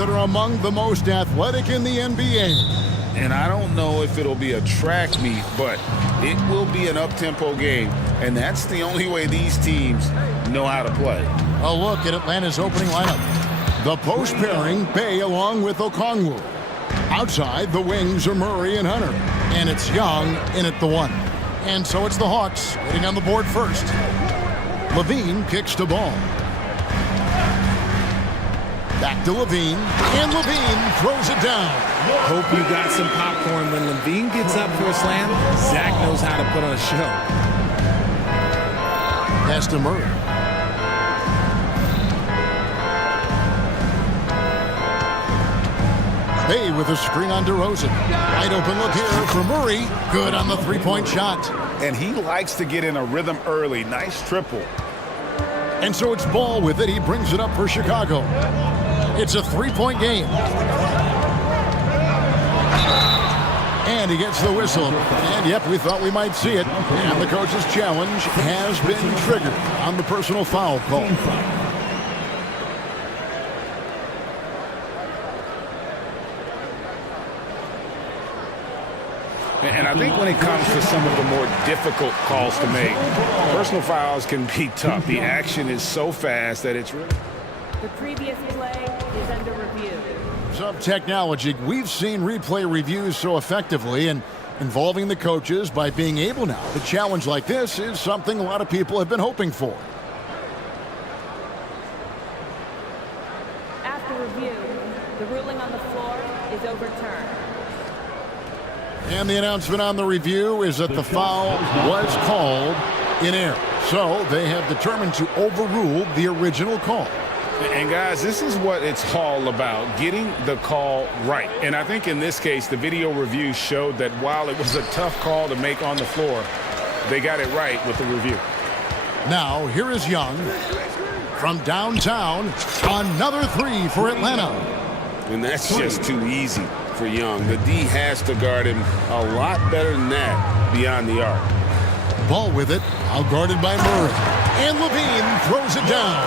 that are among the most athletic in the NBA. And I don't know if it'll be a track meet, but it will be an up-tempo game. And that's the only way these teams know how to play. A look at Atlanta's opening lineup. The post pairing, Bay along with Okongwu. Outside, the wings are Murray and Hunter. And it's Young in at the 1. And so it's the Hawks getting on the board first. Levine kicks the ball. Back to Levine, and Levine throws it down. Hope you got some popcorn. When Levine gets up for a slam, Zach knows how to put on a show. Pass to Murray. Bay with a screen on DeRozan. Wide open look here for Murray. Good on the three-point shot. And he likes to get in a rhythm early. Nice triple. And so it's Ball with it. He brings it up for Chicago. It's a three-point game. And he gets the whistle. And yep, we thought we might see it. And the coach's challenge has been triggered on the personal foul call. And I think when it comes to some of the more difficult calls to make, personal fouls can be tough. The action is so fast that it's really... The previous play is under review. Some technology. We've seen replay reviews so effectively, and involving the coaches by being able now to challenge like this is something a lot of people have been hoping for. After review, the ruling on the floor is overturned. And the announcement on the review is that the foul was called in error. So they have determined to overrule the original call. And guys, this is what it's all about, getting the call right. And I think in this case, the video review showed that while it was a tough call to make on the floor, they got it right with the review. Now, here is Young from downtown. Another three for Atlanta. And that's just too easy for Young. The D has to guard him a lot better than that beyond the arc. Ball with it, outguarded by Murray. And Levine throws it down.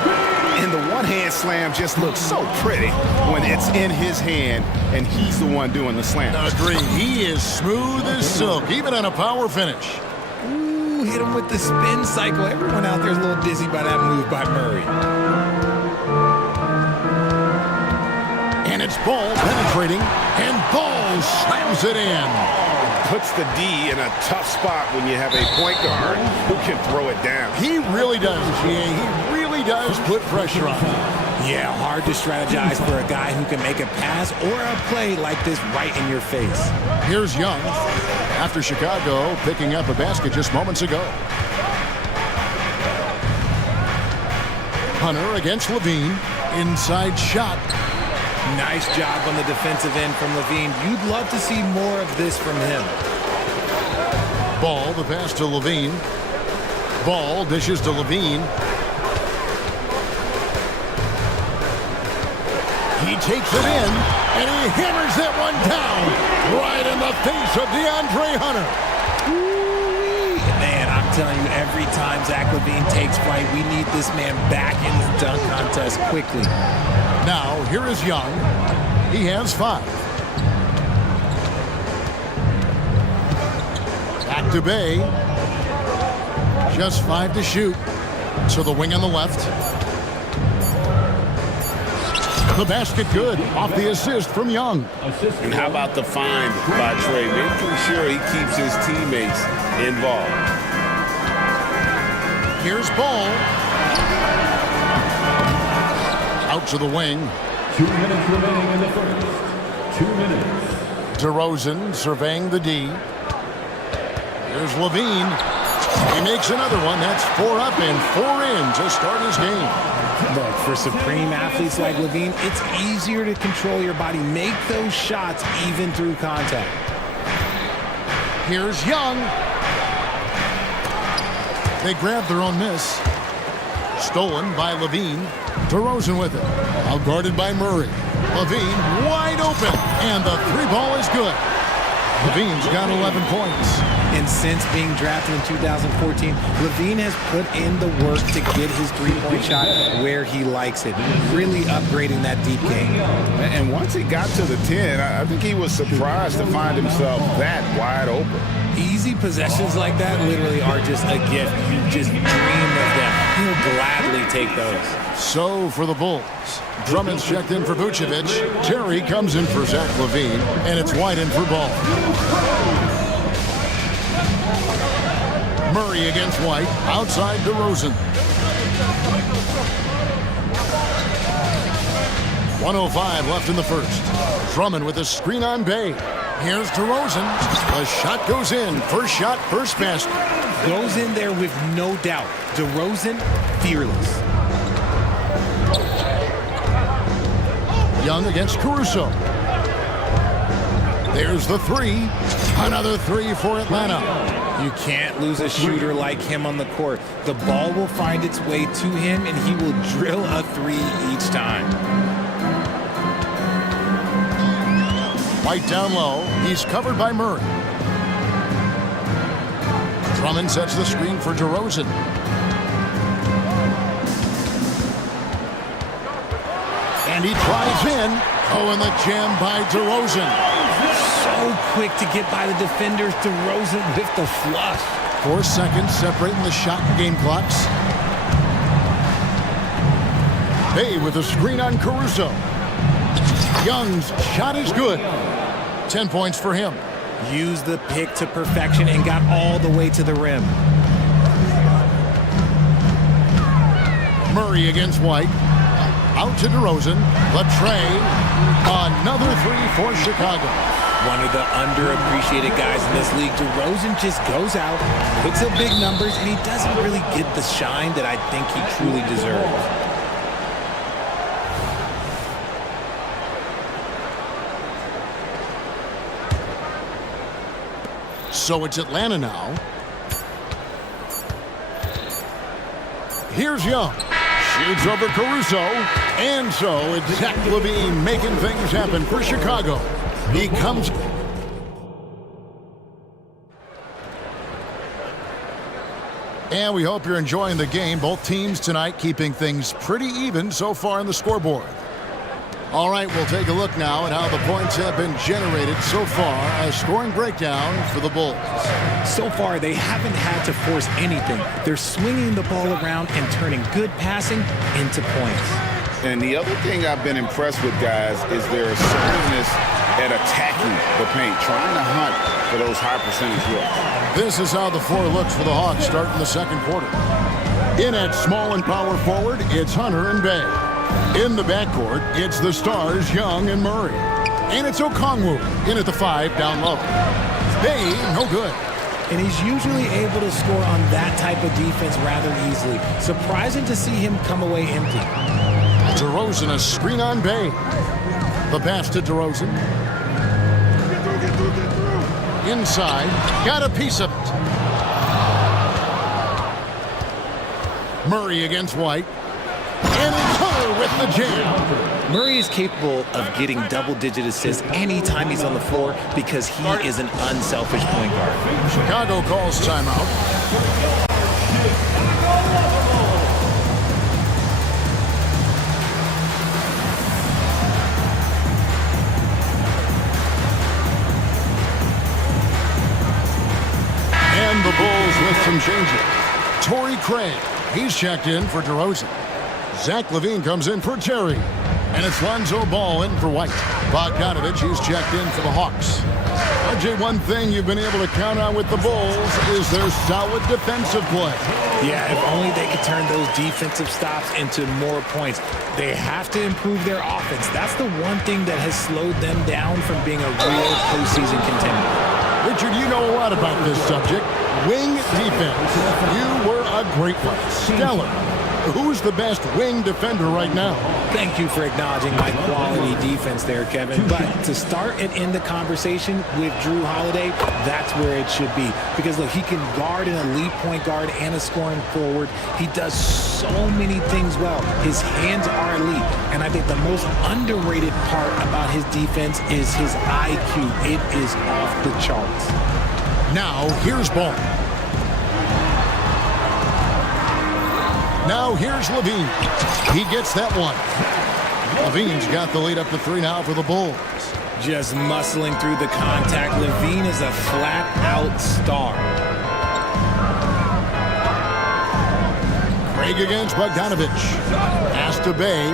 And the one-hand slam just looks so pretty when it's in his hand and he's the one doing the slam. Agree. He is smooth as silk, even on a power finish. Ooh, hit him with the spin cycle. Everyone out there is a little dizzy by that move by Murray. And it's Ball penetrating, and Ball slams it in. Puts the D in a tough spot when you have a point guard who can throw it down. He really does, G.A. He really does put pressure on him. Yeah, hard to strategize for a guy who can make a pass or a play like this right in your face. Here's Young after Chicago picking up a basket just moments ago. Hunter against Levine. Inside shot. Nice job on the defensive end from Levine. You'd love to see more of this from him. Ball, the pass to Levine. Ball dishes to Levine. He takes it in, and he hammers that one down right in the face of DeAndre Hunter. Man, I'm telling you, every time Zach Levine takes flight, we need this man back in the dunk contest quickly. Now, here is Young. He has 5. Back to Bay. Just 5 to shoot. So the wing on the left. The basket good. Off the assist from Young. And how about the find by Trey? Making sure he keeps his teammates involved. Here's Ball. Out to the wing. 2 minutes remaining in the first. 2 minutes. DeRozan surveying the D. Here's Levine. He makes another one. That's 4 up and 4 in to start his game. Look, for supreme athletes like Levine, it's easier to control your body. Make those shots even through contact. Here's Young. They grab their own miss. Stolen by Levine. DeRozan with it. Outguarded by Murray. Levine wide open. And the 3 ball is good. Levine's got 11 points. And since being drafted in 2014, LaVine has put in the work to get his three-point shot where he likes it, really upgrading that deep game. And once he got to the 10, I think he was surprised to find himself that wide open. Easy possessions like that literally are just a gift. You just dream of them. He'll gladly take those. So for the Bulls, Drummond's checked in for Vucevic. Terry comes in for Zach LaVine, and it's White in for Ball. Murray against White, outside DeRozan. 1:05 left in the first. Drummond with a screen on Bay. Here's DeRozan. The shot goes in. First shot, first basket. Goes in there with no doubt. DeRozan, fearless. Young against Caruso. There's the three. Another three for Atlanta. You can't lose a shooter like him on the court. The ball will find its way to him, and he will drill a three each time. White down low. He's covered by Murray. Drummond sets the screen for DeRozan. And he drives in. Oh, and the jam by DeRozan. So quick to get by the defenders. DeRozan with the flush. 4 seconds separating the shot and game clocks. Bay with a screen on Caruso. Young's shot is good. 10 points for him. Used the pick to perfection and got all the way to the rim. Murray against White. Out to DeRozan. Latre. Another three for Chicago. One of the underappreciated guys in this league. DeRozan just goes out, puts up big numbers, and he doesn't really get the shine that I think he truly deserves. So it's Atlanta now. Here's Young. Shoots over Caruso. And so it's Zach LaVine making things happen for Chicago. He comes. And we hope you're enjoying the game. Both teams tonight keeping things pretty even so far in the scoreboard. All right, we'll take a look now at how the points have been generated so far. A scoring breakdown for the Bulls. So far, they haven't had to force anything. They're swinging the ball around and turning good passing into points. And the other thing I've been impressed with, guys, is their assertiveness at attacking the paint, trying to hunt for those high percentage looks. This is how the floor looks for the Hawks starting the second quarter. In at small and power forward, it's Hunter and Bay. In the backcourt, it's the stars Young and Murray. And it's Okongwu in at the 5 down low. Bay, no good. And he's usually able to score on that type of defense rather easily. Surprising to see him come away empty. DeRozan, a screen on Bay. The pass to DeRozan. Inside, got a piece of it. Murray against White. And it's Hunter with the jam. Murray is capable of getting double-digit assists anytime he's on the floor because he is an unselfish point guard. Chicago calls timeout. And the Bulls with some changes. Torrey Craig, he's checked in for DeRozan. Zach LaVine comes in for Terry. And it's Lonzo Ball in for White. Bogdanovich, he's checked in for the Hawks. RJ, one thing you've been able to count on with the Bulls is their solid defensive play. Yeah, if only they could turn those defensive stops into more points. They have to improve their offense. That's the one thing that has slowed them down from being a real postseason contender. Richard, you know a lot about this subject. Wing defense. You were a great one. Stellar. Who's the best wing defender right now? Thank you for acknowledging my quality defense there, Kevin. But to start and end the conversation with Jrue Holiday, that's where it should be. Because, look, he can guard an elite point guard and a scoring forward. He does so many things well. His hands are elite. And I think the most underrated part about his defense is his IQ. It is off the charts. Now here's ball. Now here's Levine. He gets that one. Levine's got the lead up to 3 now for the Bulls. Just muscling through the contact. Levine is a flat-out star. Craig against Bogdanovich. Pass to Bay.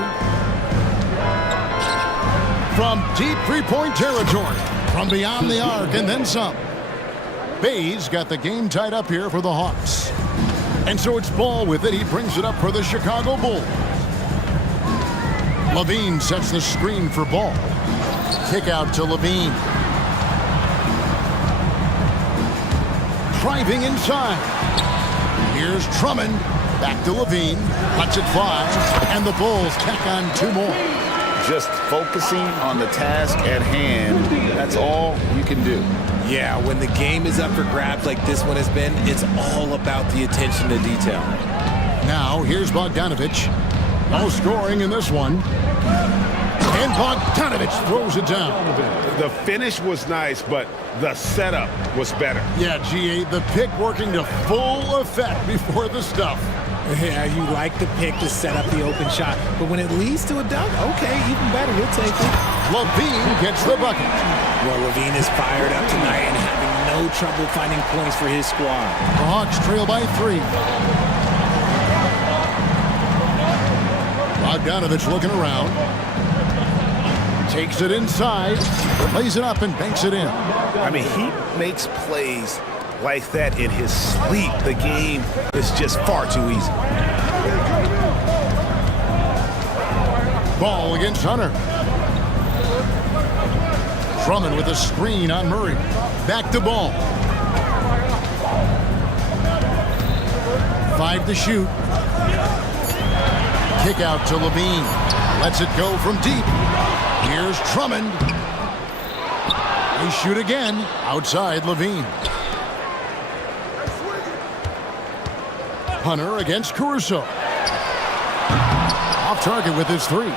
From deep three-point territory. From beyond the arc and then some. Bay's got the game tied up here for the Hawks. And so it's Ball with it. He brings it up for the Chicago Bulls. Levine sets the screen for Ball. Kick out to Levine. Driving inside. Here's Drummond. Back to Levine. Lets it fly. And the Bulls tack on 2 more. Just focusing on the task at hand. That's all you can do. Yeah, when the game is up for grabs like this one has been, it's all about the attention to detail. Now, here's Bogdanovich. No scoring in this one. And Bogdanovich throws it down. The finish was nice, but the setup was better. Yeah, G8, the pick working to full effect before the stuff. Yeah, you like the pick to set up the open shot, but when it leads to a dunk, okay, even better, we'll take it. Levine gets the bucket. Well, Levine is fired up tonight and having no trouble finding points for his squad. The Hawks trail by 3. Bogdanovich looking around. Takes it inside, plays it up and banks it in. I mean, he makes plays like that in his sleep. The game is just far too easy. Ball against Hunter. Drummond with a screen on Murray. Back to Ball. 5 to shoot. Kick out to Levine. Lets it go from deep. Here's Drummond. They shoot again. Outside Levine. Hunter against Caruso. Off target with his 3.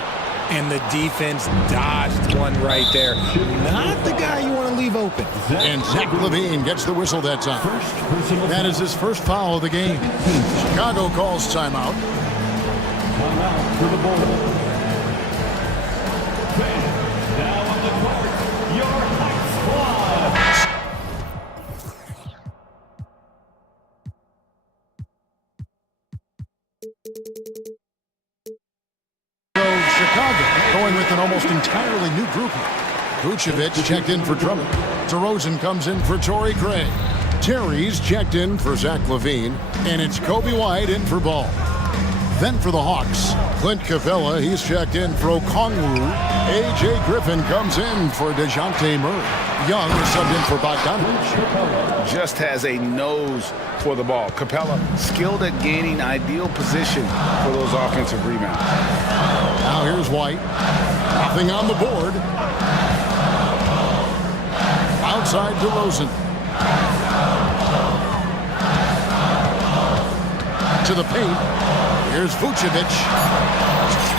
And the defense dodged one right there. Not the guy you want to leave open. And Zach Levine gets the whistle that time. That is his first foul of the game. Chicago calls timeout. Timeout for the Bulls. Now on the court, your high squad. Chicago going with an almost entirely new group. Vucevic checked in for Drummond. DeRozan comes in for Torrey Craig. Terry's checked in for Zach Levine. And it's Kobe White in for Ball. Then for the Hawks, Clint Capella, he's checked in for Okongwu. A.J. Griffin comes in for DeJounte Murray. Young is subbed in for Bogdanovich. Just has a nose for the ball. Capella, skilled at gaining ideal position for those offensive rebounds. Now here's White. Nothing on the board. Outside DeRozan. To the paint. Here's Vucevic.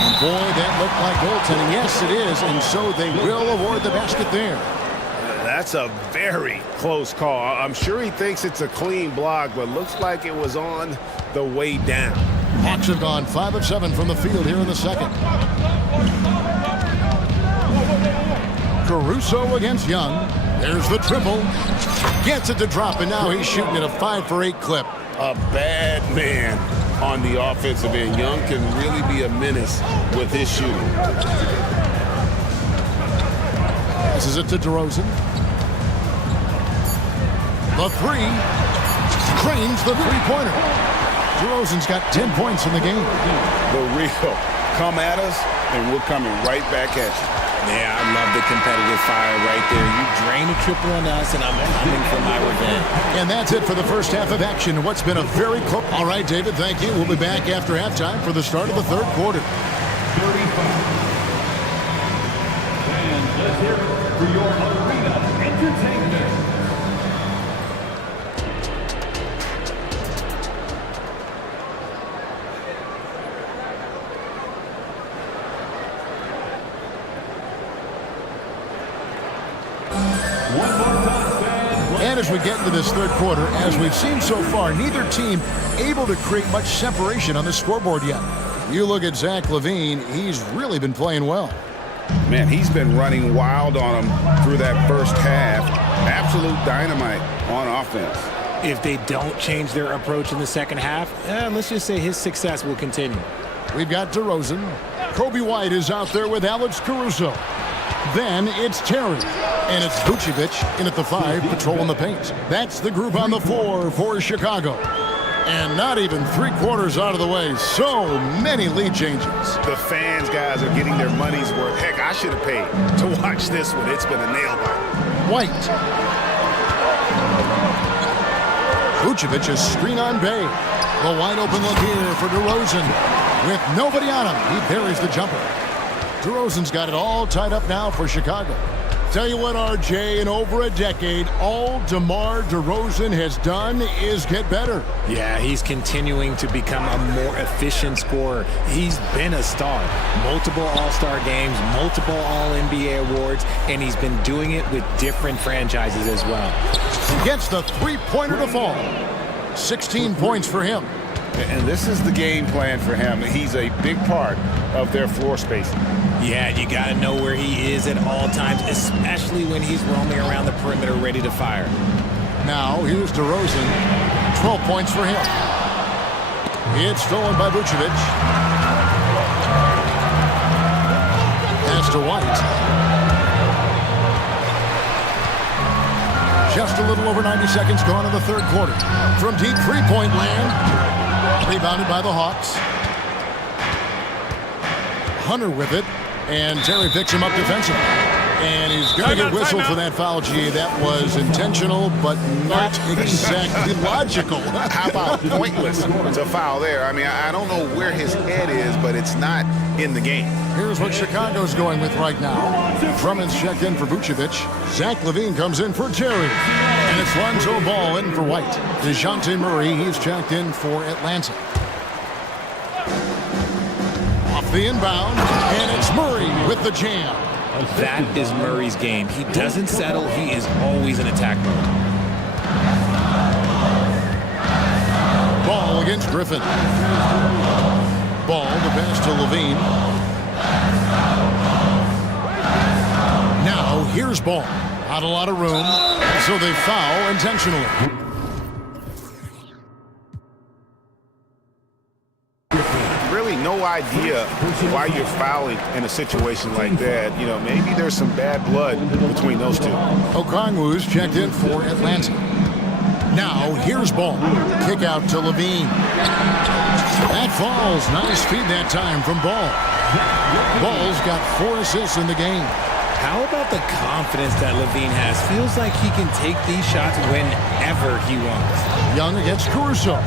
And boy, that looked like goaltending. Yes, it is. And so they will award the basket there. That's a very close call. I'm sure he thinks it's a clean block, but looks like it was on the way down. Hawks have gone 5 of 7 from the field here in the second. Caruso against Young. There's the triple. Gets it to drop, and now he's shooting at a 5 for 8 clip. A bad man on the offensive end. Young can really be a menace with his shooting. Passes it to DeRozan. The 3. Cranes the three-pointer. DeRozan's got 10 points in the game. The real. Come at us, and we're coming right back at you. Yeah, I love the competitive fire right there. You drain a triple on us, and I'm coming for my revenge. And that's it for the first half of action. What's been a very close. All right, David, thank you. We'll be back after halftime for the start of the third quarter. 35. And let's hear it for your arena entertainment. And as we get into this third quarter, as we've seen so far, neither team able to create much separation on the scoreboard yet. You look at Zach LaVine, he's really been playing well. Man, he's been running wild on him through that first half. Absolute dynamite on offense. If they don't change their approach in the second half, let's just say his success will continue. We've got DeRozan. Kobe White is out there with Alex Caruso. Then it's Terry. And it's Vucevic in at the 5, patrolling the paint. That's the group on the floor for Chicago. And not even 3/4 out of the way. So many lead changes. The fans, guys, are getting their money's worth. Heck, I should have paid to watch this one. It's been a nail-biter. White. Vucevic is screen on Bay. The wide open look here for DeRozan. With nobody on him, he buries the jumper. DeRozan's got it all tied up now for Chicago. Tell you what, RJ, in over a decade, all DeMar DeRozan has done is get better. Yeah, he's continuing to become a more efficient scorer. He's been a star. Multiple All-Star games, multiple All-NBA awards, and he's been doing it with different franchises as well. Gets the three-pointer to fall. 16 points for him. And this is the game plan for him. He's a big part of their floor spacing. Yeah, you got to know where he is at all times, especially when he's roaming around the perimeter ready to fire. Now, here's DeRozan. 12 points for him. It's stolen by Vucevic. Pass to White. Just a little over 90 seconds gone in the third quarter. From deep three-point land. Rebounded by the Hawks. Hunter with it. And Terry picks him up defensively. And he's going to get whistled for that foul. Gee, that was intentional, but not exactly logical. How about pointless to foul there? I mean, I don't know where his head is, but it's not in the game. Here's what Chicago's going with right now. Drummond's checked in for Vucevic. Zach LaVine comes in for Terry. And it's Lonzo Ball in for White. DeJounte Murray, he's checked in for Atlanta. Off the inbound, and it's Murray with the jam. That is Murray's game. He doesn't settle. He is always in attack mode. Ball against Griffin. Ball, the pass to LaVine. Now, here's Ball. Not a lot of room, so they foul intentionally. Really no idea why you're fouling in a situation like that. You know, maybe there's some bad blood between those two. Okongwu's checked in for Atlanta. Now, here's Ball. Kick out to LaVine. That falls. Nice feed that time from Ball. Ball's got 4 assists in the game. How about the confidence that LaVine has? Feels like he can take these shots whenever he wants. Young against Caruso.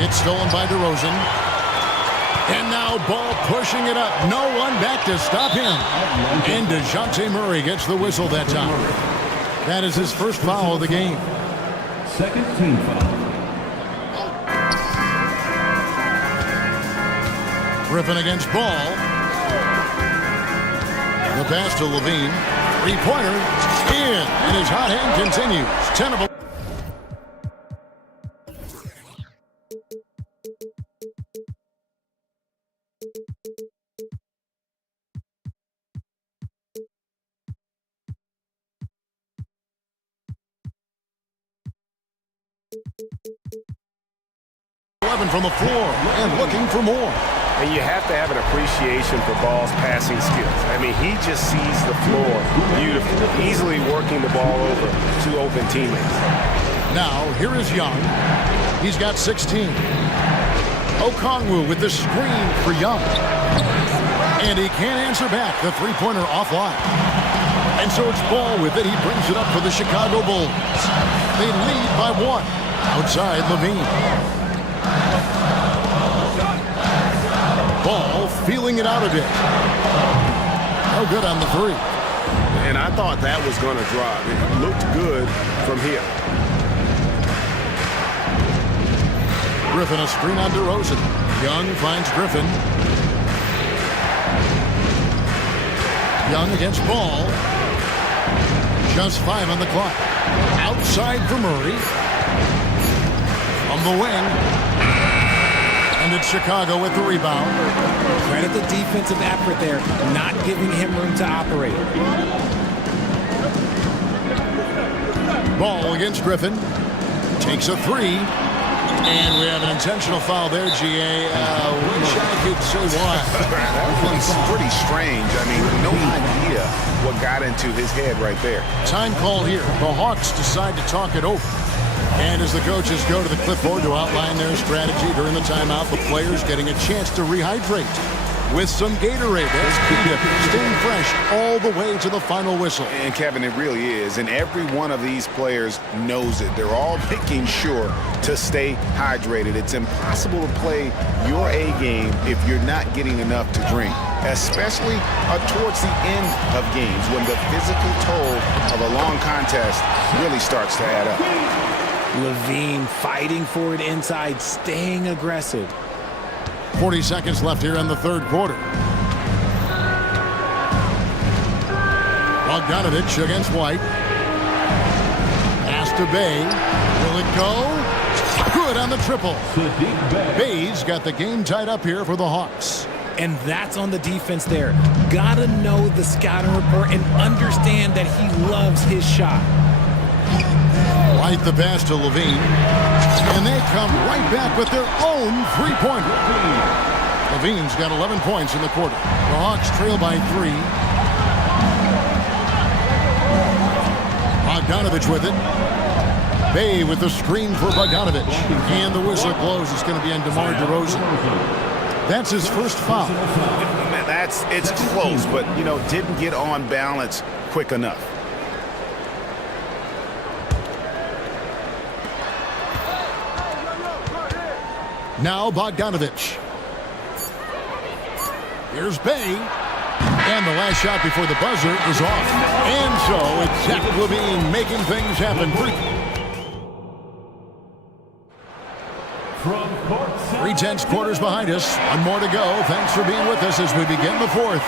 It's stolen by DeRozan. And now Ball pushing it up. No one back to stop him. And DeJounte Murray gets the whistle that time. That is his first foul of the game. Second team foul. Griffin against Ball. The pass to LaVine. Three-pointer in. And his hot hand continues. 10 of 11. From the floor and looking for more. And you have to have an appreciation for Ball's passing skills. I mean, he just sees the floor beautifully, easily working the ball over to open teammates. Now, here is Young. He's got 16. Okongwu with the screen for Young. And he can't answer back. The three-pointer offline. And so it's Ball with it. He brings it up for the Chicago Bulls. They lead by 1. Outside LaVine. Ball feeling it out a bit. No good on the 3. And I thought that was going to drop. It looked good from here. Griffin a screen on DeRozan. Young finds Griffin. Young against Ball. Just 5 on the clock. Outside for Murray. From the wing. And it's Chicago with the rebound. Credit the defensive effort there, not giving him room to operate. Ball against Griffin. Takes a three. And we have an intentional foul there, GA. Wish I could say why. That was pretty strange. I mean, no idea what got into his head right there. Time call here. The Hawks decide to talk it over. And as the coaches go to the clipboard to outline their strategy during the timeout, the players getting a chance to rehydrate with some Gatorade. That's key to staying fresh all the way to the final whistle. And Kevin, it really is. And every one of these players knows it. They're all making sure to stay hydrated. It's impossible to play your A game if you're not getting enough to drink, especially towards the end of games when the physical toll of a long contest really starts to add up. Levine fighting for it inside, staying aggressive. 40 seconds left here in the third quarter. Bogdanovich against White. Pass to Bay. Will it go? Good on the triple. Bay's got the game tied up here for the Hawks. And that's on the defense there. Gotta know the scouting report and understand that he loves his shot. Right the pass to Levine. And they come right back with their own three-pointer. Levine's got 11 points in the quarter. The Hawks trail by 3. Bogdanovich with it. Bay with the screen for Bogdanovich. And the whistle blows. It's going to be on DeMar DeRozan. That's his first foul. It's close, but, you know, didn't get on balance quick enough. Now Bogdanovich. Here's Bay. And the last shot before the buzzer is off. And so it's Zach Levine making things happen. 3/10 quarters behind us. One more to go. Thanks for being with us as we begin the fourth.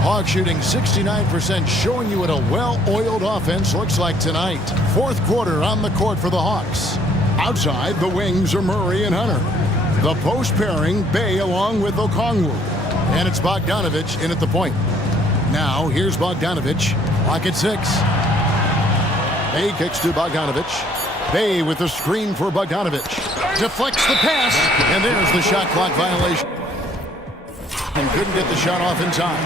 Hawks shooting 69%, showing you what a well-oiled offense looks like tonight. Fourth quarter on the court for the Hawks. Outside, the wings are Murray and Hunter. The post pairing, Bay along with Okongwu. And it's Bogdanovich in at the point. Now, here's Bogdanovich. Clock at 6. Bay kicks to Bogdanovich. Bay with the screen for Bogdanovich. Deflects the pass, and there's the shot clock violation. And couldn't get the shot off in time.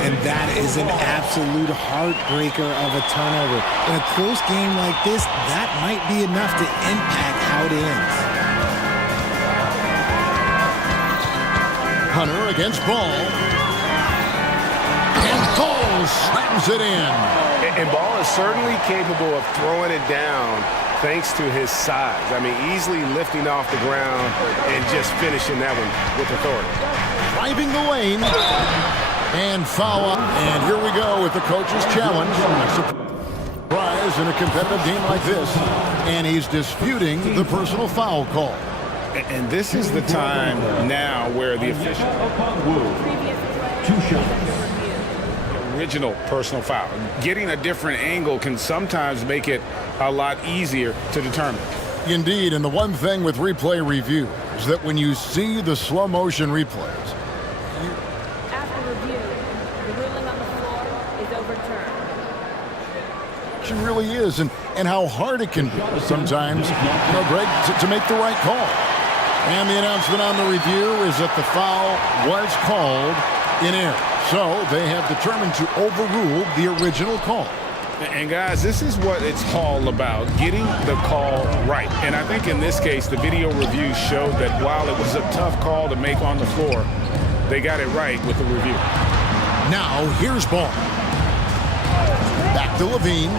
And that is an absolute heartbreaker of a turnover. In a close game like this, that might be enough to impact how it ends. Hunter against Ball. And Ball slams it in. And Ball is certainly capable of throwing it down thanks to his size. I mean, easily lifting off the ground and just finishing that one with authority. Driving the lane. And foul. And here we go with the coach's challenge. Surprise in a competitive game like this. And he's disputing the personal foul call. And this is the time now where the official... 2 shots. Original personal foul. Getting a different angle can sometimes make it a lot easier to determine. Indeed, and the one thing with replay review is that when you see the slow motion replays, After review, the ruling on the floor is overturned. it really is, and how hard it can be sometimes, you know, Greg, to make the right call. And the announcement on the review is that the foul was called in error. So they have determined to overrule the original call. And guys, this is what it's all about, getting the call right. And I think in this case, the video review showed that while it was a tough call to make on the floor, they got it right with the review. Now, here's Ball. Back to Levine.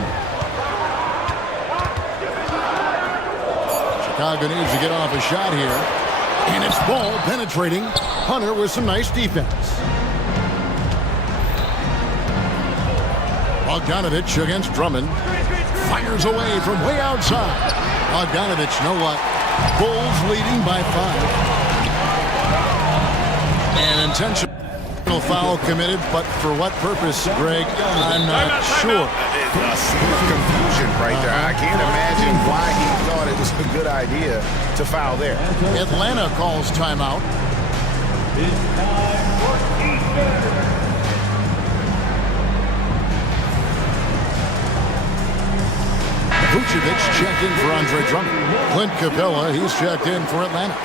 Chicago needs to get off a shot here. And it's Ball penetrating. Hunter with some nice defense. Bogdanovich against Drummond. Fires away from way outside. Bogdanovich, no luck. Bulls leading by 5. An intentional foul committed, but for what purpose, Greg? I'm not sure. A scene of confusion right there. I can't imagine why he thought it was a good idea to foul there. Atlanta calls timeout. It's time for Eastern. Vucevic checked in for Andre Drummond. Clint Capella, he's checked in for Atlanta.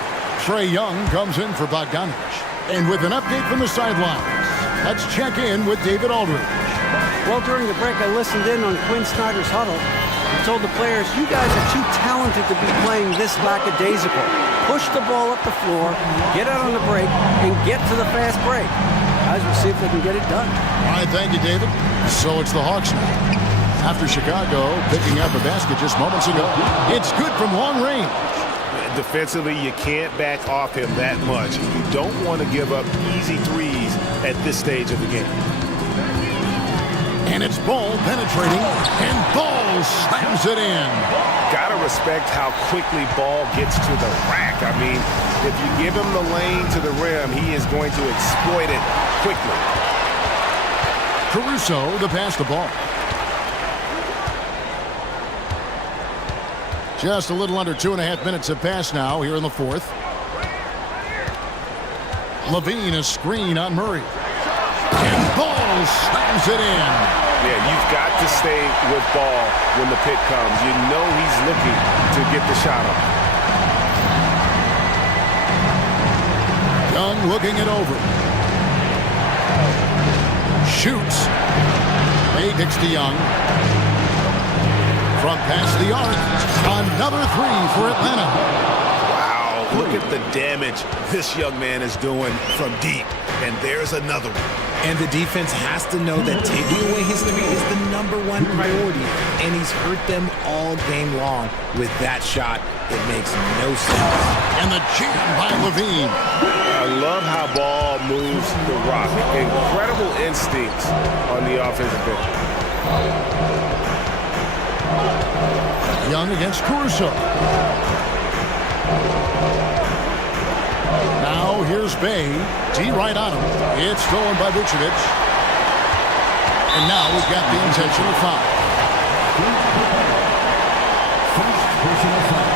Trae Young comes in for Bogdanovich. And with an update from the sidelines, let's check in with David Aldridge. Well, during the break, I listened in on Quinn Snyder's huddle. He told the players, you guys are too talented to be playing this lackadaisical. Push the ball up the floor, get out on the break, and get to the fast break. Guys, we'll see if they can get it done. All right, thank you, David. So it's the Hawks now. After Chicago picking up a basket just moments ago, it's good from long range. Defensively, you can't back off him that much. You don't want to give up easy threes at this stage of the game. And it's Ball penetrating, and Ball slams it in. Gotta respect how quickly Ball gets to the rack. I mean, if you give him the lane to the rim, he is going to exploit it quickly. Caruso to pass the ball. Just a little under 2.5 minutes have passed now here in the fourth. Levine, a screen on Murray. And Ball slams it in. Yeah, you've got to stay with Ball when the pick comes. You know he's looking to get the shot up. Young looking it over. Shoots. May kicks to Young. From past the arc, another three for Atlanta. Wow, look at the damage this young man is doing from deep. And there's another one. And the defense has to know that taking away his three is the #1 priority. And he's hurt them all game long with that shot. It makes no sense. And the jam by Levine. I love how Ball moves the rock. Incredible instincts on the offensive end. Young against Caruso. Now here's Bay. D right on him. It's stolen by Vucevic. And now we've got the intentional foul. First personal foul.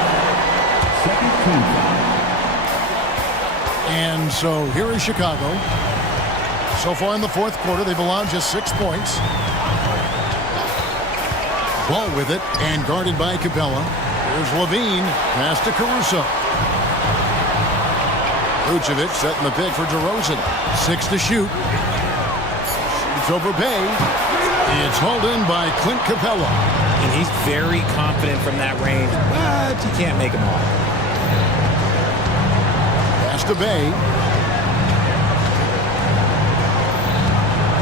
Second team foul. And so here is Chicago. So far in the fourth quarter, they've allowed just 6 points. Ball with it and guarded by Capella. Here's Levine. Pass to Caruso. Vucevic setting the pick for DeRozan. 6 to shoot. Shoots over Bay. It's hauled in by Clint Capella. And he's very confident from that range, but you can't make him all. Pass to Bay.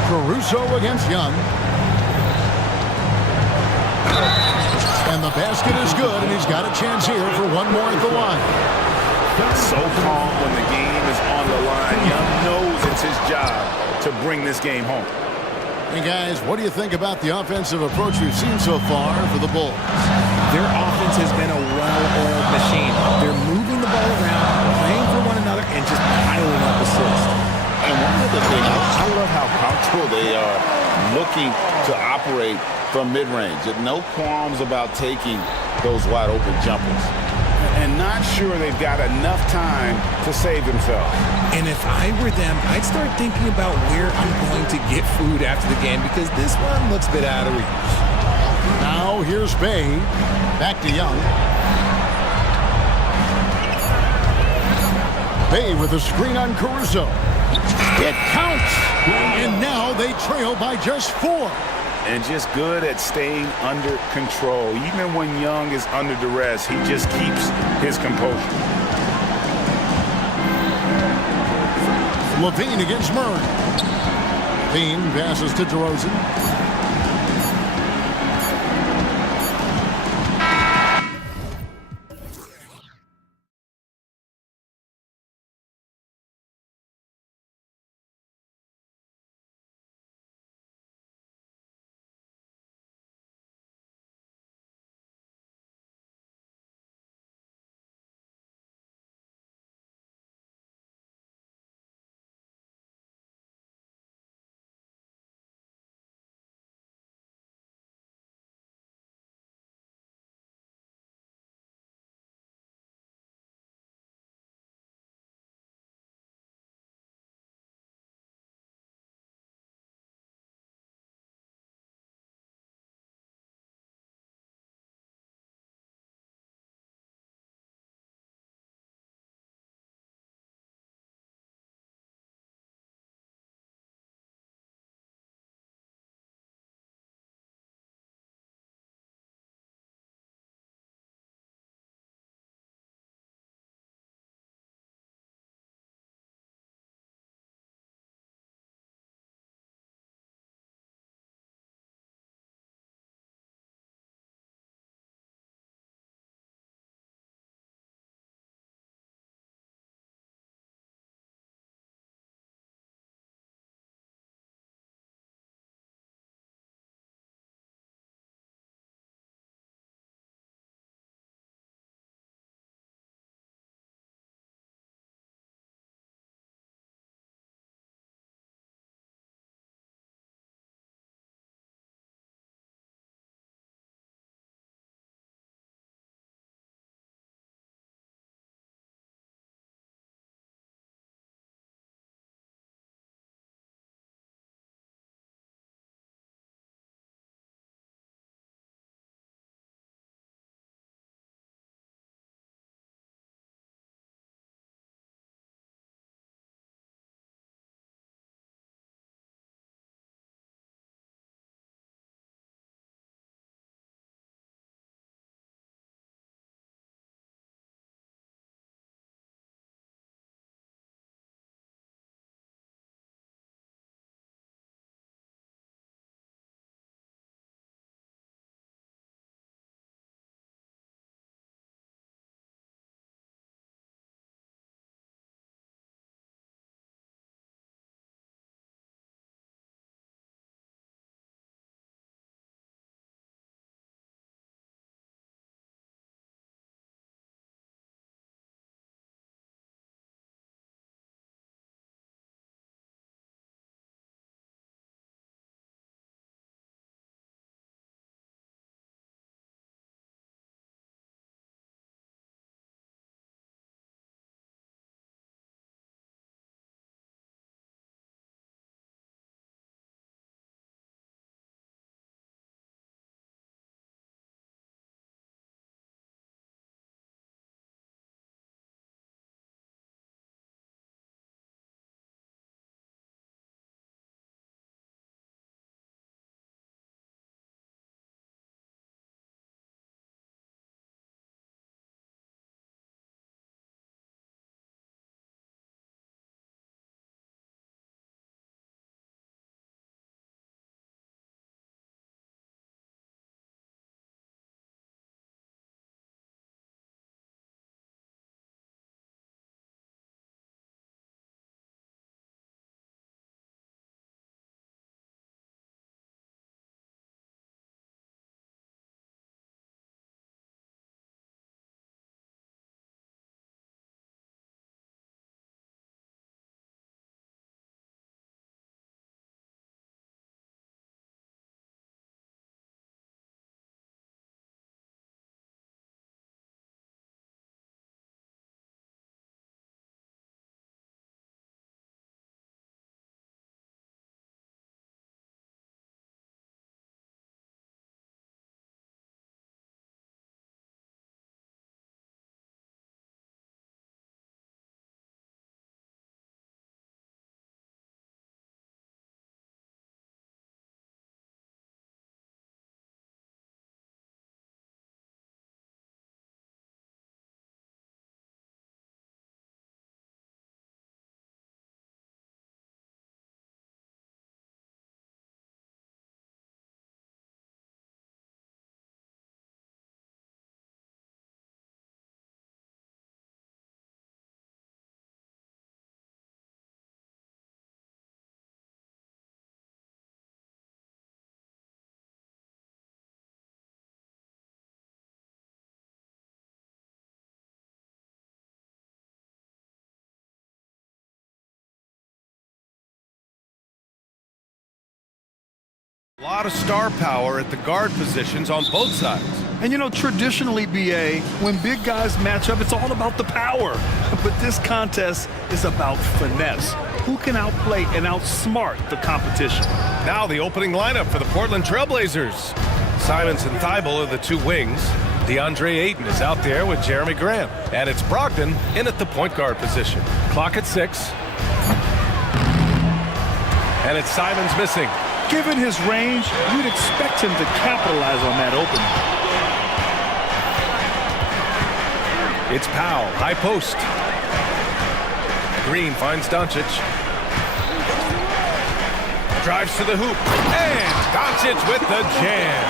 Caruso against Young. And the basket is good, and he's got a chance here for one more at the line. So calm when the game is on the line. Young knows it's his job to bring this game home. Hey, guys, what do you think about the offensive approach we've seen so far for the Bulls? Their offense has been a well-oiled machine. They're moving the ball around, playing for one another, and just piling up assists. And one other thing, I love how comfortable they are looking to operate from mid-range. No qualms about taking those wide-open jumpers. And not sure they've got enough time to save themselves. And if I were them, I'd start thinking about where I'm going to get food after the game because this one looks a bit out of reach. Now here's Bay. Back to Young. Bay with a screen on Caruso. It counts! And now they trail by just 4. And just good at staying under control. Even when Young is under duress, he just keeps his composure. Levine against Murray. Levine passes to DeRozan. A lot of star power at the guard positions on both sides. And you know, traditionally, BA, when big guys match up, it's all about the power. But this contest is about finesse. Who can outplay and outsmart the competition? Now the opening lineup for the Portland Trailblazers. Simons and Thibault are the two wings. DeAndre Ayton is out there with Jeremy Grant. And it's Brogdon in at the point guard position. Clock at 6. And it's Simons missing. Given his range, you'd expect him to capitalize on that opening. It's Powell, high post. Green finds Doncic. Drives to the hoop. And Doncic with the jam.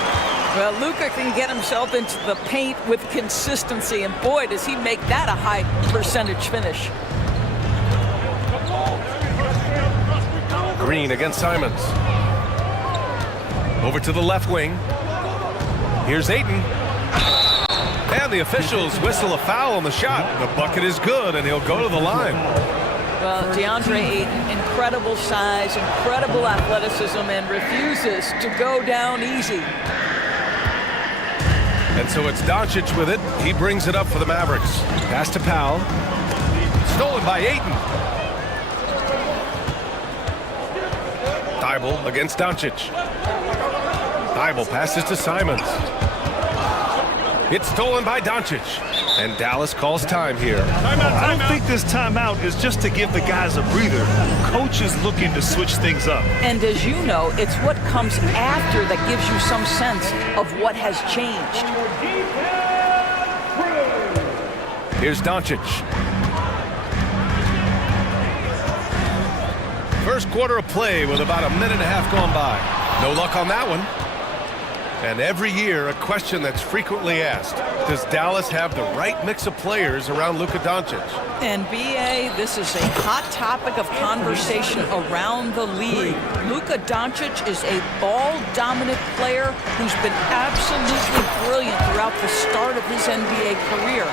Well, Luka can get himself into the paint with consistency, and boy, does he make that a high percentage finish. Green against Simons. Over to the left wing. Here's Ayton. And the officials whistle a foul on the shot. The bucket is good, and he'll go to the line. Well, DeAndre Ayton, incredible size, incredible athleticism, and refuses to go down easy. And so it's Doncic with it. He brings it up for the Mavericks. Pass to Powell. Stolen by Ayton. Thibault against Doncic. Thibault passes to Simons. It's stolen by Doncic. And Dallas calls time here. I don't think this timeout is just to give the guys a breather. Coach is looking to switch things up. And as you know, it's what comes after that gives you some sense of what has changed. Here's Doncic. First quarter of play with about a minute and a half gone by. No luck on that one. And every year, a question that's frequently asked. Does Dallas have the right mix of players around Luka Doncic? And BA, this is a hot topic of conversation around the league. Luka Doncic is a ball-dominant player who's been absolutely brilliant throughout the start of his NBA career.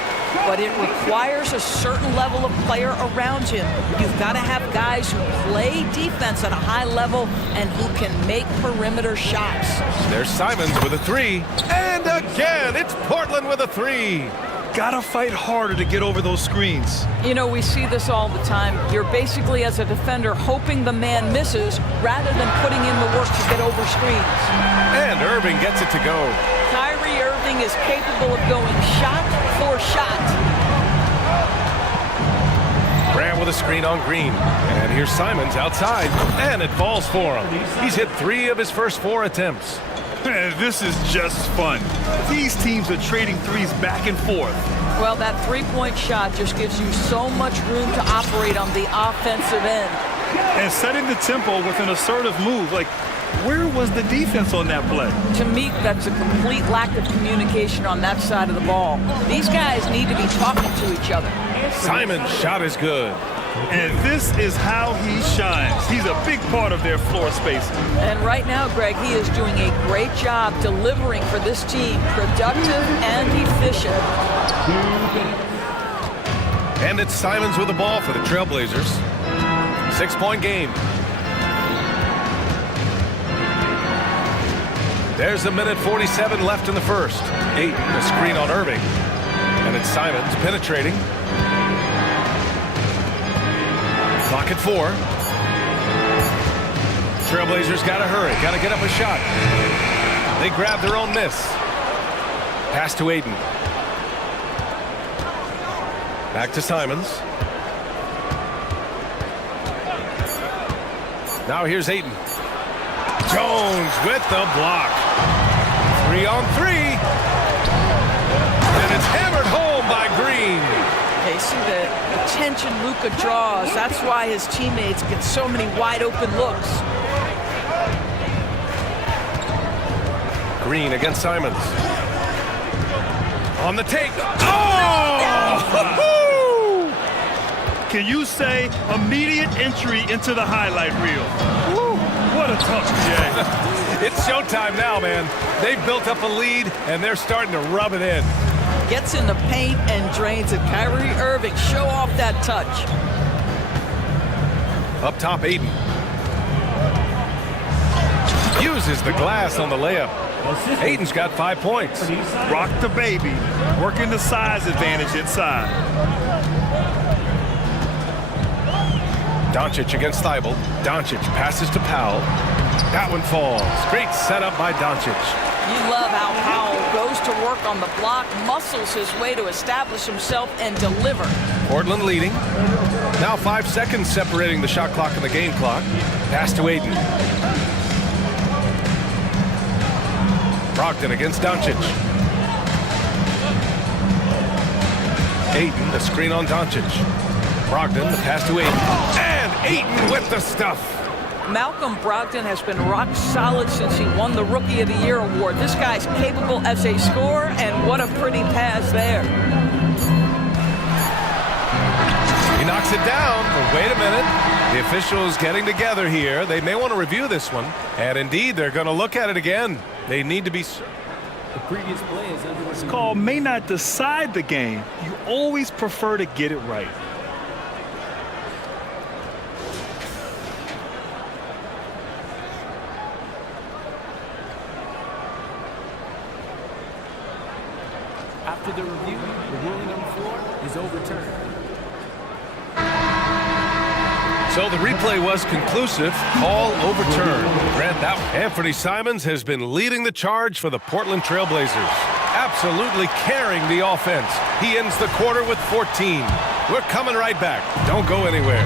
But it requires a certain level of player around him. You've got to have guys who play defense at a high level and who can make perimeter shots. There's Simons with a three. And again, it's Portland with a three. Gotta fight harder to get over those screens. You know, we see this all the time. You're basically, as a defender, hoping the man misses rather than putting in the work to get over screens. And Irving gets it to go. Kyrie Irving is capable of going shot for shot. Grant with a screen on Green. And here's Simons outside. And it falls for him. He's hit 3 of his first 4 attempts. This is just fun. These teams are trading threes back and forth. Well, that three-point shot just gives you so much room to operate on the offensive end. And setting the tempo with an assertive move. Like, where was the defense on that play? To me, that's a complete lack of communication on that side of the ball. These guys need to be talking to each other. Simon's shot is good. And this is how he shines. He's a big part of their floor space. And right now, Greg, he is doing a great job delivering for this team, productive and efficient. And it's Simons with the ball for the Trailblazers. 6-point game. There's a minute 47 left in the first. Ayton, a screen on Irving. And it's Simons penetrating. Clock at 4. Trailblazers got to hurry, got to get up a shot. They grab their own miss. Pass to Ayton. Back to Simons. Now here's Ayton. Jones with the block. 3 on 3. And it's hammered home by Green. They see the attention Luka draws. That's why his teammates get so many wide open looks. Green against Simons. On the take. Oh! Can you say immediate entry into the highlight reel? Woo, what a touch, Jay. It's showtime now, man. They've built up a lead, and they're starting to rub it in. Gets in the paint and drains it. Kyrie Irving, show off that touch. Up top, Ayton. Uses the glass on the layup. Aiden's got 5 points. Rock the baby, working the size advantage inside. Doncic against Thibault. Doncic passes to Powell. That one falls. Great setup by Doncic. You love how Powell goes to work on the block, muscles his way to establish himself and deliver. Portland leading. Now 5 seconds separating the shot clock and the game clock. Pass to Aiden. Brogdon against Doncic. Aiden, the screen on Doncic. Brogdon, the pass to Aiden. And Aiden with the stuff. Malcolm Brogdon has been rock solid since he won the Rookie of the Year award. This guy's capable as a scorer, and what a pretty pass there. He knocks it down, but wait a minute. The officials getting together here. They may want to review this one. And indeed, they're going to look at it again. They need to be... The previous play is under This call may not decide the game. You always prefer to get it right. After the review, the ruling on the floor is overturned. So the replay was conclusive. Call overturned. Grant that one. Anthony Simons has been leading the charge for the Portland Trailblazers. Absolutely carrying the offense. He ends the quarter with 14. We're coming right back. Don't go anywhere.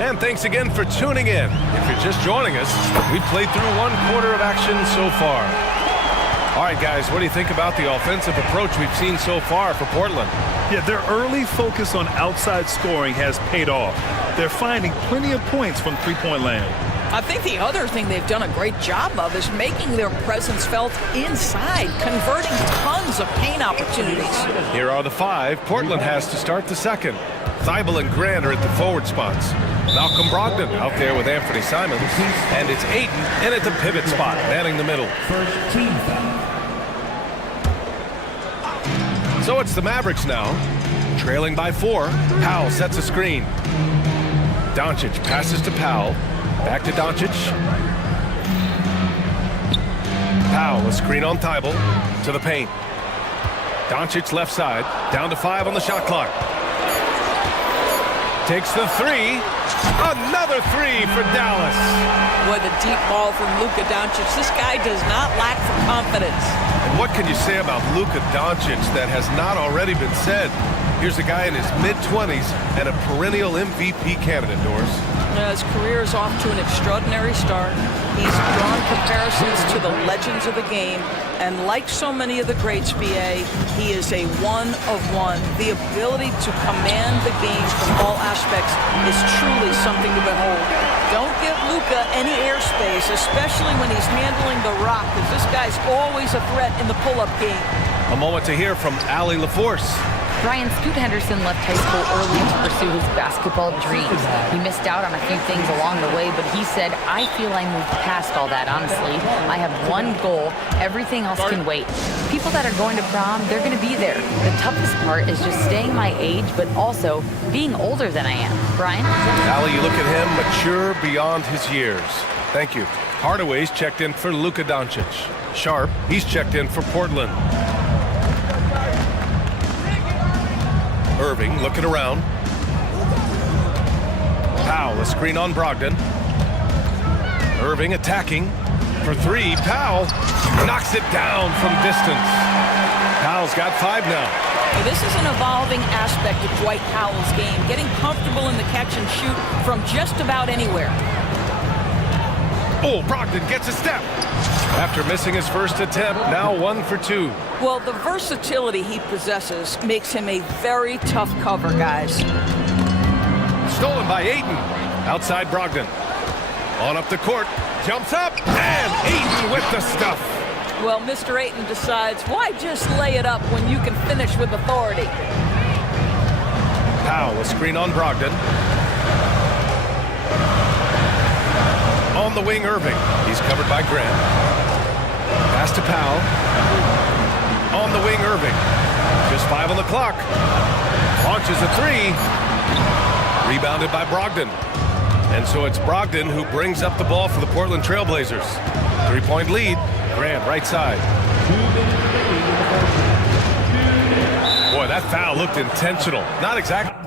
And thanks again for tuning in. If you're just joining us, we played through 1 quarter of action so far. All right, guys, what do you think about the offensive approach we've seen so far for Portland? Yeah, their early focus on outside scoring has paid off. They're finding plenty of points from three-point land. I think the other thing they've done a great job of is making their presence felt inside, converting tons of paint opportunities. Here are the 5 Portland has to start the second. Thibault and Grant are at the forward spots. Malcolm Brogdon out there with Anthony Simons. And it's Aiden in at the pivot spot, manning the middle. First team foul. So it's the Mavericks now, trailing by 4. Powell sets a screen. Doncic passes to Powell. Back to Doncic. Powell, a screen on Thibault. To the paint. Doncic left side. Down to 5 on the shot clock. Takes the 3. Another 3 for Dallas. With a deep ball from Luka Doncic. This guy does not lack for confidence. And what can you say about Luka Doncic that has not already been said? Here's a guy in his mid-20s and a perennial MVP candidate, Doris. His career is off to an extraordinary start. He's drawn comparisons to the legends of the game, and like so many of the greats, BA, he is a one-of-one. The ability to command the game from all aspects is truly something to behold. Don't give Luka any airspace, especially when he's handling the rock, because this guy's always a threat in the pull-up game. A moment to hear from Allie LaForce. Brian, Scoot Henderson left high school early to pursue his basketball dreams. He missed out on a few things along the way, but he said, I feel I moved past all that, honestly. I have one goal. Everything else can wait. People that are going to prom, they're going to be there. The toughest part is just staying my age, but also being older than I am. Brian? Allie, you look at him, mature beyond his years. Thank you. Hardaway's checked in for Luka Doncic. Sharp, he's checked in for Portland. Irving looking around. Powell, a screen on Brogdon. Irving attacking for 3. Powell knocks it down from distance. Powell's got 5 now. This is an evolving aspect of Dwight Powell's game, getting comfortable in the catch and shoot from just about anywhere. Oh, Brogdon gets a step. After missing his first attempt, now 1 for 2. Well, the versatility he possesses makes him a very tough cover, guys. Stolen by Aiden. Outside Brogdon. On up the court. Jumps up. And Aiden with the stuff. Well, Mr. Ayton decides, why just lay it up when you can finish with authority? Powell, a screen on Brogdon. On the wing, Irving. He's covered by Grant. Pass to Powell. On the wing, Irving. Just 5 on the clock. Launches a 3. Rebounded by Brogdon. And so it's Brogdon who brings up the ball for the Portland Trailblazers. 3-point lead. Grant, right side. Boy, that foul looked intentional. Not exactly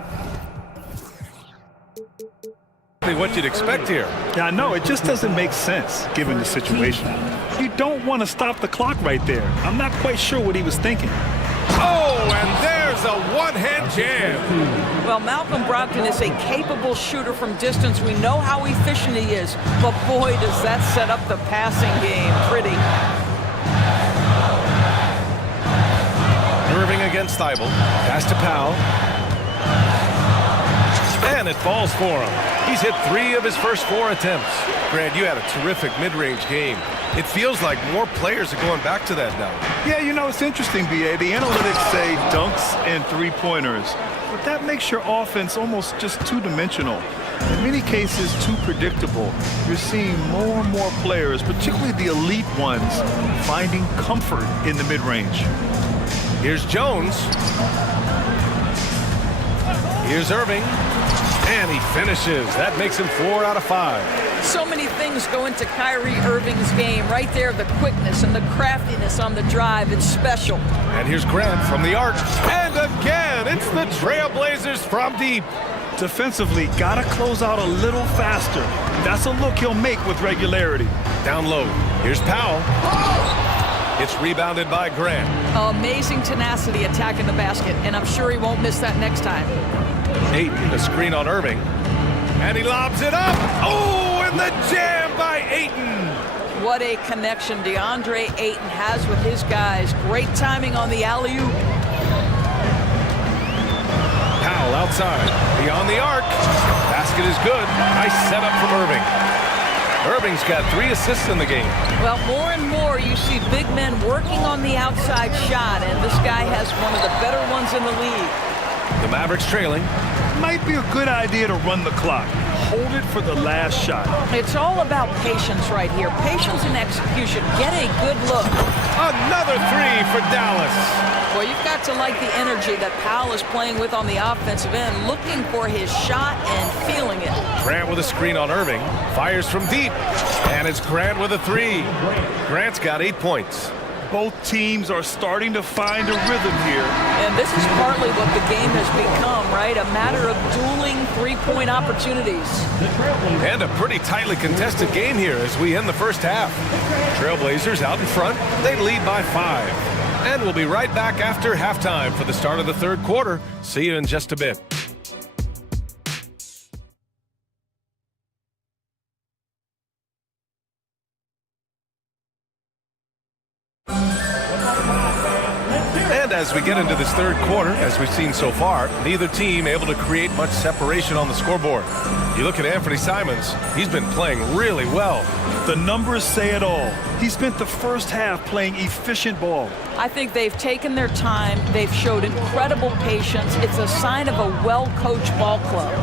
what you'd expect here. Yeah, I know. It just doesn't make sense given the situation. You don't want to stop the clock right there. I'm not quite sure what he was thinking. Oh, and there's a one-hand jam. Well, Malcolm Brogdon is a capable shooter from distance. We know how efficient he is, but boy, does that set up the passing game pretty. Irving against Thibault. Pass to Powell. And it falls for him. He's hit 3 of his first 4 attempts. Grant, you had a terrific mid-range game. It feels like more players are going back to that now. Yeah, you know, it's interesting, B.A. The analytics say dunks and three-pointers, but that makes your offense almost just two-dimensional. In many cases, too predictable. You're seeing more and more players, particularly the elite ones, finding comfort in the mid-range. Here's Jones. Here's Irving. And he finishes. That makes him 4 out of 5. So many things go into Kyrie Irving's game. Right there, the quickness and the craftiness on the drive. It's special. And here's Grant from the arc. And again, it's the Trailblazers from deep. Defensively, gotta close out a little faster. That's a look he'll make with regularity. Down low. Here's Powell. It's rebounded by Grant. Amazing tenacity attacking the basket, and I'm sure he won't miss that next time. Ayton, the screen on Irving. And he lobs it up. Oh, and the jam by Ayton. What a connection DeAndre Ayton has with his guys. Great timing on the alley-oop. Powell outside. Beyond the arc. Basket is good. Nice setup from Irving. Irving's got 3 assists in the game. Well, more and more you see big men working on the outside shot, and this guy has one of the better ones in the league. The Mavericks trailing. Might be a good idea to run the clock. Hold it for the last shot. It's all about patience right here. Patience and execution. Get a good look. Another 3 for Dallas. Well, you've got to like the energy that Powell is playing with on the offensive end, looking for his shot and feeling it. Grant with a screen on Irving. Fires from deep. And it's Grant with a 3. Grant's got 8 points. Both teams are starting to find a rhythm here. And this is partly what the game has become, right? A matter of dueling three-point opportunities. And a pretty tightly contested game here as we end the first half. Trailblazers out in front. They lead by 5. And we'll be right back after halftime for the start of the third quarter. See you in just a bit. And as we get into this third quarter, as we've seen so far, neither team able to create much separation on the scoreboard. You look at Anthony Simons, he's been playing really well. The numbers say it all. He spent the first half playing efficient ball. I think they've taken their time. They've showed incredible patience. It's a sign of a well-coached ball club.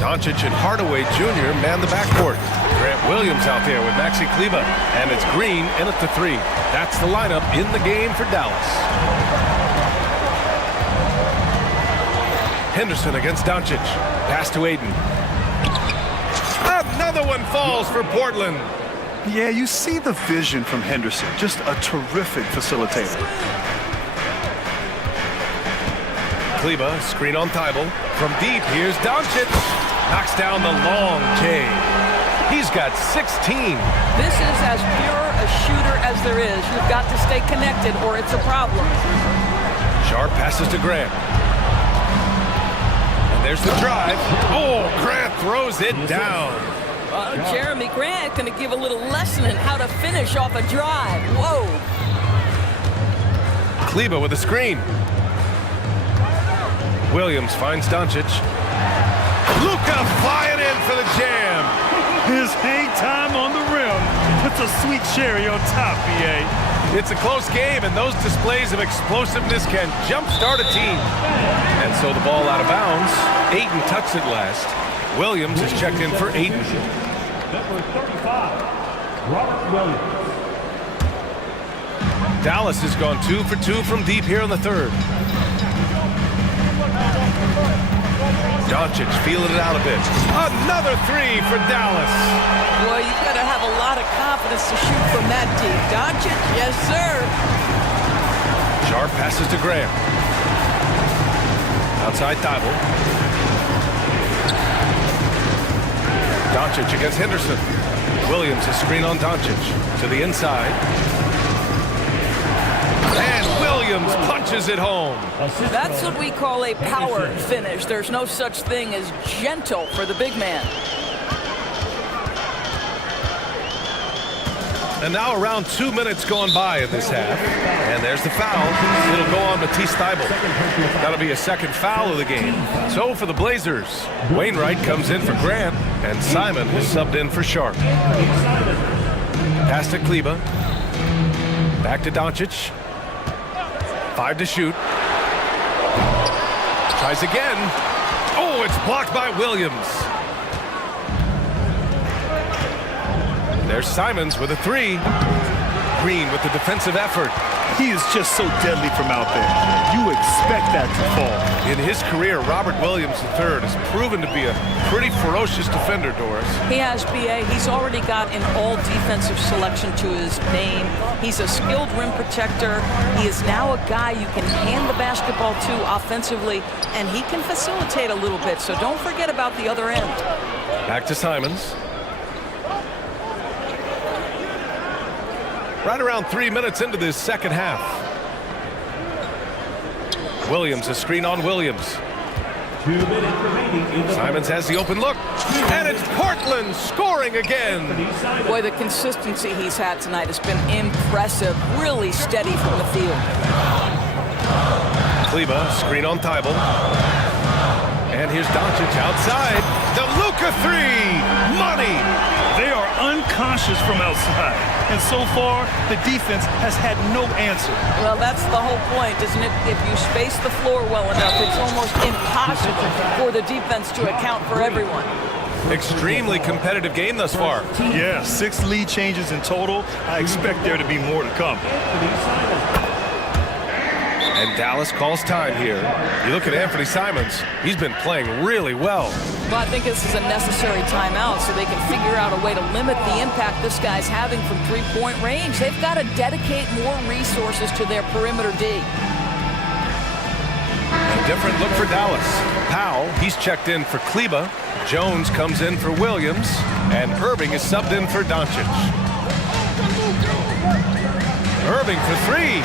Doncic and Hardaway Jr. man the backcourt. Grant Williams out there with Maxi Kleber. And it's Green in at the 3. That's the lineup in the game for Dallas. Henderson against Doncic. Pass to Ayton. Another one falls for Portland. Yeah, you see the vision from Henderson. Just a terrific facilitator. Kleber, screen on Thibault. From deep, here's Doncic. Knocks down the long K. He's got 16. This is as pure a shooter as there is. You've got to stay connected or it's a problem. Sharp passes to Grant. And there's the drive. Oh, Grant throws it down. Jeremy Grant going to give a little lesson in how to finish off a drive. Whoa. Kleber with a screen. Williams finds Doncic. Luka flying in for the jam. His hang time on the rim puts a sweet cherry on top, B.A. It's a close game, and those displays of explosiveness can jumpstart a team. And so the ball out of bounds. Ayton touched it last. Williams is checked in for Ayton. Number 35, Robert Williams. Dallas has gone 2 for 2 from deep here in the third. Doncic feeling it out a bit. Another three for Dallas. Boy, you've got to have a lot of confidence to shoot from that deep. Doncic, yes, sir. Sharp passes to Graham. Outside Thibault. Doncic against Henderson. Williams, a screen on Doncic. To the inside. And Williams punches it home. That's what we call a power finish. There's no such thing as gentle for the big man. And now around 2 minutes gone by in this half. And there's the foul. It'll go on Matisse Thibault. That'll be a second foul of the game. So for the Blazers, Wainwright comes in for Grant, and Simon is subbed in for Sharp. Pass to Kleba. Back to Doncic. 5 to shoot. Tries again. Oh, it's blocked by Williams. There's Simons with a three. Green with the defensive effort. He is just so deadly from out there. You expect that to fall. In his career, Robert Williams III has proven to be a pretty ferocious defender, Doris. He has, B.A. He's already got an all-defensive selection to his name. He's a skilled rim protector. He is now a guy you can hand the basketball to offensively, and he can facilitate a little bit, so don't forget about the other end. Back to Simons. Right around 3 minutes into this second half. Williams, a screen on Williams. 2 minutes remaining. Simons has the open look. And it's Portland scoring again. Boy, the consistency he's had tonight has been impressive. Really steady from the field. Kleba, screen on Thibault. And here's Doncic outside. The Luka three. Money. They are unconscious from outside. And so far, the defense has had no answer. Well, that's the whole point, isn't it? If you space the floor well enough, it's almost impossible for the defense to account for everyone. Extremely competitive game thus far. Yeah, 6 lead changes in total. I expect there to be more to come. And Dallas calls time here. You look at Anthony Simons, he's been playing really well. Well, I think this is a necessary timeout so they can figure out a way to limit the impact this guy's having from three-point range. They've got to dedicate more resources to their perimeter D. A different look for Dallas. Powell, he's checked in for Kleba. Jones comes in for Williams. And Irving is subbed in for Doncic. Irving for three.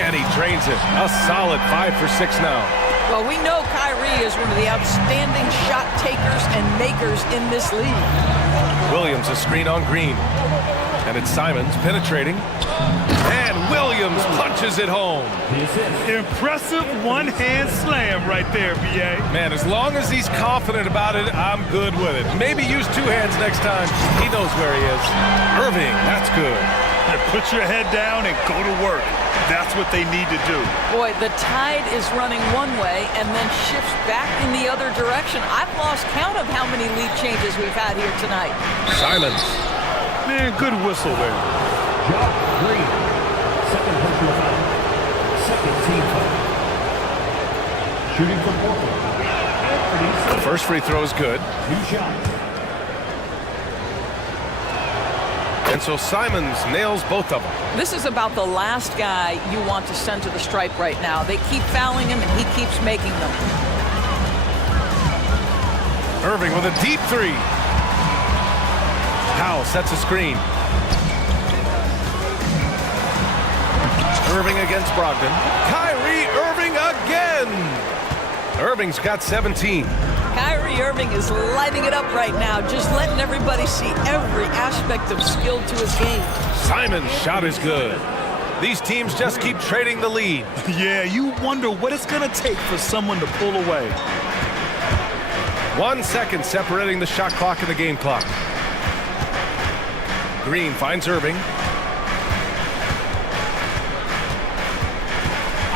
And he drains it. A solid 5 for 6 now. Well, we know Kyrie is one of the outstanding shot takers and makers in this league. Williams, a screen on Green. And it's Simons penetrating. And Williams punches it home. Impressive one-hand slam right there, B.A. Man, as long as he's confident about it, I'm good with it. Maybe use 2 hands next time. He knows where he is. Irving, that's good. Put your head down and go to work. That's what they need to do. Boy, the tide is running one way and then shifts back in the other direction. I've lost count of how many lead changes we've had here tonight. Simons. Man, good whistle there. Job Green. Second personal foul. Second team foul. Shooting for Portland. The first free throw is good. 2 shots. And so Simons nails both of them. This is about the last guy you want to send to the stripe right now. They keep fouling him, and he keeps making them. Irving with a deep three. Powell sets a screen. Irving against Brogdon. Kyrie Irving again. Irving's got 17. Kyrie Irving is lighting it up right now, just letting everybody see every aspect of skill to his game. Simon's shot is good. These teams just keep trading the lead. Yeah, you wonder what it's going to take for someone to pull away. 1 second separating the shot clock and the game clock. Green finds Irving.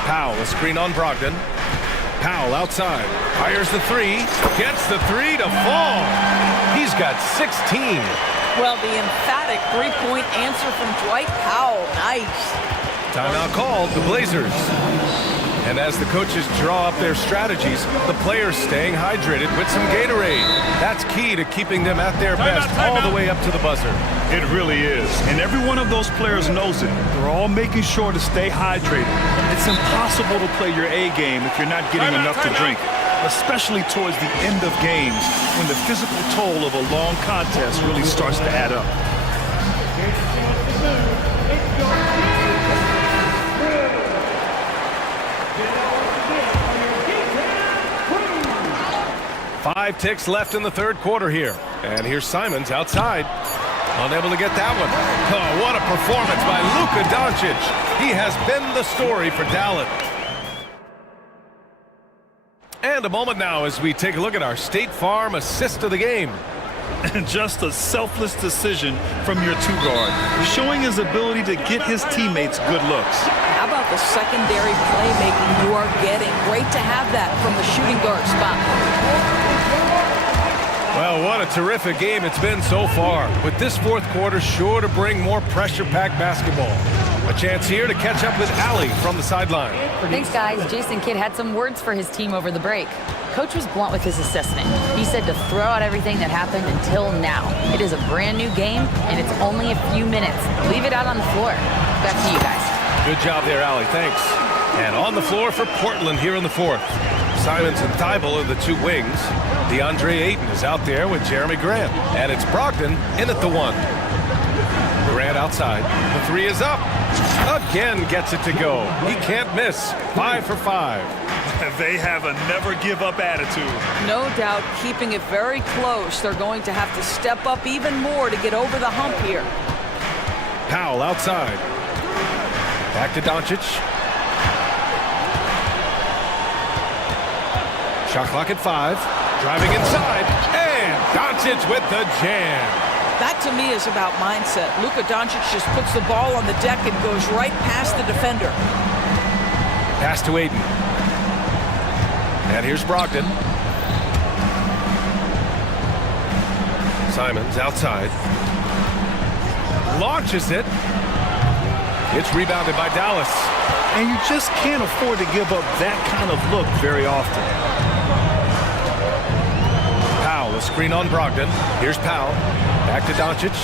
Powell, a screen on Brogdon. Powell outside, fires the three, gets the three to fall. He's got 16. Well, the emphatic three-point answer from Dwight Powell. Nice. Timeout called, the Blazers. And as the coaches draw up their strategies, the players staying hydrated with some Gatorade. That's key to keeping them at their best all the way up to the buzzer. It really is. And every one of those players knows it. They're all making sure to stay hydrated. It's impossible to play your A game if you're not getting enough to drink, especially towards the end of games when the physical toll of a long contest really starts to add up. Five ticks left in the third quarter here. And here's Simons outside. Unable to get that one. Oh, what a performance by Luka Doncic. He has been the story for Dallas. And a moment now as we take a look at our State Farm assist of the game. And just a selfless decision from your two guard, showing his ability to get his teammates good looks. How about the secondary playmaking you are getting? Great to have that from the shooting guard spot. Well, what a terrific game it's been so far. With this fourth quarter sure to bring more pressure-packed basketball. A chance here to catch up with Allie from the sideline. Thanks, guys. Jason Kidd had some words for his team over the break. Coach was blunt with his assessment. He said to throw out everything that happened until now. It is a brand new game, and it's only a few minutes. Leave it out on the floor. Back to you guys. Good job there, Allie. Thanks. And on the floor for Portland here in the fourth. Simons and Thibault are the two wings. DeAndre Ayton is out there with Jeremy Grant. And it's Brogdon in at the one. Grant outside. The three is up. Again gets it to go. He can't miss. 5 for 5. They have a never-give-up attitude. No doubt, keeping it very close. They're going to have to step up even more to get over the hump here. Powell outside. Back to Doncic. Shot clock at 5. Driving inside. And Doncic with the jam. That, to me, is about mindset. Luka Doncic just puts the ball on the deck and goes right past the defender. Pass to Ayton. And here's Brogdon. Simons outside. Launches it. It's rebounded by Dallas. And you just can't afford to give up that kind of look very often. Powell, a screen on Brogdon. Here's Powell. Back to Doncic.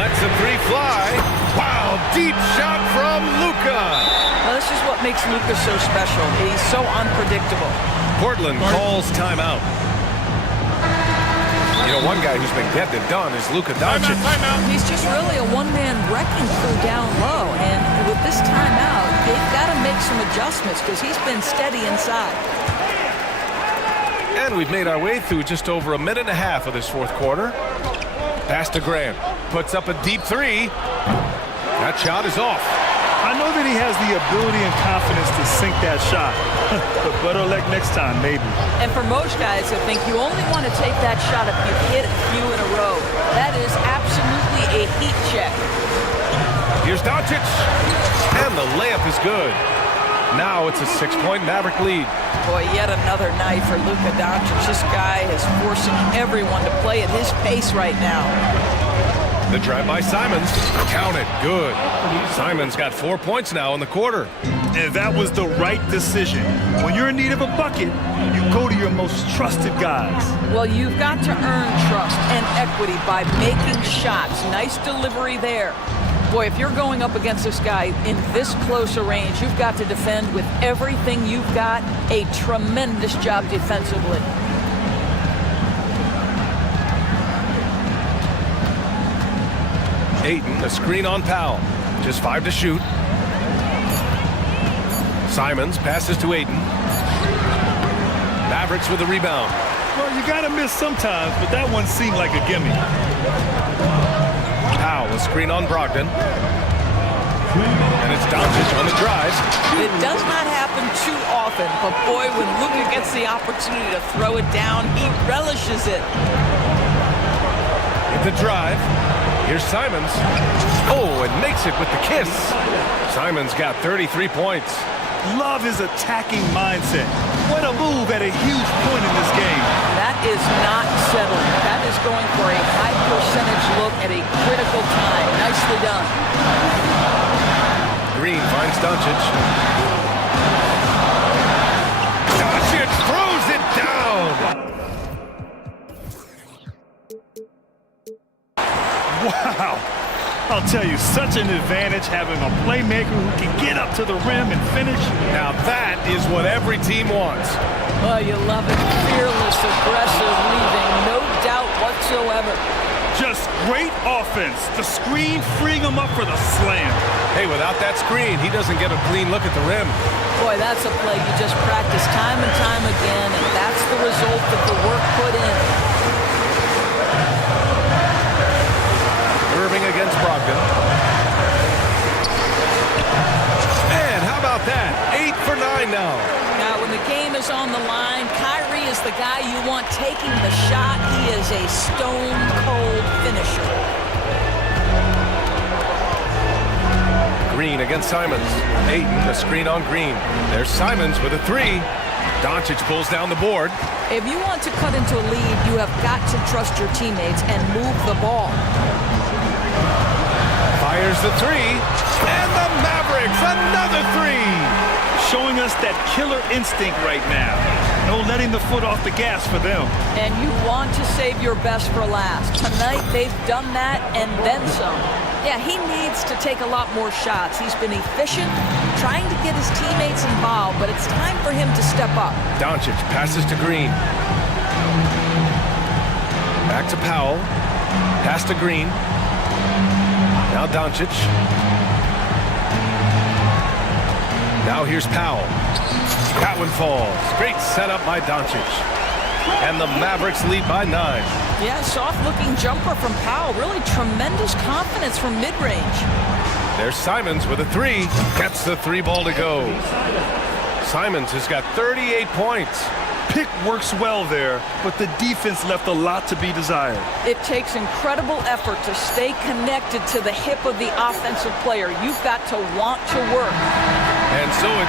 Lets the three fly. Wow, deep shot from Luka. Now, this is what makes Luka so special. He's so unpredictable. Portland calls timeout. You know, one guy who's been getting it done is Luka Doncic. He's just really a one-man wrecking crew down low. And with this timeout, they've got to make some adjustments because he's been steady inside. And we've made our way through just over a minute and a half of this fourth quarter. Pass to Grant. Puts up a deep three. That shot is off. I know that he has the ability and confidence to sink that shot. But better luck next time, maybe. And for most guys, I think you only want to take that shot if you hit a few in a row. That is absolutely a heat check. Here's Doncic. And the layup is good. Now it's a 6-point Maverick lead. Boy, yet another night for Luka Doncic. This guy is forcing everyone to play at his pace right now. The drive by Simons. Count it. Good. Simons got 4 points now in the quarter. And that was the right decision. When you're in need of a bucket, you go to your most trusted guys. Well, you've got to earn trust and equity by making shots. Nice delivery there. Boy, if you're going up against this guy in this close a range, you've got to defend with everything you've got. A tremendous job defensively. Ayton, a screen on Powell. Just 5 to shoot. Simons passes to Ayton. Mavericks with the rebound. Well, you gotta miss sometimes, but that one seemed like a gimme. Powell, a screen on Brogdon. And it's Doncic on the drive. It does not happen too often, but boy, when Luka gets the opportunity to throw it down, he relishes it. With the drive. Here's Simons. Oh, and makes it with the kiss. Simons got 33 points. Love his attacking mindset. What a move at a huge point in this game. That is not settling. That is going for a high percentage look at a critical time. Nicely done. Green finds Doncic. I'll tell you, such an advantage having a playmaker who can get up to the rim and finish. Now that is what every team wants. Oh, you love it. Fearless, aggressive, leaving no doubt whatsoever. Just great offense. The screen freeing him up for the slam. Hey, without that screen, he doesn't get a clean look at the rim. Boy, that's a play you just practice time and time again, and that's the result of the work put in. Irving against Brogdon. And how about that? 8 for 9 now. Now, when the game is on the line, Kyrie is the guy you want taking the shot. He is a stone-cold finisher. Green against Simons. Ayton, the screen on Green. There's Simons with a 3. Doncic pulls down the board. If you want to cut into a lead, you have got to trust your teammates and move the ball. Fires the 3. And the Mavericks, another 3. Showing us that killer instinct right now. No letting the foot off the gas for them. And you want to save your best for last. Tonight, they've done that and then some. Yeah, he needs to take a lot more shots. He's been efficient, trying to get his teammates involved, but it's time for him to step up. Doncic passes to Green. Back to Powell. Pass to Green. Now Doncic. Now here's Powell. That one falls. Great setup by Doncic. And the Mavericks lead by 9. Yeah, soft-looking jumper from Powell. Really tremendous confidence from mid-range. There's Simons with a 3. Gets the 3 ball to go. Simons has got 38 points. Pick works well there, but the defense left a lot to be desired. It takes incredible effort to stay connected to the hip of the offensive player. You've got to want to work. And so it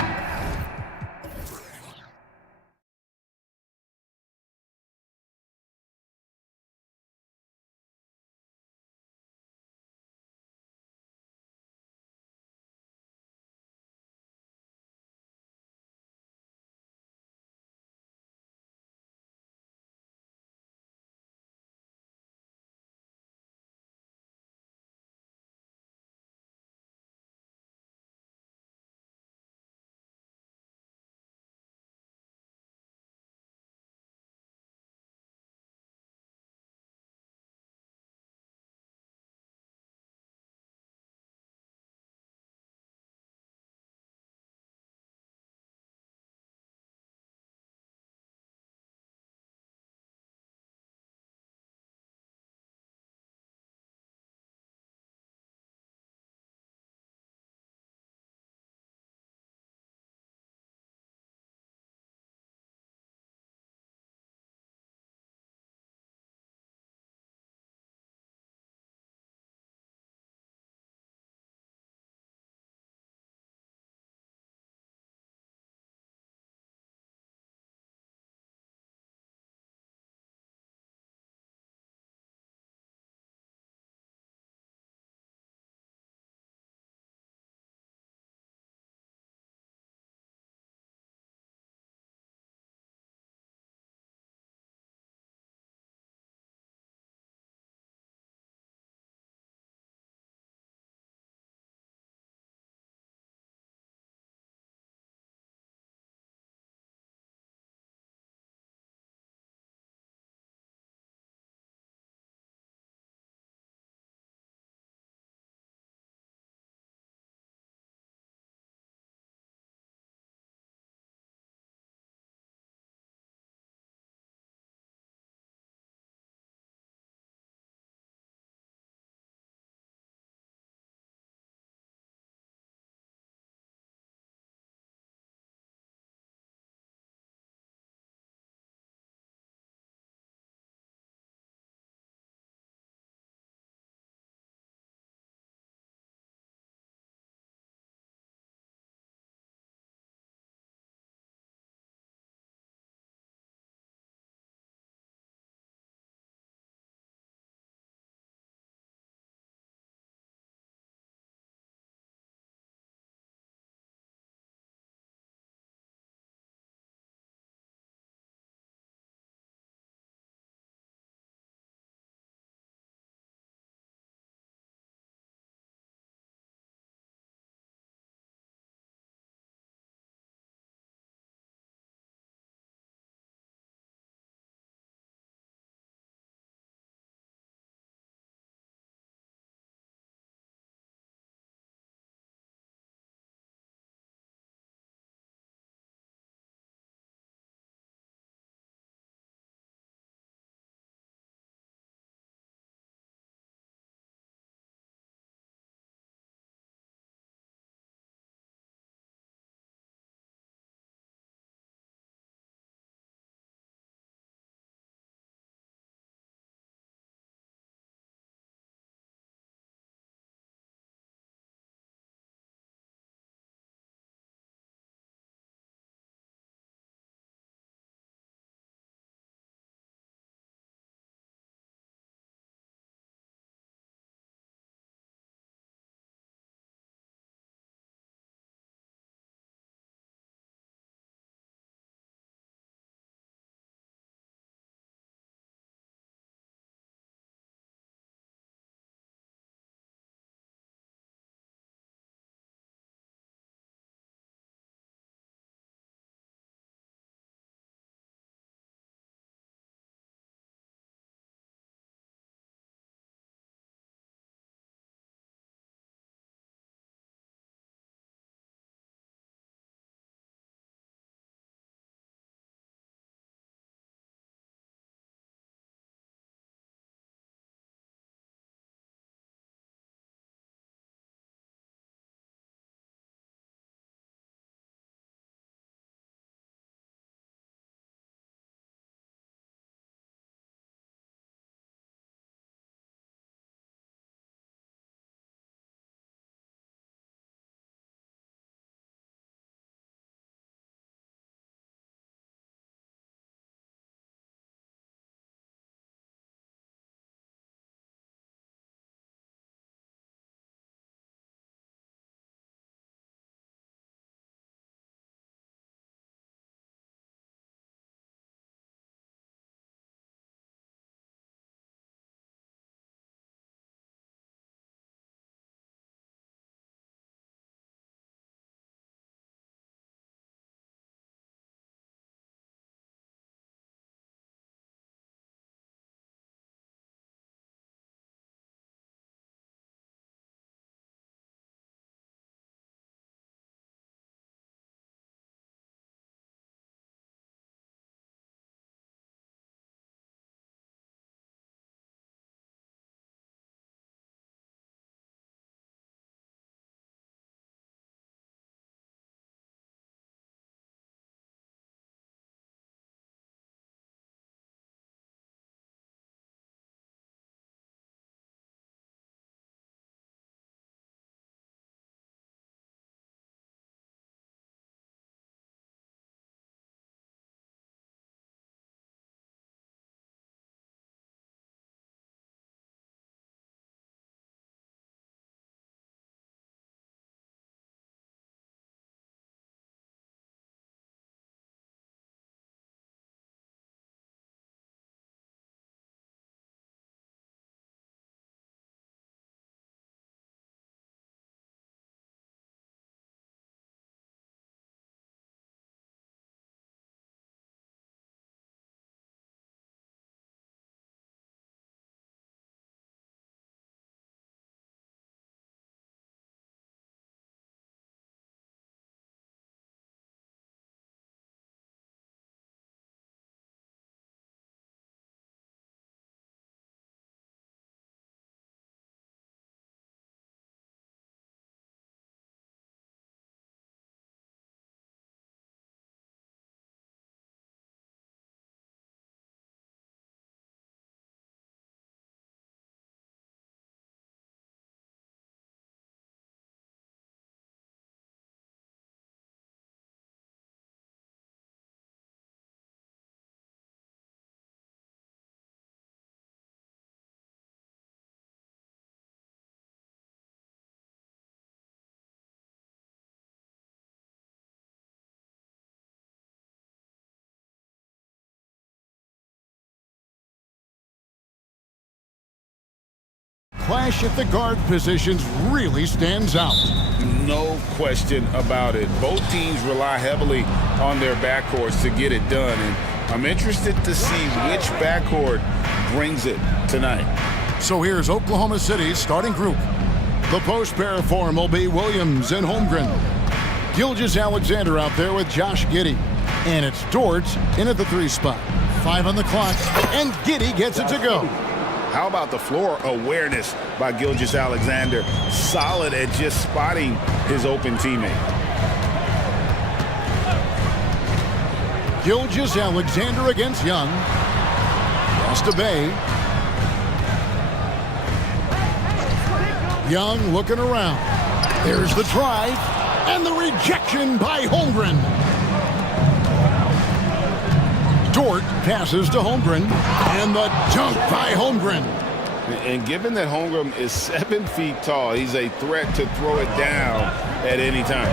clash at the guard positions really stands out. No question about it. Both teams rely heavily on their backcourts to get it done, and I'm interested to see which backcourt brings it tonight. So here's Oklahoma City's starting group. The post pair form will be Williams and Holmgren. Gilgeous-Alexander out there with Josh Giddey. And it's Dort in at the 3 spot. 5 on the clock, and Giddey gets it to go. How about the floor awareness by Gilgeous-Alexander? Solid at just spotting his open teammate. Gilgeous-Alexander against Young. Pass to Bay. Young looking around. There's the drive, and the rejection by Holmgren. Dort passes to Holmgren, and the dunk by Holmgren. And given that Holmgren is 7 feet tall, he's a threat to throw it down at any time.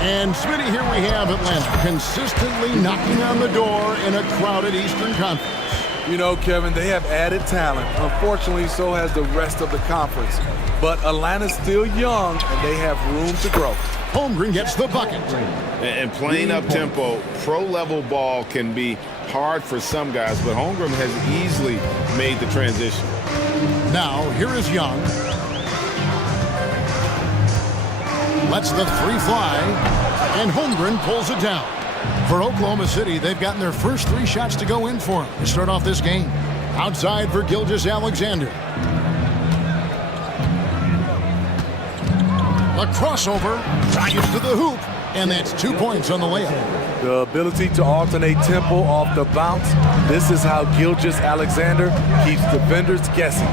And Smitty, here we have Atlanta consistently knocking on the door in a crowded Eastern Conference. You know, Kevin, they have added talent. Unfortunately, so has the rest of the conference. But Atlanta's still young, and they have room to grow. Holmgren gets the bucket. And playing up-tempo, pro-level ball can be hard for some guys, but Holmgren has easily made the transition. Now, here is Young. Lets the 3 fly, and Holmgren pulls it down. For Oklahoma City, they've gotten their first 3 shots to go in for him to start off this game. Outside for Gilgeous-Alexander. A crossover, drives to the hoop, and that's 2 points on the layup. The ability to alternate tempo off the bounce. This is how Gilgeous-Alexander keeps defenders guessing.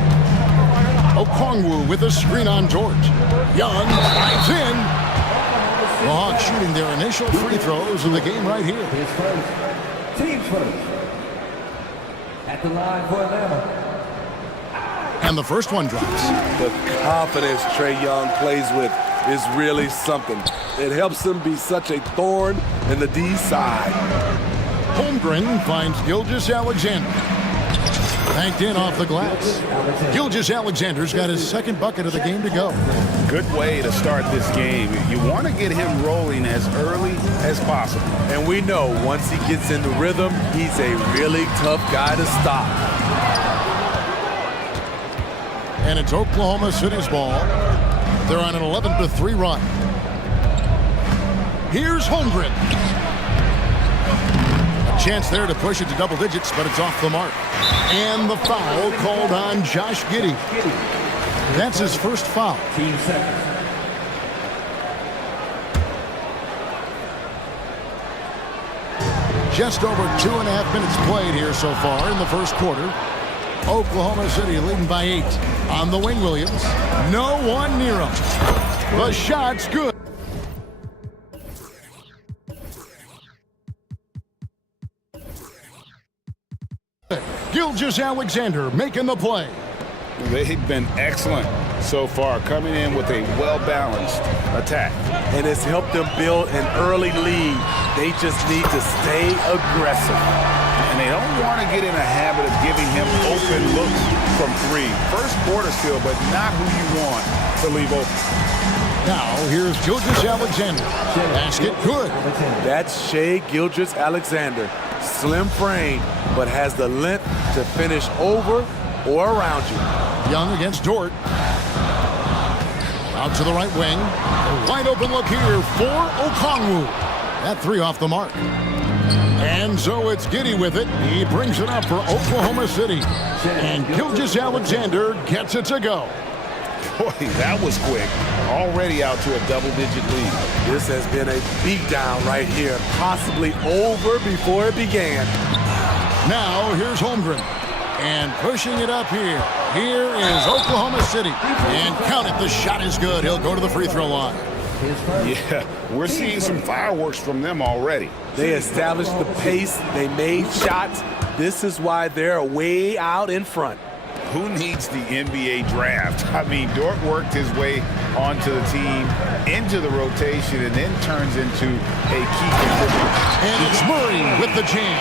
Okongwu with a screen on George. Young drives in. The Hawks shooting their initial free throws in the game right here. His first, team first. At the line for Atlanta. And the first one drops. The confidence Trae Young plays with is really something. It helps him be such a thorn in the D side. Holmgren finds Gilgeous-Alexander. Banked in off the glass. Gilgeous-Alexander's got his second bucket of the game to go. Good way to start this game. You want to get him rolling as early as possible. And we know once he gets in the rhythm, he's a really tough guy to stop. And it's Oklahoma City's ball. They're on an 11-3 run. Here's Holmgren. A chance there to push it to double digits, but it's off the mark. And the foul called on Josh Giddey. That's his first foul. Team second. Just over 2.5 minutes played here so far in the first quarter. Oklahoma City leading by 8. On the wing, Williams. No one near him. The shot's good. Gilgeous-Alexander making the play. They've been excellent so far, coming in with a well-balanced attack. And it's helped them build an early lead. They just need to stay aggressive. And they don't want to get in a habit of giving him open looks from 3. First quarter still, but not who you want to leave open. Now, here's Gilgeous-Alexander. Basket good. That's Shai Gilgeous-Alexander. Slim frame, but has the length to finish over or around you. Young against Dort. Out to the right wing. A wide open look here for Okongwu. That 3 off the mark. And so it's Giddey with it. He brings it up for Oklahoma City. And Gilgeous-Alexander gets it to go. Boy, that was quick. Already out to a double-digit lead. This has been a beatdown right here. Possibly over before it began. Now here's Holmgren. And pushing it up here. Here is Oklahoma City. And count it, the shot is good. He'll go to the free throw line. Yeah, we're seeing some fireworks from them already. They established the pace. They made shots. This is why they're way out in front. Who needs the NBA draft? I mean, Dort worked his way onto the team, into the rotation, and then turns into a key contributor. And it's Murray with the jam.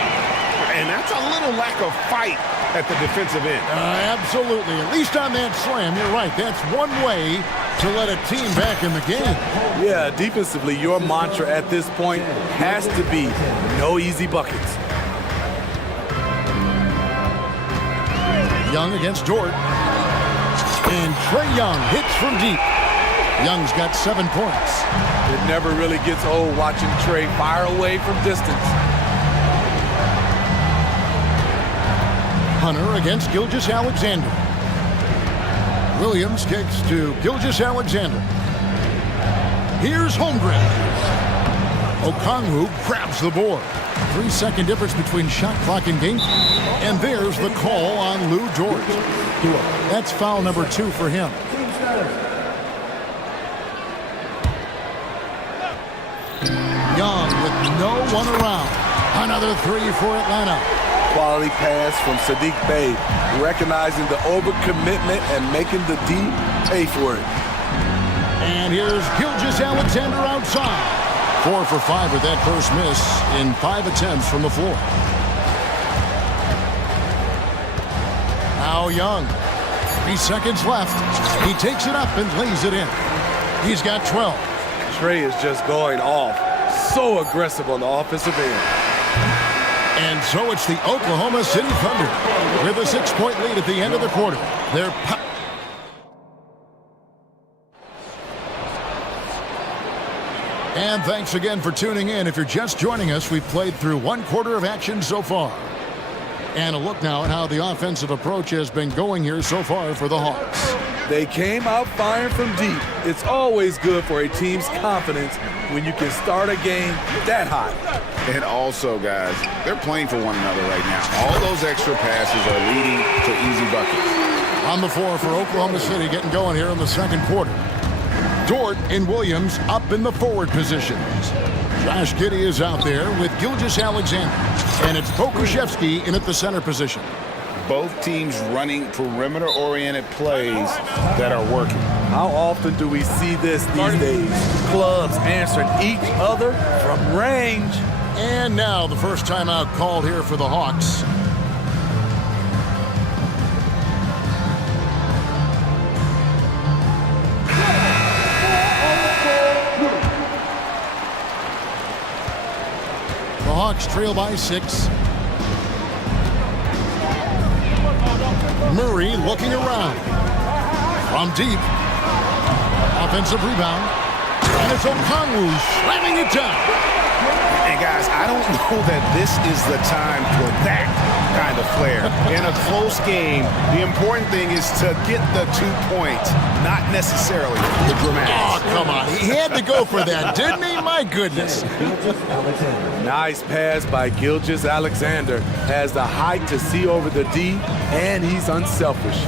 and that's a little lack of fight at the defensive end. Absolutely. At least on that slam, you're right. That's one way to let a team back in the game. Yeah, defensively, your mantra at this point has to be no easy buckets. Young against Dort. And Trae Young hits from deep. Young's got 7 points. It never really gets old watching Trae fire away from distance. Hunter against Gilgeous-Alexander. Williams kicks to Gilgeous-Alexander. Here's Holmgren. Okongwu grabs the board. 3-second difference between shot clock and game. And there's the call on Lou George. That's foul number 2 for him. Young with no one around. Another 3 for Atlanta. Quality pass from Sadiq Bey, recognizing the overcommitment and making the D pay for it. And here's Gilgeous-Alexander outside. 4 for 5 with that first miss in 5 attempts from the floor. Now Young. 3 seconds left. He takes it up and lays it in. He's got 12. Trae is just going off. So aggressive on the offensive end. And so it's the Oklahoma City Thunder with a 6-point lead at the end of the quarter. They're And thanks again for tuning in. If you're just joining us, we've played through 1 quarter of action so far. And a look now at how the offensive approach has been going here so far for the Hawks. They came out firing from deep. It's always good for a team's confidence when you can start a game that hot. And also, guys, they're playing for one another right now. All those extra passes are leading to easy buckets. On the floor for Oklahoma City, getting going here in the second quarter. Dort and Williams up in the forward positions. Josh Giddey is out there with Gilgeous-Alexander. And it's Pokusevski in at the center position. Both teams running perimeter-oriented plays that are working. How often do we see this these days? Clubs answering each other from range. And now the first timeout called here for the Hawks. The Hawks trail by 6. Murray looking around. From deep. Offensive rebound. And it's Okongwu slamming it down. And guys, I don't know that this is the time for that kind of flair. In a close game, the important thing is to get the 2 points, not necessarily the dramatics. Oh, come on. He had to go for that, didn't he? My goodness. Nice pass by Gilgeous-Alexander. Has the height to see over the D, and he's unselfish.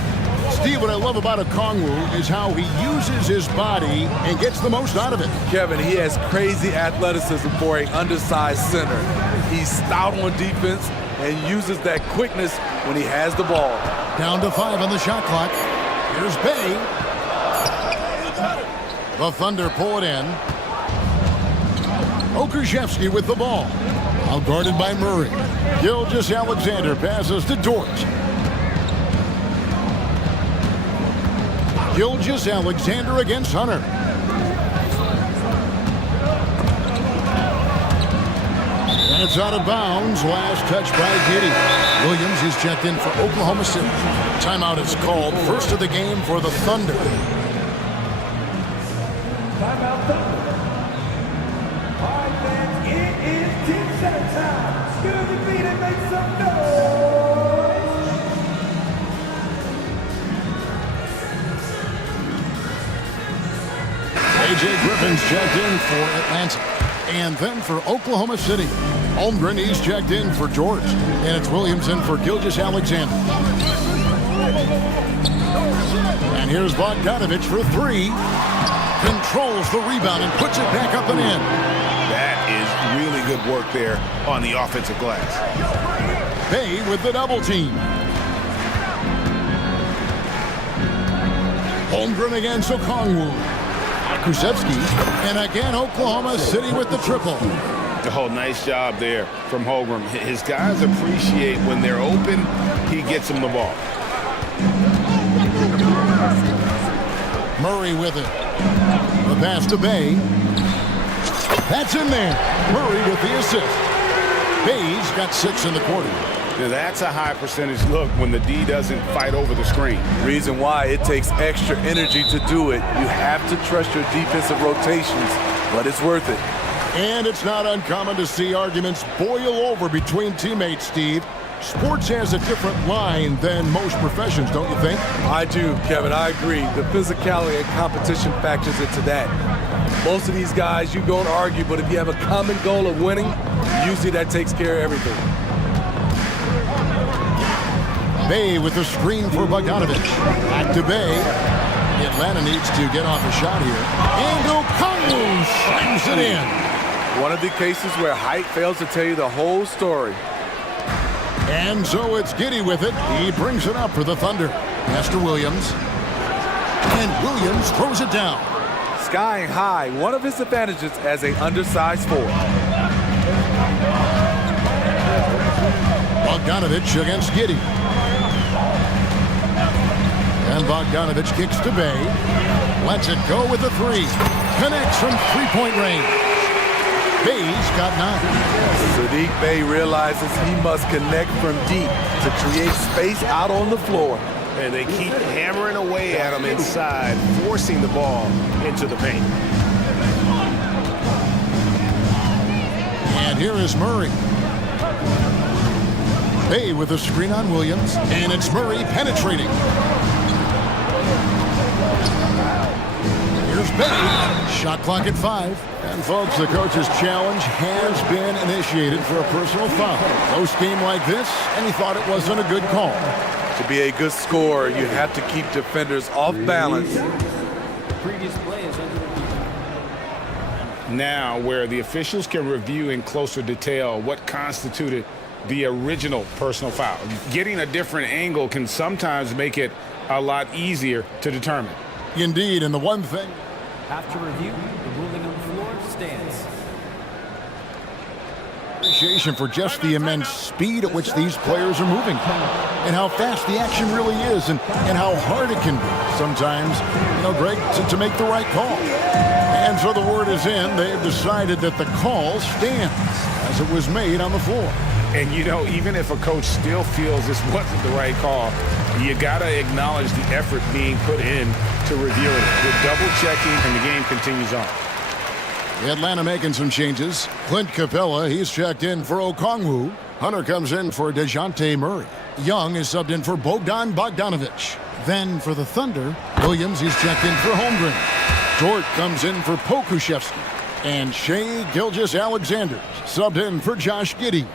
Steve, what I love about Okongwu is how he uses his body and gets the most out of it. Kevin, he has crazy athleticism for an undersized center. He's stout on defense and uses that quickness when he has the ball. Down to 5 on the shot clock. Here's Bey. The Thunder pull it in. Pokusevski with the ball. Out guarded by Murray. Gilgeous-Alexander passes to Dort. Gilgeous-Alexander against Hunter. And it's out of bounds. Last touch by Giddey. Williams is checked in for Oklahoma City. Timeout is called. First of the game for the Thunder. Timeout Thunder. All right, fans, it is 10-7 time. Spill the beat and make some noise. A.J. Griffin's checked in for Atlanta. And then for Oklahoma City, Holmgren, he's checked in for George. And it's Williams in for Gilgeous-Alexander. And here's Bogdanovich for 3. Controls the rebound and puts it back up and in. That is really good work there on the offensive glass. Bey with the double team. Holmgren against Okongwu. Pokusevski, and again Oklahoma City with the triple. Oh, nice job there from Holmgren. His guys appreciate when they're open, he gets them the ball. Murray with it. The pass to Bay. That's in there. Murray with the assist. Bay's got 6 in the quarter. Now that's a high percentage look when the D doesn't fight over the screen. Reason why it takes extra energy to do it. You have to trust your defensive rotations, but it's worth it. And it's not uncommon to see arguments boil over between teammates, Steve. Sports has a different line than most professions, don't you think? I do, Kevin. I agree. The physicality and competition factors into that. Most of these guys, you go and argue, but if you have a common goal of winning, usually that takes care of everything. Bay with the screen for Bogdanovich. Back to Bay. Atlanta needs to get off a shot here. And Okongwu slams it in. One of the cases where height fails to tell you the whole story. And so it's Giddey with it. He brings it up for the Thunder. Pass to Williams. And Williams throws it down. Skying high, one of his advantages as an undersized forward. Bogdanovich against Giddey. And Bogdanovich kicks to Bay. Lets it go with the 3. Connects from three-point range. Bay's got 9. Saddiq Bey realizes he must connect from deep to create space out on the floor. And they keep hammering away at him inside, forcing the ball into the paint. And here is Murray. Bay with a screen on Williams. And it's Murray penetrating. Here's Bay. Shot clock at 5. And folks, the coach's challenge has been initiated for a personal foul. Close game like this, and he thought it wasn't a good call. To be a good scorer, you have to keep defenders off balance. Now, where the officials can review in closer detail what constituted the original personal foul. Getting a different angle can sometimes make it a lot easier to determine. Indeed, and the one thing... After review, the ruling on the floor stands. Appreciation for just the immense speed at which these players are moving and how fast the action really is and how hard it can be sometimes, Greg, to make the right call. And so the word is in. They've decided that the call stands as it was made on the floor. And, even if a coach still feels this wasn't the right call, you got to acknowledge the effort being put in to review it. We're double-checking, and the game continues on. Atlanta making some changes. Clint Capella, he's checked in for Okongwu. Hunter comes in for DeJounte Murray. Young is subbed in for Bogdan Bogdanovich. Then for the Thunder, Williams, he's checked in for Holmgren. Dort comes in for Pokushevsky. And Shai Gilgeous-Alexander subbed in for Josh Giddey.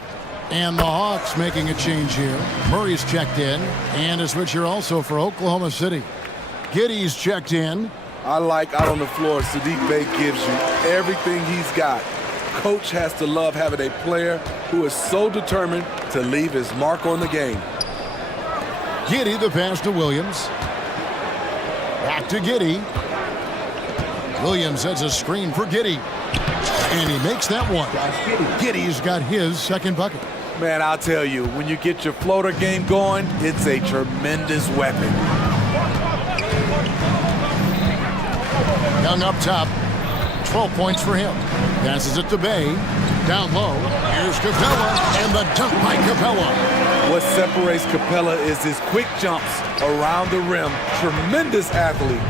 And the Hawks making a change here. Murray's checked in. And a switch here also for Oklahoma City. Giddey's checked in. I like out on the floor, Saddiq Bey gives you everything he's got. Coach has to love having a player who is so determined to leave his mark on the game. Giddey, the pass to Williams. Back to Giddey. Williams sets a screen for Giddey. And he makes that one. Giddey's got his second bucket. Man, I'll tell you, when you get your floater game going, it's a tremendous weapon. Young up top. 12 points for him. Passes it to Bay. Down low. Here's Capella. And the dunk by Capella. What separates Capella is his quick jumps around the rim. Tremendous athlete.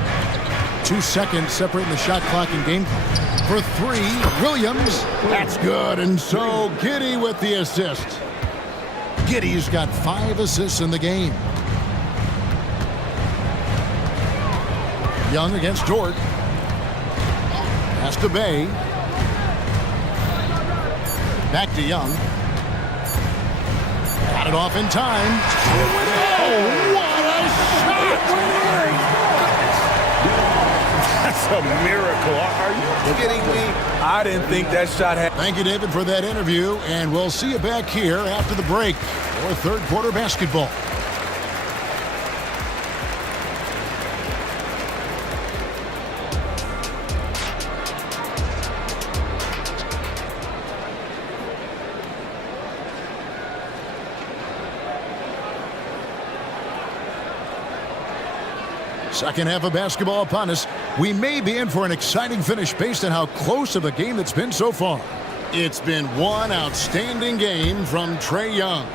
2 seconds separating the shot clock and game clock. For 3, Williams. That's good. And so Giddey with the assist. Giddey's got 5 assists in the game. Young against Dort. Pass to Bay. Back to Young. Got it off in time. Oh, what a shot! That's a miracle. Are you kidding me? I didn't think that shot had... Thank you, David, for that interview. And we'll see you back here after the break for third quarter basketball. Second half of basketball upon us. We may be in for an exciting finish based on how close of a game it's been so far. It's been one outstanding game from Trae Young.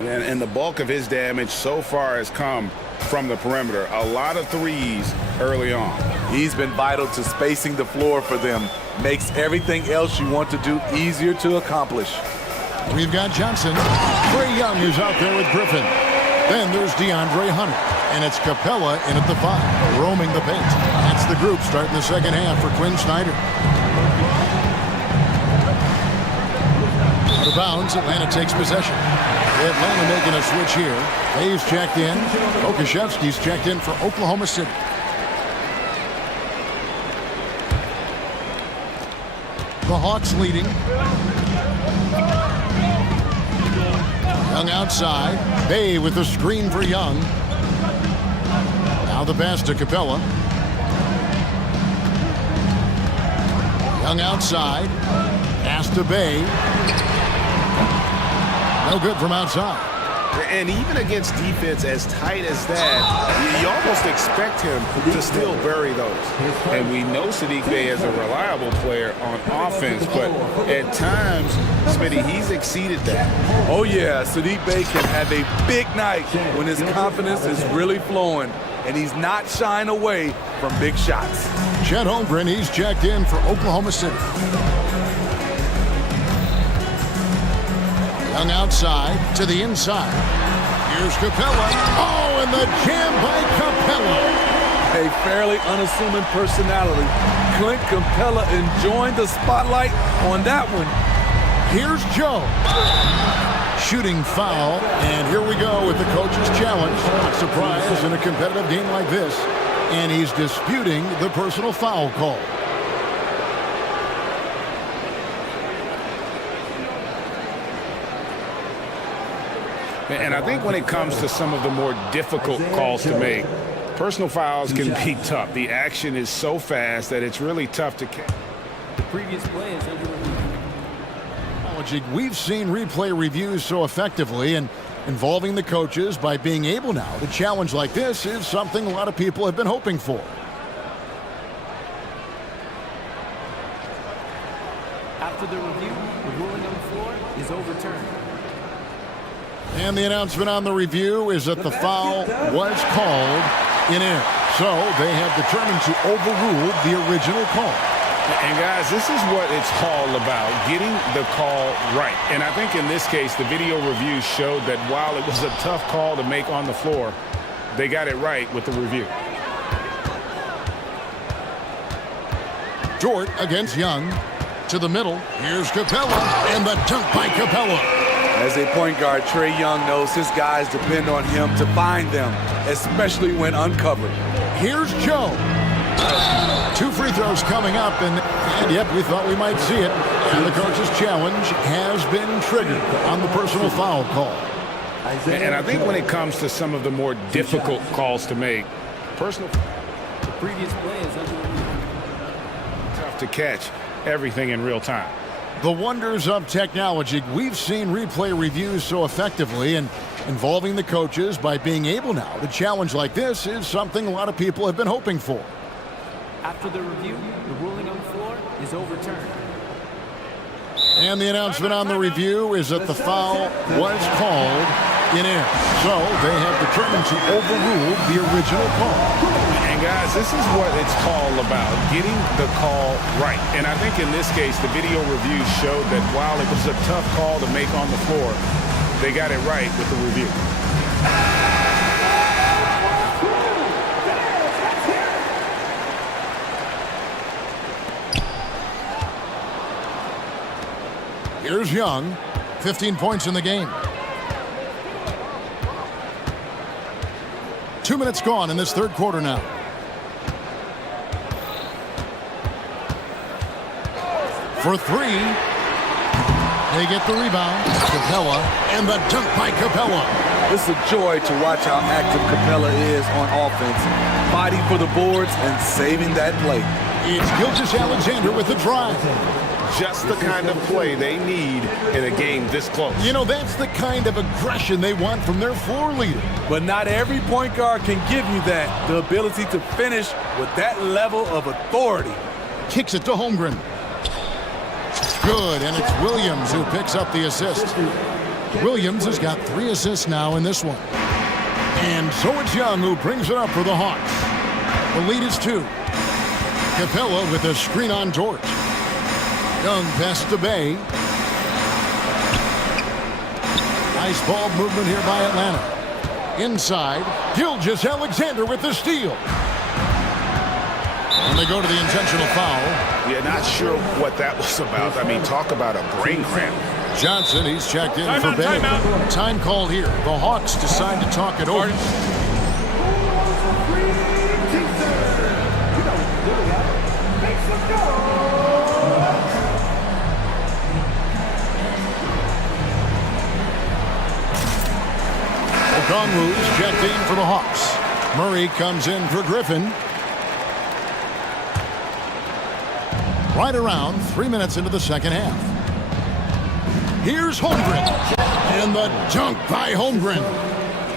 And the bulk of his damage so far has come from the perimeter. A lot of threes early on. He's been vital to spacing the floor for them. Makes everything else you want to do easier to accomplish. We've got Johnson. Trae Young is out there with Griffin. Then there's DeAndre Hunter. And it's Capella in at the 5, roaming the paint. That's the group starting the second half for Quinn Snyder. Out of bounds, Atlanta takes possession. Atlanta making a switch here. Hayes checked in. Okashevsky's checked in for Oklahoma City. The Hawks leading. Young outside. Bay with the screen for Young. Now the pass to Capella. Young outside. Pass to Bay. No good from outside. And even against defense as tight as that, you almost expect him to still bury those. And we know Saddiq Bey is a reliable player on offense, but at times, Smitty, he's exceeded that. Oh yeah, Saddiq Bey can have a big night when his confidence is really flowing, and he's not shying away from big shots. Chet Holmgren, he's checked in for Oklahoma City. Young outside to the inside. Here's Capella. Oh, and the jam by Capella. A fairly unassuming personality. Clint Capella enjoying the spotlight on that one. Here's Joe. Shooting foul, and here we go with the coach's challenge. Not surprised in a competitive game like this. And he's disputing the personal foul call. And I think when it comes to some of the more difficult calls to make, personal fouls can be tough. The action is so fast that it's really tough to catch. The previous play is under review. We've seen replay reviews so effectively, and involving the coaches by being able now to challenge like this is something a lot of people have been hoping for. After the review, the ruling on the floor is overturned. And the announcement on the review is that the foul was called in air. So they have determined to overrule the original call. And guys, this is what it's all about, getting the call right. And I think in this case, the video review showed that while it was a tough call to make on the floor, they got it right with the review. Dort against Young. To the middle. Here's Capella. And the dunk by Capella. As a point guard, Trae Young knows his guys depend on him to find them, especially when uncovered. Here's Joe. 2 free throws coming up, and yep, we thought we might see it. And the coach's challenge has been triggered on the personal foul call. And I think when it comes to some of the more difficult calls to make, personal... The previous play is under review. Tough to catch everything in real time. The wonders of technology. We've seen replay reviews so effectively, and involving the coaches by being able now to challenge like this is something a lot of people have been hoping for. After the review, the ruling on the floor is overturned. And the announcement on the review is that the foul was called in air. So they have determined to overrule the original call. And guys, this is what it's all about, getting the call right. And I think in this case, the video review showed that while it was a tough call to make on the floor, they got it right with the review. Here's Young, 15 points in the game. 2 minutes gone in this third quarter now. For 3, they get the rebound. Capella, and the dunk by Capella. It's a joy to watch how active Capella is on offense, fighting for the boards and saving that play. It's Gilgeous-Alexander with the drive. just the kind of play they need in a game this close. You know, that's the kind of aggression they want from their floor leader. But not every point guard can give you that, the ability to finish with that level of authority. Kicks it to Holmgren. Good, and it's Williams who picks up the assist. Williams has got 3 assists now in this one. And so it's Young who brings it up for the Hawks. The lead is 2. Capella with a screen on George. Young passes to Bay. Nice ball movement here by Atlanta. Inside, Gilgeous-Alexander with the steal. And they go to the intentional foul. Yeah, not sure what that was about. I mean, talk about a brain cramp. Johnson, he's checked in for Bay. Time called here. The Hawks decide to talk it over. Okongwu's checked in for the Hawks. Murray comes in for Griffin. Right around 3 minutes into the second half. Here's Holmgren. And the dunk by Holmgren.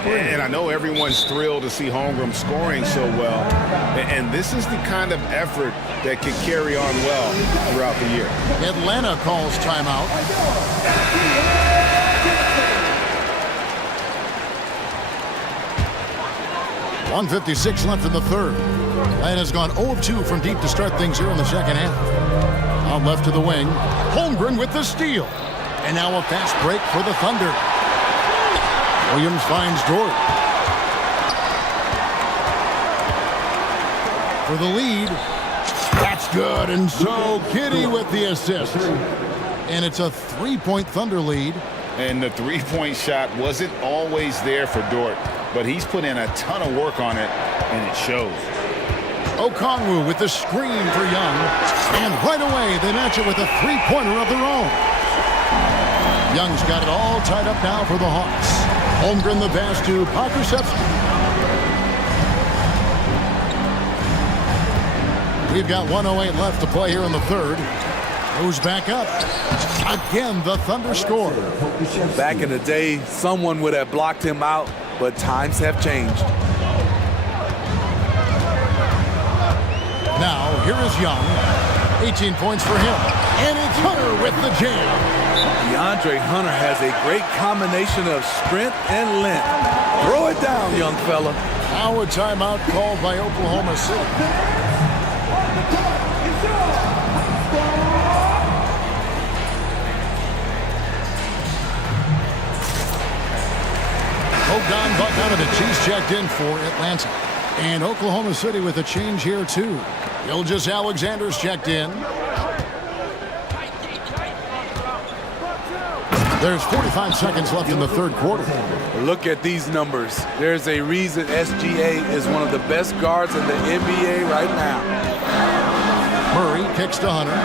And I know everyone's thrilled to see Holmgren scoring so well. And this is the kind of effort that can carry on well throughout the year. Atlanta calls timeout. .156 left in the third. Atlanta's gone 0 of 2 from deep to start things here in the second half. Out left to the wing. Holmgren with the steal. And now a fast break for the Thunder. Williams finds Dort. For the lead. That's good. And so Giddey with the assist. And it's a 3-point Thunder lead. And the three-point shot wasn't always there for Dort, but he's put in a ton of work on it, and it shows. Okongwu with the screen for Young. And right away, they match it with a three-pointer of their own. Young's got it all tied up now for the Hawks. Holmgren the pass to Pokusevski. We've got 1:08 left to play here in the third. Moves back up. Again, the Thunder score. Back in the day, someone would have blocked him out, but times have changed. Now, here is Young. 18 points for him. And it's Hunter with the jam. DeAndre Hunter has a great combination of strength and length. Throw it down, young fella. Now a timeout called by Oklahoma City. Bogdanovich, he's checked in for Atlanta. And Oklahoma City with a change here, too. Gilgeous-Alexander's checked in. There's 45 seconds left in the third quarter. Look at these numbers. There's a reason SGA is one of the best guards in the NBA right now. Murray kicks to Hunter.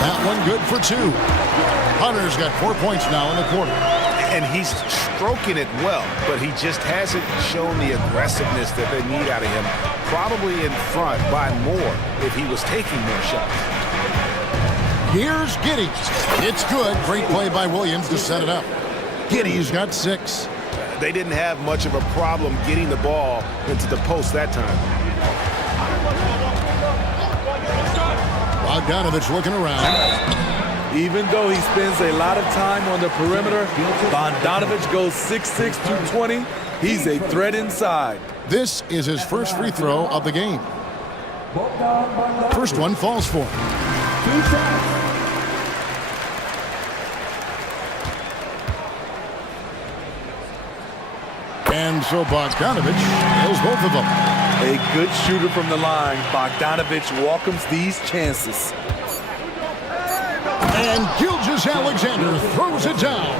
That one good for 2. Hunter's got 4 points now in the quarter. And he's stroking it well, but he just hasn't shown the aggressiveness that they need out of him. Probably in front by more if he was taking more shots. Here's Giddey. It's good. Great play by Williams to set it up. Giddey's got 6. They didn't have much of a problem getting the ball into the post that time. Bogdanovich looking around. Even though he spends a lot of time on the perimeter, Bogdanovich goes 6'6", 220. He's a threat inside. This is his first free throw of the game. First one falls for him. And so Bogdanovich nails both of them. A good shooter from the line. Bogdanovich welcomes these chances. And Gilgeous-Alexander throws it down.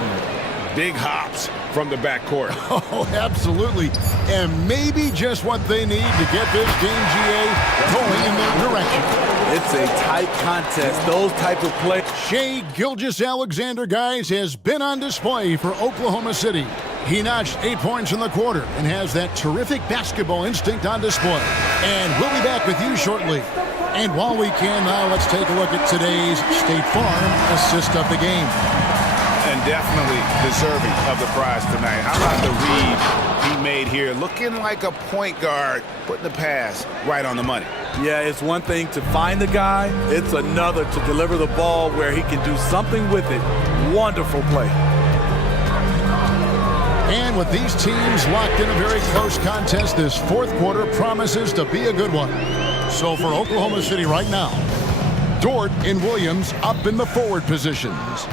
Big hops from the backcourt. Oh, absolutely. And maybe just what they need to get this game, GA, going in their direction. It's a tight contest. Those type of plays. Shai Gilgeous-Alexander, guys, has been on display for Oklahoma City. He notched 8 points in the quarter and has that terrific basketball instinct on display. And we'll be back with you shortly. And while we can now, let's take a look at today's State Farm assist of the game. And definitely deserving of the prize tonight. How about the read he made here? Looking like a point guard, putting the pass right on the money. Yeah, it's one thing to find the guy. It's another to deliver the ball where he can do something with it. Wonderful play. And with these teams locked in a very close contest, this fourth quarter promises to be a good one. So for Oklahoma City right now, Dort and Williams up in the forward positions.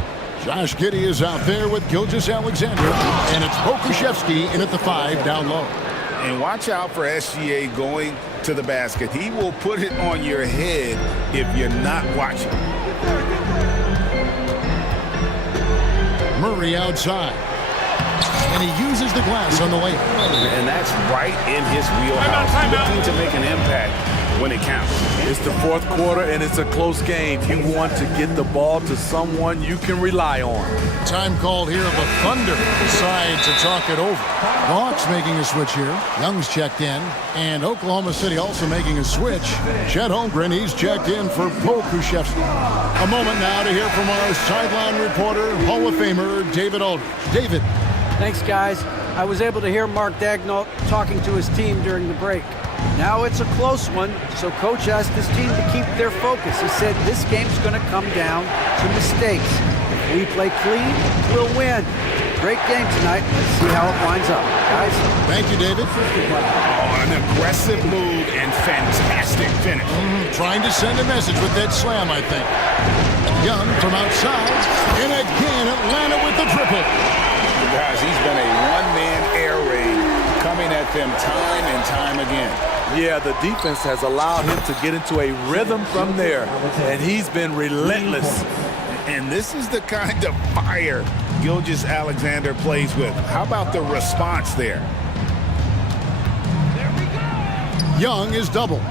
Josh Giddey is out there with Gilgeous-Alexander, and it's Pokuševski in at the 5 down low. And watch out for SGA going to the basket. He will put it on your head if you're not watching. Murray outside. And he uses the glass on the layup. And that's right in his wheelhouse. Looking to make an impact when it counts. It's the fourth quarter, and it's a close game. You want to get the ball to someone you can rely on. Time called here, but Thunder decide to talk it over. The Hawks making a switch here. Young's checked in. And Oklahoma City also making a switch. Chet Holmgren, he's checked in for Pokuševski. A moment now to hear from our sideline reporter, Hall of Famer David Aldridge. David. Thanks, guys. I was able to hear Mark Daigneault talking to his team during the break. Now it's a close one, so Coach asked his team to keep their focus. He said this game's going to come down to mistakes. If we play clean, we'll win. Great game tonight. Let's see how it winds up. Guys? Thank you, David. Oh, an aggressive move and fantastic finish. Trying to send a message with that slam, I think. Young from outside. And again, Atlanta with the triple. Guys, he's been a one-man air raid coming at them time and time again. Yeah, the defense has allowed him to get into a rhythm from there, and he's been relentless. And this is the kind of fire Gilgeous-Alexander plays with. How about the response there? Young is double.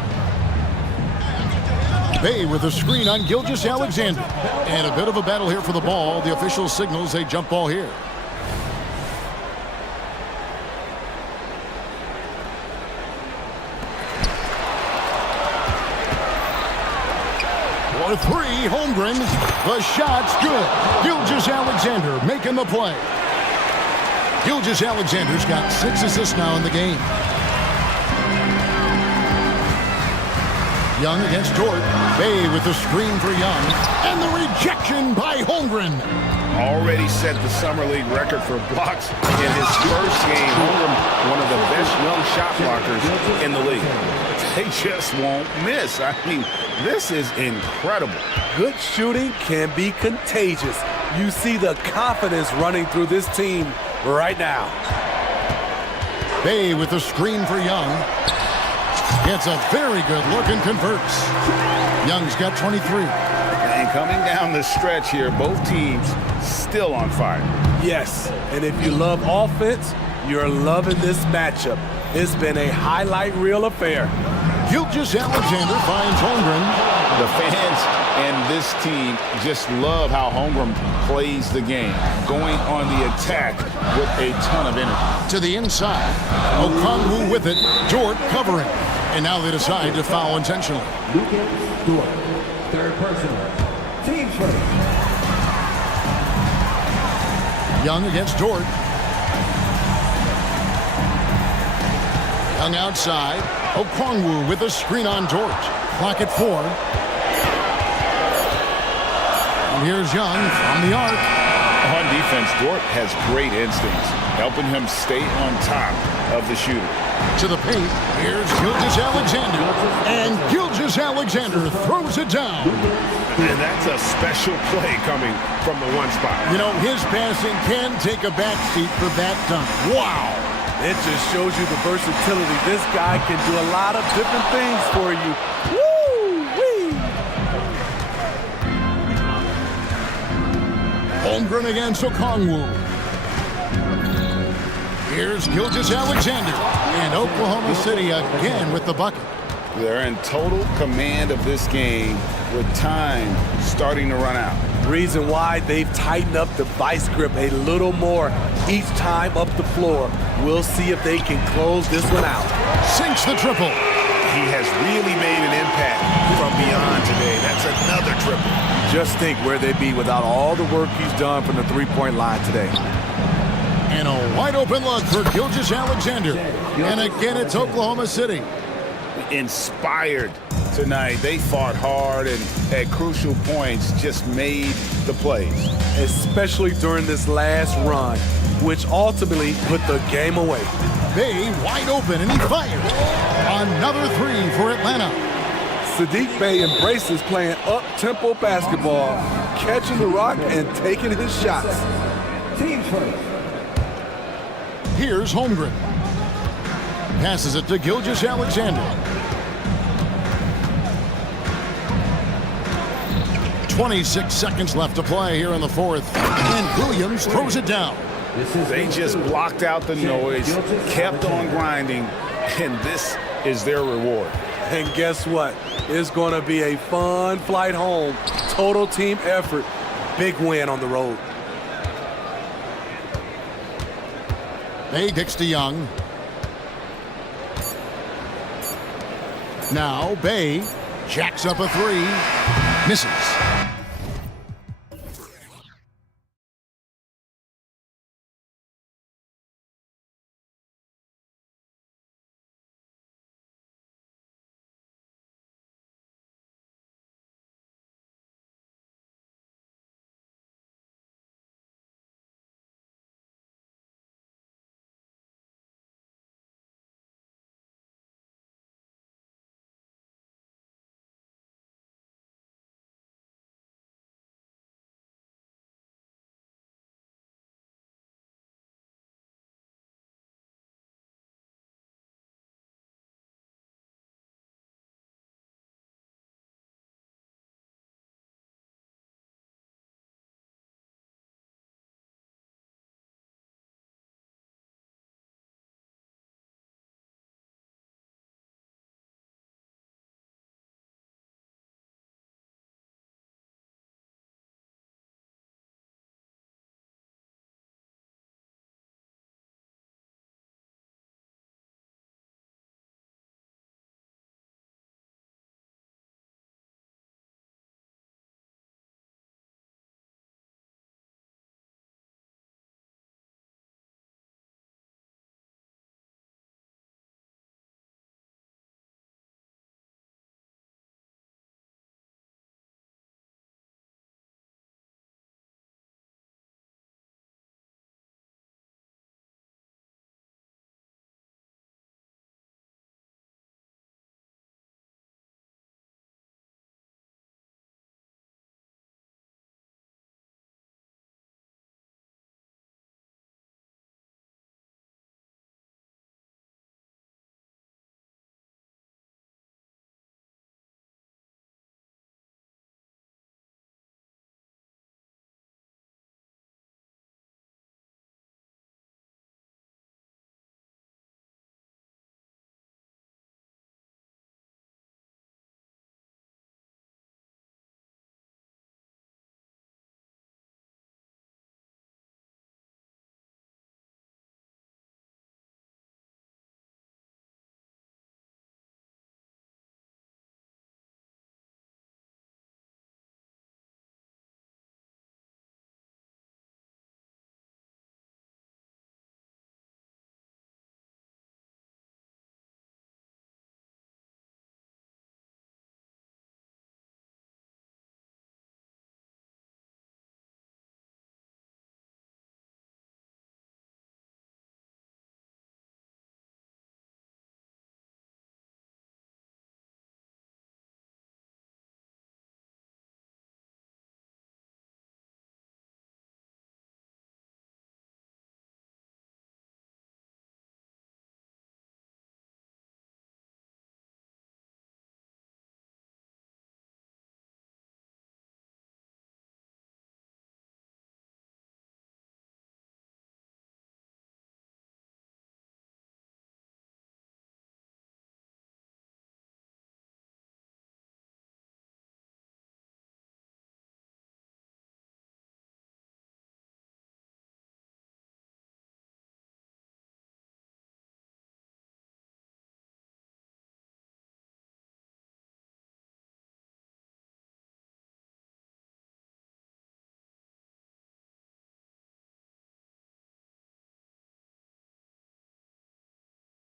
Bay with a screen on Gilgeous-Alexander. And a bit of a battle here for the ball. The official signals a jump ball here. For 3, Holmgren. The shot's good. Gilgeous-Alexander making the play. Gilgeous-Alexander's got 6 assists now in the game. Young against Dort. Bay with the screen for Young. And the rejection by Holmgren. Already set the Summer League record for blocks in his first game. Holmgren, one of the best young shot blockers in the league. They just won't miss. I mean, this is incredible. Good shooting can be contagious. You see the confidence running through this team right now. Bay with the screen for Young. Gets a very good look and converts. Young's got 23. And coming down the stretch here, both teams still on fire. Yes, and if you love offense, you're loving this matchup. It's been a highlight reel affair. Gilgeous-Alexander finds Holmgren. The fans and this team just love how Holmgren plays the game, going on the attack with a ton of energy. To the inside. Okongwu with it. Dort covering. And now they decide to foul intentionally. Dort, third personal. Team first. Young against Dort. Young outside. Okongwu with a screen on Dort. Clock at 4. And here's Young from the arc. On defense, Dort has great instincts, helping him stay on top of the shooter. To the paint, here's Gilgeous-Alexander. And Gilgeous-Alexander throws it down. And that's a special play coming from the one spot. You know, his passing can take a backseat for that dunk. Wow. It just shows you the versatility. This guy can do a lot of different things for you. Woo-wee! Holmgren against Okongwu. Here's Gilgeous-Alexander. And Oklahoma City again with the bucket. They're in total command of this game with time starting to run out. Reason why they've tightened up the vice grip a little more each time up the floor. We'll see if they can close this one out. Sinks the triple. He has really made an impact from beyond today. That's another triple. Just think where they'd be without all the work he's done from the three-point line today. And a wide open look for Gilgeous-Alexander. And again, it's Oklahoma City. Inspired tonight. They fought hard and at crucial points just made the plays. Especially during this last run, which ultimately put the game away. Bey wide open, and he fires. Another three for Atlanta. Saddiq Bey embraces playing up-tempo basketball, catching the rock and taking his shots. Team first. Here's Holmgren. Passes it to Gilgeous-Alexander. 26 seconds left to play here in the fourth. And Williams throws it down. They just blocked out the noise, kept on grinding, and this is their reward. And guess what? It's going to be a fun flight home. Total team effort. Big win on the road. Bey kicks to Young. Now Bey jacks up a three. Misses.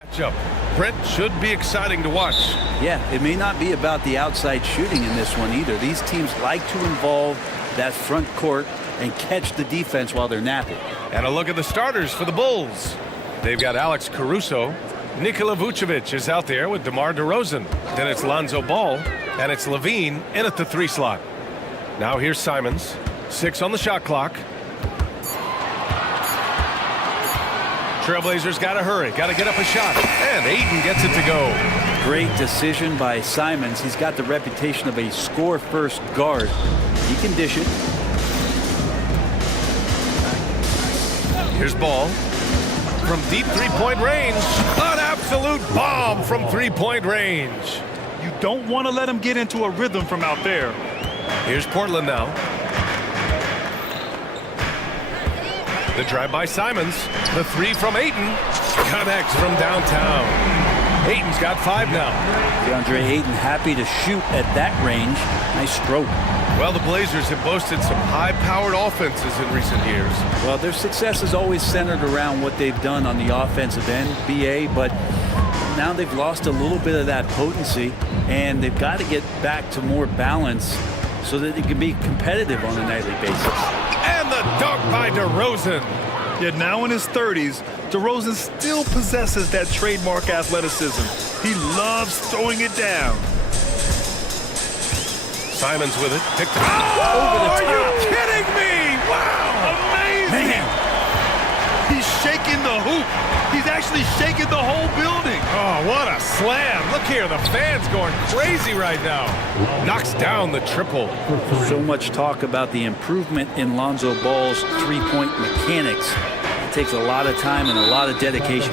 Matchup. Brent, should be exciting to watch. Yeah, it may not be about the outside shooting in this one either. These teams like to involve that front court and catch the defense while they're napping. And a look at the starters for the Bulls. They've got Alex Caruso. Nikola Vucevic is out there with DeMar DeRozan. Then it's Lonzo Ball, and it's Levine in at the 3 slot. Now here's Simons. 6 on the shot clock. Trailblazers got to hurry, got to get up a shot, and Ayton gets it to go. Great decision by Simons. He's got the reputation of a score-first guard. He can dish it. Here's Ball from deep three-point range. An absolute bomb from three-point range. You don't want to let him get into a rhythm from out there. Here's Portland now. The drive by Simons. The 3 from Ayton. Connects from downtown. Ayton's got 5 now. DeAndre Ayton happy to shoot at that range. Nice stroke. Well, the Blazers have boasted some high-powered offenses in recent years. Well, their success is always centered around what they've done on the offensive end, BA, but now they've lost a little bit of that potency, and they've got to get back to more balance so that they can be competitive on a nightly basis. And the dunk by DeRozan. Yet now in his 30s, DeRozan still possesses that trademark athleticism. He loves throwing it down. Simons with it. Picked over the top. Are you kidding me? Wow. Amazing. Man. He's shaking the hoop. He's actually shaking the whole building. Oh, what a slam. Look here. The fans going crazy right now. Knocks down the triple. So much talk about the improvement in Lonzo Ball's three-point mechanics. It takes a lot of time and a lot of dedication.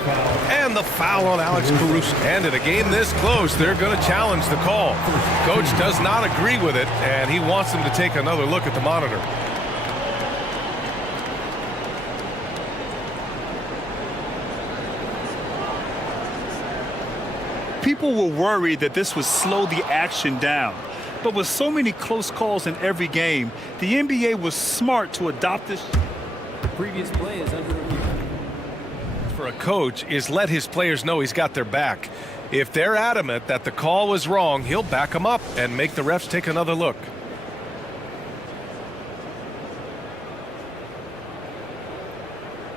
And the foul on Alex Caruso. And in a game this close, they're going to challenge the call. Coach does not agree with it, and he wants them to take another look at the monitor. People were worried that this would slow the action down. But with so many close calls in every game, the NBA was smart to adopt this. The previous play is under review. For a coach is let his players know he's got their back. If they're adamant that the call was wrong, he'll back them up and make the refs take another look.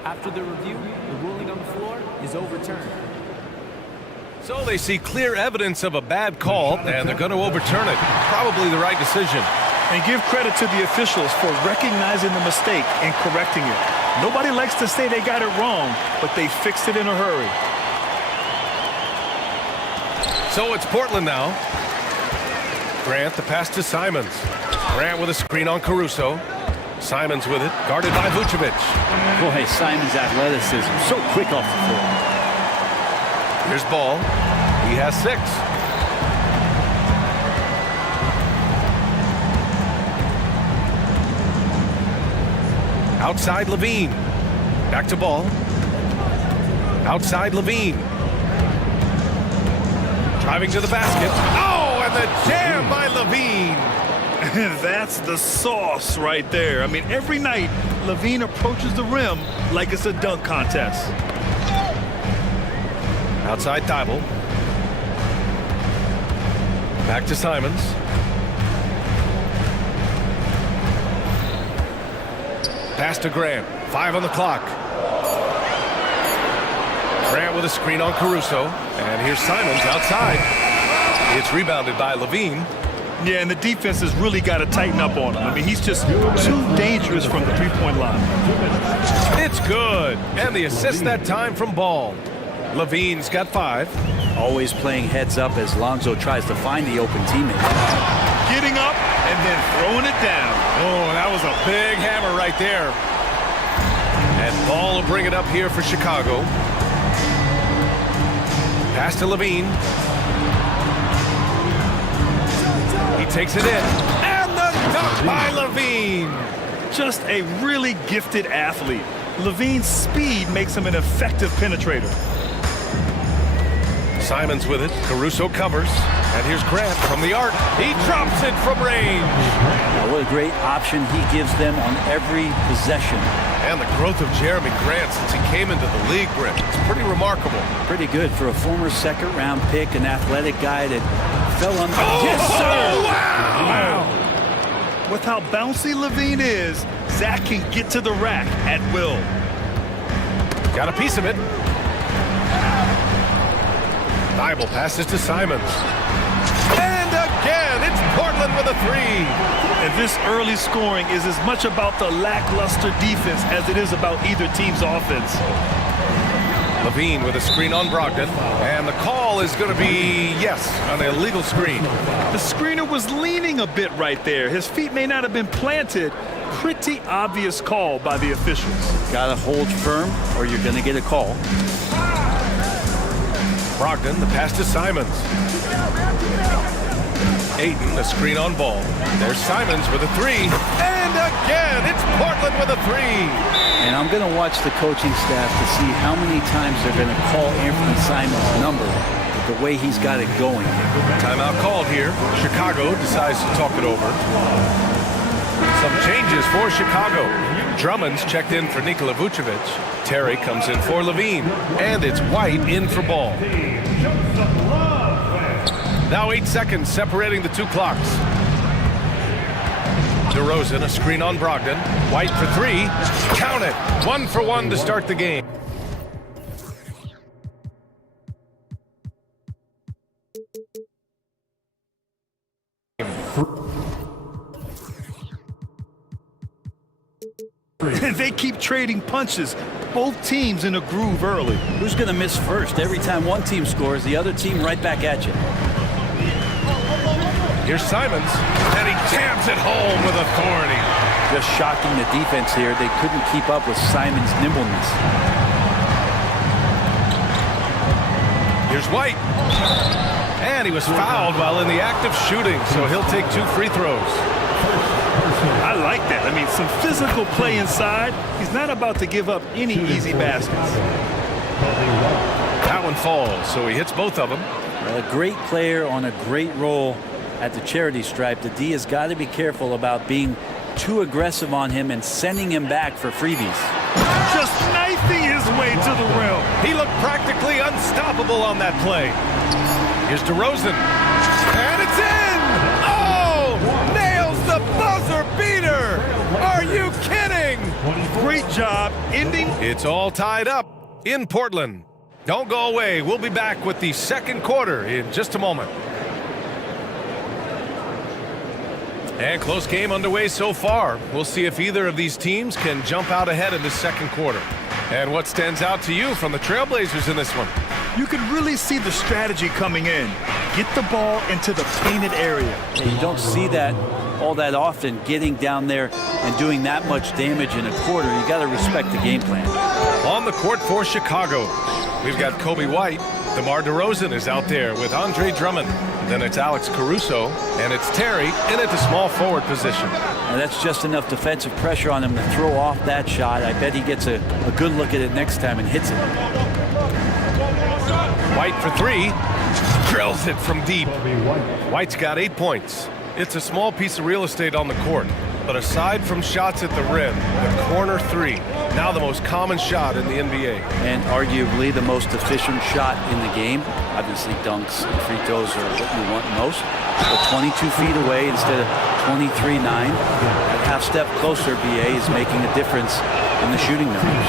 After the review, the ruling on the floor is overturned. So they see clear evidence of a bad call, and they're going to overturn it. Probably the right decision. And give credit to the officials for recognizing the mistake and correcting it. Nobody likes to say they got it wrong, but they fixed it in a hurry. So it's Portland now. Grant, the pass to Simons. Grant with a screen on Caruso. Simons with it, guarded by Vucevic. Boy, Simons' athleticism, so quick off the floor. Here's Ball. He has 6. Outside Levine. Back to Ball. Outside Levine. Driving to the basket. Oh, and the jam by Levine. That's the sauce right there. I mean, every night, Levine approaches the rim like it's a dunk contest. Outside Thibault. Back to Simons. Pass to Grant. 5 on the clock. Grant with a screen on Caruso. And here's Simons outside. It's rebounded by Levine. Yeah, and the defense has really got to tighten up on him. I mean, he's just too dangerous from the three-point line. It's good. And the assist that time from Ball. Levine's got 5. Always playing heads up as Lonzo tries to find the open teammate. Getting up and then throwing it down. Oh, that was a big hammer right there. And Ball will bring it up here for Chicago. Pass to Levine. He takes it in. And the dunk by Levine. Just a really gifted athlete. Levine's speed makes him an effective penetrator. Simons with it. Caruso covers. And here's Grant from the arc. He drops it from range. Now, what a great option he gives them on every possession. And the growth of Jeremy Grant since he came into the league, Brent, it's pretty remarkable. Pretty good for a former second-round pick, an athletic guy that fell on. Oh, yes, sir! Wow! With how bouncy Levine is, Zach can get to the rack at will. Got a piece of it. Thibault passes to Simons. And again, it's Portland with a three. And this early scoring is as much about the lackluster defense as it is about either team's offense. Levine with a screen on Brogdon. And the call is going to be, yes, an illegal screen. The screener was leaning a bit right there. His feet may not have been planted. Pretty obvious call by the officials. Got to hold firm or you're going to get a call. Brogdon, the pass to Simons. Ayton, a screen on ball. There's Simons with a three. And again, it's Portland with a three. And I'm going to watch the coaching staff to see how many times they're going to call Anthony Simons' number with the way he's got it going. Timeout called here. Chicago decides to talk it over. Some changes for Chicago. Drummond's checked in for Nikola Vucevic. Terry comes in for Levine. And it's White in for Ball. Now 8 seconds separating the two clocks. DeRozan, a screen on Brogdon. White for three. Count it. 1 for 1 to start the game. They keep trading punches. Both teams in a groove early. Who's going to miss first? Every time one team scores, the other team right back at you. Here's Simons, and he jams it home with authority. Just shocking the defense here. They couldn't keep up with Simons' nimbleness. Here's White. And he was fouled while in the act of shooting, so he'll take 2 free throws. I like that. I mean, some physical play inside. He's not about to give up any easy baskets. That one falls, so he hits both of them. A great player on a great role at the charity stripe. The D has got to be careful about being too aggressive on him and sending him back for freebies. Just knifing his way to the rim. He looked practically unstoppable on that play. Here's DeRozan. And it's in! Oh! Nails the buzzer beater! Are you kidding? Great job ending. It's all tied up in Portland. Don't go away. We'll be back with the second quarter in just a moment. And close game underway so far. We'll see if either of these teams can jump out ahead in the second quarter. And what stands out to you from the Trailblazers in this one? You can really see the strategy coming in. Get the ball into the painted area. And you don't see that all that often, getting down there and doing that much damage in a quarter. You got to respect the game plan. On the court for Chicago, we've got Kobe White. DeMar DeRozan is out there with Andre Drummond. Then it's Alex Caruso, and it's Terry in at the small forward position. And that's just enough defensive pressure on him to throw off that shot. I bet he gets a good look at it next time and hits it. White for three. Drills it from deep. White's got 8 points. It's a small piece of real estate on the court. But aside from shots at the rim, the corner three, now the most common shot in the NBA. And arguably the most efficient shot in the game. Obviously dunks and free throws are what you want most. But 22 feet away instead of 23-9. That half step closer, BA is making a difference in the shooting numbers.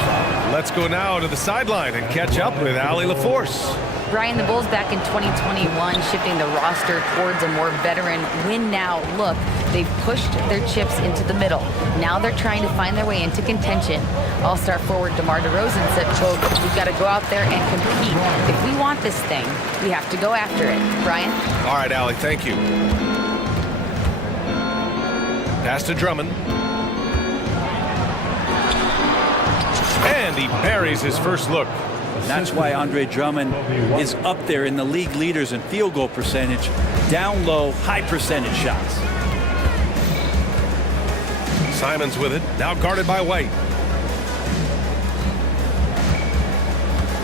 Let's go now to the sideline and catch up with Allie LaForce. Brian, the Bulls back in 2021 shifting the roster towards a more veteran win-now look. They've pushed their chips into the middle. Now they're trying to find their way into contention. All-star forward DeMar DeRozan said, quote, "We've got to go out there and compete. If we want this thing, we have to go after it." Brian? All right, Allie, thank you. Pass to Drummond. And he buries his first look. That's why Andre Drummond is up there in the league leaders in field goal percentage. Down low, high percentage shots. Simons with it, now guarded by White.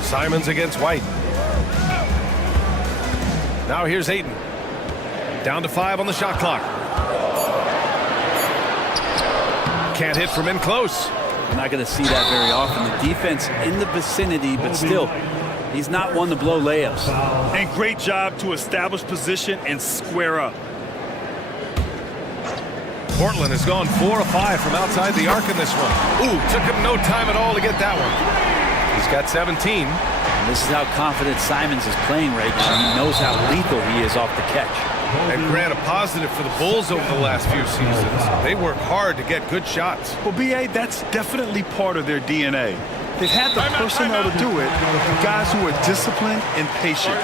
Simons against White. Now here's Ayton. Down to 5 on the shot clock. Can't hit from in close. You're not going to see that very often. The defense in the vicinity, but still, he's not one to blow layups. And great job to establish position and square up. Portland has gone 4 of 5 from outside the arc in this one. Ooh, took him no time at all to get that one. He's got 17. And this is how confident Simons is playing right now. He knows how lethal he is off the catch. And Grant, a positive for the Bulls over the last few seasons. They work hard to get good shots. Well, B.A., that's definitely part of their DNA. They've had the personnel to do it, guys who are disciplined and patient.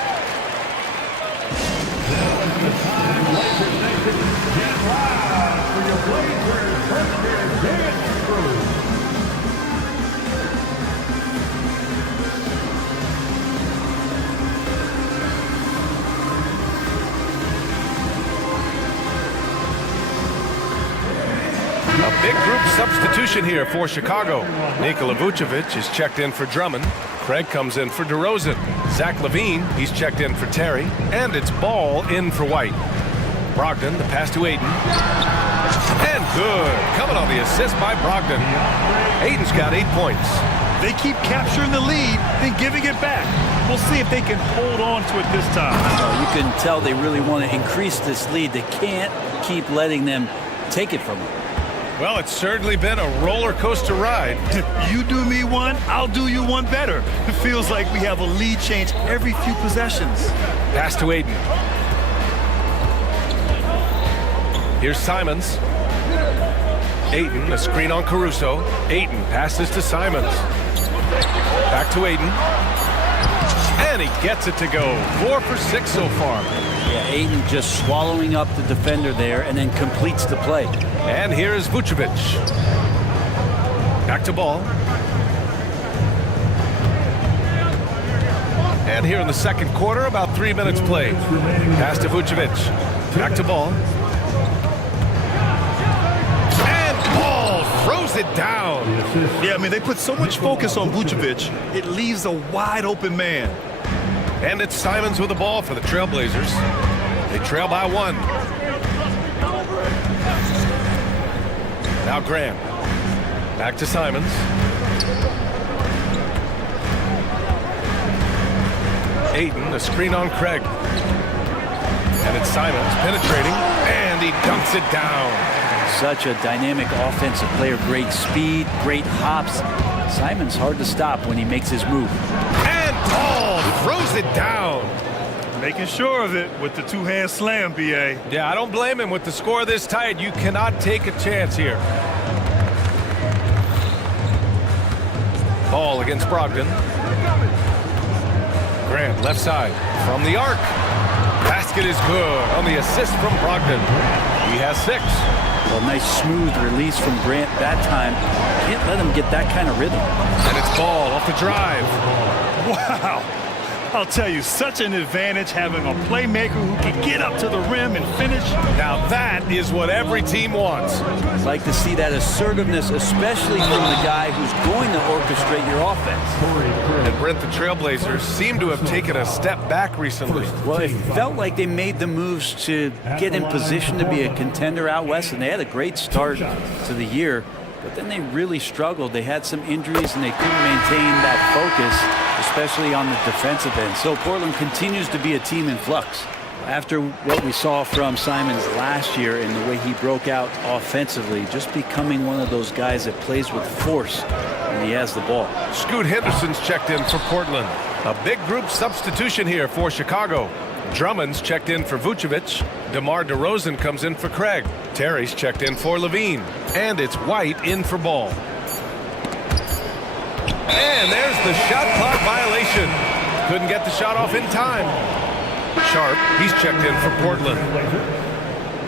A big group substitution here for Chicago. Nikola Vucevic is checked in for Drummond. Craig comes in for DeRozan. Zach LaVine, he's checked in for Terry. And it's Ball in for White. Brogdon, the pass to Ayton. And good. Coming on the assist by Brogdon. Ayton's got 8 points. They keep capturing the lead, then giving it back. We'll see if they can hold on to it this time. Well, you can tell they really want to increase this lead. They can't keep letting them take it from them. Well, it's certainly been a roller coaster ride. You do me one, I'll do you one better. It feels like we have a lead change every few possessions. Pass to Ayton. Here's Simons. Ayton, a screen on Caruso. Ayton passes to Simons. Back to Ayton. And he gets it to go. 4 for 6 so far. Yeah, Ayton just swallowing up the defender there and then completes the play. And here is Vucevic. Back to Ball. And here in the second quarter, about 3 minutes played. Pass to Vucevic. Back to Ball. And Ball throws it down. Yeah, I mean, they put so much focus on Vucevic, it leaves a wide open man. And it's Simons with the ball for the Trailblazers. They trail by 1. Now Graham. Back to Simons. Ayton, a screen on Craig. And it's Simons penetrating, and he dunks it down. Such a dynamic offensive player. Great speed, great hops. Simons hard to stop when he makes his move. And Ball throws it down. Making sure of it with the two-hand slam, B.A. Yeah, I don't blame him. With the score this tight, you cannot take a chance here. Ball against Brogdon. Grant, left side, from the arc. Basket is good on the assist from Brogdon. He has 6. Well, nice smooth release from Grant that time. Can't let him get that kind of rhythm. And it's Ball off the drive. Wow. I'll tell you, such an advantage having a playmaker who can get up to the rim and finish. Now that is what every team wants. I'd like to see that assertiveness, especially from the guy who's going to orchestrate your offense. And Brent, the Trailblazers seem to have taken a step back recently. Well, it felt like they made the moves to get in position to be a contender out west, and they had a great start to the year. But then they really struggled. They had some injuries, and they couldn't maintain that focus, especially on the defensive end. So Portland continues to be a team in flux. After what we saw from Simons last year and the way he broke out offensively, just becoming one of those guys that plays with force when he has the ball. Scoot Henderson's checked in for Portland. A big group substitution here for Chicago. Drummond's checked in for Vucevic. DeMar DeRozan comes in for Craig. Terry's checked in for LaVine. And it's White in for Ball. And there's the shot clock violation. Couldn't get the shot off in time. Sharp, he's checked in for Portland.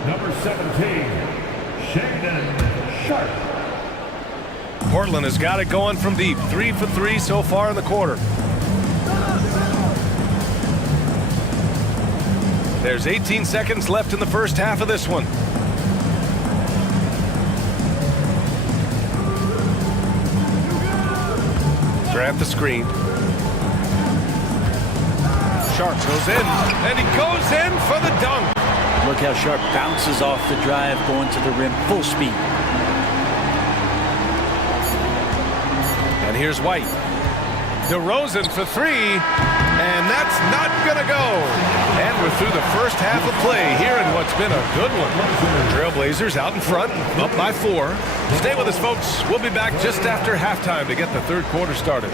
Number 17, Shaedon Sharp. Portland has got it going from deep. 3 for 3 so far in the quarter. There's 18 seconds left in the first half of this one. Grant the screen. Sharp goes in, and he goes in for the dunk. Look how Sharp bounces off the drive, going to the rim, full speed. And here's White. DeRozan for three, and that's not gonna go. And we're through the first half of play here in what's been a good one. Trailblazers out in front, up by 4. Stay with us, folks. We'll be back just after halftime to get the third quarter started.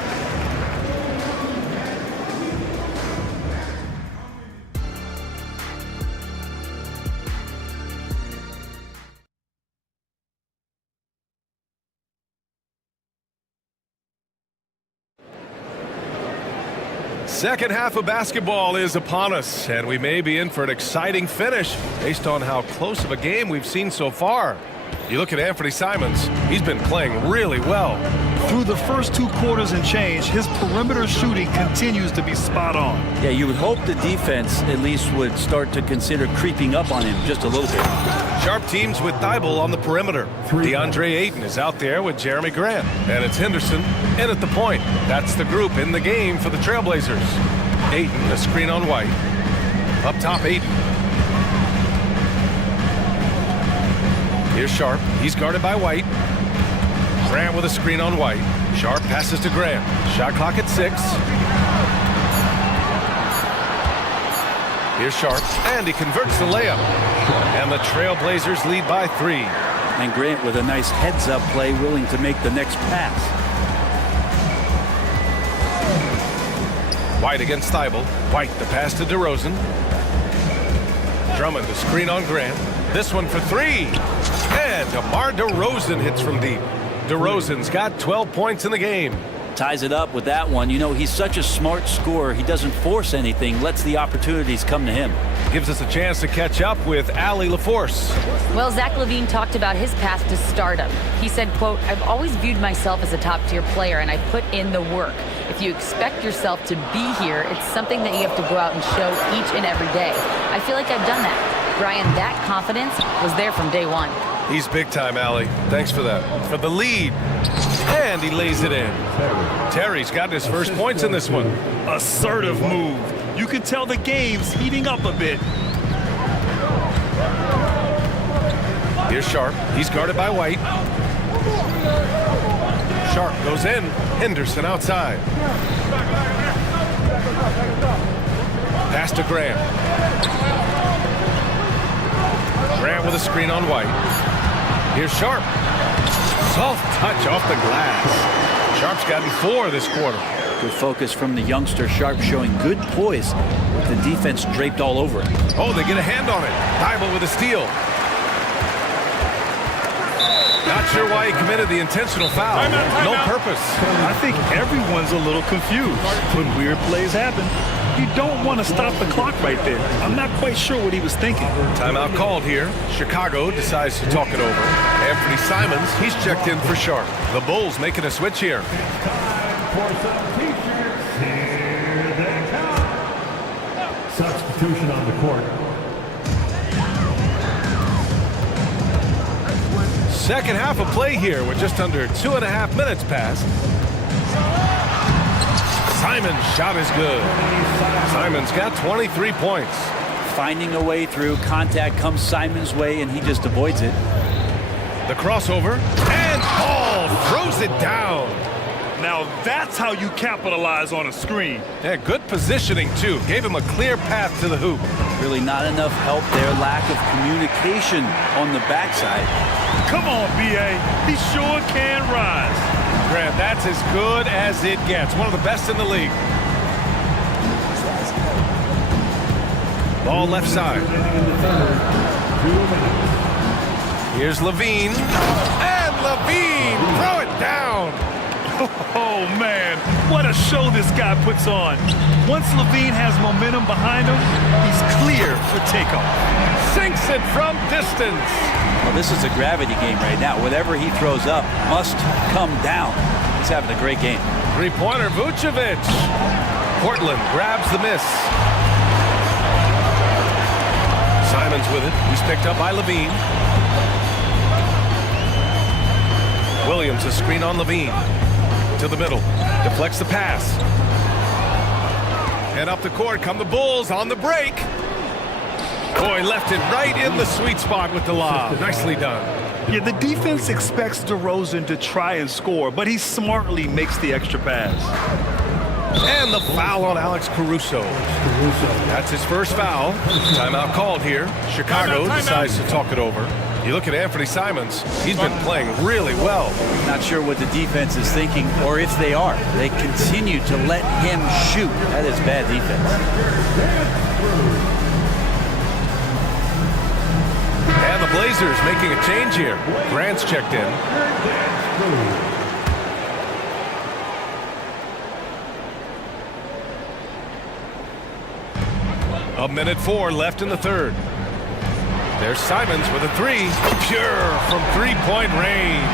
Second half of basketball is upon us, and we may be in for an exciting finish based on how close of a game we've seen so far. You look at Anthony Simons, he's been playing really well. Through the first 2 quarters and change, his perimeter shooting continues to be spot on. Yeah, you would hope the defense at least would start to consider creeping up on him just a little bit. Sharp teams with Thibault on the perimeter. DeAndre Ayton is out there with Jeremy Grant. And it's Henderson in at the point. That's the group in the game for the Trailblazers. Ayton, the screen on White. Up top, Ayton. Here's Sharp. He's guarded by White. Grant with a screen on White. Sharp passes to Grant. Shot clock at 6. Here's Sharp, and he converts the layup. And the Trailblazers lead by 3. And Grant with a nice heads-up play, willing to make the next pass. White against Thibault. White, the pass to DeRozan. Drummond, the screen on Grant. This one for 3. And DeMar DeRozan hits from deep. DeRozan's got 12 points in the game. Ties it up with that one. You know, he's such a smart scorer. He doesn't force anything, lets the opportunities come to him. Gives us a chance to catch up with Allie LaForce. Well, Zach LaVine talked about his path to stardom. He said, quote, "I've always viewed myself as a top-tier player, and I put in the work. If you expect yourself to be here, it's something that you have to go out and show each and every day. I feel like I've done that." Brian, that confidence was there from day one. He's big time, Allie. Thanks for that. For the lead. And he lays it in. Terry's got his first points in this one. Assertive move. You can tell the game's heating up a bit. Here's Sharp. He's guarded by White. Sharp goes in. Henderson outside. Pass to Grant. Grant with a screen on White. Here's Sharp. Soft touch off the glass. Sharp's gotten 4 this quarter. Good focus from the youngster. Sharp showing good poise with the defense draped all over it. Oh, they get a hand on it. Thibault with a steal. Not sure why he committed the intentional foul. No purpose. I think everyone's a little confused when weird plays happen. You don't want to stop the clock right there. I'm not quite sure what he was thinking. Timeout called here. Chicago decides to talk it over. Anthony Simons, he's checked in for Sharp. The Bulls making a switch here. Substitution on the court. Second half of play here with just under 2.5 minutes passed. Simons' shot is good. Simons got 23 points. Finding a way through. Contact comes Simons' way, and he just avoids it. The crossover, and Paul throws it down. Now that's how you capitalize on a screen. Yeah, good positioning, too. Gave him a clear path to the hoop. Really not enough help there. Lack of communication on the backside. Come on, B.A. He sure can rise. Grant, that's as good as it gets. One of the best in the league. Ball left side. Here's Levine. And Levine, throw it down. Oh, man, what a show this guy puts on. Once Levine has momentum behind him, he's clear for takeoff. Sinks it from distance. Well, this is a gravity game right now. Whatever he throws up must come down. He's having a great game. Three-pointer, Vucevic. Portland grabs the miss. Simons with it. He's picked up by Levine. Williams, a screen on Levine. To the middle. Deflects the pass. And up the court come the Bulls on the break. Boy, left it right in the sweet spot with the lob. Nicely done. Yeah, the defense expects DeRozan to try and score, but he smartly makes the extra pass. And the foul on Alex Caruso. That's his first foul. Timeout called here. Chicago decides to talk it over. You look at Anthony Simons, he's been playing really well. Not sure what the defense is thinking, or if they are. They continue to let him shoot. That is bad defense. And the Blazers making a change here. Grant's checked in. A minute 4 left in the third. There's Simons with a three. Pure from three-point range.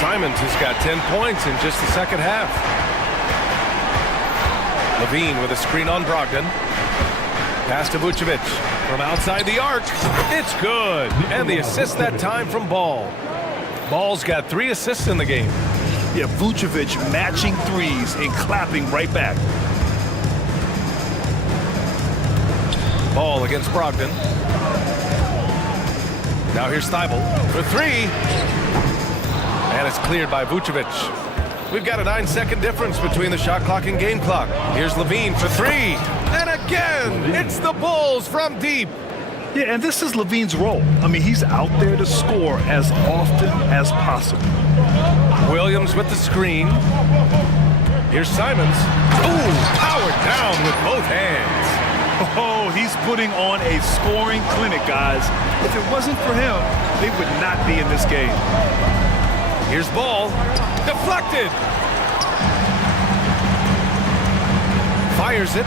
Simons has got 10 points in just the second half. Levine with a screen on Brogdon. Pass to Vucevic from outside the arc. It's good. And the assist that time from Ball. Ball's got 3 assists in the game. Yeah, Vucevic matching threes and clapping right back. Ball against Brogdon. Now here's Thibault for 3. And it's cleared by Vucevic. We've got a 9-second difference between the shot clock and game clock. Here's Levine for 3. And again, it's the Bulls from deep. Yeah, and this is Levine's role. I mean, he's out there to score as often as possible. Williams with the screen. Here's Simons. Ooh, powered down with both hands. Oh, he's putting on a scoring clinic, guys. If it wasn't for him, they would not be in this game. Here's Ball. Deflected. Fires it.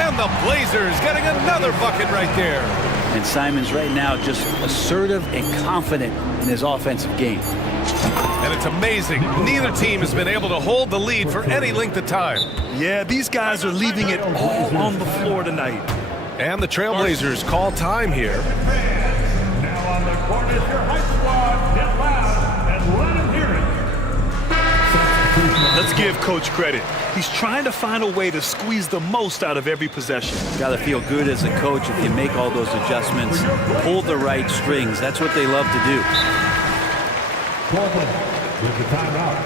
And the Blazers getting another bucket right there. And Simons right now just assertive and confident in his offensive game. And it's amazing. Neither team has been able to hold the lead for any length of time. Yeah, these guys are leaving it all on the floor tonight. And the Trailblazers call time here. Now on the court is your high squad. Get loud and let them hear it. Let's give Coach credit. He's trying to find a way to squeeze the most out of every possession. Got to feel good as a coach if you make all those adjustments, pull the right strings. That's what they love to do. Portland with the timeout.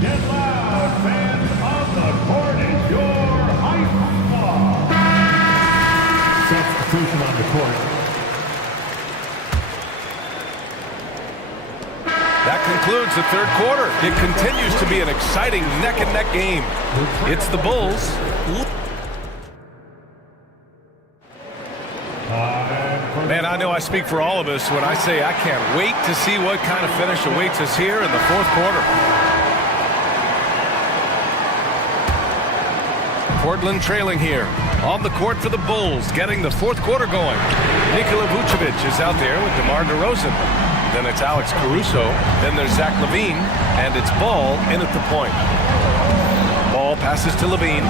Get loud, fans on the court is your high squad. Substitution on the court. That concludes the third quarter. It continues to be an exciting neck-and-neck game. It's the Bulls. Man, I know I speak for all of us when I say I can't wait to see what kind of finish awaits us here in the fourth quarter. Portland trailing here. On the court for the Bulls, getting the fourth quarter going. Nikola Vucevic is out there with DeMar DeRozan. Then it's Alex Caruso. Then there's Zach Levine. And it's Ball in at the point. Ball passes to Levine.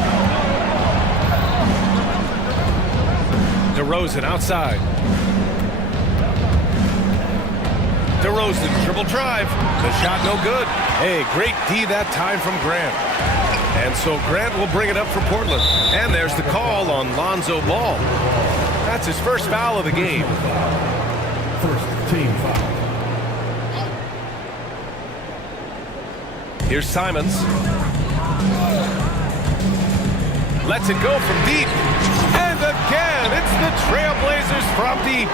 DeRozan outside. DeRozan dribble drive. The shot no good. Hey, great D that time from Grant. And so Grant will bring it up for Portland. And there's the call on Lonzo Ball. That's his first foul of the game. First team foul. Here's Simons. Lets it go from deep. And again, it's the Trailblazers from deep.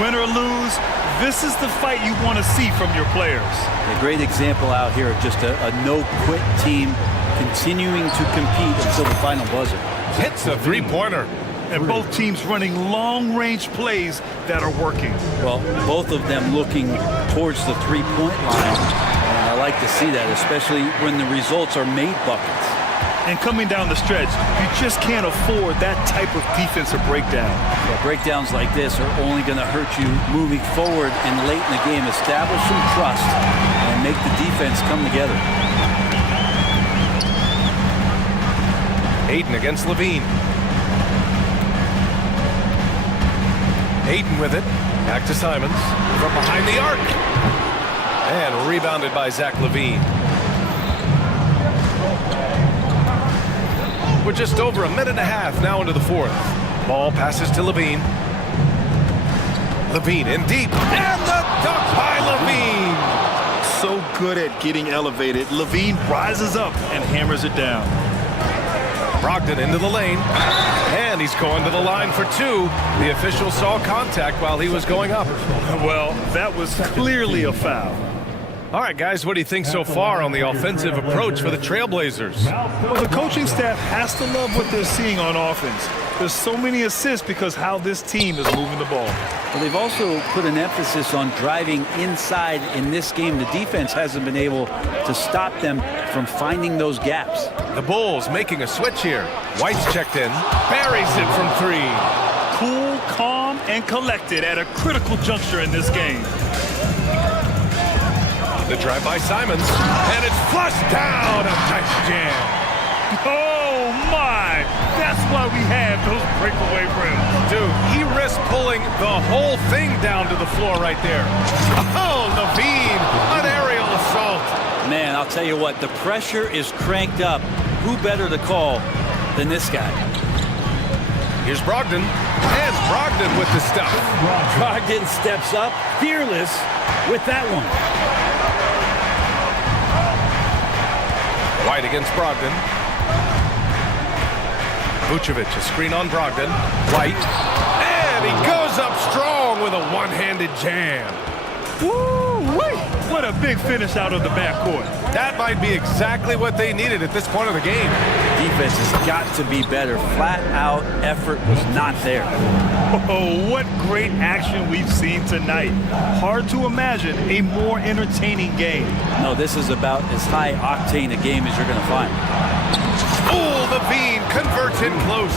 Win or lose, this is the fight you want to see from your players. A great example out here of just a no-quit team continuing to compete until the final buzzer. Hits a three-pointer. And both teams running long-range plays that are working. Well, both of them looking towards the three-point line. And I like to see that, especially when the results are made buckets. And coming down the stretch, you just can't afford that type of defensive breakdown. Yeah, breakdowns like this are only going to hurt you moving forward and late in the game. Establish some trust and make the defense come together. Ayton against Levine. Ayton with it. Back to Simons. From behind the arc. And rebounded by Zach Levine. We're just over a minute and a half now into the fourth. Ball passes to Levine. Levine in deep, and the dunk by Levine. So good at getting elevated. Levine rises up and hammers it down. Brogdon into the lane, and he's going to the line for two. The official saw contact while he was going up. Well, that was clearly a foul. All right, guys, what do you think so far on the offensive approach for the Trailblazers? Well, the coaching staff has to love what they're seeing on offense. There's so many assists because how this team is moving the ball. Well, they've also put an emphasis on driving inside in this game. The defense hasn't been able to stop them from finding those gaps. The Bulls making a switch here. White's checked in, buries it from three. Cool, calm, and collected at a critical juncture in this game. The drive by Simons, and it's flushed down. A nice jam. Oh, my. That's why we have those breakaway rims. Dude, he risked pulling the whole thing down to the floor right there. Oh, Levine, an aerial assault. Man, I'll tell you what, the pressure is cranked up. Who better to call than this guy? Here's Brogdon, and Brogdon with the stuff. Brogdon steps up, fearless with that one. White against Brogdon. Vucevic, a screen on Brogdon. White, and he goes up strong with a one-handed jam. Woo-wee! What a big finish out of the backcourt. That might be exactly what they needed at this point of the game. Defense has got to be better. Flat-out effort was not there. Oh, what great action we've seen tonight. Hard to imagine a more entertaining game. No, this is about as high-octane a game as you're going to find. Oh, Levine converts in close.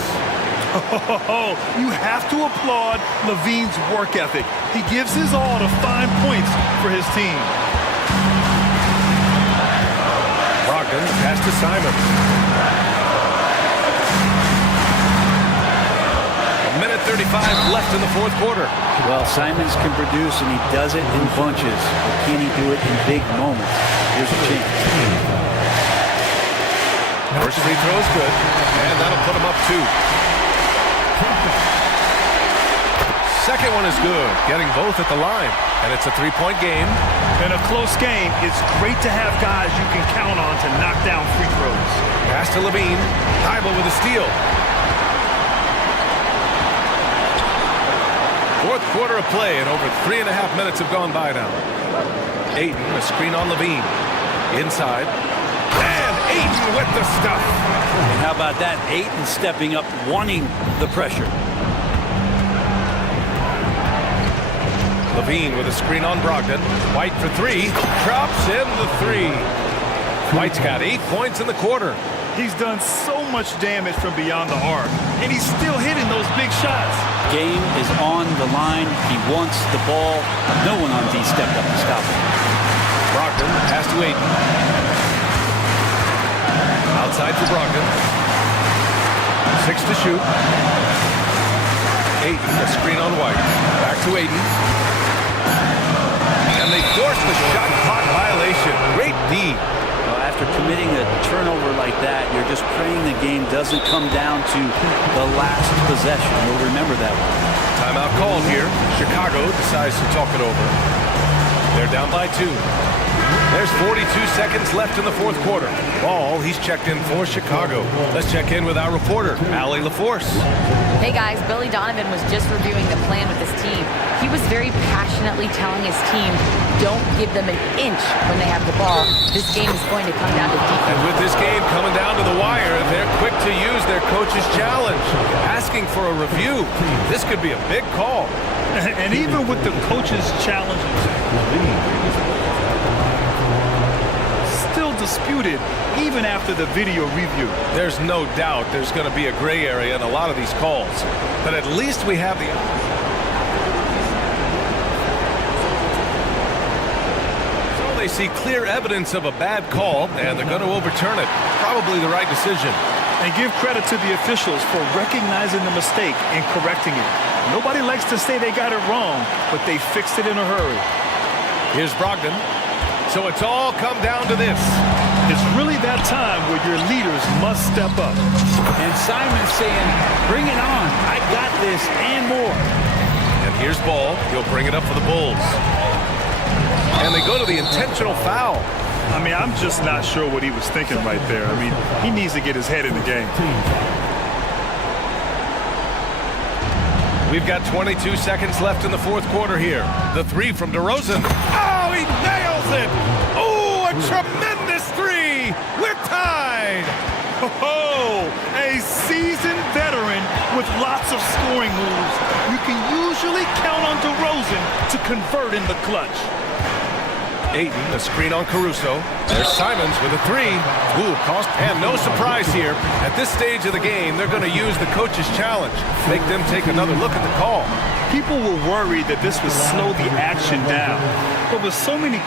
Oh, you have to applaud Levine's work ethic. He gives his all to find points for his team. Brogdon pass to Simons. A minute 35 left in the fourth quarter. Well, Simons can produce, and he does it in bunches. But can he do it in big moments? Here's a chance. First free throw is good, and that'll put him up two. Second one is good, getting both at the line, and it's a three-point game. In a close game, it's great to have guys you can count on to knock down free throws. Pass to Levine, Thibault with a steal. Fourth quarter of play, and over 3.5 minutes have gone by now. Ayton, a screen on Levine. Inside. And Ayton with the stuff. And how about that? Ayton stepping up, wanting the pressure. Levine with a screen on Brogdon. White for three. Drops in the three. White's got 8 points in the quarter. He's done so much damage from beyond the arc, and he's still hitting those big shots. Game is on the line. He wants the ball. No one on D stepped up to stop him. Brogdon pass to Ayton. Outside for Brogdon. 6 to shoot. Ayton, a screen on White. Back to Ayton. And they force the shot clock violation. Great D. Well, after committing a turnover like that, you're just praying the game doesn't come down to the last possession. You'll remember that one. Timeout called here. Chicago decides to talk it over. They're down by 2. There's 42 seconds left in the fourth quarter. Ball, he's checked in for Chicago. Let's check in with our reporter, Allie LaForce. Hey guys, Billy Donovan was just reviewing the plan with his team. He was very passionately telling his team, don't give them an inch when they have the ball. This game is going to come down to defense. And with this game coming down to the wire, they're quick to use their coach's challenge, asking for a review. This could be a big call. And even with the coach's challenges, still disputed even after the video review. There's no doubt there's going to be a gray area in a lot of these calls, but at least we have the... So they see clear evidence of a bad call, and they're going to overturn it. Probably the right decision. And give credit to the officials for recognizing the mistake and correcting it. Nobody likes to say they got it wrong, but they fixed it in a hurry. Here's Brogdon. So it's all come down to this. It's really that time where your leaders must step up. And Simon's saying, bring it on. I got this and more. And here's Ball. He'll bring it up for the Bulls. And they go to the intentional foul. I mean, I'm just not sure what he was thinking right there. I mean, he needs to get his head in the game. We've got 22 seconds left in the fourth quarter here. The three from DeRozan. Oh, he nails it! Oh, a tremendous three! We're tied! Oh, a seasoned veteran with lots of scoring moves. You can usually count on DeRozan to convert in the clutch. Ayton, a screen on Caruso. There's Simons with a three. Ooh, cost. And no surprise here. At this stage of the game, they're going to use the coach's challenge. Make them take another look at the call. People were worried that this would slow the action down. But with so many...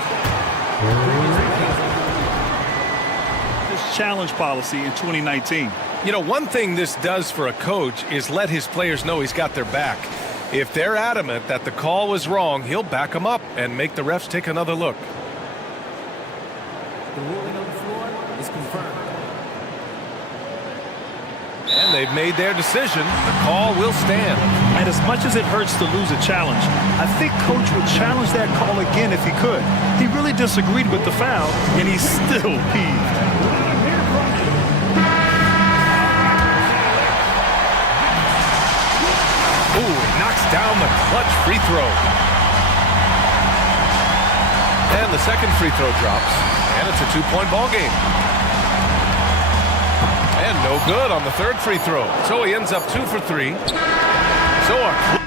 this challenge policy in 2019. You know, one thing this does for a coach is let his players know he's got their back. If they're adamant that the call was wrong, he'll back them up and make the refs take another look. The ruling on the floor is confirmed. And they've made their decision. The call will stand. And as much as it hurts to lose a challenge, I think Coach would challenge that call again if he could. He really disagreed with the foul, and he's still peeved. Ooh, he knocks down the clutch free throw. And the second free throw drops. And it's a two-point ball game. And no good on the third free throw. So he ends up 2 for 3. So a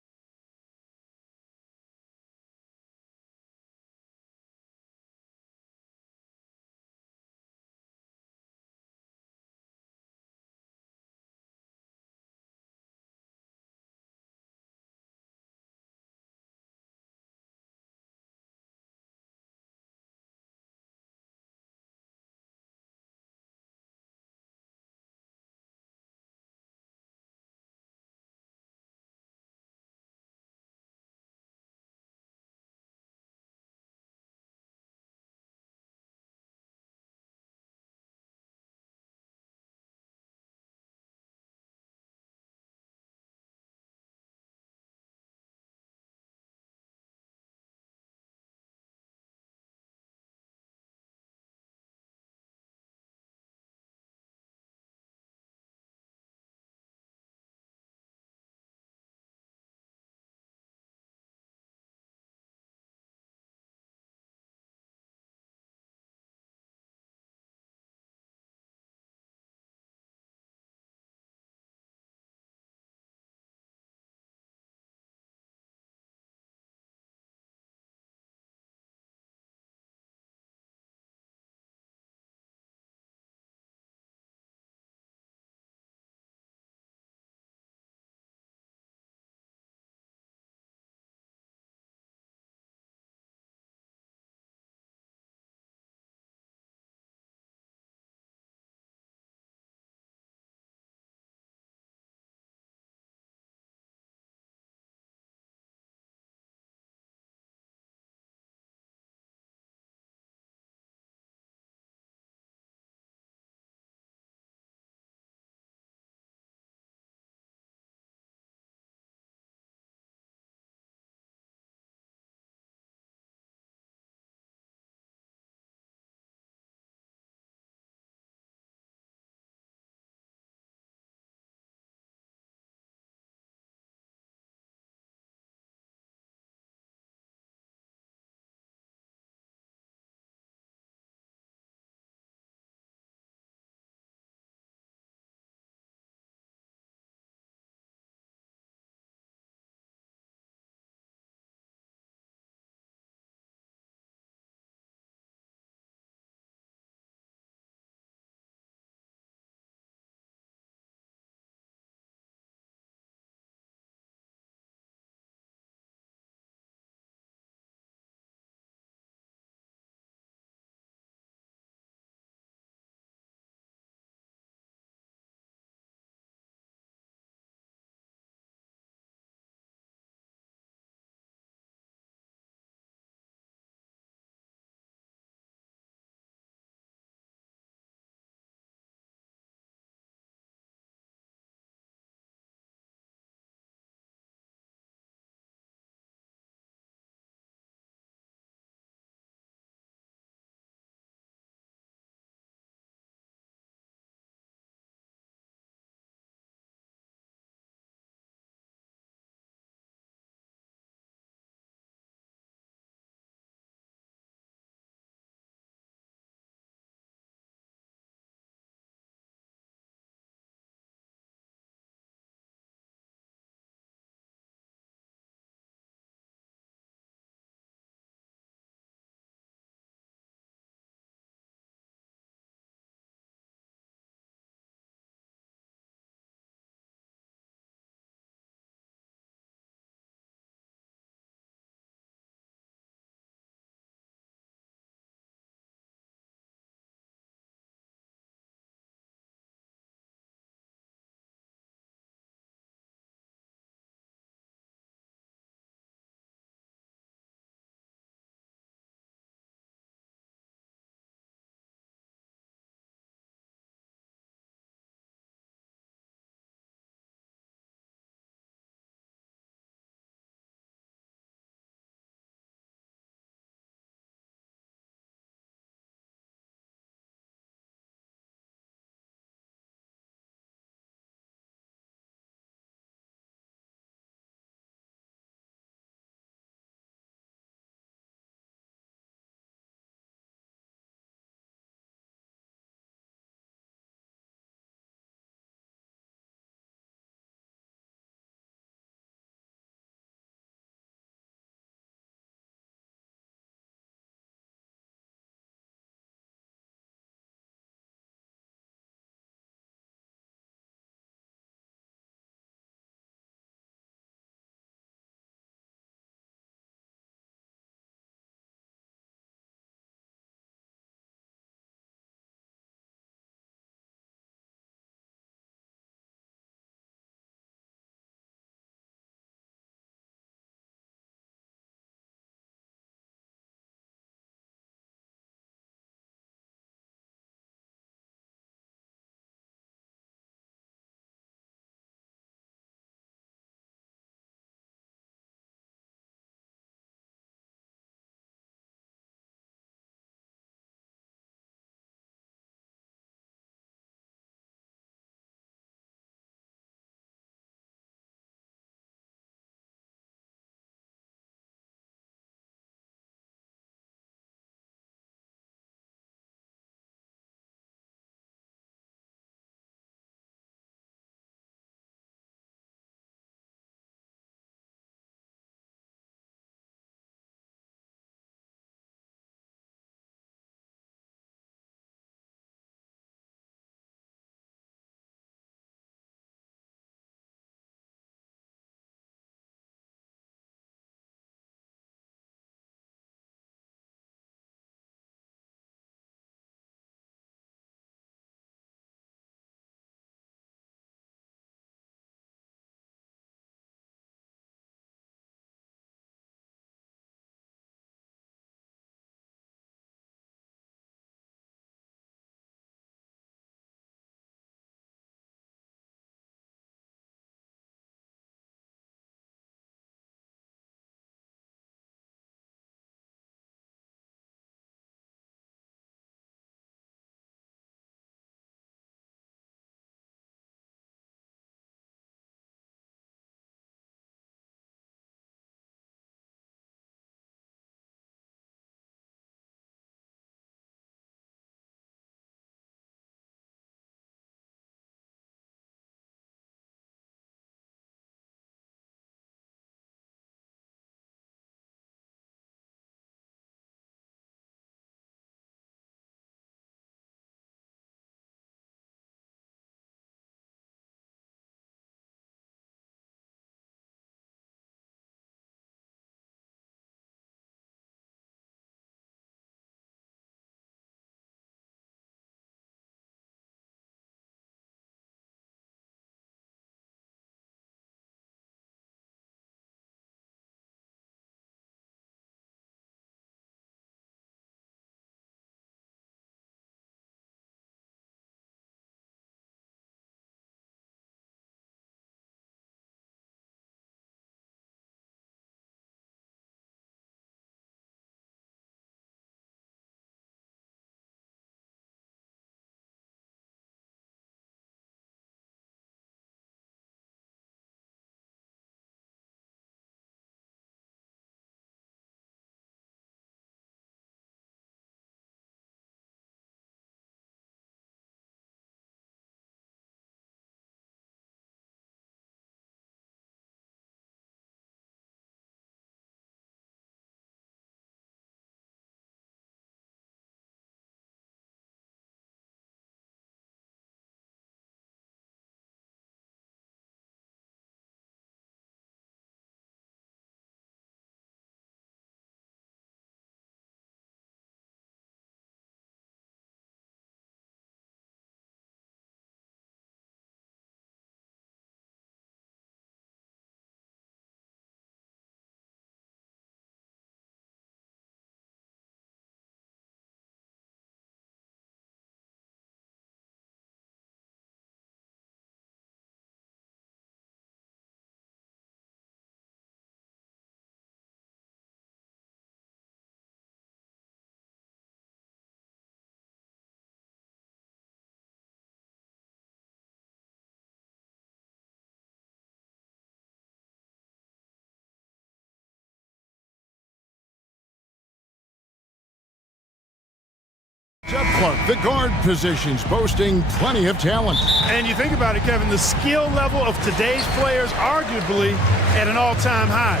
Clark, the guard positions, boasting plenty of talent. And you think about it, Kevin, the skill level of today's players arguably at an all-time high.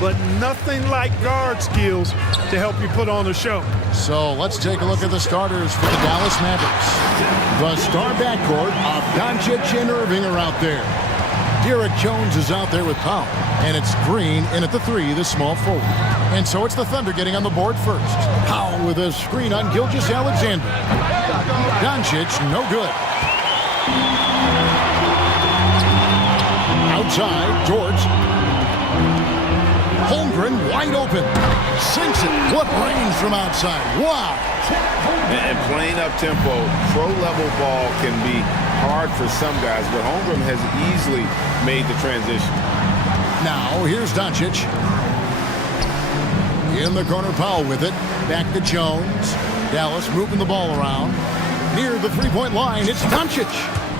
But nothing like guard skills to help you put on a show. So let's take a look at the starters for the Dallas Mavericks. The star backcourt of Doncic and Irving are out there. Derek Jones is out there with Powell. And it's Green in at the 3, the small forward. And so it's the Thunder getting on the board first. Powell with a screen on Gilgeous-Alexander. Doncic, no good. Outside, George. Holmgren wide open. Sinks it. What range from outside. Wow. And playing up tempo, pro-level ball can be hard for some guys, but Holmgren has easily made the transition. Now, here's Doncic. In the corner, Powell with it. Back to Jones. Dallas moving the ball around. Near the three-point line, it's Doncic.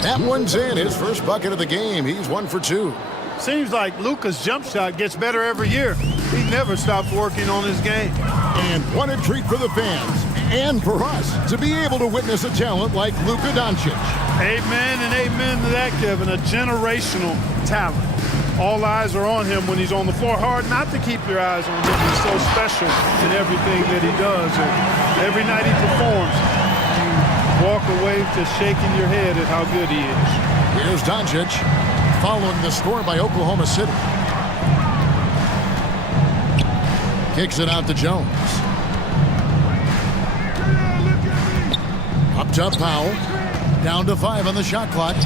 That one's in. His first bucket of the game. He's 1 for 2. Seems like Luka's jump shot gets better every year. He never stops working on his game. And what a treat for the fans and for us to be able to witness a talent like Luka Doncic. Amen and amen to that, Kevin. A generational talent. All eyes are on him when he's on the floor. Hard not to keep your eyes on him. He's so special in everything that he does. And every night he performs, you walk away to shaking your head at how good he is. Here's Doncic, following the score by Oklahoma City. Kicks it out to Jones. Up top, Powell. Down to 5 on the shot clock.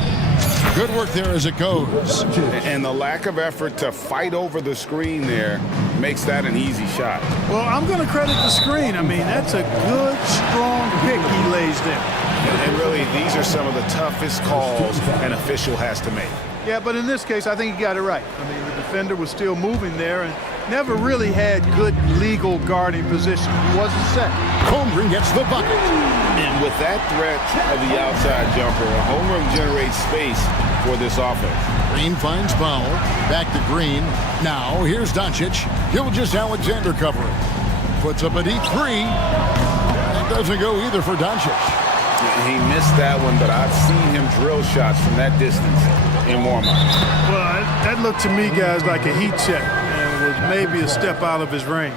Good work there as it goes. And the lack of effort to fight over the screen there makes that an easy shot. Well, I'm going to credit the screen. I mean, that's a good, strong pick he lays there. And really, these are some of the toughest calls an official has to make. Yeah, but in this case, I think he got it right. I mean, the defender was still moving there and never really had good legal guarding position. He wasn't set. Holmgren gets the bucket. And with that threat of the outside jumper, Holmgren generates space for this offense. Green finds Powell. Back to Green. Now, here's Doncic. Gilgeous-Alexander covering. Puts up a deep 3. That doesn't go either for Doncic. He missed that one, but I've seen him drill shots from that distance in warm-up. Well, that looked to me, guys, like a heat check and was maybe a step out of his range.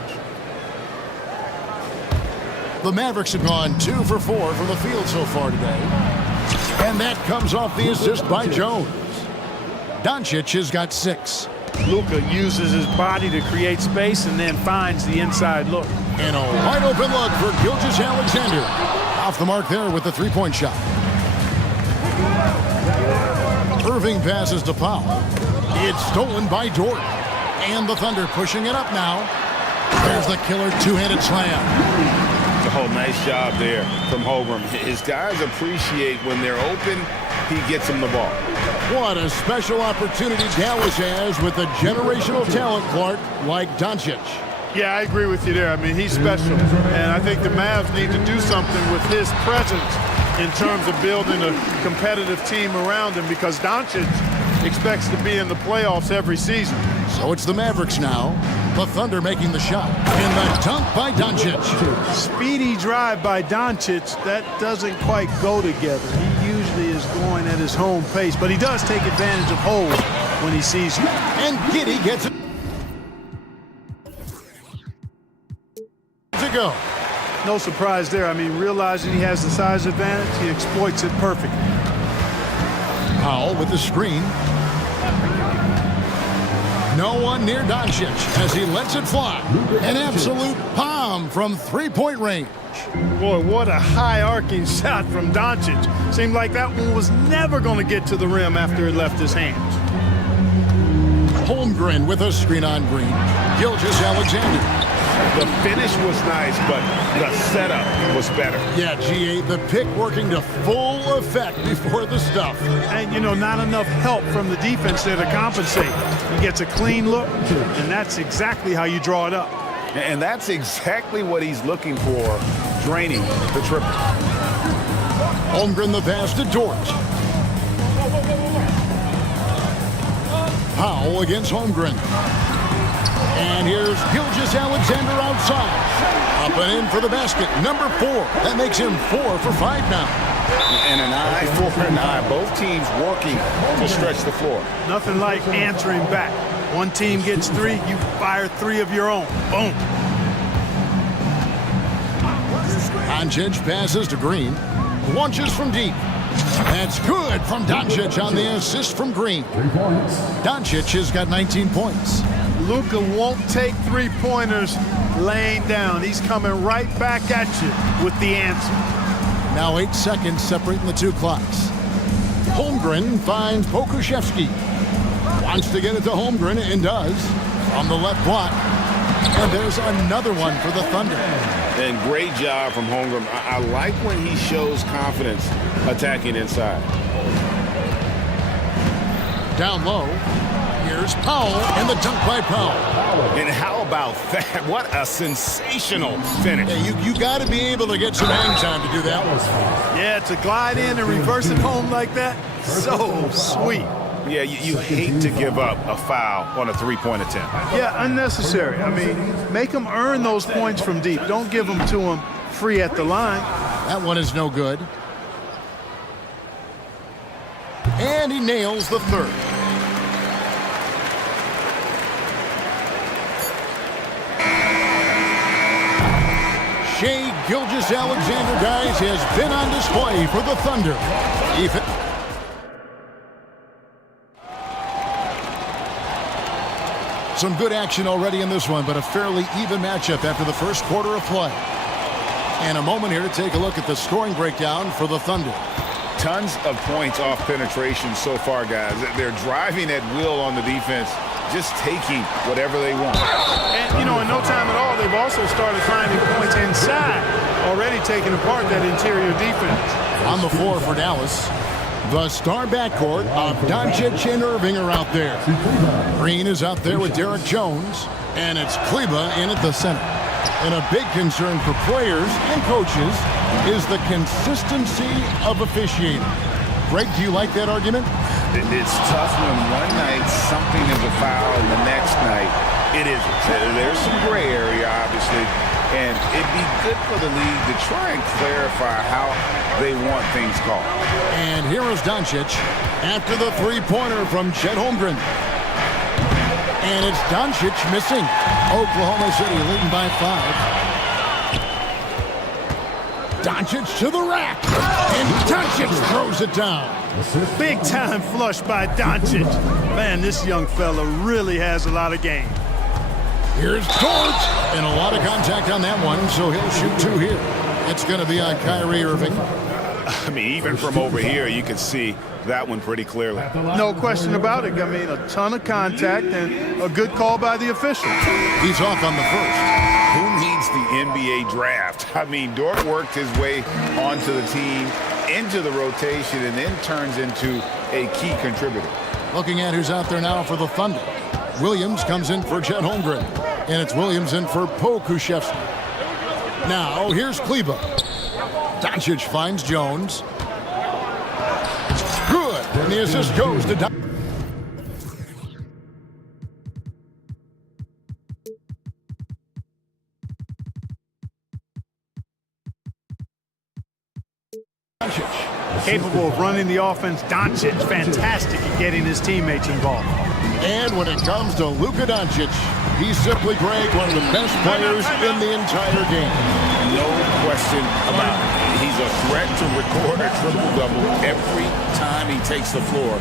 The Mavericks have gone 2 for 4 from the field so far today. And that comes off the assist by Jones. Doncic has got 6. Luka uses his body to create space and then finds the inside look. And a wide open look for Gilgeous-Alexander. Off the mark there with the three-point shot. Irving passes to Powell. It's stolen by Dort. And the Thunder pushing it up now. There's the killer two-handed slam. Oh, nice job there from Holmgren. His guys appreciate when they're open, he gets them the ball. What a special opportunity Dallas has with a generational talent, Clark, like Doncic. Yeah, I agree with you there. I mean, he's special. And I think the Mavs need to do something with his presence in terms of building a competitive team around him because Doncic expects to be in the playoffs every season. So it's the Mavericks now. The Thunder making the shot. And the dunk by Doncic. Speedy drive by Doncic. That doesn't quite go together. He usually is going at his home pace, but he does take advantage of holes when he sees them. And Giddey gets it. To go. No surprise there. I mean, realizing he has the size advantage, he exploits it perfectly. Powell with the screen. No one near Doncic as he lets it fly. An absolute bomb from three-point range. Boy, what a high-arcing shot from Doncic. Seemed like that one was never going to get to the rim after it left his hands. Holmgren with a screen on Green. Gilgeous-Alexander. The finish was nice, but the setup was better. Yeah, GA, the pick working to full effect before the stuff. And, you know, not enough help from the defense there to compensate. He gets a clean look, and that's exactly how you draw it up. And that's exactly what he's looking for, draining the triple. Holmgren the pass to Dort. Powell against Holmgren. And here's Gilgeous-Alexander outside. Up and in for the basket. Number 4. That makes him 4 for 5 now. And an eye for an eye. Both teams working to stretch the floor. Nothing like answering back. One team gets 3, you fire 3 of your own. Boom. Doncic passes to Green. Launches from deep. That's good from Doncic on the assist from Green. Doncic has got 19 points. Luka won't take 3-pointers laying down. He's coming right back at you with the answer. Now 8 seconds separating the two clocks. Holmgren finds Pokuševski. Wants to get it to Holmgren and does. On the left block. And there's another one for the Thunder. And great job from Holmgren. I like when he shows confidence attacking inside. Down low. Here's Powell and the dunk by Powell. And how about that? What a sensational finish. Yeah, you got to be able to get some hang time to do that one. Yeah, to glide in and reverse it home like that, so sweet. Yeah, you hate to give up a foul on a 3-point attempt. Yeah, unnecessary. I mean, make them earn those points from deep. Don't give them to them free at the line. That one is no good. And he nails the third. Shai Gilgeous-Alexander, guys, has been on display for the Thunder. Some good action already in this one, but a fairly even matchup after the first quarter of play. And a moment here to take a look at the scoring breakdown for the Thunder. Tons of points off penetration so far, guys. They're driving at will on the defense, just taking whatever they want. And, you know, in no time at all, they've also started finding points inside, already taking apart that interior defense. On the floor for Dallas, the star backcourt of Doncic and Irving are out there. Green is out there with Derek Jones, and it's Kleber in at the center. And a big concern for players and coaches is the consistency of officiating. Greg, do you like that argument? It's tough when one night something is a foul and the next night it isn't. There's some gray area, obviously, and it'd be good for the league to try and clarify how they want things called. And here is Doncic after the three-pointer from Chet Holmgren. And it's Doncic missing. Oklahoma City leading by 5. Doncic to the rack. And Doncic throws it down. Big time flush by Doncic. Man, this young fella really has a lot of game. Here's George. And a lot of contact on that one, so he'll shoot 2 here. It's going to be on Kyrie Irving. I mean, even from over here, you can see that one pretty clearly. No question about it. I mean, a ton of contact and a good call by the official. He's off on the first. Who needs the NBA draft? I mean, Dort worked his way onto the team, into the rotation, and then turns into a key contributor. Looking at who's out there now for the Thunder. Williams comes in for Chet Holmgren. And it's Williams in for Pokuševski. Now, here's Kleber. Doncic finds Jones. Good. And the assist goes to Doncic. Capable of running the offense, Doncic fantastic at getting his teammates involved. And when it comes to Luka Doncic, he's simply, Greg, one of the best players in the entire game. No question about it. He's a threat to record a triple-double every time he takes the floor.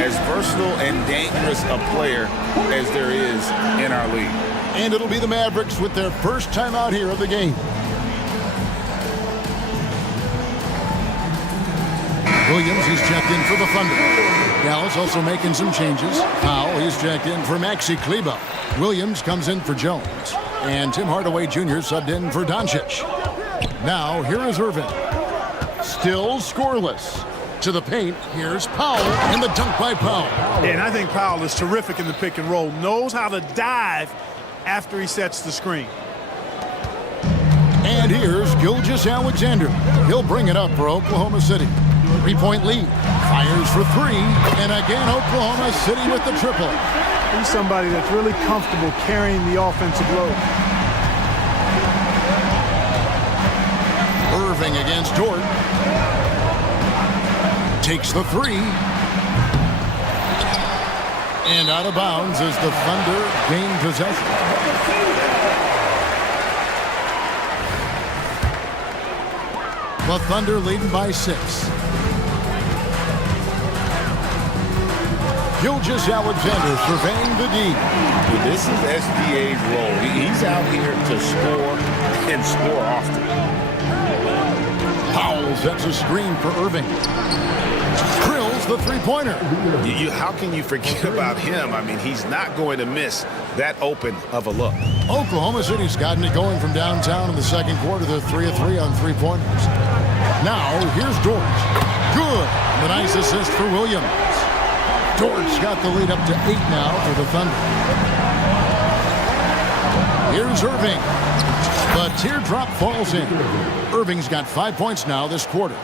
As versatile and dangerous a player as there is in our league. And it'll be the Mavericks with their first time out here of the game. Williams, he's checked in for the Thunder. Dallas also making some changes. Powell, he's checked in for Maxi Kleber. Williams comes in for Jones. And Tim Hardaway Jr. subbed in for Doncic. Now, here is Irving. Still scoreless. To the paint, here's Powell, and the dunk by Powell. And I think Powell is terrific in the pick and roll. Knows how to dive after he sets the screen. And here's Gilgeous-Alexander. He'll bring it up for Oklahoma City. 3-point lead. Fires for 3. And again, Oklahoma City with the triple. He's somebody that's really comfortable carrying the offensive load. Irving against Dort. Takes the three. And out of bounds as the Thunder gain possession. The Thunder leading by 6. Gilgeous-Alexander surveying the D. This is SGA's role. He's out here to score and score often. Powell sets a screen for Irving. Drills the three-pointer. How can you forget about him? I mean, he's not going to miss that open of a look. Oklahoma City's gotten it going from downtown in the second quarter. They're 3 of 3 on three-pointers. Now, here's Dort. Good. The nice assist for Williams. Dort's got the lead up to 8 now for the Thunder. Here's Irving. The teardrop falls in. Irving's got 5 points now this quarter.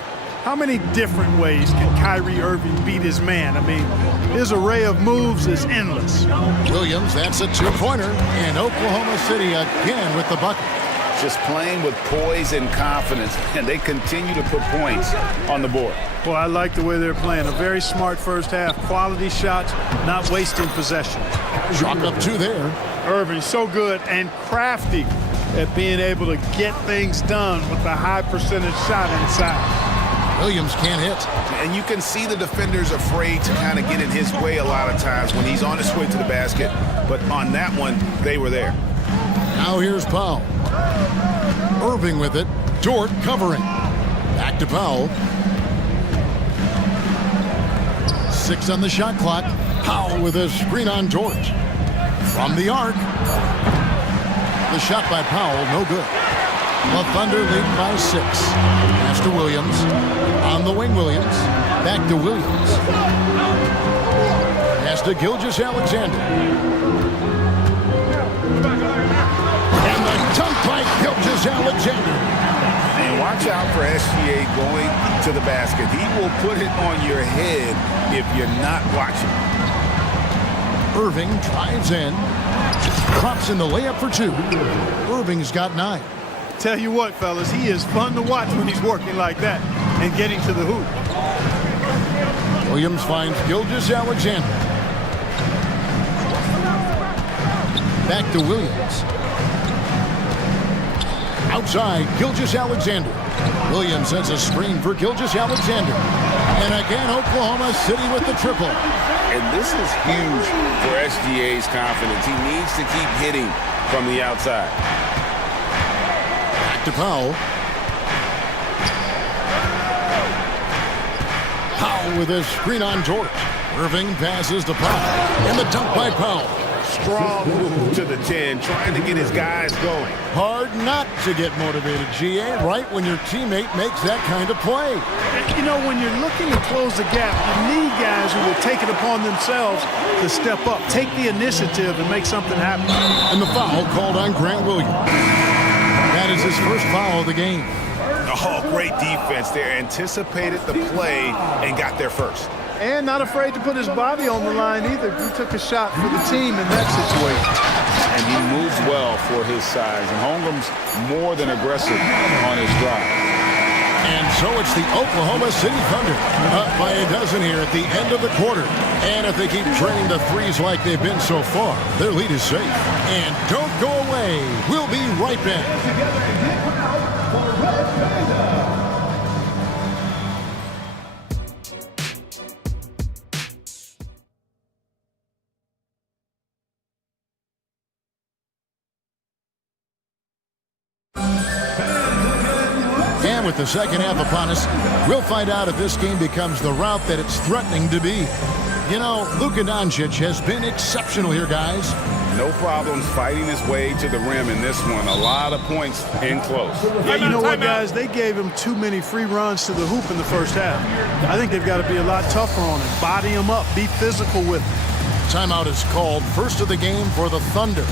How many different ways can Kyrie Irving beat his man? I mean, his array of moves is endless. Williams, that's a two-pointer. And Oklahoma City again with the bucket. Just playing with poise and confidence, and they continue to put points on the board. Well, I like the way they're playing. A very smart first half. Quality shots, not wasting possession. Chalk up 2 there. Irving, so good and crafty at being able to get things done with a high percentage shot inside. Williams can't hit. And you can see the defenders afraid to kind of get in his way a lot of times when he's on his way to the basket. But on that one, they were there. Now here's Powell. Irving with it. Dort covering. Back to Powell. 6 on the shot clock. Powell with a screen on Dort. From the arc. The shot by Powell, no good. The Thunder lead by 6. Pass to Williams. On the wing, Williams. Back to Williams. Pass to Gilgeous-Alexander. And the dunk by Gilgeous-Alexander. And watch out for SGA going to the basket. He will put it on your head if you're not watching. Irving drives in. Drops in the layup for 2. Irving's got 9. Tell you what, fellas, he is fun to watch when he's working like that and getting to the hoop. Williams finds Gilgeous-Alexander. Back to Williams. Outside, Gilgeous-Alexander. Williams sends a screen for Gilgeous-Alexander. And again, Oklahoma City with the triple. And this is huge for SGA's confidence. He needs to keep hitting from the outside. Back to Powell. Powell with a screen on Dort. Irving passes to Powell. And the dunk by Powell. Strong move to the 10, trying to get his guys going. Hard not to get motivated, GA, right when your teammate makes that kind of play. You know, when you're looking to close the gap, you need guys who will take it upon themselves to step up, take the initiative, and make something happen. And the foul called on Grant Williams. That is his first foul of the game. Oh, great defense there. Anticipated the play and got there first. And not afraid to put his body on the line either. He took a shot for the team in that situation. And he moves well for his size. And Holmgren's more than aggressive on his drive. And so it's the Oklahoma City Thunder up by a dozen here at the end of the quarter. And if they keep draining the threes like they've been so far, their lead is safe. And don't go away. We'll be right back. And with the second half upon us, we'll find out if this game becomes the route that it's threatening to be. You know, Luka Doncic has been exceptional here, guys. No problems fighting his way to the rim in this one. A lot of points in close. Yeah, you know what, guys? They gave him too many free runs to the hoop in the first half. I think they've got to be a lot tougher on him. Body him up. Be physical with him. Timeout is called. First of the game for the Thunder.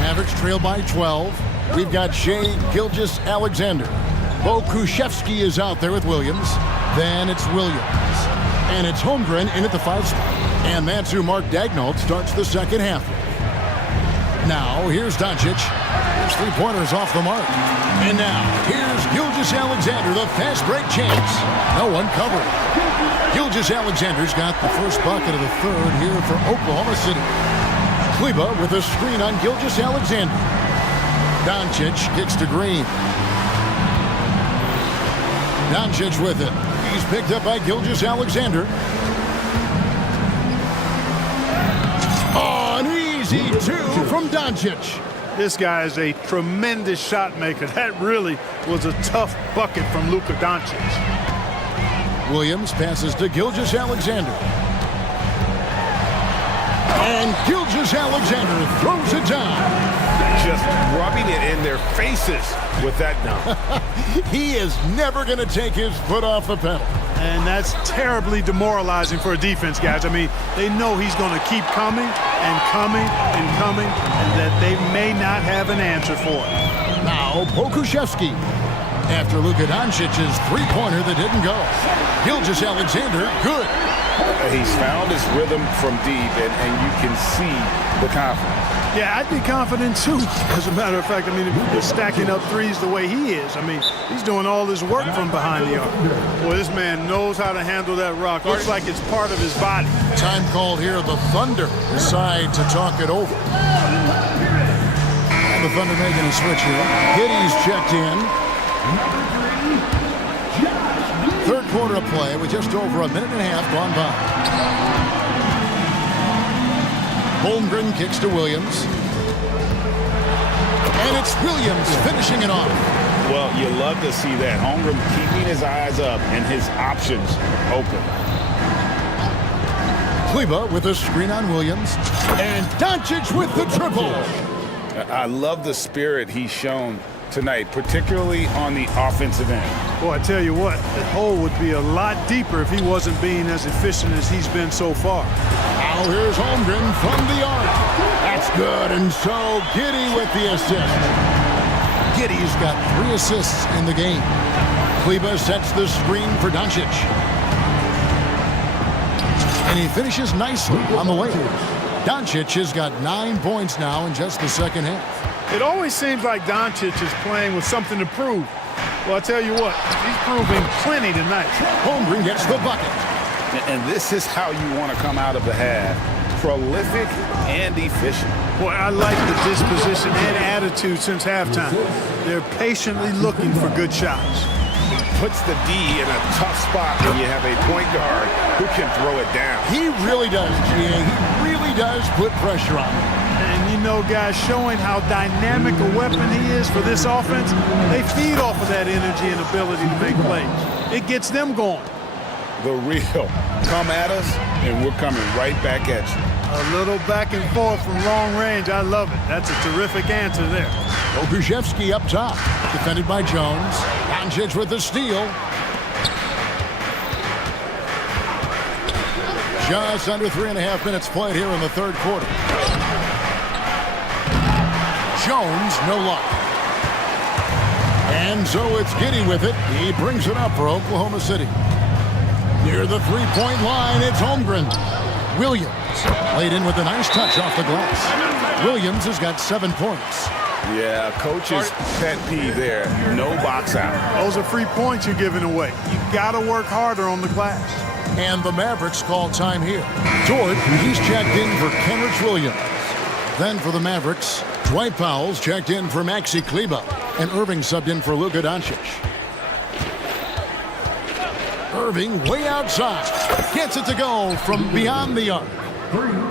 Mavericks trail by 12. We've got Shai Gilgeous-Alexander. Bo Krzyzewski is out there with Williams. Then it's Williams. And it's Holmgren in at the 5 spot. And that's who Mark Daignault starts the second half. Now, here's Doncic. His three-pointers off the mark. And now, here's Gilgeous-Alexander, the fast break chance. No one covered. Gilgeous-Alexander's got the first bucket of the third here for Oklahoma City. Kleba with a screen on Gilgeous-Alexander. Doncic kicks to Green. Doncic with it. He's picked up by Gilgeous-Alexander. Oh, an easy two from Doncic. This guy is a tremendous shot maker. That really was a tough bucket from Luka Doncic. Williams passes to Gilgeous-Alexander. And Gilgeous-Alexander throws it down. Just rubbing it in their faces with that dunk. He is never going to take his foot off the pedal. And that's terribly demoralizing for a defense, guys. I mean, they know he's going to keep coming and coming and coming, and that they may not have an answer for it. Now, Pokuševski. After Luka Doncic's three-pointer that didn't go. Gilgeous-Alexander, good. He's found his rhythm from deep, and you can see the confidence. Yeah, I'd be confident too. As a matter of fact, I mean, if you're stacking up threes the way he is, I mean, he's doing all this work from behind the arc. Boy, this man knows how to handle that rock. Looks like it's part of his body. Time called here. The Thunder decide to talk it over. And the Thunder making a switch here. Giddey's checked in. Third quarter of play with just over a minute and a half gone by. Holmgren kicks to Williams. And it's Williams finishing it off. Well, you love to see that. Holmgren keeping his eyes up and his options open. Kleba with a screen on Williams. And Doncic with the triple. I love the spirit he's shown tonight, particularly on the offensive end. Boy, I tell you what, that hole would be a lot deeper if he wasn't being as efficient as he's been so far. Now here's Holmgren from the arc. That's good, and so Giddey with the assist. Giddey's got 3 assists in the game. Kleba sets the screen for Doncic. And he finishes nicely on the way. Doncic has got 9 points now in just the second half. It always seems like Doncic is playing with something to prove. Well, I tell you what, he's proving plenty tonight. Holmgren gets the bucket. And this is how you want to come out of the half. Prolific and efficient. Boy, I like the disposition and attitude since halftime. They're patiently looking for good shots. Puts the D in a tough spot when you have a point guard who can throw it down. He really does, G.A. He really does put pressure on him. And you know, guys, showing how dynamic a weapon he is for this offense, they feed off of that energy and ability to make plays. It gets them going. The real. Come at us, and we're coming right back at you. A little back and forth from long range. I love it. That's a terrific answer there. Pokuševski up top, defended by Jones. Doncic with the steal. Just under 3.5 minutes played here in the third quarter. Jones, no luck. And so it's Giddey with it. He brings it up for Oklahoma City. Near the three-point line, it's Holmgren. Williams laid in with a nice touch off the glass. Williams has got 7 points. Yeah, coach's pet peeve there. No box out. Those are free points you're giving away. You got to work harder on the glass. And the Mavericks call time here. Dort, he's checked in for Kenrich Williams. Then for the Mavericks, Dwight Powell's checked in for Maxi Kleba. And Irving subbed in for Luka Doncic. Irving way outside. Gets it to go from beyond the arc.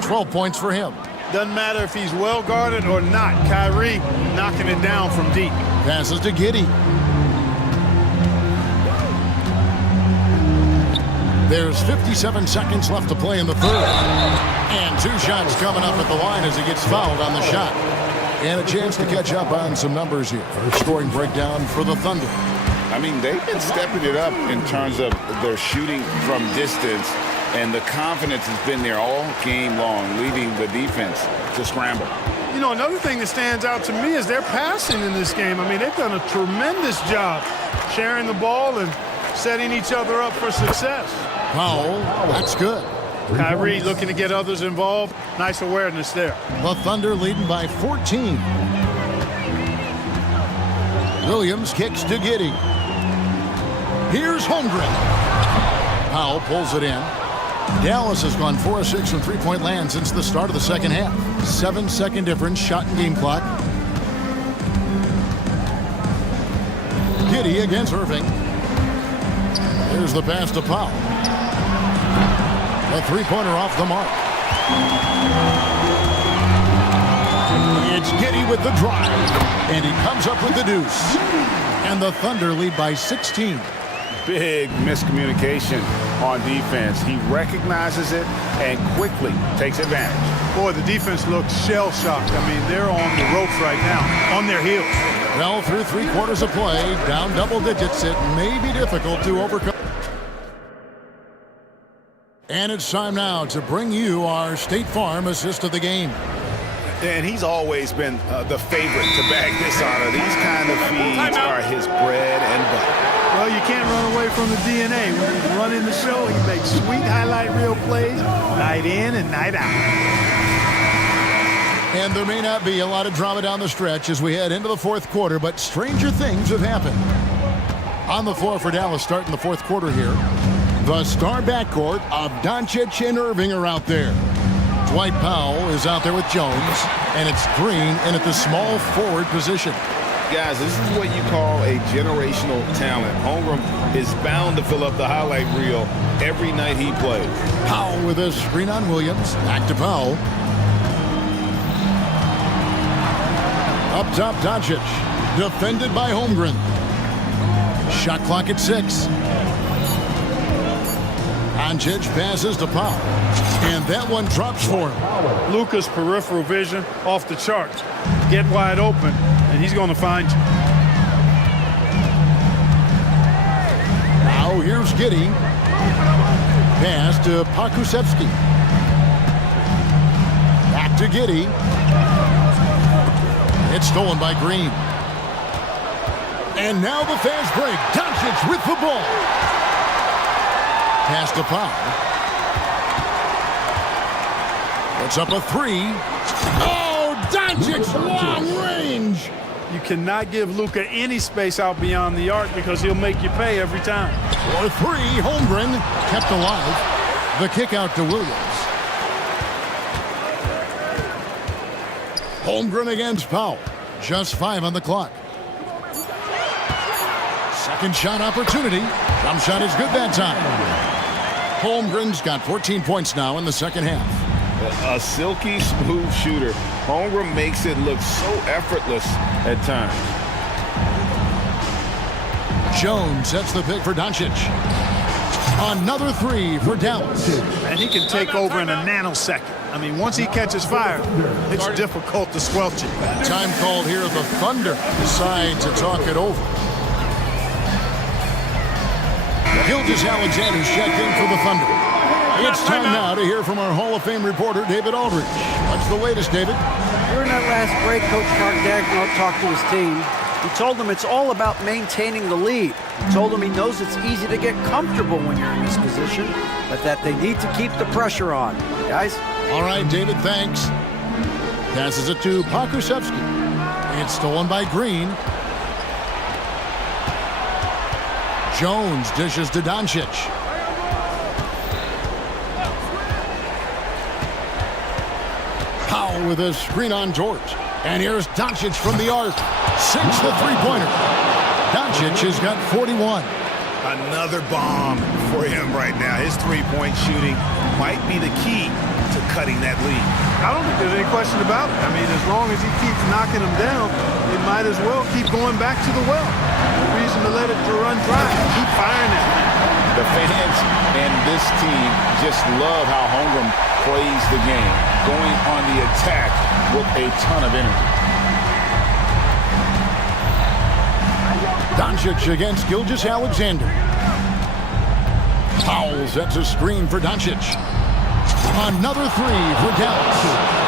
12 points for him. Doesn't matter if he's well guarded or not. Kyrie knocking it down from deep. Passes to Giddey. There's 57 seconds left to play in the third. And 2 shots coming up at the line as he gets fouled on the shot. And a chance to catch up on some numbers here. Scoring breakdown for the Thunder. I mean, they've been stepping it up in terms of their shooting from distance. And the confidence has been there all game long, leaving the defense to scramble. You know, another thing that stands out to me is their passing in this game. I mean, they've done a tremendous job sharing the ball and setting each other up for success. Foul. That's good. Kyrie looking to get others involved. Nice awareness there. The Thunder leading by 14. Williams kicks to Giddey. Here's Holmgren. Powell pulls it in. Dallas has gone 4 of 6 from three-point land since the start of the second half. 7-second difference, shot and game clock. Giddey against Irving. Here's the pass to Powell. A three-pointer off the mark. It's Giddey with the drive, and he comes up with the deuce. And the Thunder lead by 16. Big miscommunication on defense. He recognizes it and quickly takes advantage. Boy, the defense looks shell-shocked. I mean, they're on the ropes right now, on their heels. Well, through 3 quarters of play, down double digits, it may be difficult to overcome. And it's time now to bring you our State Farm assist of the game. And he's always been the favorite to bag this honor. These kind of feeds are his bread and butter. Well, you can't run away from the DNA. When he's running the show, he makes sweet highlight reel plays night in and night out. And there may not be a lot of drama down the stretch as we head into the fourth quarter, but stranger things have happened. On the floor for Dallas starting the fourth quarter here. The star backcourt of Doncic and Irving are out there. Dwight Powell is out there with Jones, and it's Green in at the small forward position. Guys, this is what you call a generational talent. Holmgren is bound to fill up the highlight reel every night he plays. Powell with a screen on Williams. Back to Powell. Up top, Doncic. Defended by Holmgren. Shot clock at 6. Doncic passes to Powell. And that one drops for him. Luka's peripheral vision off the charts. Get wide open, and he's going to find you. Now here's Giddey. Pass to Pokusevski. Back to Giddey. It's stolen by Green. And now the fast break. Doncic with the ball. Pass to Powell. It's up a 3. Oh, Doncic, long range. You cannot give Luka any space out beyond the arc because he'll make you pay every time. For 3, Holmgren kept alive. The kick out to Williams. Holmgren against Powell. Just 5 on the clock. Second shot opportunity. Jump shot is good that time. Holmgren's got 14 points now in the second half. A silky smooth shooter. Holmgren makes it look so effortless at times. Jones sets the pick for Doncic. Another 3 for Dallas. And he can take over in a nanosecond. I mean, once he catches fire, it's difficult to squelch it. Time called here. The Thunder decide to talk it over. Gilgeous-Alexander's checked in for the Thunder. It's time now to hear from our Hall of Fame reporter, David Aldridge. What's the latest, David? During that last break, Coach Mark Dagnall talked to his team. He told them it's all about maintaining the lead. He told them he knows it's easy to get comfortable when you're in this position, but that they need to keep the pressure on. Guys? All right, David, thanks. Passes it to Pokusevski. It's stolen by Green. Jones dishes to Doncic. Powell with a screen on George. And here's Doncic from the arc. Sinks the three-pointer. Doncic has got 41. Another bomb for him right now. His three-point shooting might be the key to cutting that lead. I don't think there's any question about it. I mean, as long as he keeps knocking them down, he might as well keep going back to the well. No reason to let it run dry. Keep firing it. The fans and this team just love how Holmgren plays the game, going on the attack with a ton of energy. Doncic against Gilgeous-Alexander. Powell sets a screen for Doncic. Another 3 for Dallas.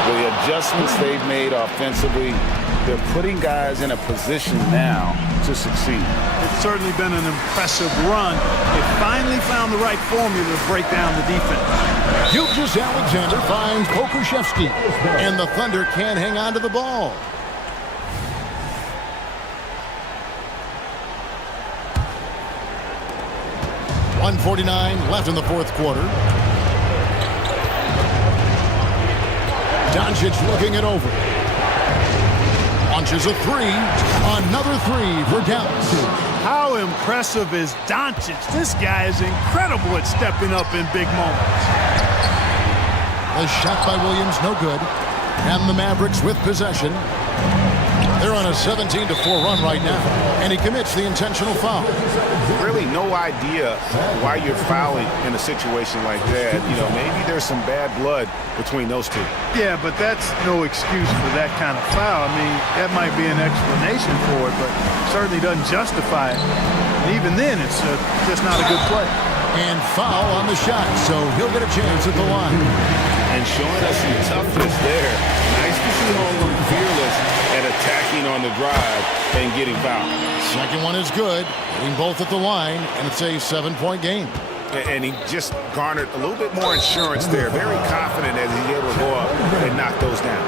The adjustments they've made offensively, they're putting guys in a position now to succeed. It's certainly been an impressive run. They finally found the right formula to break down the defense. Gilgeous Alexander finds Pokushevsky, and the Thunder can't hang on to the ball. .149 left in the fourth quarter. Doncic looking it over. Launches a three. Another three for Dallas. How impressive is Doncic? This guy is incredible at stepping up in big moments. The shot by Williams, no good. And the Mavericks with possession. They're on a 17-4 run right now, and he commits the intentional foul. Really no idea why you're fouling in a situation like that. You know, maybe there's some bad blood between those two. Yeah, but that's no excuse for that kind of foul. I mean, that might be an explanation for it, but certainly doesn't justify it. And even then, it's just not a good play. And foul on the shot, so he'll get a chance at the line. And showing us some toughness there. Nice to see Holmgren fearless at attacking on the drive and getting fouled. Second one is good, hitting both at the line, and it's a 7-point game. And he just garnered a little bit more insurance there. Very confident as he's able to go up and knock those down.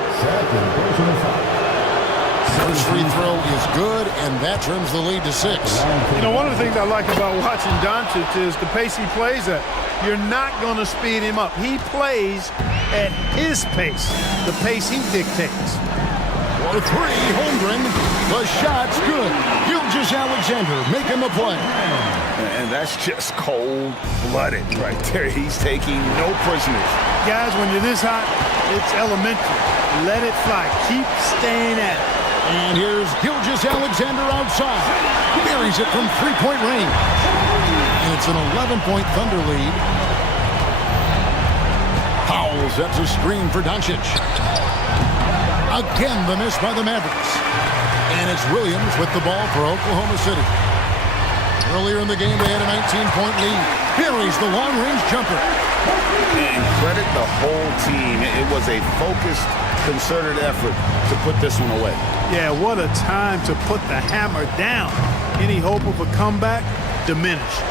First free throw is good, and that trims the lead to 6. You know, one of the things I like about watching Doncic is the pace he plays at. You're not going to speed him up. He plays at his pace, the pace he dictates. For three, Holmgren. The shot's good. Gilgeous Alexander making the play. And that's just cold-blooded right there. He's taking no prisoners. Guys, when you're this hot, it's elementary. Let it fly. Keep staying at it. And here's Gilgeous Alexander outside. Buries it from three-point range. And it's an 11-point Thunder lead. Powell sets a screen for Doncic. Again, the miss by the Mavericks. And it's Williams with the ball for Oklahoma City. Earlier in the game, they had a 19-point lead. Buries the long-range jumper. And credit the whole team. It was a focused, concerted effort to put this one away. Yeah, what a time to put the hammer down. Any hope of a comeback diminished.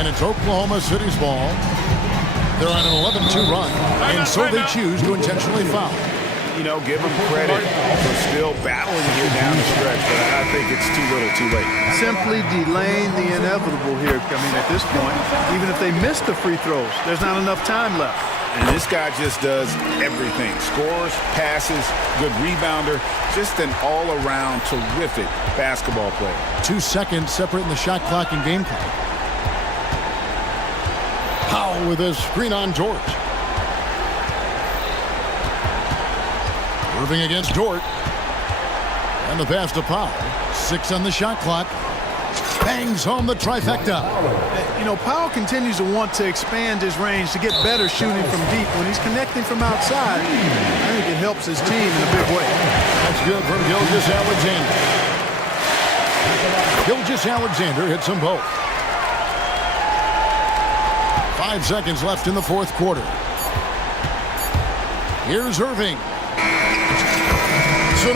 And it's Oklahoma City's ball. They're on an 11-2 run, and so they choose to intentionally foul. You know, give them credit for still battling here down the stretch, but I think it's too little too late. Simply delaying the inevitable here. I mean, at this point, even if they miss the free throws, there's not enough time left. And this guy just does everything. Scores, passes, good rebounder, just an all-around terrific basketball player. 2 seconds separating the shot clock and game clock. Powell with a screen on George. Irving against Dort. And the pass to Powell. 6 on the shot clock. Bangs home the trifecta. You know, Powell continues to want to expand his range to get better shooting from deep. When he's connecting from outside, I think it helps his team in a big way. That's good from Gilgeous Alexander. Gilgeous Alexander hits them both. 5 seconds left in the fourth quarter. Here's Irving. It's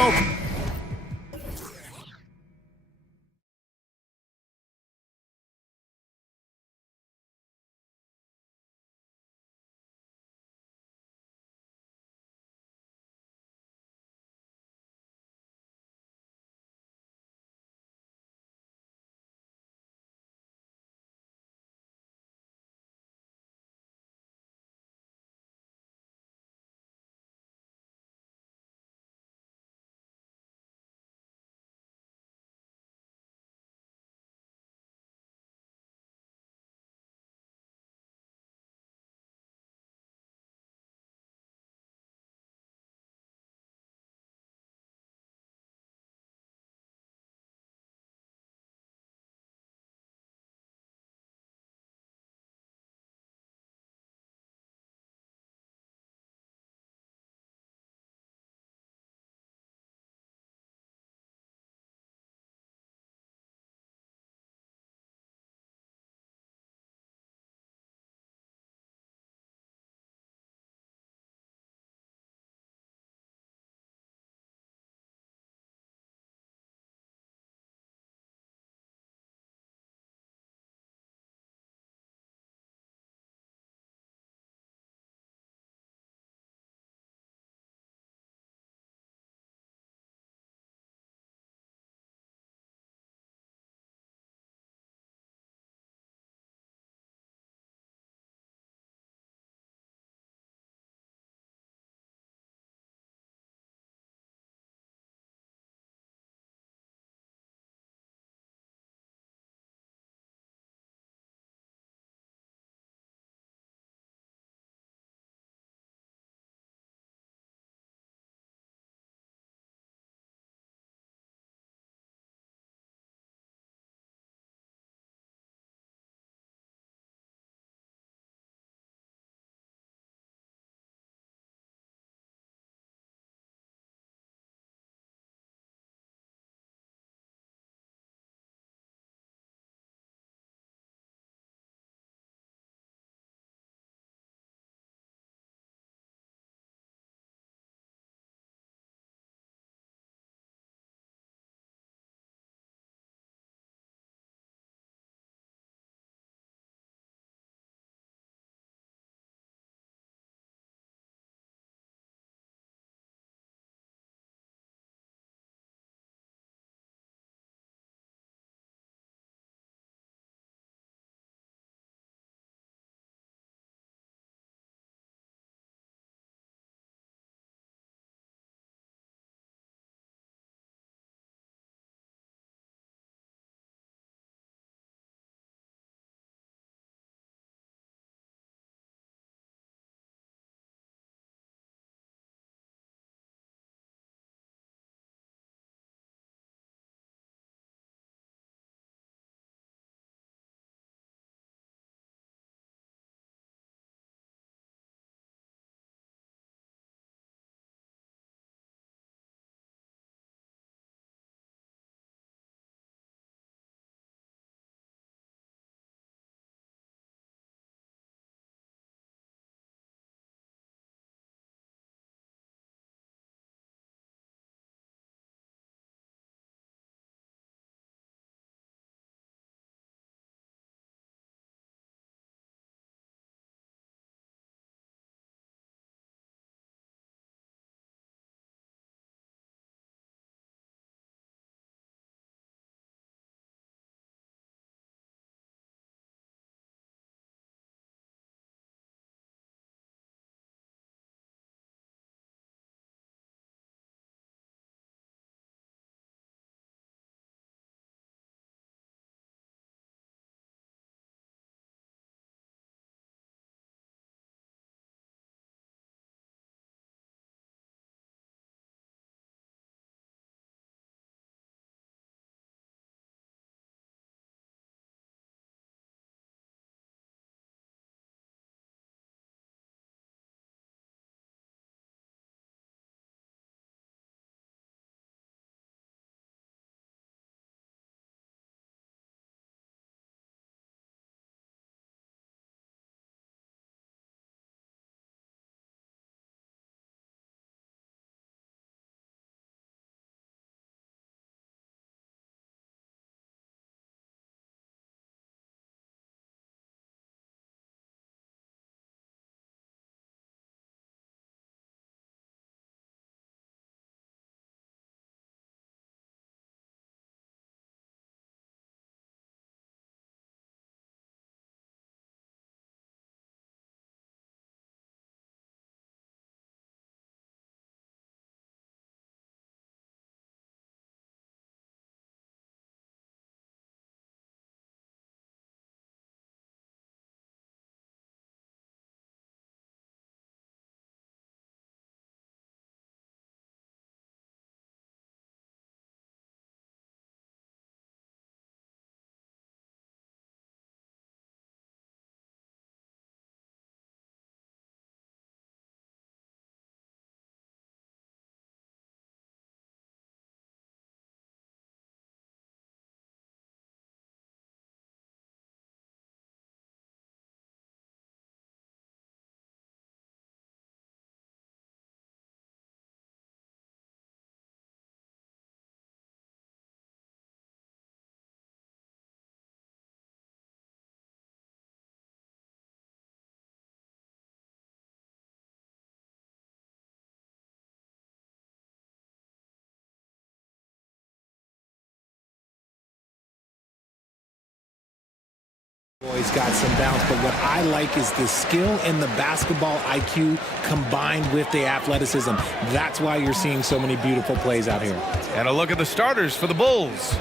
He's got some bounce, but what I like is the skill and the basketball IQ combined with the athleticism. That's why you're seeing so many beautiful plays out here. And a look at the starters for the Bulls.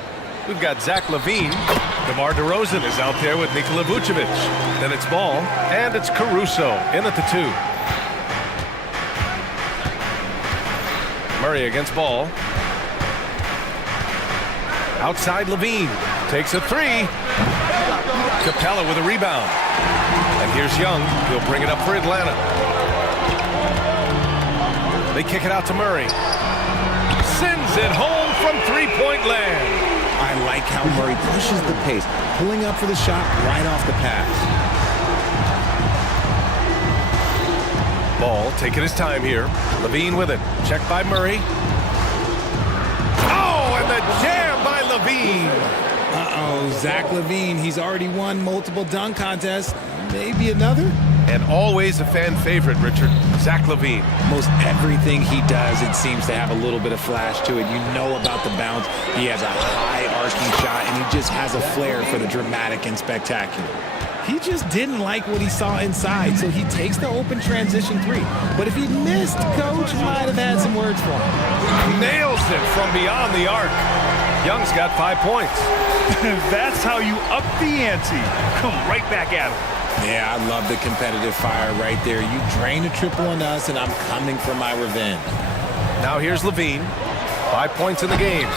We've got Zach LaVine. DeMar DeRozan is out there with Nikola Vucevic. Then it's Ball, and it's Caruso in at the 2. Murray against Ball. Outside LaVine. Takes a 3. Capella with a rebound. And here's Young. He'll bring it up for Atlanta. They kick it out to Murray. Sends it home from three-point land. I like how Murray pushes the pace, pulling up for the shot right off the pass. Ball taking his time here. LaVine with it. Checked by Murray. Oh, and the jam by LaVine. Uh-oh, Zach LaVine. He's already won multiple dunk contests. Maybe another? And always a fan favorite, Richard. Zach LaVine. Most everything he does, it seems to have a little bit of flash to it. You know about the bounce. He has a high arcing shot, and he just has a flair for the dramatic and spectacular. He just didn't like what he saw inside, so he takes the open transition 3. But if he missed, Coach might have had some words for him. Nails it from beyond the arc. Young's got 5 points. That's how you up the ante. Come right back at him. Yeah, I love the competitive fire right there. You drain a triple on us, and I'm coming for my revenge. Now here's LaVine. 5 points in the game.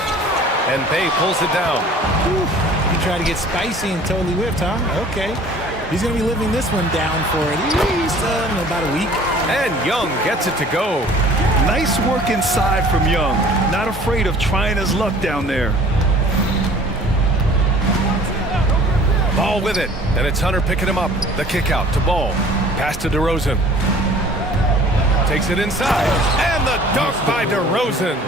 And Bay pulls it down. Whew. You try to get spicy and totally whipped, huh? Okay. He's going to be living this one down for at least about a week. And Young gets it to go. Nice work inside from Young. Not afraid of trying his luck down there. Ball with it, and it's Hunter picking him up. The kick out to Ball. Pass to DeRozan. Takes it inside, and the dunk by DeRozan.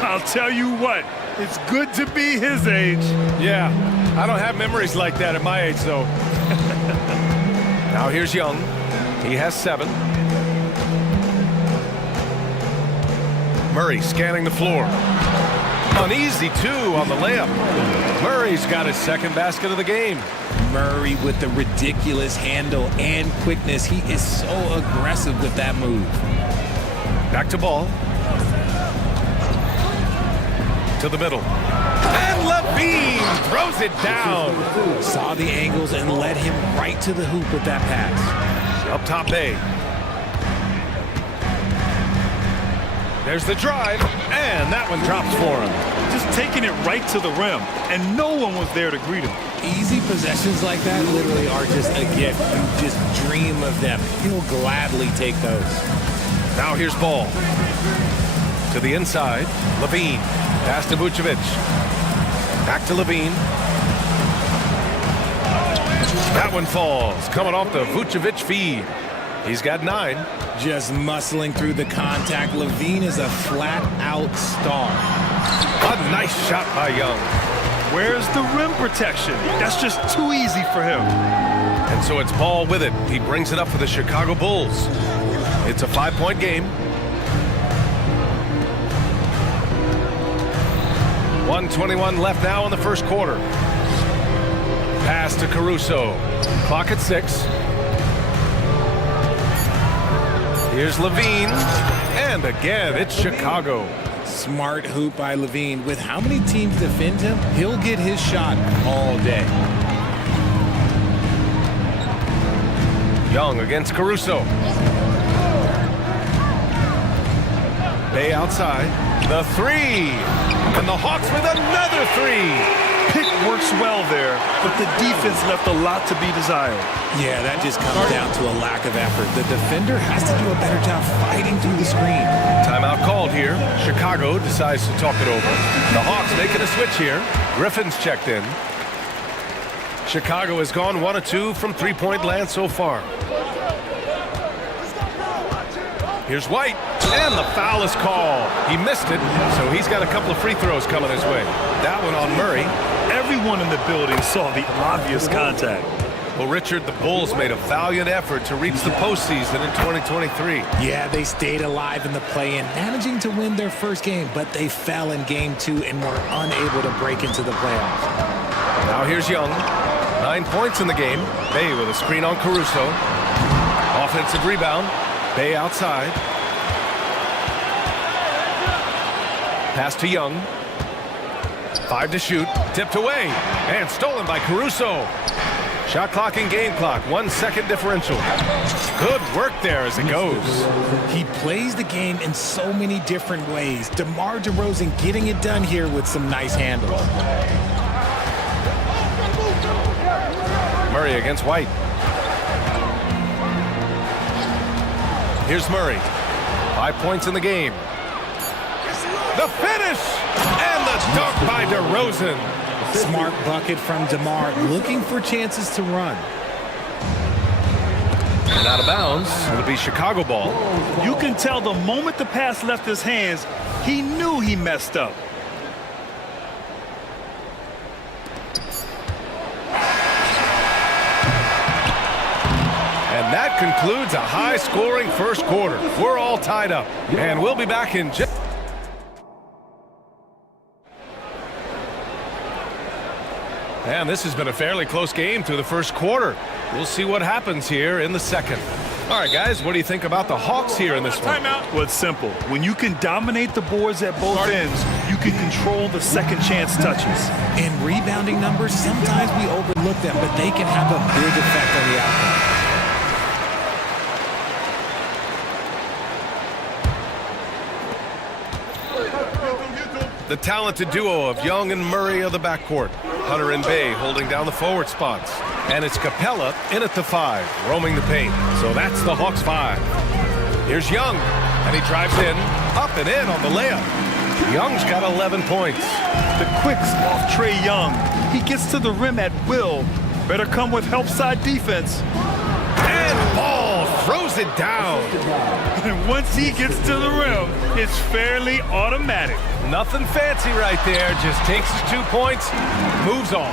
I'll tell you what, it's good to be his age. Yeah, I don't have memories like that at my age, though. Now here's Young. He has 7. Murray scanning the floor. Uneasy, 2 on the layup. Murray's got his second basket of the game. Murray with the ridiculous handle and quickness. He is so aggressive with that move. Back to Ball. To the middle. And LaVine throws it down. Saw the angles and led him right to the hoop with that pass. Up top, Bay. There's the drive, and that one drops for him. Just taking it right to the rim, and no one was there to greet him. Easy possessions like that literally are just a gift. You just dream of them. He'll gladly take those. Now here's Ball. To the inside, LaVine. Pass to Vucevic. Back to LaVine. That one falls, coming off the Vucevic feed. He's got 9. Just muscling through the contact. LaVine is a flat-out star. A nice shot by Young. Where's the rim protection? That's just too easy for him. And so it's Ball with it. He brings it up for the Chicago Bulls. It's a 5-point game. 1:21 left now in the first quarter. Pass to Caruso. Clock at 6. Here's LaVine. And again, it's Chicago. Smart hoop by LaVine. With how many teams defend him, he'll get his shot all day. Young against Caruso. Bay outside. The 3. And the Hawks with another 3. Pick works well there, but the defense left a lot to be desired. Yeah, that just comes down to a lack of effort. The defender has to do a better job fighting through the screen. Timeout called here. Chicago decides to talk it over. The Hawks making a switch here. Griffin's checked in. Chicago has gone 1 of 2 from three-point land so far. Here's White, and the foul is called. He missed it, so he's got a couple of free throws coming his way. That one on Murray. Everyone in the building saw the obvious contact. Well, Richard, the Bulls made a valiant effort to reach the postseason in 2023. Yeah, they stayed alive in the play-in, managing to win their first game, but they fell in game 2 and were unable to break into the playoffs. Now here's Young 9 points in the game. Bay with a screen on Caruso. Offensive rebound. Bay outside. Pass to Young. 5 to shoot. Tipped away. And stolen by Caruso. Shot clock and game clock. 1 second differential. Good work there as it goes. He plays the game in so many different ways. DeMar DeRozan getting it done here with some nice handles. Murray against White. Here's Murray. 5 points in the game. The finish! And the dunk by DeRozan. Smart bucket from DeMar, looking for chances to run. And out of bounds, it'll be Chicago ball. You can tell the moment the pass left his hands, he knew he messed up. And that concludes a high-scoring first quarter. We're all tied up, and we'll be back in just... And this has been a fairly close game through the first quarter. We'll see what happens here in the second. All right, guys, what do you think about the Hawks here in this one? Well, it's simple. When you can dominate the boards at both ends, you can control the second chance touches. In rebounding numbers, sometimes we overlook them, but they can have a big effect on the outcome. The talented duo of Young and Murray of the backcourt. Hunter and Bay holding down the forward spots. And it's Capella in at the 5, roaming the paint. So that's the Hawks 5. Here's Young, and he drives in, up and in on the layup. Young's got 11 points. The quicks off Trae Young. He gets to the rim at will. Better come with help side defense. And Ball throws it down. And once he gets to the rim, it's fairly automatic. Nothing fancy right there. Just takes his 2 points, moves on.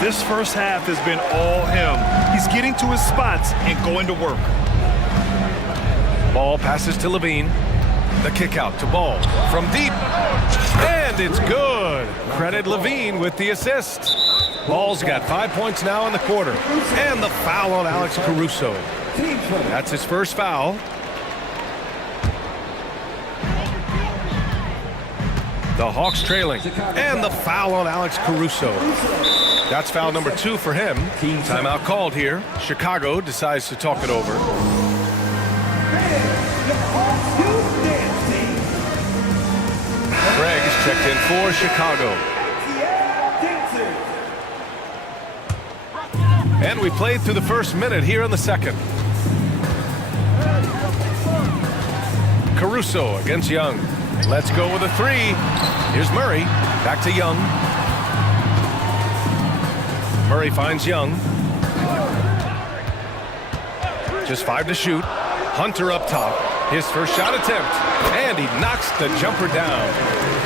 This first half has been all him. He's getting to his spots and going to work. Ball passes to Levine. The kick out to Ball from deep. And it's good. Credit Levine with the assist. Ball's got 5 points now in the quarter. And the foul on Alex Caruso. That's his first foul. The Hawks trailing. And the foul on Alex Caruso. That's foul number 2 for him. Timeout called here. Chicago decides to talk it over. Craig is checked in for Chicago. And we played through the first minute here in the second. Caruso against Young. Let's go with a 3. Here's Murray. Back to Young. Murray finds Young. Just 5 to shoot. Hunter up top. His first shot attempt. And he knocks the jumper down.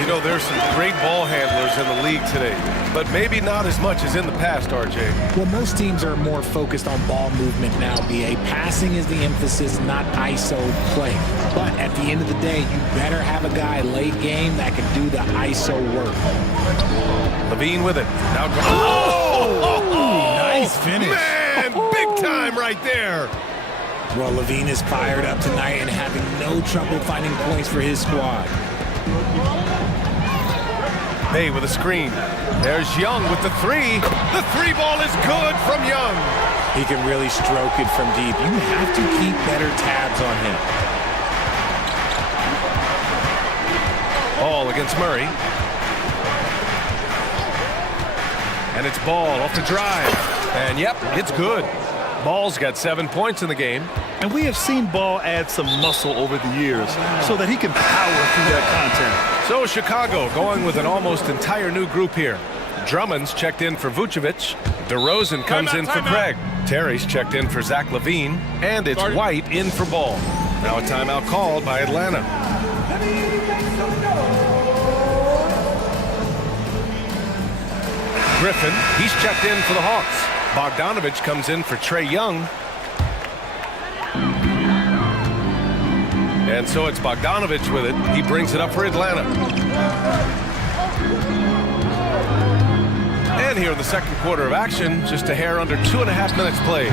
You know, there's some great ball handlers in the league today, but maybe not as much as in the past, RJ. Well, most teams are more focused on ball movement now, BA. Passing is the emphasis, not ISO play. But at the end of the day, you better have a guy late game that can do the ISO work. Levine with it. Now, nice finish. Man, big time right there. Well, Levine is fired up tonight and having no trouble finding points for his squad. Bay with a screen. There's Young with the 3. The 3 ball is good from Young. He can really stroke it from deep. You have to keep better tabs on him. Ball against Murray. And it's Ball off the drive. And yep, it's good. Ball's got 7 points in the game. And we have seen Ball add some muscle over the years so that he can power through that content. So Chicago going with an almost entire new group here. Drummond's checked in for Vucevic. DeRozan comes in for Craig. Terry's checked in for Zach LaVine. And it's White in for Ball. Now a timeout called by Atlanta. Griffin, he's checked in for the Hawks. Bogdanovich comes in for Trae Young. And so it's Bogdanovich with it. He brings it up for Atlanta. line here in the second quarter of action. Just a hair under 2.5 minutes played.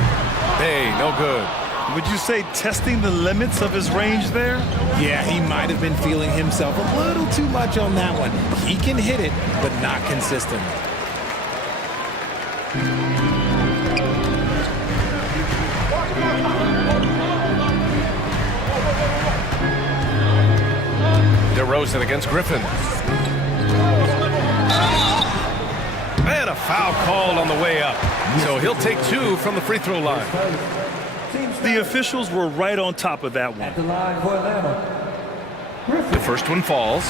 Hey, no good. Would you say testing the limits of his range there? Yeah, he might have been feeling himself a little too much on that one. He can hit it, but not consistently. DeRozan against Griffin. And a foul called on the way up. So he'll take 2 from the free throw line. The officials were right on top of that one. The first one falls.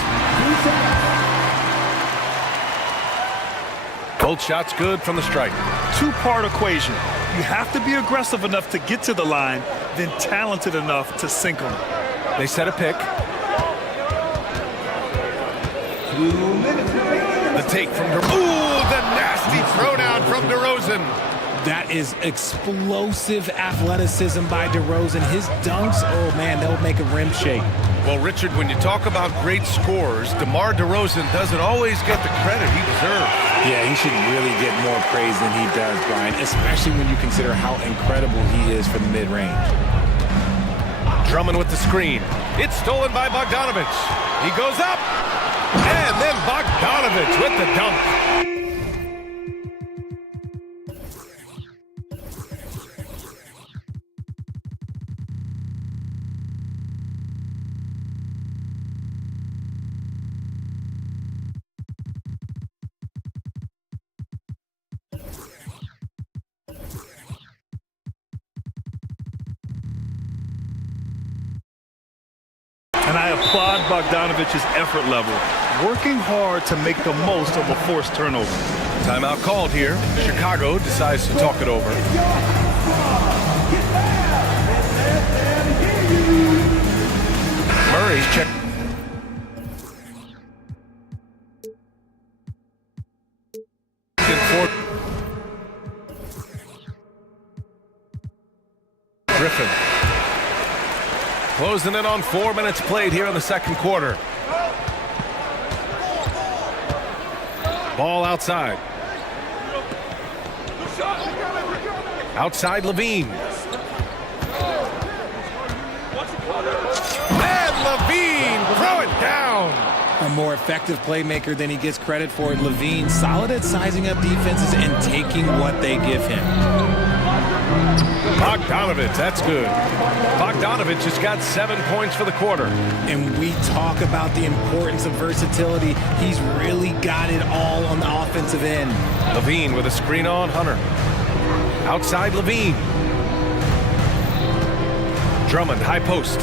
Both shots good from the strike. Two-part equation. You have to be aggressive enough to get to the line, then talented enough to sink them. They set a pick. The take from DeRozan. Ooh, the nasty throwdown from DeRozan. That is explosive athleticism by DeRozan. His dunks, oh man, they'll make a rim shake. Well, Richard, when you talk about great scorers, DeMar DeRozan doesn't always get the credit he deserves. Yeah, he should really get more praise than he does, Brian, especially when you consider how incredible he is from mid-range. Drummond with the screen. It's stolen by Bogdanovic. He goes up, and then Bogdanovic with the dunk. And I applaud Bogdanovic's effort level, working hard to make the most of a forced turnover. Timeout called here. Chicago decides to talk it over. Murray's check. Griffin. Closing in on 4 minutes played here in the second quarter. Ball outside. Outside Levine. And Levine throw it down. A more effective playmaker than he gets credit for. Levine, solid at sizing up defenses and taking what they give him. Bogdanovic, that's good. Bogdanovic has got 7 points for the quarter. And we talk about the importance of versatility. He's really got it all on the offensive end. Levine with a screen on Hunter. Outside Levine. Drummond, high post.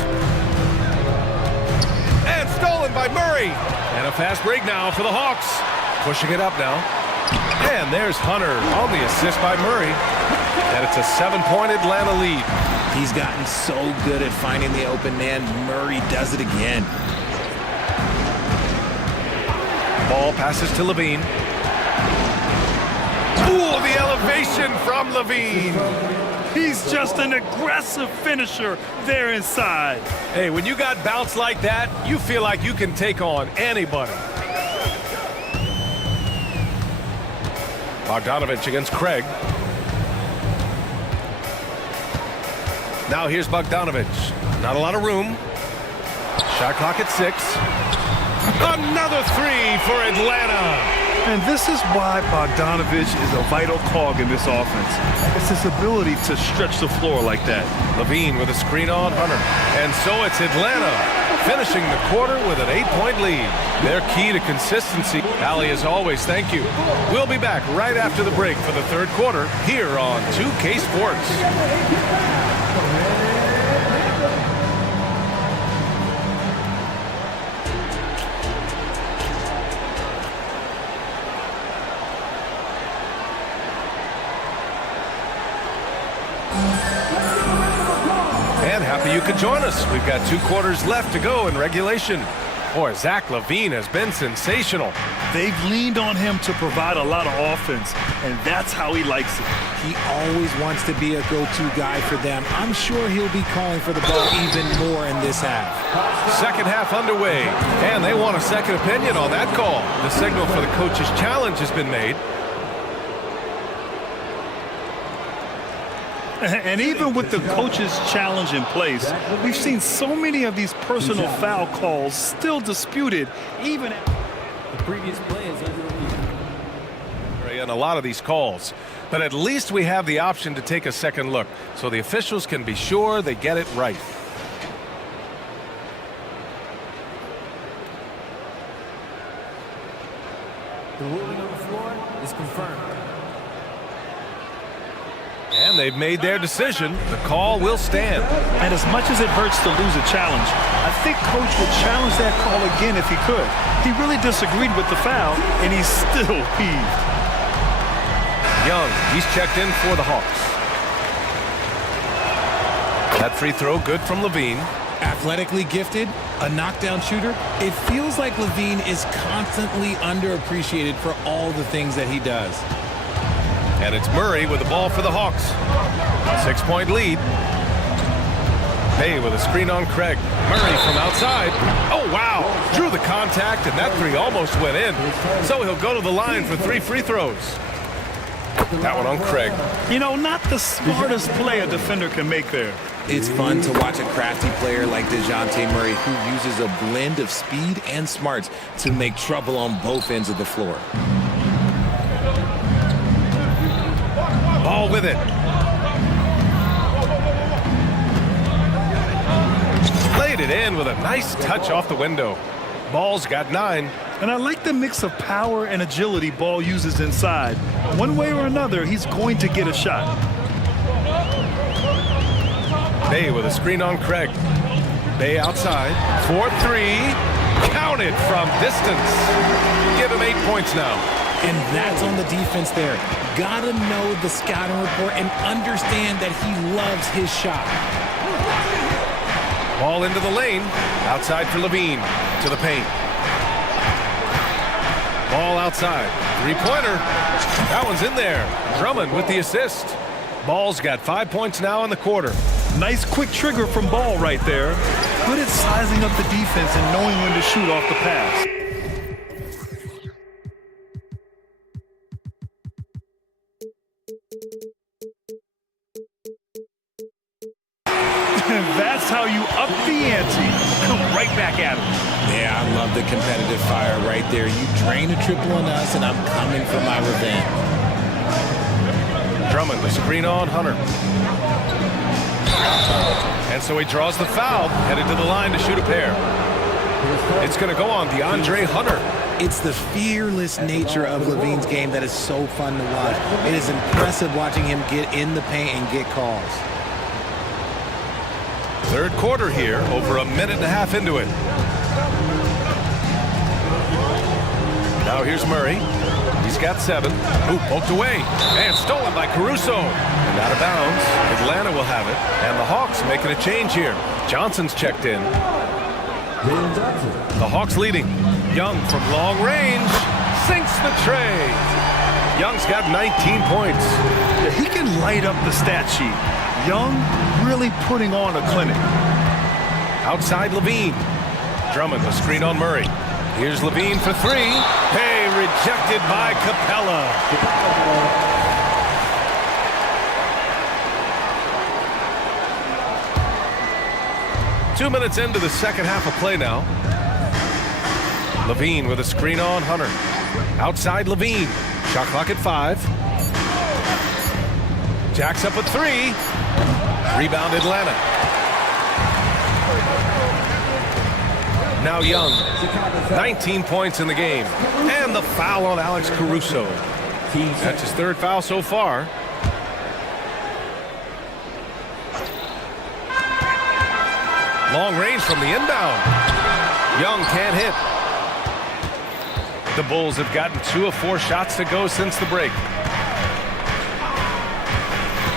And stolen by Murray. And a fast break now for the Hawks. Pushing it up now. And there's Hunter on the assist by Murray. And it's a 7-point Atlanta lead. He's gotten so good at finding the open man. Murray does it again. Ball passes to Levine. Ooh, the elevation from Levine. He's just an aggressive finisher there inside. Hey, when you got bounce like that, you feel like you can take on anybody. Bogdanovic against Craig. Now here's Bogdanovic. Not a lot of room. Shot clock at 6. Another 3 for Atlanta. And this is why Bogdanovic is a vital cog in this offense. It's his ability to stretch the floor like that. Levine with a screen on Hunter. And so it's Atlanta finishing the quarter with an 8-point lead. Their key to consistency. Allie, as always, thank you. We'll be back right after the break for the third quarter here on 2K Sports. And happy you could join us. We've got 2 quarters left to go in regulation. Boy, Zach LaVine has been sensational. They've leaned on him to provide a lot of offense, and that's how he likes it. He always wants to be a go-to guy for them. I'm sure he'll be calling for the ball even more in this half. Second half underway, and they want a second opinion on that call. The signal for the coach's challenge has been made. And even with the coach's challenge in place, we've seen so many of these personal foul calls still disputed, even The previous play is under review. And a lot of these calls. But at least we have the option to take a second look, so the officials can be sure they get it right. The ruling on the floor is confirmed. And they've made their decision. The call will stand. And as much as it hurts to lose a challenge, I think Coach would challenge that call again if he could. He really disagreed with the foul, and he's still peeved. Young, he's checked in for the Hawks. That free throw good from Levine. Athletically gifted, a knockdown shooter. It feels like Levine is constantly underappreciated for all the things that he does. And it's Murray with the ball for the Hawks. 6-point lead. Bay with a screen on Craig. Murray from outside. Oh, wow. Drew the contact, and that three almost went in. So he'll go to the line for 3 free throws. That one on Craig. You know, not the smartest play a defender can make there. It's fun to watch a crafty player like DeJounte Murray who uses a blend of speed and smarts to make trouble on both ends of the floor. Ball with it. Laid it in with a nice touch off the window. Ball's got 9. And I like the mix of power and agility Ball uses inside. One way or another, he's going to get a shot. Bay with a screen on Craig. Bay outside. 4-3. Count it from distance. Give him 8 points now. And that's on the defense there. Gotta know the scouting report and understand that he loves his shot. Ball into the lane. Outside for Levine. To the paint. Ball outside. 3-pointer. That one's in there. Drummond with the assist. Ball's got 5 points now in the quarter. Nice quick trigger from Ball right there. Good at sizing up the defense and knowing when to shoot off the pass. And that's how you up the ante. Come right back at him. Yeah, I love the competitive fire right there. You drain a triple on us, and I'm coming for my revenge. Drummond, the screen on Hunter. And so he draws the foul, headed to the line to shoot a pair. It's going to go on DeAndre Hunter. It's the fearless nature of Levine's game that is so fun to watch. It is impressive watching him get in the paint and get calls. Third quarter here, over a minute and a half into it. Now here's Murray. He's got 7. Ooh, poked away. And stolen by Caruso. And out of bounds. Atlanta will have it. And the Hawks making a change here. Johnson's checked in. The Hawks leading. Young from long range. Sinks the tray. Young's got 19 points. Yeah, he can light up the stat sheet. Young really putting on a clinic. Outside Levine. Drummond, the screen on Murray. Here's Levine for 3. Hey, rejected by Capella. 2 minutes into the second half of play now. Levine with a screen on Hunter. Outside Levine. Shot clock at 5. Jacks up at 3. Rebound Atlanta. Now Young. 19 points in the game. And the foul on Alex Caruso. That's his 3rd foul so far. Long range from the inbound. Young can't hit. The Bulls have gotten 2 of 4 shots to go since the break.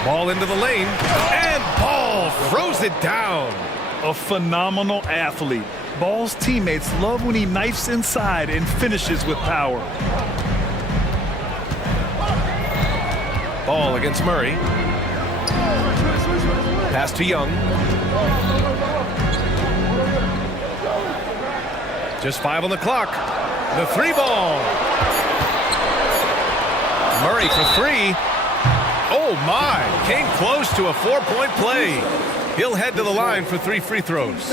Ball into the lane. And Ball throws it down. A phenomenal athlete. Ball's teammates love when he knifes inside and finishes with power. Ball against Murray. Pass to Young. Just 5 on the clock. The 3 ball. Murray for 3. Oh, my. Came close to a 4-point play. He'll head to the line for 3 free throws.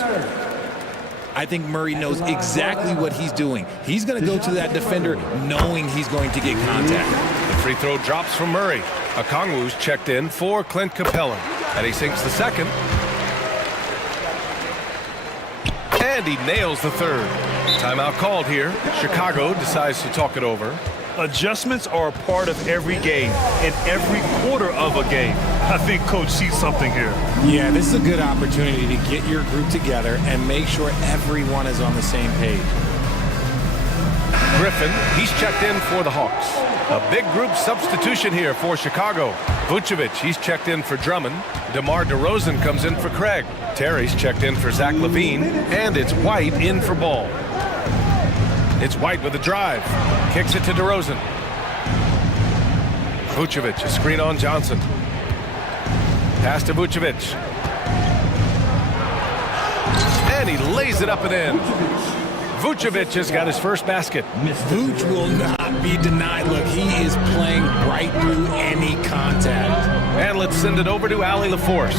I think Murray knows exactly what he's doing. He's going to go to that defender knowing he's going to get contact. The free throw drops from Murray. Okongwu's checked in for Clint Capella. And he sinks the second. And he nails the third. Timeout called here. Chicago decides to talk it over. Adjustments are a part of every game and every quarter of a game. I think Coach sees something here. Yeah, this is a good opportunity to get your group together and make sure everyone is on the same page. Griffin, he's checked in for the Hawks. A big group substitution here for Chicago. Vucevic, he's checked in for Drummond. DeMar DeRozan comes in for Craig. Terry's checked in for Zach LaVine. And it's White in for Ball. It's White with a drive. Kicks it to DeRozan. Vucevic, a screen on Johnson. Pass to Vucevic. And he lays it up and in. Vucevic has got his first basket. Vuce will not be denied. Look, he is playing right through any contact. And let's send it over to Allie LaForce.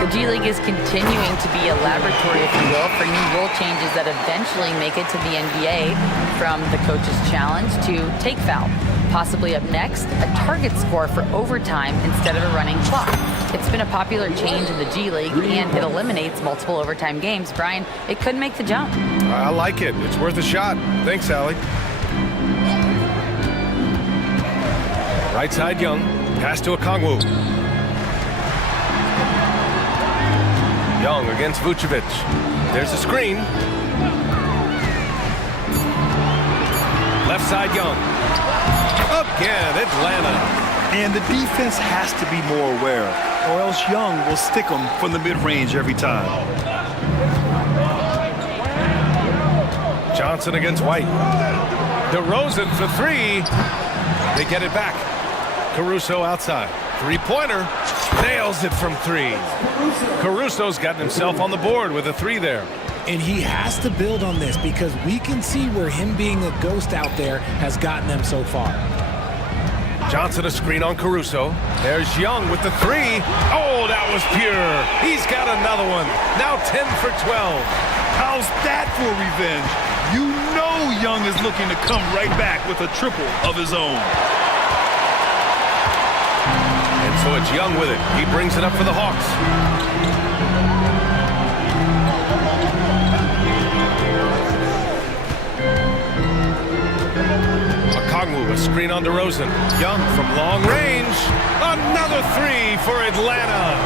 The G League is continuing to be a laboratory, if you will, for new rule changes that eventually make it to the NBA, from the coach's challenge to take foul. Possibly up next, a target score for overtime instead of a running clock. It's been a popular change in the G League, and it eliminates multiple overtime games. Brian, it could make the jump. I like it. It's worth a shot. Thanks, Allie. Right side, Young. Pass to Okongwu. Young against Vucevic. There's a screen. Left side, Young. Again, Atlanta. And the defense has to be more aware, or else Young will stick them from the mid-range every time. Johnson against White. DeRozan for three. They get it back. Caruso outside. Three-pointer. Nails it from three. Caruso's gotten himself on the board with a three there. And he has to build on this, because we can see where him being a ghost out there has gotten them so far. Johnson a screen on Caruso. There's Young with the three. Oh, that was pure. He's got another one. Now 10 for 12. How's that for revenge? You know Young is looking to come right back with a triple of his own. And so it's Young with it. He brings it up for the Hawks. Okongwu, a screen on DeRozan. Young from long range. Another three for Atlanta.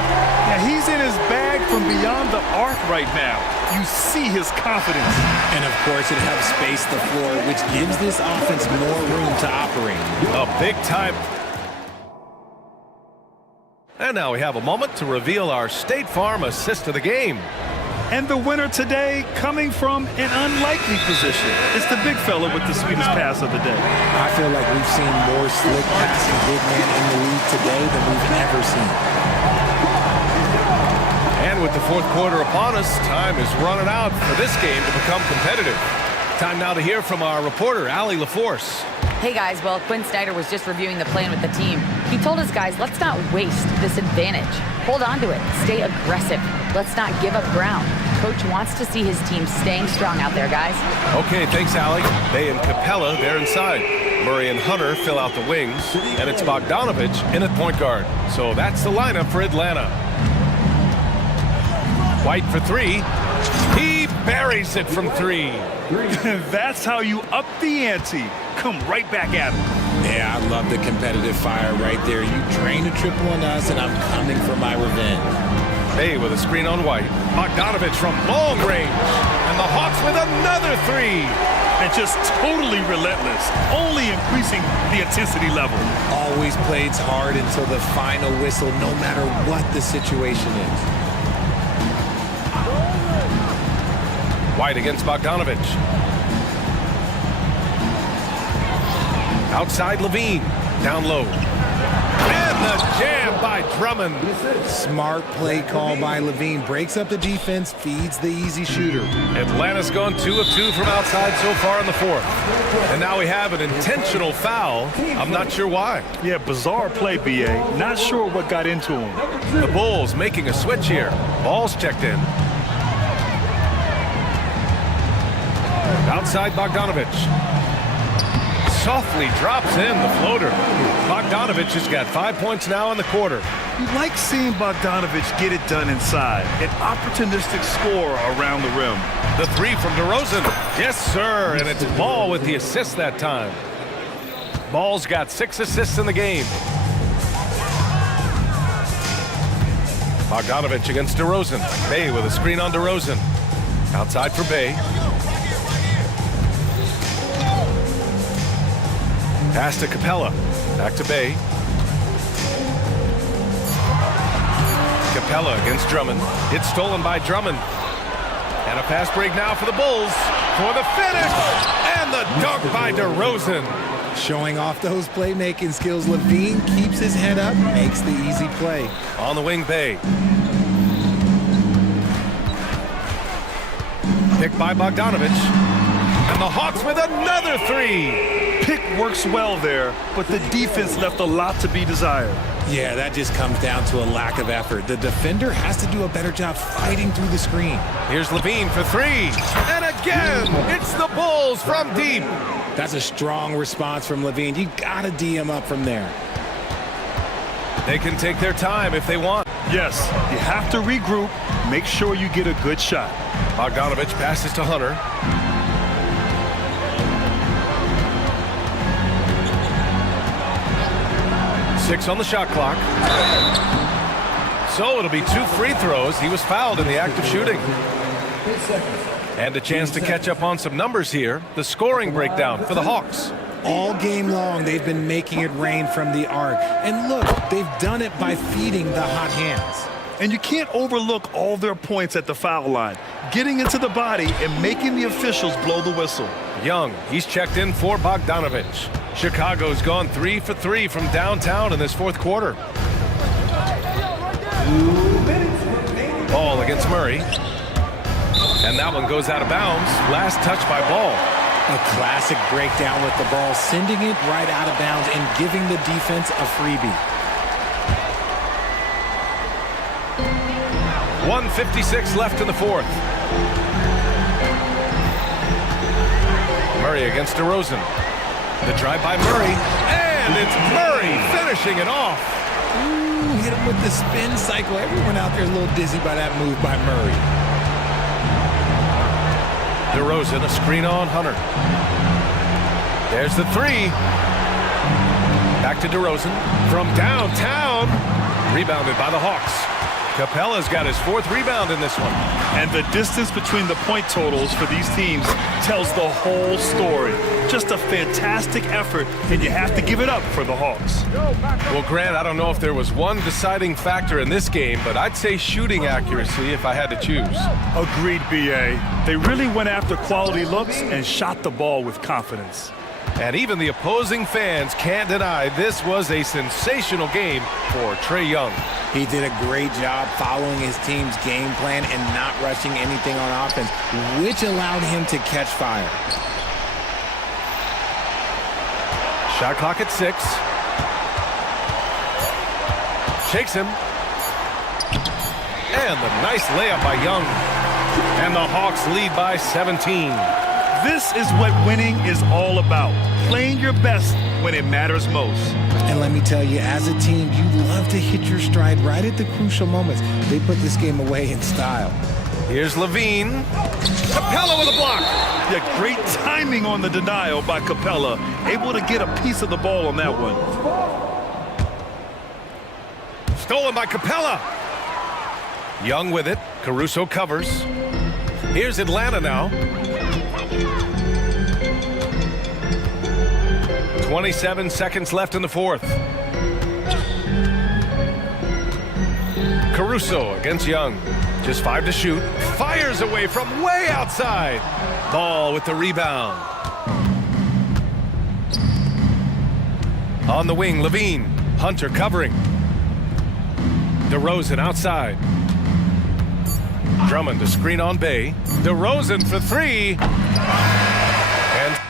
Yeah, he's in his bag from beyond the arc right now. You see his confidence. And of course, it helps space the floor, which gives this offense more room to operate. A big time. And now we have a moment to reveal our State Farm assist of the game. And the winner today coming from an unlikely position. It's the big fella with the sweetest pass of the day. I feel like we've seen more slick passing big man in the league today than we've ever seen. And with the fourth quarter upon us, time is running out for this game to become competitive. Time now to hear from our reporter, Allie LaForce. Hey guys, well, Quinn Snyder was just reviewing the plan with the team. He told us guys, let's not waste this advantage. Hold on to it, stay aggressive. Let's not give up ground. Coach wants to see his team staying strong out there, guys. Okay, thanks, Allie. Bay and Capella, they're inside. Murray and Hunter fill out the wings, and it's Bogdanovich in at point guard. So that's the lineup for Atlanta. White for three. He buries it from three. That's how you up the ante. Come right back at him. Yeah, I love the competitive fire right there. You drain a triple on us, and I'm coming for my revenge. Bay with a screen on White. Bogdanovich from long range. And the Hawks with another three. And just totally relentless, only increasing the intensity level. Always plays hard until the final whistle, no matter what the situation is. White against Bogdanovich. Outside LaVine. Down low. And the Jammed by Drummond. Smart play call by Levine. Breaks up the defense, feeds the easy shooter. Atlanta's gone 2 of 2 from outside so far in the fourth. And now we have an intentional foul. I'm not sure why. Yeah, bizarre play, BA. Not sure what got into him. The Bulls making a switch here. Ball's checked in. Outside Bogdanovich. Softly drops in the floater. Bogdanovich has got 5 points now in the quarter. You like seeing Bogdanovich get it done inside. An opportunistic score around the rim. The three from DeRozan. Yes, sir. And it's Ball with the assist that time. Ball's got 6 assists in the game. Bogdanovich against DeRozan. Bay with a screen on DeRozan. Outside for Bay. Pass to Capella. Back to Bay. Capella against Drummond. It's stolen by Drummond. And a fast break now for the Bulls. For the finish. And the dunk by DeRozan. Showing off those playmaking skills. Levine keeps his head up, makes the easy play. On the wing, Bay. Picked by Bogdanovich. And the Hawks with another three. Pick works well there, but the defense left a lot to be desired. Yeah, that just comes down to a lack of effort. The defender has to do a better job fighting through the screen. Here's Levine for three. And again, it's the Bulls from deep. That's a strong response from Levine. You gotta D him up from there. They can take their time if they want. Yes, you have to regroup. Make sure you get a good shot. Bogdanovich passes to Hunter. Six on the shot clock. So it'll be 2 free throws. He was fouled in the act of shooting. And a chance to catch up on some numbers here. The scoring breakdown for the Hawks. All game long, they've been making it rain from the arc. And look, they've done it by feeding the hot hands. And you can't overlook all their points at the foul line. Getting into the body and making the officials blow the whistle. Young, he's checked in for Bogdanovich. Chicago's gone 3 for 3 from downtown in this fourth quarter. Ball against Murray. And that one goes out of bounds. Last touch by Ball. A classic breakdown with the ball, sending it right out of bounds and giving the defense a freebie. 1:56 left in the fourth. Murray against DeRozan. The drive by Murray, and it's Murray finishing it off. Ooh, hit him with the spin cycle. Everyone out there is a little dizzy by that move by Murray. DeRozan, a screen on Hunter. There's the three. Back to DeRozan from downtown. Rebounded by the Hawks. Capella's got his 4th rebound in this one. And the distance between the point totals for these teams tells the whole story. Just a fantastic effort, and you have to give it up for the Hawks. Well, Grant, I don't know if there was one deciding factor in this game, but I'd say shooting accuracy if I had to choose. Agreed, BA. They really went after quality looks and shot the ball with confidence. And even the opposing fans can't deny this was a sensational game for Trae Young. He did a great job following his team's game plan and not rushing anything on offense, which allowed him to catch fire. Shot clock at 6. Shakes him. And the nice layup by Young. And the Hawks lead by 17. This is what winning is all about. Playing your best when it matters most. And let me tell you, as a team, you love to hit your stride right at the crucial moments. They put this game away in style. Here's Levine. Capella with a block. Yeah, great timing on the denial by Capella. Able to get a piece of the ball on that one. Stolen by Capella. Young with it. Caruso covers. Here's Atlanta now. 27 seconds left in the fourth. Caruso against Young. Just 5 to shoot. Fires away from way outside. Ball with the rebound. On the wing, Levine. Hunter covering. DeRozan outside. Drummond to screen on Bay. DeRozan for three. And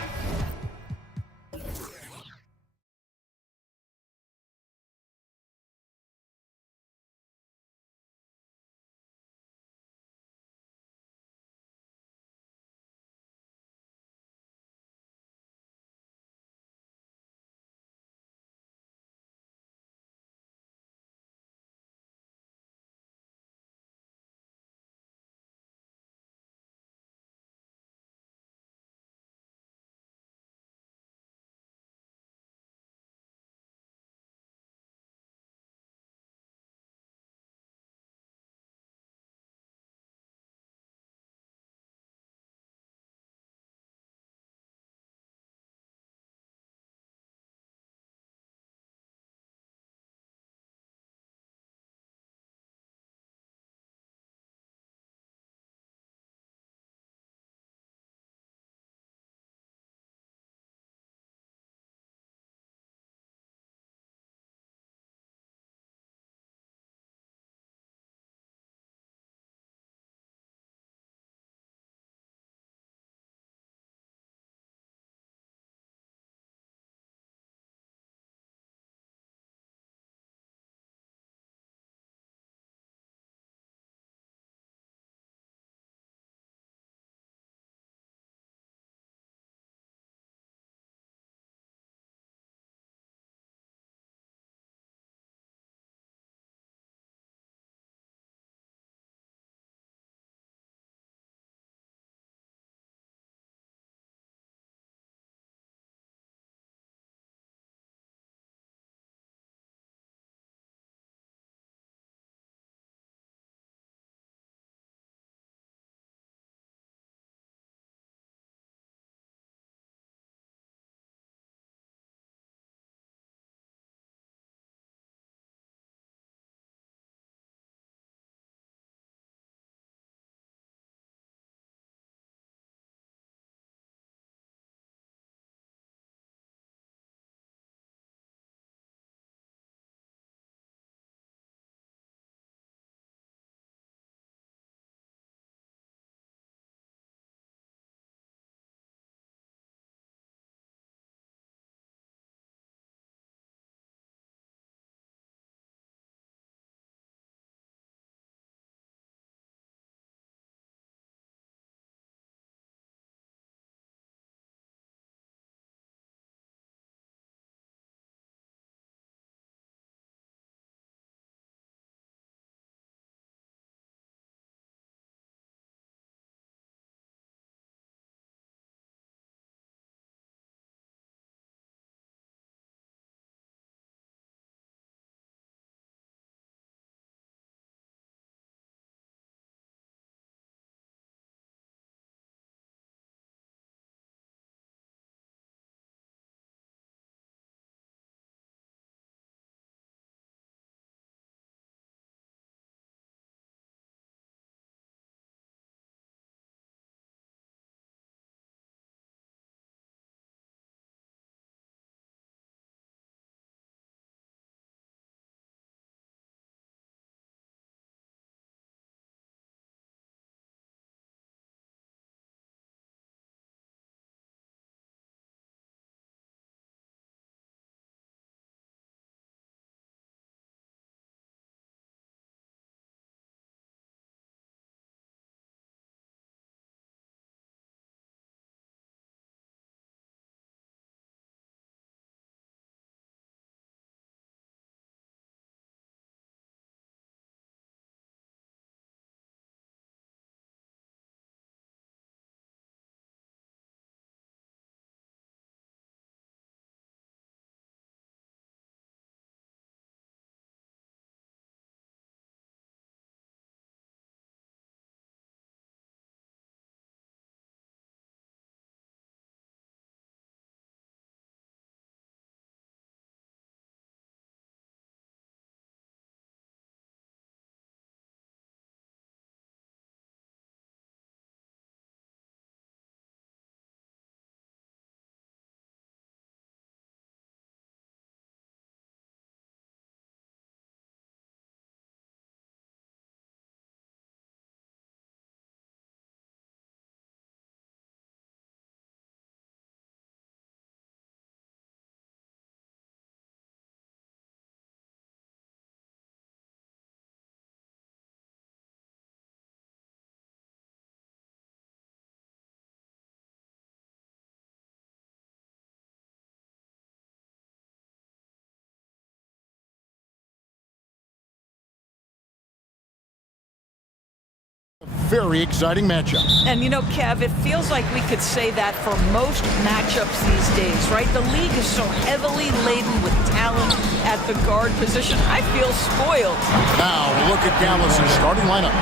very exciting matchup. And you know, Kev, it feels like we could say that for most matchups these days, right? The league is so heavily laden with talent at the guard position. I feel spoiled. Now, look at Dallas' starting lineup.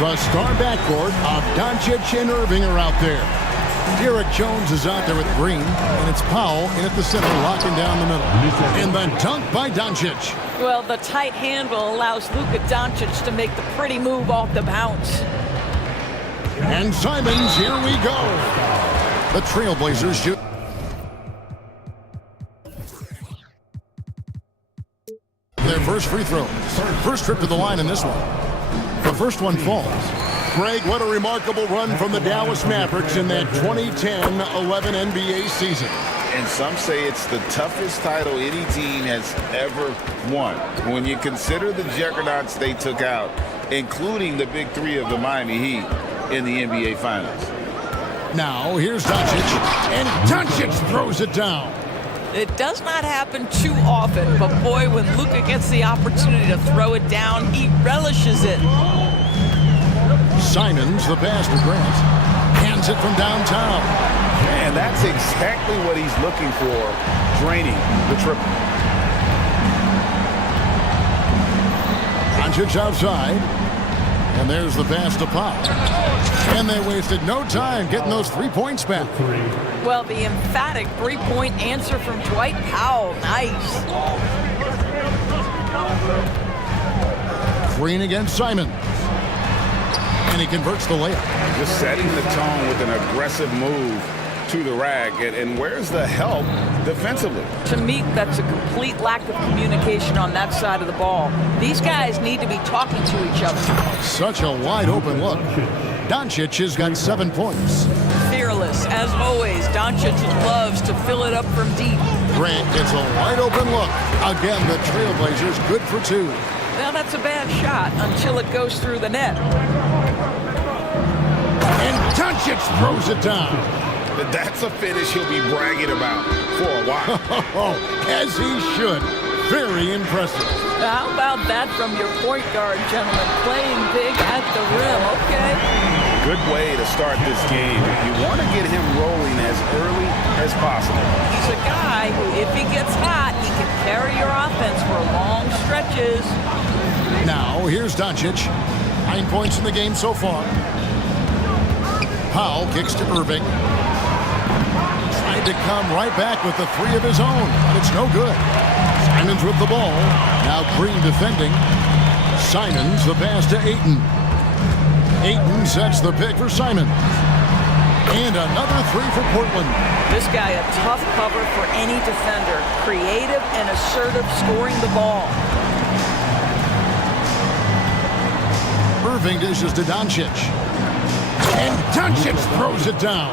The star backcourt of Doncic and Irving are out there. Derek Jones is out there with Green, and it's Powell in at the center, locking down the middle. And the dunk by Doncic. Well, the tight handle allows Luka Doncic to make the pretty move off the bounce. And Simons, here we go. The Trailblazers shoot. Their first free throw. First trip to the line in this one. The first one falls. Greg, what a remarkable run from the Dallas Mavericks in that 2010-11 NBA season. And some say it's the toughest title any team has ever won. When you consider the juggernauts they took out, including the big three of the Miami Heat in the NBA Finals. Now, here's Doncic, and Doncic throws it down. It does not happen too often, but boy, when Luka gets the opportunity to throw it down, he relishes it. Simons, the pass to Grant, hands it from downtown. And that's exactly what he's looking for, draining the triple. Doncic outside, and there's the pass to Powell. And they wasted no time getting those 3 points back. Well, the emphatic three-point answer from Dwight Powell. Nice. Green against Simons. And he converts the layup. Just setting the tone with an aggressive move to the rack. And where's the help defensively? To me, that's a complete lack of communication on that side of the ball. These guys need to be talking to each other. Such a wide open look. Doncic has got 7 points. Fearless, as always. Doncic loves to fill it up from deep. Grant gets a wide open look. Again, the Trailblazers good for 2. Now that's a bad shot until it goes through the net. And Doncic throws it down. But that's a finish he'll be bragging about for a while. As he should. Very impressive. How about that from your point guard, gentlemen? Playing big at the rim, okay? Good way to start this game. You want to get him rolling as early as possible. He's a guy who, if he gets hot, he can carry your offense for long stretches. Now, here's Doncic. 9 points in the game so far. Powell kicks to Irving. Tried to come right back with the 3 of his own, but it's no good. Simons with the ball. Now Green defending. Simons, the pass to Ayton. Ayton sets the pick for Simons. And another 3 for Portland. This guy a tough cover for any defender. Creative and assertive scoring the ball. Irving dishes to Doncic. And Doncic throws it down.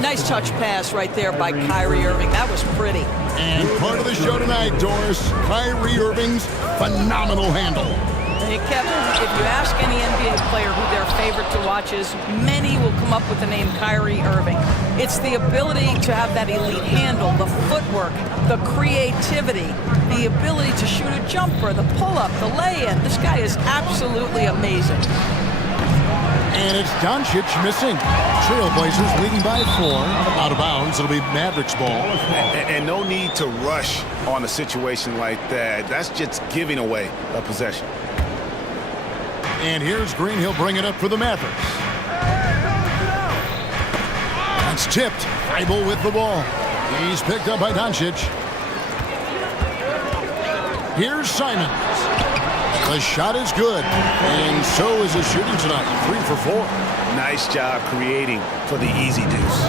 Nice touch pass right there by Kyrie Irving. That was pretty. And part of the show tonight, Doris, Kyrie Irving's phenomenal handle. Hey, Kevin, if you ask any NBA player who their favorite to watch is, many will come up with the name Kyrie Irving. It's the ability to have that elite handle, the footwork, the creativity, the ability to shoot a jumper, the pull-up, the lay-in. This guy is absolutely amazing. And it's Doncic missing. Trailblazers leading by 4. Out of bounds. It'll be Mavericks ball. And no need to rush on a situation like that. That's just giving away a possession. And here's Green. He'll bring it up for the Mavericks. That's tipped. Thibault with the ball. He's picked up by Doncic. Here's Simons. The shot is good, and so is his shooting tonight. 3 for 4. Nice job creating for the easy deuce.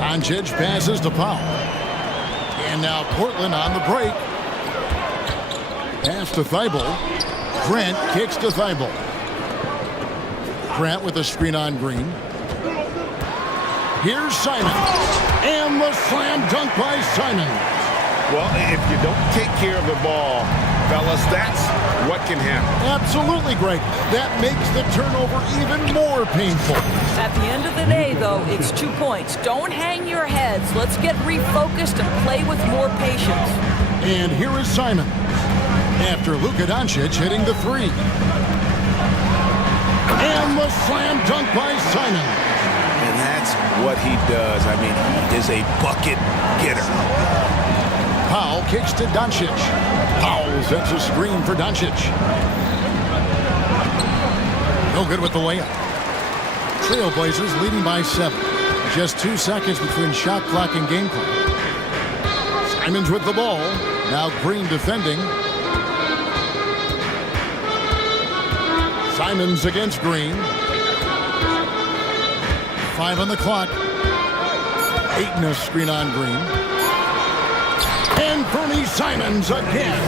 Doncic passes to Powell. And now Portland on the break. Pass to Thibault. Grant kicks to Thibault. Grant with a screen on Green. Here's Simons. And the slam dunk by Simons. Well, if you don't take care of the ball, fellas, that's what can happen. Absolutely, Greg. That makes the turnover even more painful. At the end of the day, though, it's 2 points. Don't hang your heads. Let's get refocused and play with more patience. And here is Simons. after Luka Doncic hitting the three. And the slam dunk by Simon. And that's what he does. I mean, he is a bucket getter. Powell kicks to Doncic. Powell sets a screen for Doncic. No good with the layup. Trailblazers leading by 7. Just 2 seconds between shot clock and game clock. Simons with the ball. Now Green defending. Simons against Green. 5 on the clock. Ayton a screen on Green. And Bernie Simons again.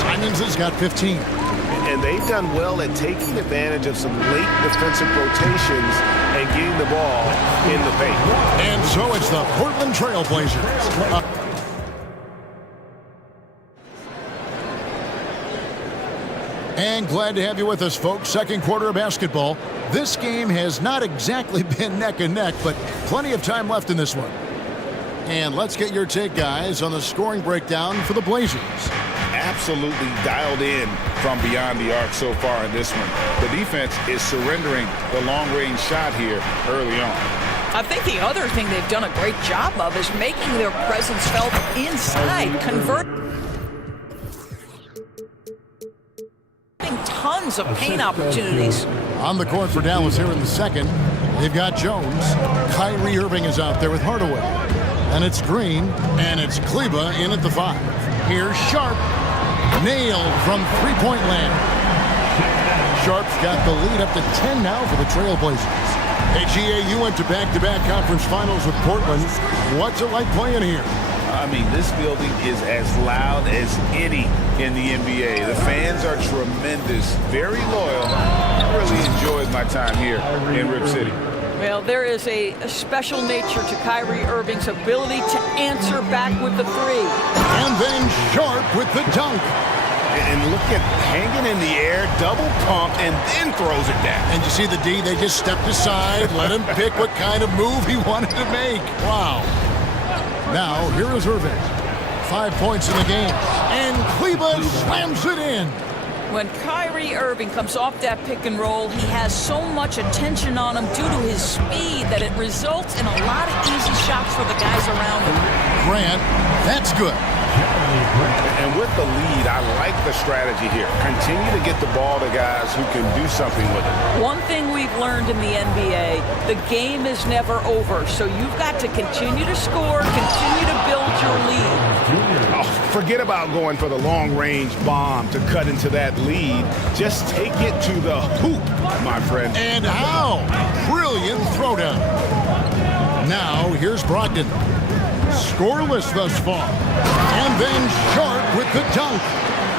Simons has got 15. And they've done well at taking advantage of some late defensive rotations and getting the ball in the paint. And so it's the Portland Trailblazers. And glad to have you with us, folks. Second quarter of basketball. This game has not exactly been neck and neck, but plenty of time left in this one. And let's get your take, guys, on the scoring breakdown for the Blazers. Absolutely dialed in from beyond the arc so far in this one. The defense is surrendering the long-range shot here early on. I think the other thing they've done a great job of is making their presence felt inside, converting tons of paint opportunities. On the court for Dallas here in the second, they've got Jones. Kyrie Irving is out there with Hardaway. And it's Green, and it's Kleba in at the 5. Here's Sharp. Nailed from three-point land. Sharp's got the lead up to 10 now for the Trailblazers. Hey, GA, you went to back-to-back conference finals with Portland. What's it like playing here? I mean, this building is as loud as any in the NBA. The fans are tremendous, very loyal. I really enjoyed my time here in Rip City. Well, there is a special nature to Kyrie Irving's ability to answer back with the three. And then Sharp with the dunk. And look at hanging in the air, double pump, and then throws it down. And you see the D, they just stepped aside, let him pick what kind of move he wanted to make. Wow. Now, here is Irving. 5 points in the game. And Kleba slams it in. When Kyrie Irving comes off that pick and roll, he has so much attention on him due to his speed that it results in a lot of easy shots for the guys around him. Grant, that's good. And with the lead, I like the strategy here. Continue to get the ball to guys who can do something with it. One thing we've learned in the NBA, the game is never over. So you've got to continue to score, continue to build your lead. Oh, forget about going for the long-range bomb to cut into that lead. Just take it to the hoop, my friend. And how? Brilliant throwdown. Now, here's Brogdon. Scoreless thus far. And then Sharp with the dunk.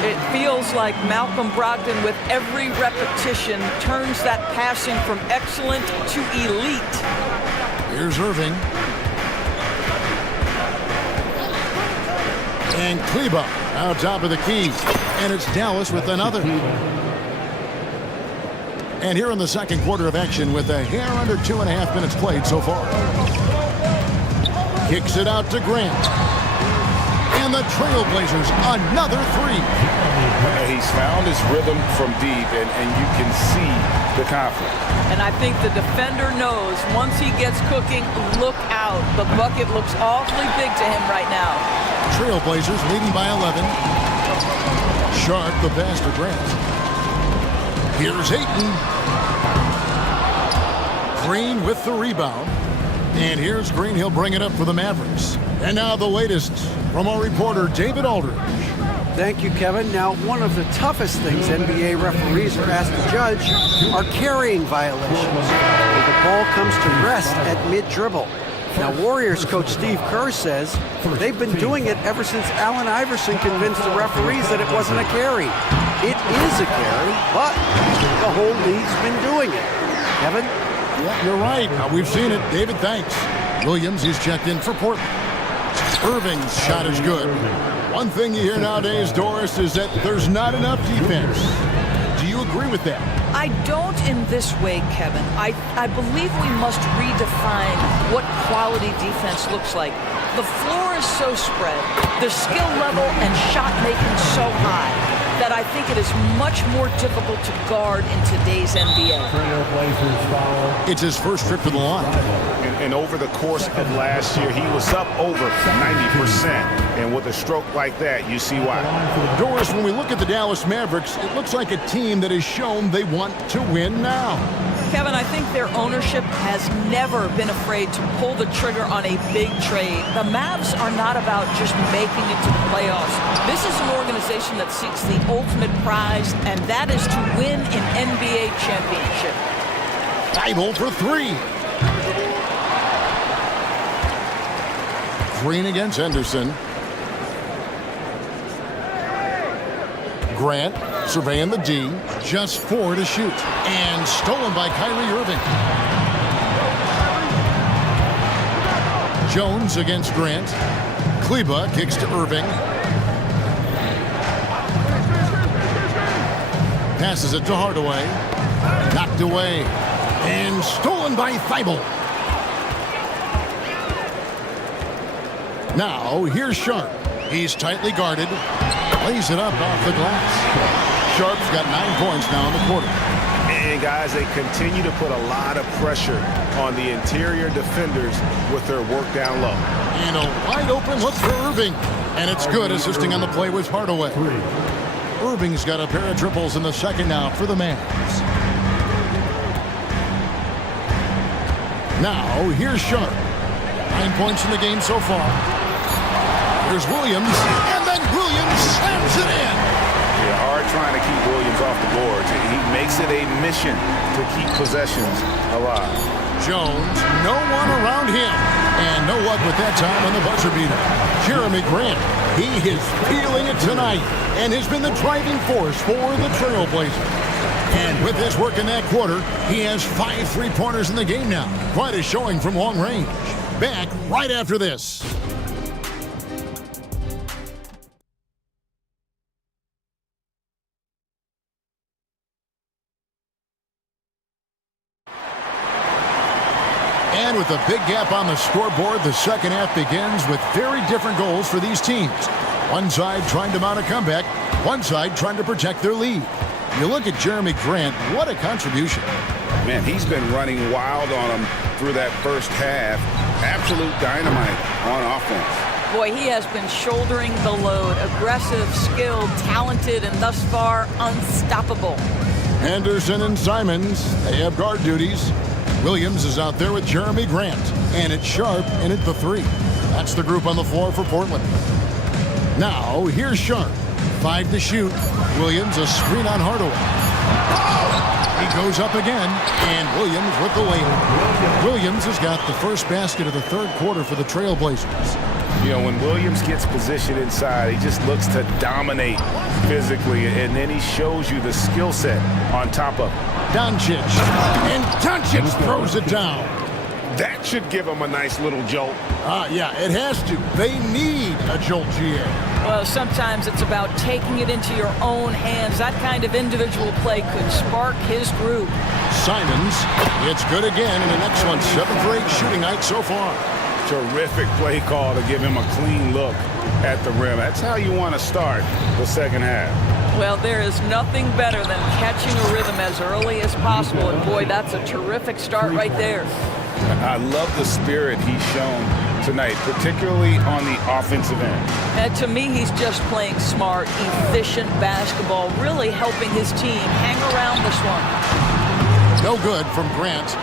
It feels like Malcolm Brogdon, with every repetition, turns that passing from excellent to elite. Here's Irving. And Kleba out top of the key. And it's Dallas with another. And here in the second quarter of action with a hair under 2.5 minutes played so far. Kicks it out to Grant. And the Trailblazers, another three. He's found his rhythm from deep, and you can see the confidence. And I think the defender knows once he gets cooking, look out. The bucket looks awfully big to him right now. Trailblazers leading by 11. Sharp the pass to Grant. Here's Ayton. Green with the rebound. And here's Green. He'll bring it up for the Mavericks. And now the latest from our reporter, David Aldridge. Thank you, Kevin. Now, one of the toughest things NBA referees are asked to judge are carrying violations, where the ball comes to rest at mid-dribble. Now, Warriors coach Steve Kerr says they've been doing it ever since Allen Iverson convinced the referees that it wasn't a carry. It is a carry, but the whole league's been doing it. Kevin? Yeah, you're right. We've seen it. David, thanks. Williams, he's checked in for Portland. Irving's shot is good. One thing you hear nowadays, Doris, is that there's not enough defense. Do you agree with that? I don't in this way, Kevin. I believe we must redefine what quality defense looks like. The floor is so spread, the skill level and shot making so high. that I think it is much more difficult to guard in today's NBA. It's his first trip to the line. And over the course of last year, he was up over 90%. And with a stroke like that, you see why. Doris, when we look at the Dallas Mavericks, it looks like a team that has shown they want to win now. Kevin, I think their ownership has never been afraid to pull the trigger on a big trade. The Mavs are not about just making it to the playoffs. This is an organization that seeks the ultimate prize, and that is to win an NBA championship. Thibault for three. Green against Henderson. Grant surveying the D. Just 4 to shoot. And stolen by Kyrie Irving. Jones against Grant. Kleba kicks to Irving. Passes it to Hardaway. Knocked away. And stolen by Thibault. Now, here's Sharp. He's tightly guarded. Lays it up off the glass. Sharp's got 9 points now in the quarter. And, guys, they continue to put a lot of pressure on the interior defenders with their work down low. And a wide-open look for Irving. And it's good, assisting on the play with Hardaway. Irving's got a pair of triples in the second now for the Mavs. Now, here's Sharp. 9 points in the game so far. Here's Williams, and then Williams slams it in. Yeah, hard trying to keep Williams off the boards. He makes it a mission to keep possessions alive. Jones, no one around him. And no luck with that time on the buzzer beater. Jeremy Grant, he is feeling it tonight and has been the driving force for the Trailblazers. And with his work in that quarter, he has 5 3-pointers in the game now. Quite a showing from long range. Back right after this. And with a big gap on the scoreboard, the second half begins with very different goals for these teams. One side trying to mount a comeback, one side trying to protect their lead. You look at Jeremy Grant, what a contribution. Man, he's been running wild on them through that first half. Absolute dynamite on offense. Boy, he has been shouldering the load. Aggressive, skilled, talented, and thus far unstoppable. Henderson and Simons, they have guard duties. Williams is out there with Jeremy Grant. And it's Sharp in at the 3. That's the group on the floor for Portland. Now, here's Sharp. 5 to shoot. Williams a screen on Hardaway. He goes up again, and Williams with the layup. Williams has got the first basket of the third quarter for the Trailblazers. You know, when Williams gets positioned inside, he just looks to dominate physically, and then he shows you the skill set on top of it. Doncic, and Doncic throws it down. That should give him a nice little jolt. Yeah, it has to. They need a jolt, GA. Well, sometimes it's about taking it into your own hands. That kind of individual play could spark his groove. Simons, it's good again in an excellent 7 for 8 shooting night so far. Terrific play call to give him a clean look at the rim. That's how you want to start the second half. Well, there is nothing better than catching a rhythm as early as possible. And boy, that's a terrific start right there. I love the spirit he's shown tonight, particularly on the offensive end. And to me, he's just playing smart, efficient basketball, really helping his team hang around this one. No good from Grant.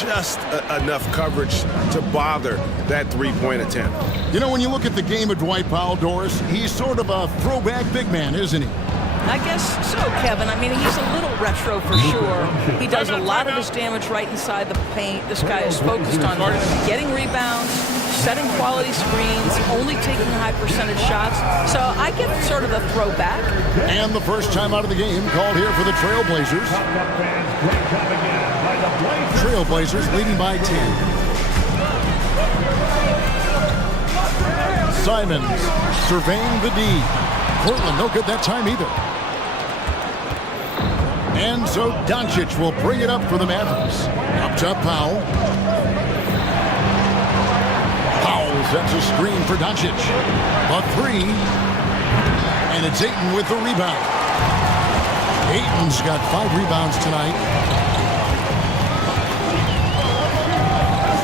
Just enough coverage to bother that 3-point attempt. You know, when you look at the game of Dwight Powell, Doris, he's sort of a throwback big man, isn't he? I guess so, Kevin. I mean, he's a little retro for sure. He does a lot of his damage right inside the paint. This guy is focused on getting rebounds, setting quality screens, only taking high percentage shots. So I get sort of a throwback. And the first time out of the game called here for the Trailblazers. Trailblazers leading by 10. Simons surveying the D. Portland no good that time either. And so Doncic will bring it up for the Mavericks. Up top, Powell. Powell sets a screen for Doncic. A 3. And it's Ayton with the rebound. Ayton's got 5 rebounds tonight.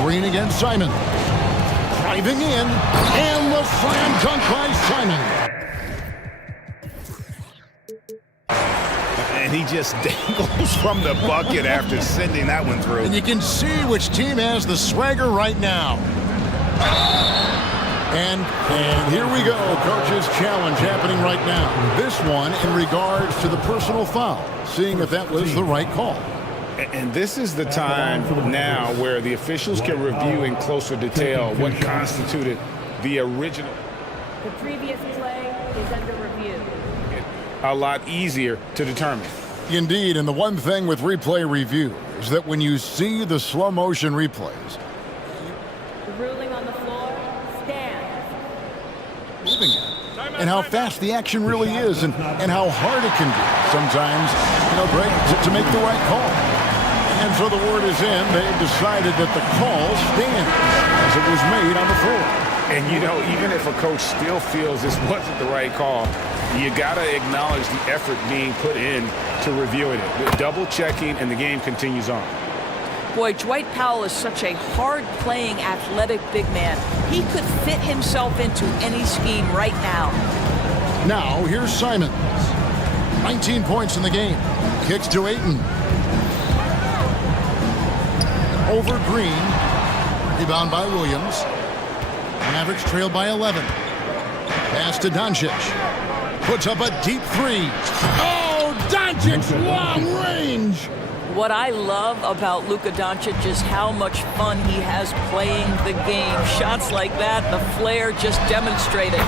Green against Simon. Driving in, and the slam dunk by Simon. And he just dangles from the bucket after sending that one through. And you can see which team has the swagger right now. And here we go. Coach's challenge happening right now. This one in regards to the personal foul, seeing if that was the right call. And this is the time now where the officials can review in closer detail what constituted the original. The previous play is under review. A lot easier to determine. Indeed, and the one thing with replay review is that when you see the slow motion replays, The ruling on the floor stands. moving it, and how fast the action really is, and how hard it can be sometimes, Greg, to make the right call. And so the word is in. They've decided that the call stands as it was made on the floor. And, even if a coach still feels this wasn't the right call, you got to acknowledge the effort being put in to reviewing it. Double checking, and the game continues on. Boy, Dwight Powell is such a hard-playing, athletic big man. He could fit himself into any scheme right now. Now, here's Simons. 19 points in the game. Kicks to Ayton. Over Green. Rebound by Williams. Mavericks trail by 11. Pass to Doncic. Puts up a deep 3. Oh, Doncic, long range. What I love about Luka Doncic is how much fun he has playing the game. Shots like that, the flair just demonstrated.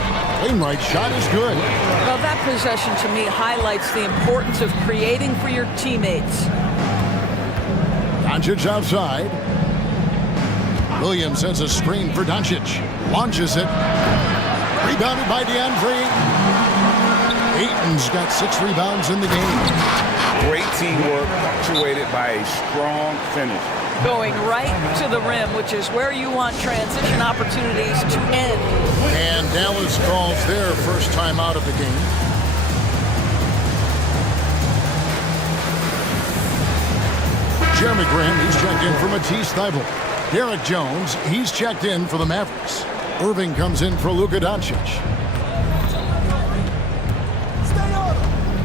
Wainwright's shot is good. Well, that possession to me highlights the importance of creating for your teammates. Doncic outside. Williams sends a screen for Doncic. Launches it. Rebounded by DeAndre Ayton. Ayton's got 6 rebounds in the game. Great teamwork punctuated by a strong finish. Going right to the rim, which is where you want transition opportunities to end. And Dallas calls their first time out of the game. Jeremy Graham, he's checked in for Matisse Thybulle. Derek Jones, he's checked in for the Mavericks. Irving comes in for Luka Doncic.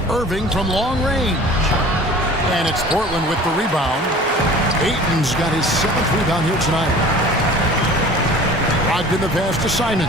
Irving from long range. And it's Portland with the rebound. Ayton's got his 7th rebound here tonight. Brogdon the pass to Simons.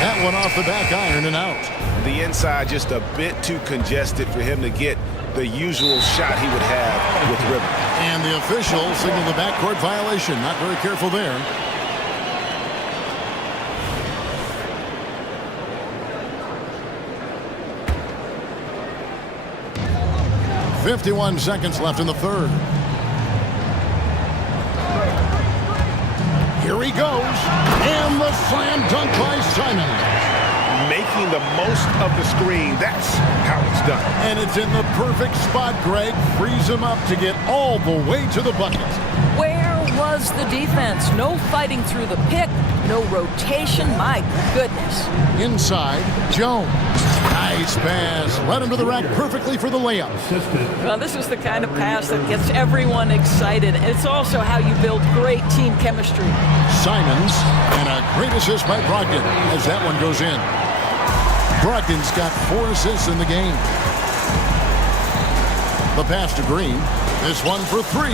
That one off the back iron and out. The inside just a bit too congested for him to get the usual shot he would have with rhythm. And the official signaled the backcourt violation. Not very careful there. .51 seconds left in the third. Here he goes. And the slam dunk by Simon. Making the most of the screen. That's how it's done. And it's in the perfect spot, Greg. Frees him up to get all the way to the bucket. Where was the defense? No fighting through the pick, no rotation. My goodness. Inside, Jones. Nice pass. Led him to the rack perfectly for the layup. Well, this is the kind of pass that gets everyone excited. It's also how you build great team chemistry. Simons, and a great assist by Brogdon as that one goes in. Brogdon's got 4 assists in the game. The pass to Green. This one for 3.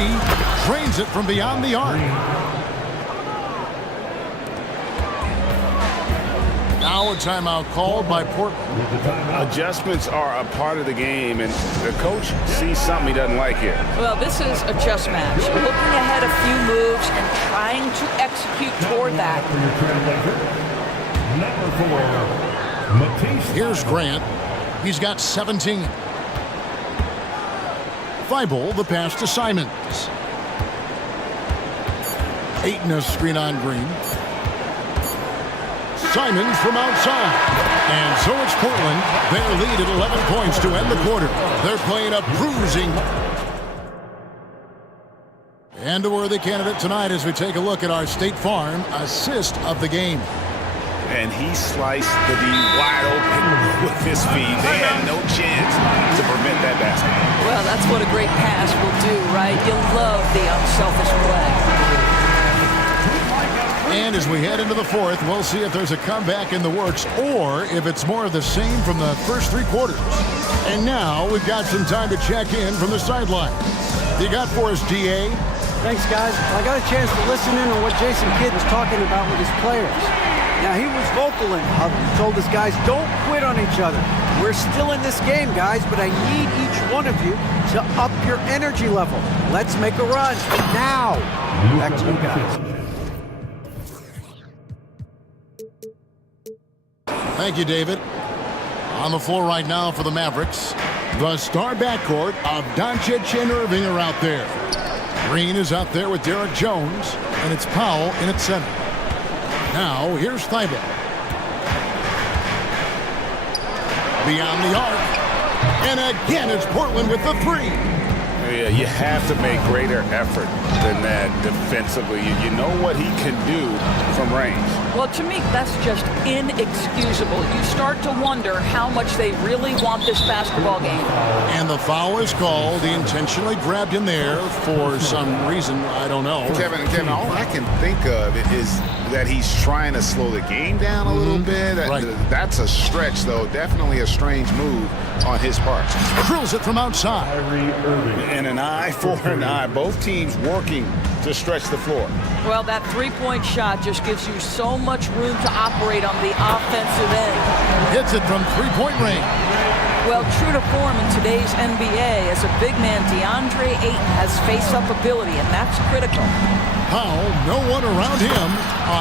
Drains it from beyond the arc. Now a timeout called by Portland. Adjustments are a part of the game, and the coach sees something he doesn't like here. Well, this is a chess match. Looking ahead a few moves and trying to execute toward that. Here's Grant. He's got 17. Thybulle, the pass to Simons. Ayton a screen on Green. Simons from outside. And so it's Portland. Their lead at 11 points to end the quarter. They're playing a bruising. And a worthy candidate tonight as we take a look at our State Farm assist of the game. And he sliced the D wide open with his feet. They had no chance to prevent that basket. Well, that's what a great pass will do, right? You love the unselfish play. And as we head into the fourth, we'll see if there's a comeback in the works or if it's more of the same from the first three quarters. And now we've got some time to check in from the sideline. You got for us, DA? Thanks, guys. I got a chance to listen in on what Jason Kidd was talking about with his players. Now, he was vocal in huddle. He told his guys, don't quit on each other. We're still in this game, guys, but I need each one of you to up your energy level. Let's make a run. Now. Back to you guys. Thank you, David. On the floor right now for the Mavericks, the star backcourt of Doncic and Irving are out there. Green is out there with Derek Jones, and it's Powell in at center. Now, here's Thibault. Beyond the arc. And again, it's Portland with the three. Yeah, you have to make greater effort than that defensively. You know what he can do from range. Well, to me, that's just inexcusable. You start to wonder how much they really want this basketball game. And the foul is called. He intentionally grabbed him there for some reason. I don't know. Kevin, all I can think of is that he's trying to slow the game down a little bit. Right. That's a stretch, though. Definitely a strange move on his part. Drills it from outside. And an eye for an eye. Both teams working to stretch the floor. Well, that three-point shot just gives you so much room to operate on the offensive end. Hits it from three-point range. Well, true to form in today's NBA, as a big man, DeAndre Ayton has face-up ability, and that's critical. Powell, no one around him.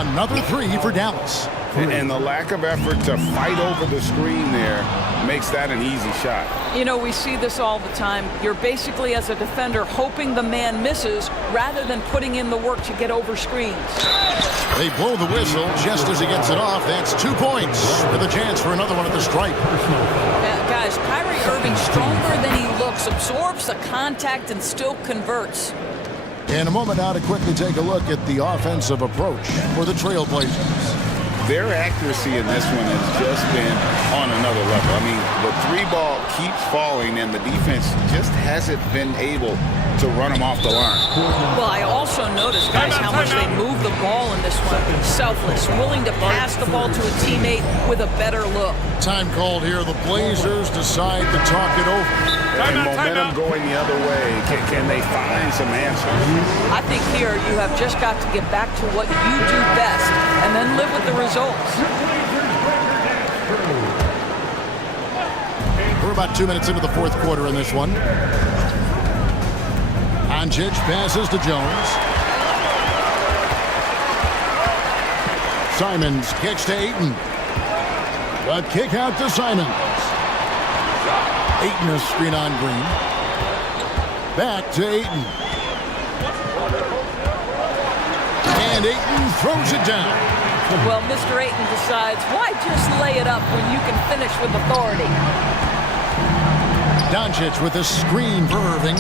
Another three for Dallas. And the lack of effort to fight over the screen there makes that an easy shot. You know, we see this all the time. You're basically, as a defender, hoping the man misses rather than putting in the work to get over screens. They blow the whistle just as he gets it off. That's 2 points with a chance for another one at the stripe. Guys, Kyrie Irving, stronger than he looks, absorbs the contact and still converts. In a moment now to quickly take a look at the offensive approach for the Trailblazers. Their accuracy in this one has just been on another level. I mean, the three ball keeps falling, and the defense just hasn't been able to run them off the line. Well, I also noticed, guys, how much they move the ball in this one. Selfless, willing to pass the ball to a teammate with a better look. Time called here. The Blazers decide to talk it over. And momentum going the other way. Can they find some answers? I think here you have just got to get back to what you do best and then live with the results. We're about 2 minutes into the fourth quarter in this one. Doncic passes to Jones. Simons kicks to Ayton. A kick out to Simons. Ayton a screen on Green. Back to Ayton. And Ayton throws it down. Well, Mr. Ayton decides, why just lay it up when you can finish with authority? Doncic with a screen for Irving.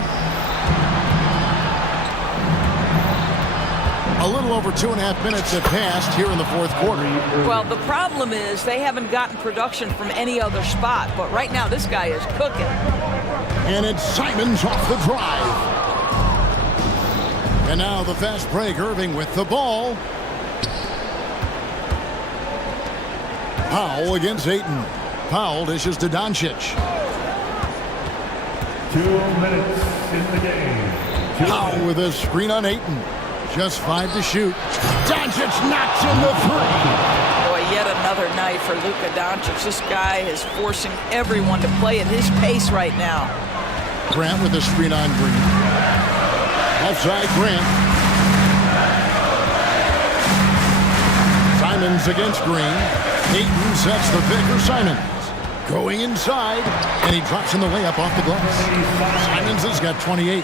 A little over 2.5 minutes have passed here in the fourth quarter. Well, the problem is they haven't gotten production from any other spot, but right now this guy is cooking. And it's Simons off the drive. And now the fast break, Irving with the ball. Powell against Ayton. Powell dishes to Doncic. 2 minutes in the game. Powell with a screen on Ayton. Just 5 to shoot. Doncic knocks in the three. Boy, yet another night for Luka Doncic. This guy is forcing everyone to play at his pace right now. Grant with a screen on Green. Outside Grant. Simons against Green. Ayton sets the pick for Simons. Going inside, and he drops in the layup off the glass. Simons has got 28.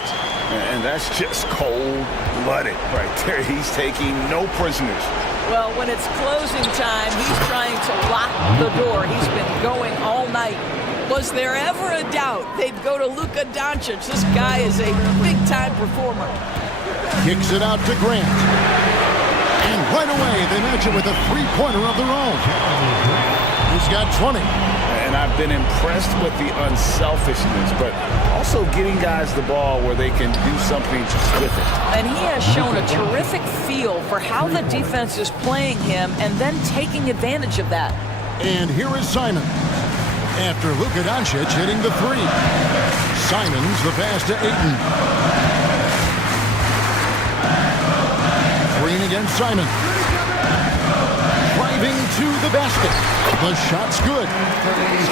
And that's just cold-blooded right there. He's taking no prisoners. Well, when it's closing time, he's trying to lock the door. He's been going all night. Was there ever a doubt they'd go to Luka Doncic? This guy is a big-time performer. Kicks it out to Grant. And right away, they match it with a three-pointer of their own. He's got 20. And I've been impressed with the unselfishness, but also getting guys the ball where they can do something with it. And he has shown a terrific feel for how the defense is playing him and then taking advantage of that. And here is Simon. After Luka Doncic hitting the three. Simons the pass to Ayton. Green against Simon. Driving to the basket. The shot's good.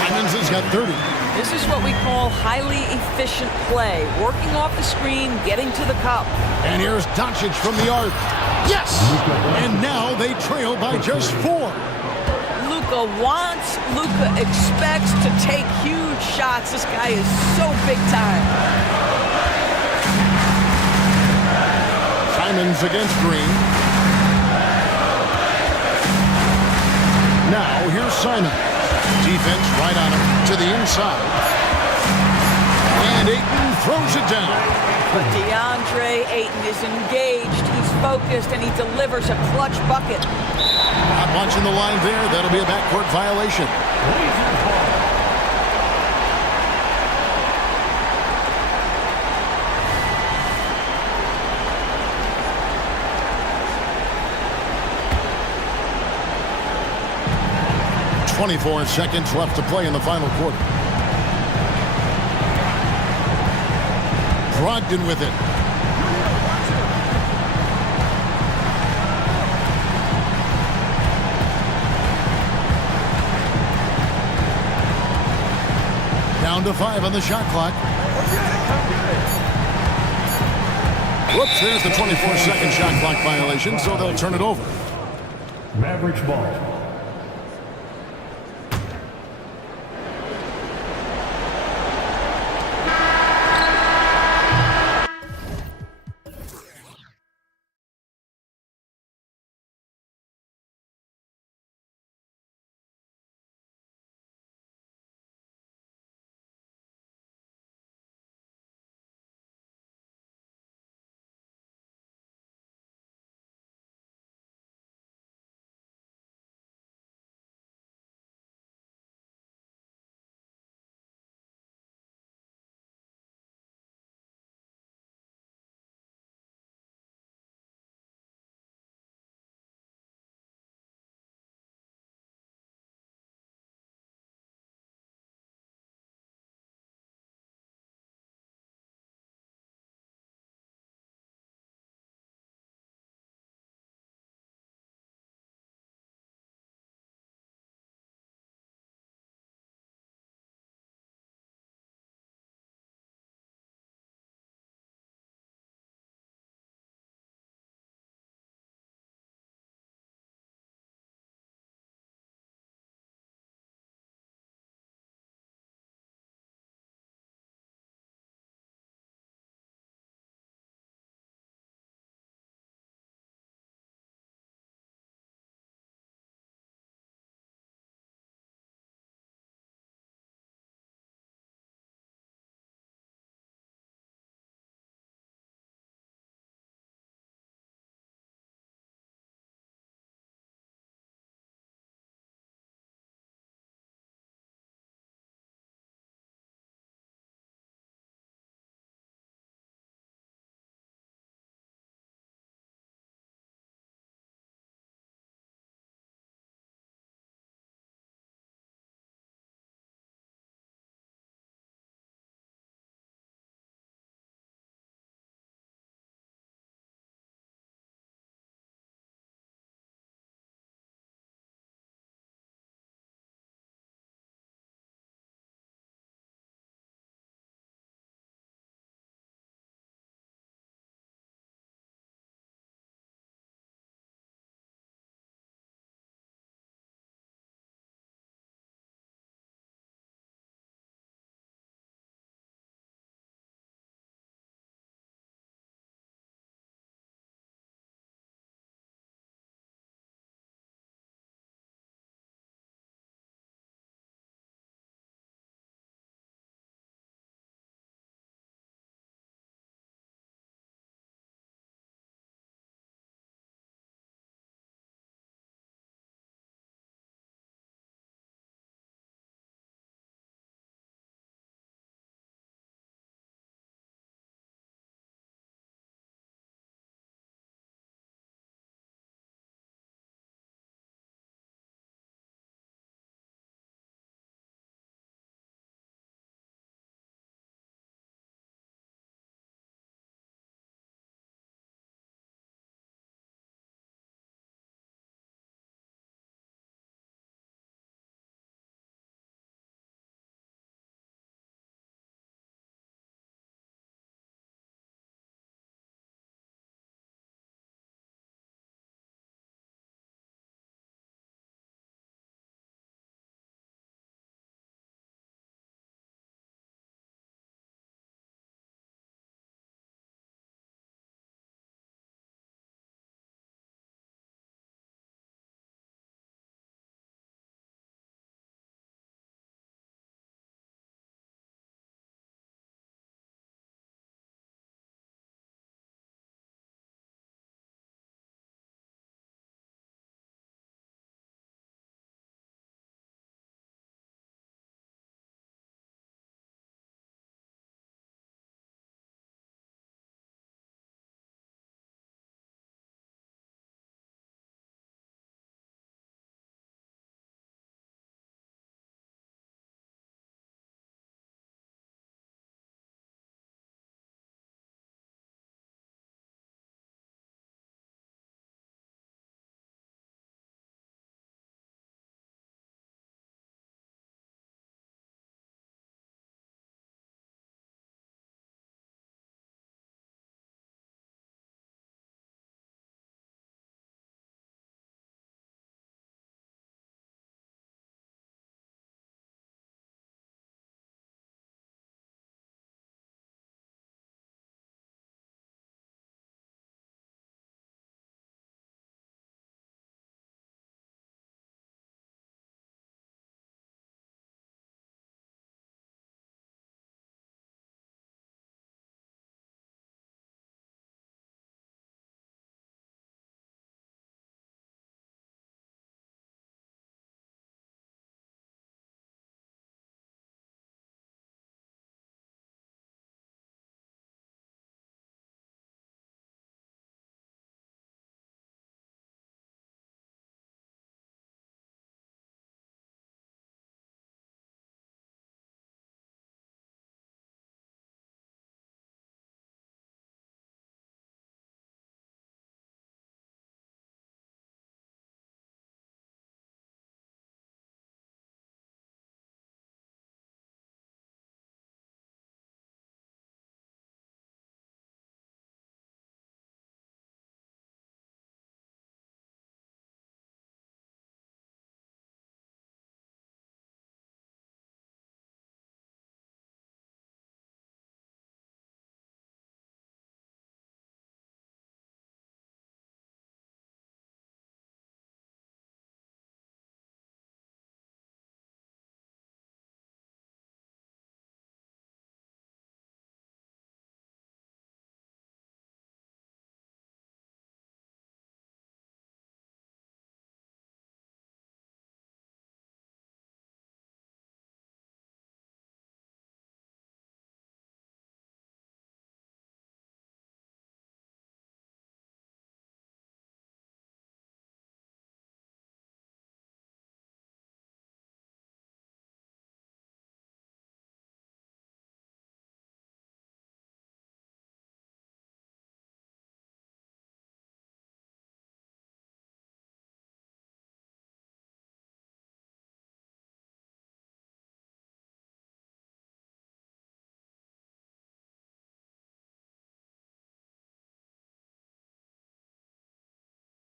Simons has got 30. This is what we call highly efficient play. Working off the screen, getting to the cup. And here's Doncic from the arc. Yes! And now they trail by just 4. Luka wants, Luka expects to take huge shots. This guy is so big time. Simons against Green. Now here's Simon. Defense right on him to the inside. And Ayton throws it down. But DeAndre Ayton is engaged, he's focused, and he delivers a clutch bucket. Not watching the line there. That'll be a backcourt violation. .24 seconds left to play in the final quarter. Brogdon with it. Down to 5 on the shot clock. Whoops, there's the 24-second shot clock violation, so they'll turn it over. Mavericks ball.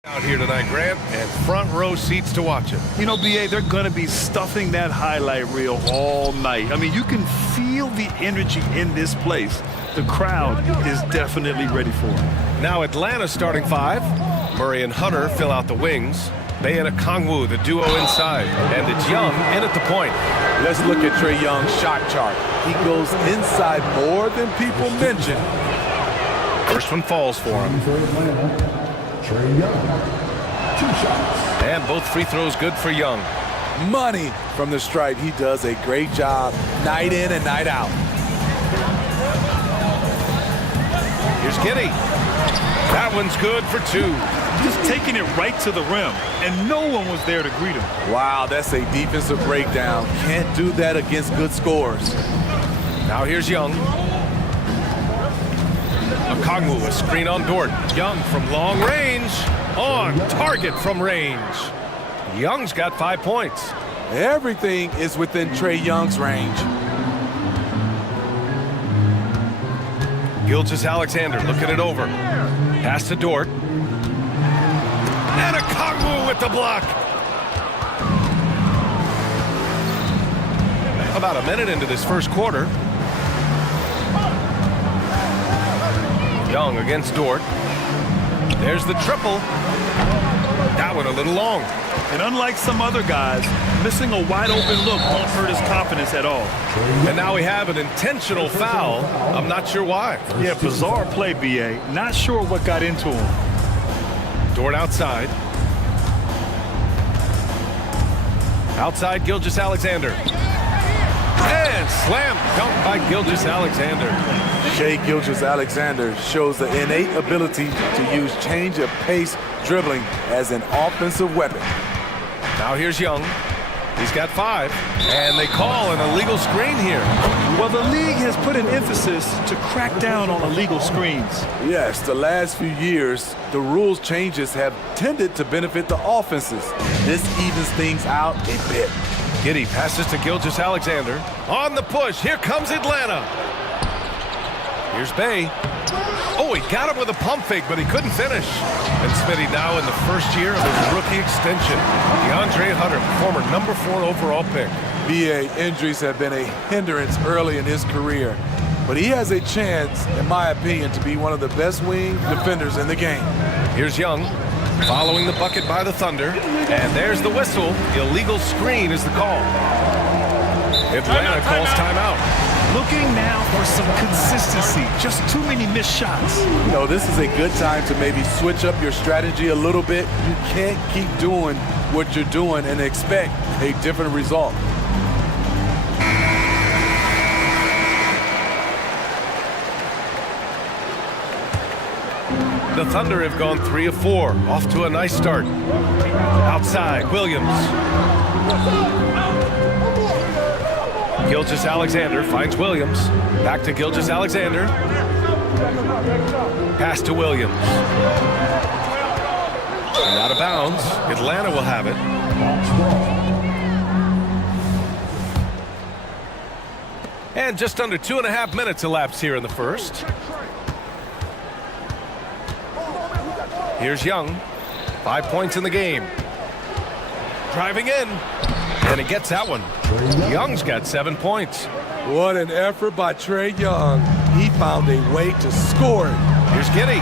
Out here tonight, Grant, and front row seats to watch it. You know, BA, they're going to be stuffing that highlight reel all night. I mean, you can feel the energy in this place. The crowd is definitely ready for it. Now Atlanta starting five. Murray and Hunter fill out the wings. Bay and Okongwu, the duo inside. And it's Young in at the point. Let's look at Trae Young's shot chart. He goes inside more than people mention. First one falls for him. Trae Young, 2 shots. And both free throws good for Young. Money from the stripe. He does a great job night in and night out. Here's Giddey. That one's good for 2. Just taking it right to the rim, and no one was there to greet him. Wow, that's a defensive breakdown. Can't do that against good scores. Now here's Young. Okongwu, a screen on Dort. Young from long range. On target from range. Young's got 5 points. Everything is within Trae Young's range. Gilgeous-Alexander looking it over. Pass to Dort. And Okongwu with the block. About a minute into this first quarter. Young against Dort. There's the triple. That one a little long. And unlike some other guys, missing a wide open look won't hurt his confidence at all. And now we have an intentional foul. I'm not sure why. Yeah, bizarre play, BA. Not sure what got into him. Dort outside. Outside Gilgeous-Alexander. And slam dunk by Gilgeous-Alexander. Shai Gilgeous-Alexander shows the innate ability to use change of pace dribbling as an offensive weapon. Now here's Young. He's got 5. And they call an illegal screen here. Well, the league has put an emphasis to crack down on illegal screens. Yes, the last few years, the rules changes have tended to benefit the offenses. This evens things out a bit. Giddey passes to Gilgeous-Alexander. On the push, here comes Atlanta. Here's Bay. Oh, he got him with a pump fake, but he couldn't finish. And Smitty now in the first year of his rookie extension. DeAndre Hunter, former number 4 overall pick. BA injuries have been a hindrance early in his career, but he has a chance, in my opinion, to be one of the best wing defenders in the game. Here's Young, following the bucket by the Thunder, and there's the whistle. Illegal screen is the call. Atlanta calls timeout. Looking now for some consistency. Just too many missed shots. You know, this is a good time to maybe switch up your strategy a little bit. You can't keep doing what you're doing and expect a different result. The Thunder have gone 3 of 4, off to a nice start. Outside, Williams. Gilgeous-Alexander finds Williams. Back to Gilgeous-Alexander. Pass to Williams. And out of bounds. Atlanta will have it. And just under 2.5 minutes elapsed here in the first. Here's Young. 5 points in the game. Driving in. And he gets that one. Young's got 7 points. What an effort by Trae Young. He found a way to score it. Here's Giddey.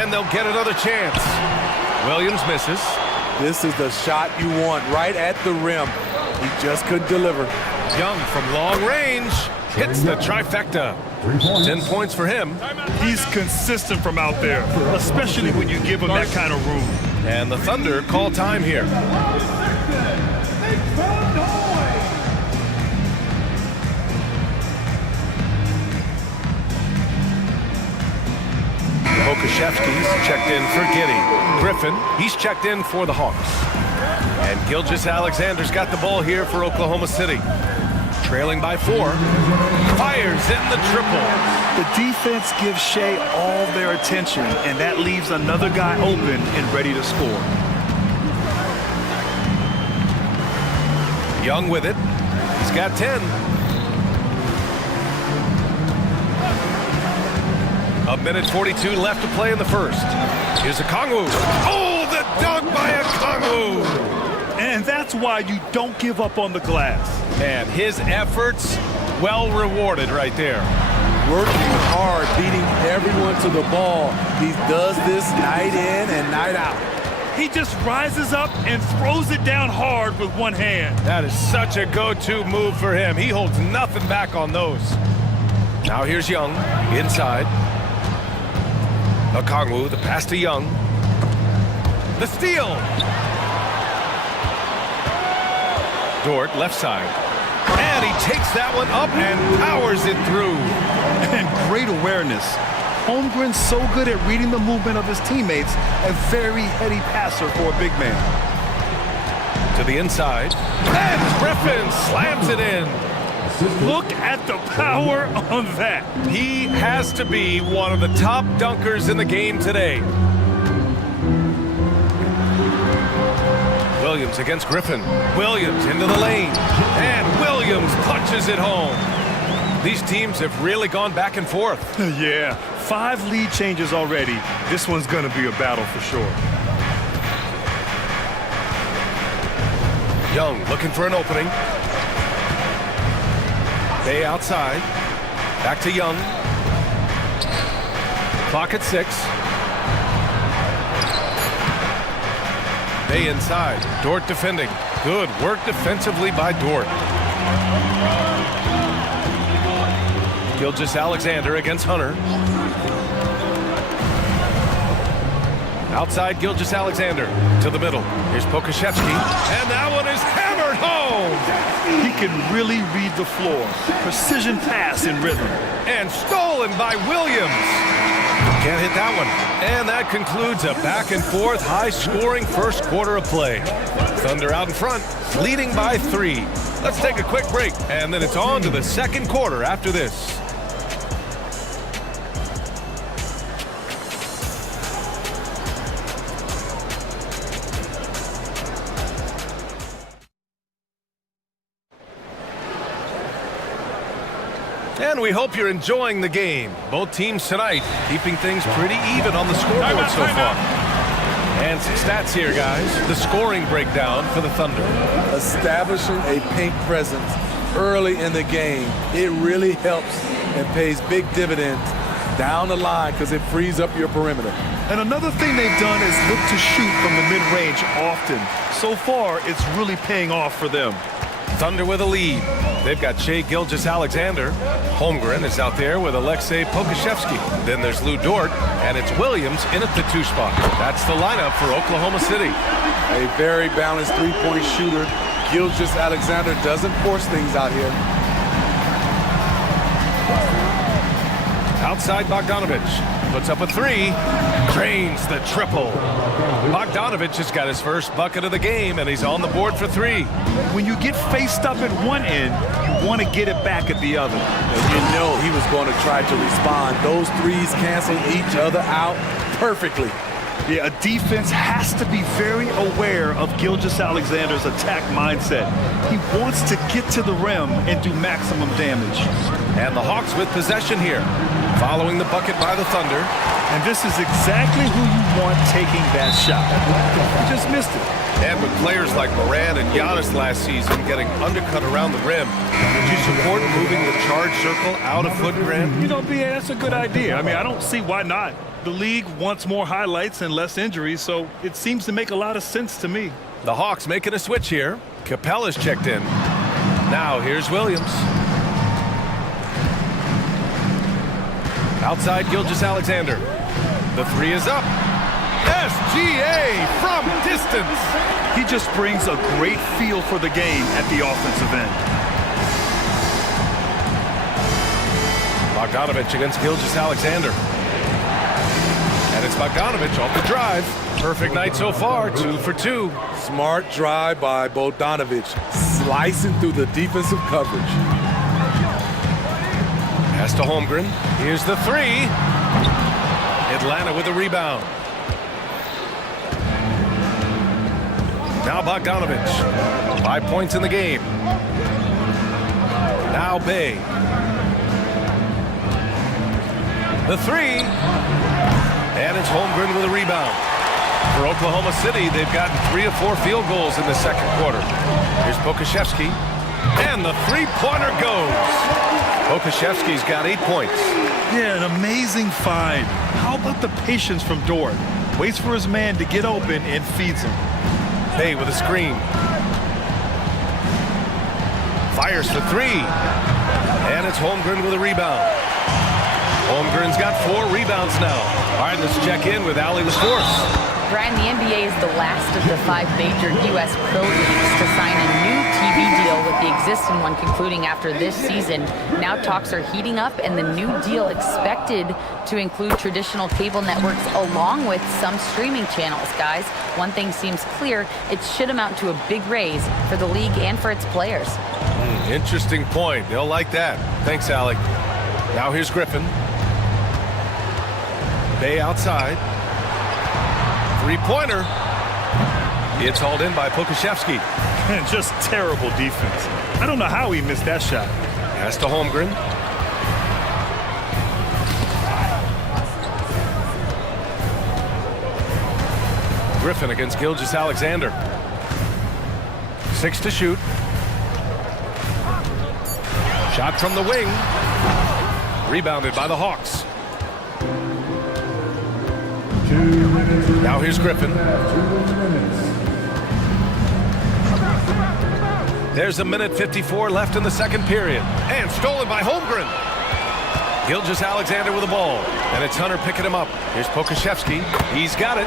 And they'll get another chance. Williams misses. This is the shot you want right at the rim. He just couldn't deliver. Young from long range hits the trifecta. 10 points for him. He's consistent from out there, especially when you give him that kind of room. And the Thunder call time here. Okashevsky's checked in for Giddey. Griffin, he's checked in for the Hawks. And Gilgeous-Alexander's got the ball here for Oklahoma City. Trailing by 4. Fires in the triple. The defense gives Shai all their attention, and that leaves another guy open and ready to score. Young with it. He's got 10. A Minute 42 left to play in the first. Here's a Kongwu. Oh, the dunk by a Kongwu! And that's why you don't give up on the glass. And his efforts, well rewarded right there. Working hard, beating everyone to the ball. He does this night in and night out. He just rises up and throws it down hard with one hand. That is such a go-to move for him. He holds nothing back on those. Now here's Young, inside. Okongwu, the pass to Young. The steal! Dort, left side. And he takes that one up and powers it through. And great awareness. Holmgren's so good at reading the movement of his teammates, a very heady passer for a big man. To the inside. And Griffin slams it in. Look at the power on that. He has to be one of the top dunkers in the game today. Williams against Griffin. Williams into the lane. And Williams punches it home. These teams have really gone back and forth. Yeah, 5 lead changes already. This one's going to be a battle for sure. Young looking for an opening. Bay outside. Back to Young. Clock at 6. Bay inside. Dort defending. Good work defensively by Dort. Gilgeous-Alexander against Hunter. Outside Gilgeous-Alexander to the middle. Here's Pokashevsky. And that one is hammered home. He can really read the floor. Precision pass in rhythm. And stolen by Williams. Can't hit that one. And that concludes a back-and-forth, high-scoring first quarter of play. Thunder out in front, leading by 3. Let's take a quick break, and then it's on to the second quarter after this. And we hope you're enjoying the game. Both teams tonight keeping things pretty even on the scoreboard so far. And some stats here, guys. The scoring breakdown for the Thunder. Establishing a paint presence early in the game, it really helps and pays big dividends down the line because it frees up your perimeter. And another thing they've done is look to shoot from the mid-range often. So far, it's really paying off for them. Thunder with a lead. They've got Shai Gilgeous-Alexander. Holmgren is out there with Alexei Pokashevsky. Then there's Lou Dort, and it's Williams in at the 2 spot. That's the lineup for Oklahoma City. A very balanced three-point shooter. Gilgeous-Alexander doesn't force things out here. Outside Bogdanovich. Puts up a 3. Drains the triple. Bogdanovich has got his first bucket of the game, and he's on the board for 3. When you get faced up at one end, you want to get it back at the other. And you know he was going to try to respond. Those threes cancel each other out perfectly. Yeah, a defense has to be very aware of Gilgeous-Alexander's attack mindset. He wants to get to the rim and do maximum damage. And the Hawks with possession here, following the bucket by the Thunder. And this is exactly who you want taking that shot. He just missed it. And with players like Moran and Giannis last season getting undercut around the rim, would you support moving the charge circle out of foot rim? You know, BA, that's a good idea. I mean, I don't see why not. The league wants more highlights and less injuries, so it seems to make a lot of sense to me. The Hawks making a switch here. Capella's checked in. Now here's Williams. Outside Gilgeous-Alexander. The 3 is up. SGA from distance. He just brings a great feel for the game at the offensive end. Bogdanovich against Gilgeous-Alexander. And it's Bogdanovich off the drive. Perfect night so far, 2 for 2. Smart drive by Bogdanovich, slicing through the defensive coverage. Pass to Holmgren. Here's the 3. Atlanta with a rebound. Now Bogdanovich. 5 points in the game. Now Bay. The three. And it's Holmgren with a rebound. For Oklahoma City, they've gotten 3 of 4 field goals in the second quarter. Here's Pokashevsky. And the three-pointer goes. Pokashevsky's got 8 points. Yeah, an amazing find. How about the patience from Dort? Waits for his man to get open and feeds him. Bay with a screen. Fires for 3. And it's Holmgren with a rebound. Holmgren's got 4 rebounds now. All right, let's check in with Allie LaForce. Brian, the NBA is the last of the 5 major U.S. pro leagues to sign a new TV deal, with the existing one concluding after this season. Now talks are heating up, and the new deal expected to include traditional cable networks along with some streaming channels. Guys, one thing seems clear: it should amount to a big raise for the league and for its players. Interesting point. They'll like that. Thanks, Allie. Now here's Griffin. Bay outside. Three-pointer. It's hauled in by Pokashevsky. And just terrible defense. I don't know how he missed that shot. Pass to Holmgren. Griffin against Gilgeous-Alexander. 6 to shoot. Shot from the wing. Rebounded by the Hawks. Now here's Griffin. There's a minute 54 left in the second period. And stolen by Holmgren. Gilgeous-Alexander with the ball. And it's Hunter picking him up. Here's Pokashevsky. He's got it.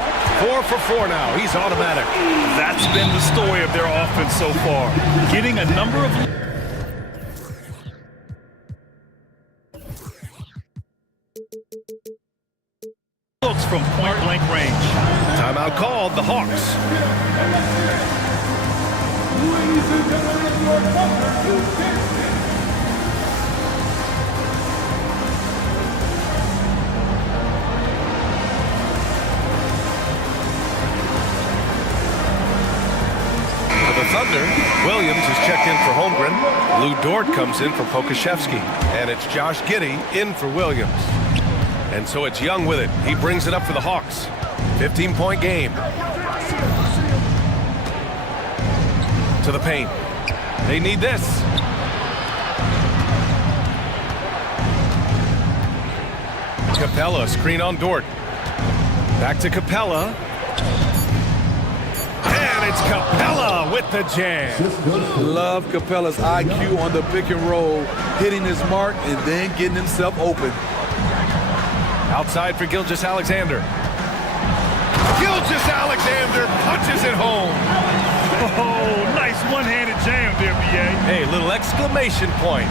4 for 4 now. He's automatic. That's been the story of their offense so far. Getting a number of... looks from point-blank range. Timeout called, the Hawks. For the Thunder, Williams is checked in for Holmgren. Lou Dort comes in for Pokashevsky. And it's Josh Giddey in for Williams. And so it's Young with it. He brings it up for the Hawks. 15-point game. To the paint. They need this. Capella, screen on Dort. Back to Capella. And it's Capella with the jam. Love Capella's IQ on the pick and roll, hitting his mark and then getting himself open. Outside for Gilgeous-Alexander. Gilgeous-Alexander punches it home. Oh, nice one-handed jam there, B.A. Hey, little exclamation point.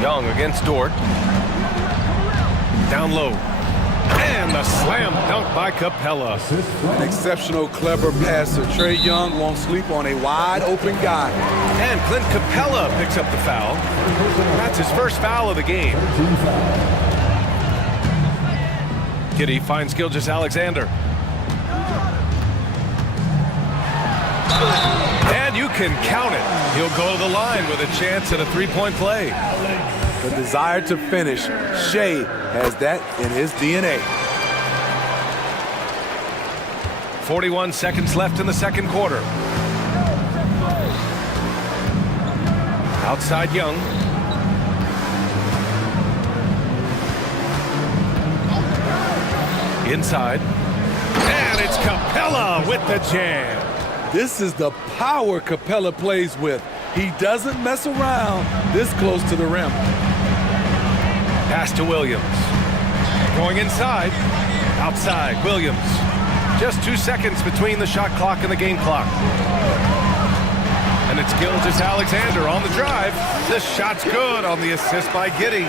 Young against Dort. Down low. And the slam dunk by Capella. An exceptional, clever passer. Trae Young won't sleep on a wide-open guy. And Clint Capella picks up the foul. That's his first foul of the game. Giddey finds Gilgeous-Alexander. And you can count it. He'll go to the line with a chance at a three-point play. The desire to finish. Shea has that in his DNA. 41 seconds left in the second quarter. Outside Young. Inside. And it's Capella with the jam. This is the power Capella plays with. He doesn't mess around this close to the rim. Pass to Williams. Going inside. Outside, Williams. Just 2 seconds between the shot clock and the game clock. And it's Gilgeous-Alexander on the drive. The shot's good on the assist by Giddey.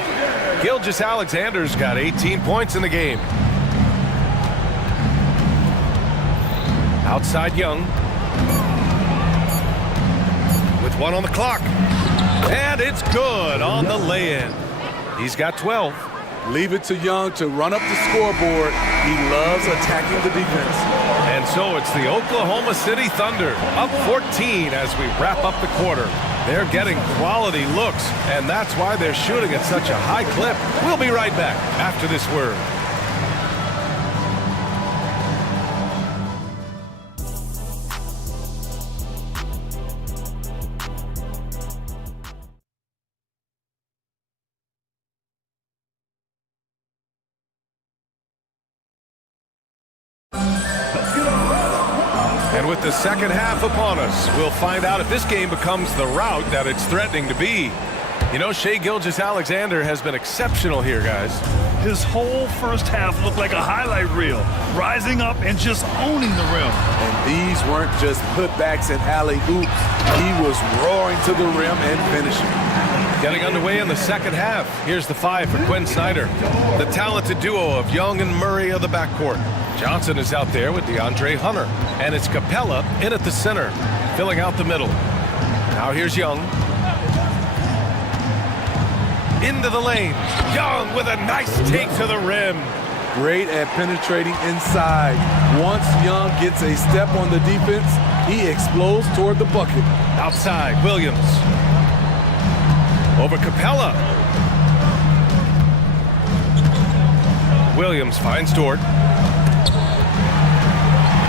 Gilgeous-Alexander's got 18 points in the game. Outside Young. With 1 on the clock. And it's good on the lay-in. He's got 12. Leave it to Young to run up the scoreboard. He loves attacking the defense. And so it's the Oklahoma City Thunder up 14 as we wrap up the quarter. They're getting quality looks, and that's why they're shooting at such a high clip. We'll be right back after this word. And with the second half upon us, we'll find out if this game becomes the rout that it's threatening to be. You know, Shai Gilgeous-Alexander has been exceptional here, guys. His whole first half looked like a highlight reel, rising up and just owning the rim. And these weren't just putbacks and alley-oops. He was roaring to the rim and finishing. Getting underway in the second half. Here's the 5 for Quinn Snyder. The talented duo of Young and Murray of the backcourt. Johnson is out there with DeAndre Hunter. And it's Capella in at the center, filling out the middle. Now here's Young. Into the lane. Young with a nice take to the rim. Great at penetrating inside. Once Young gets a step on the defense, he explodes toward the bucket. Outside, Williams. Over Capella. Williams finds Dort.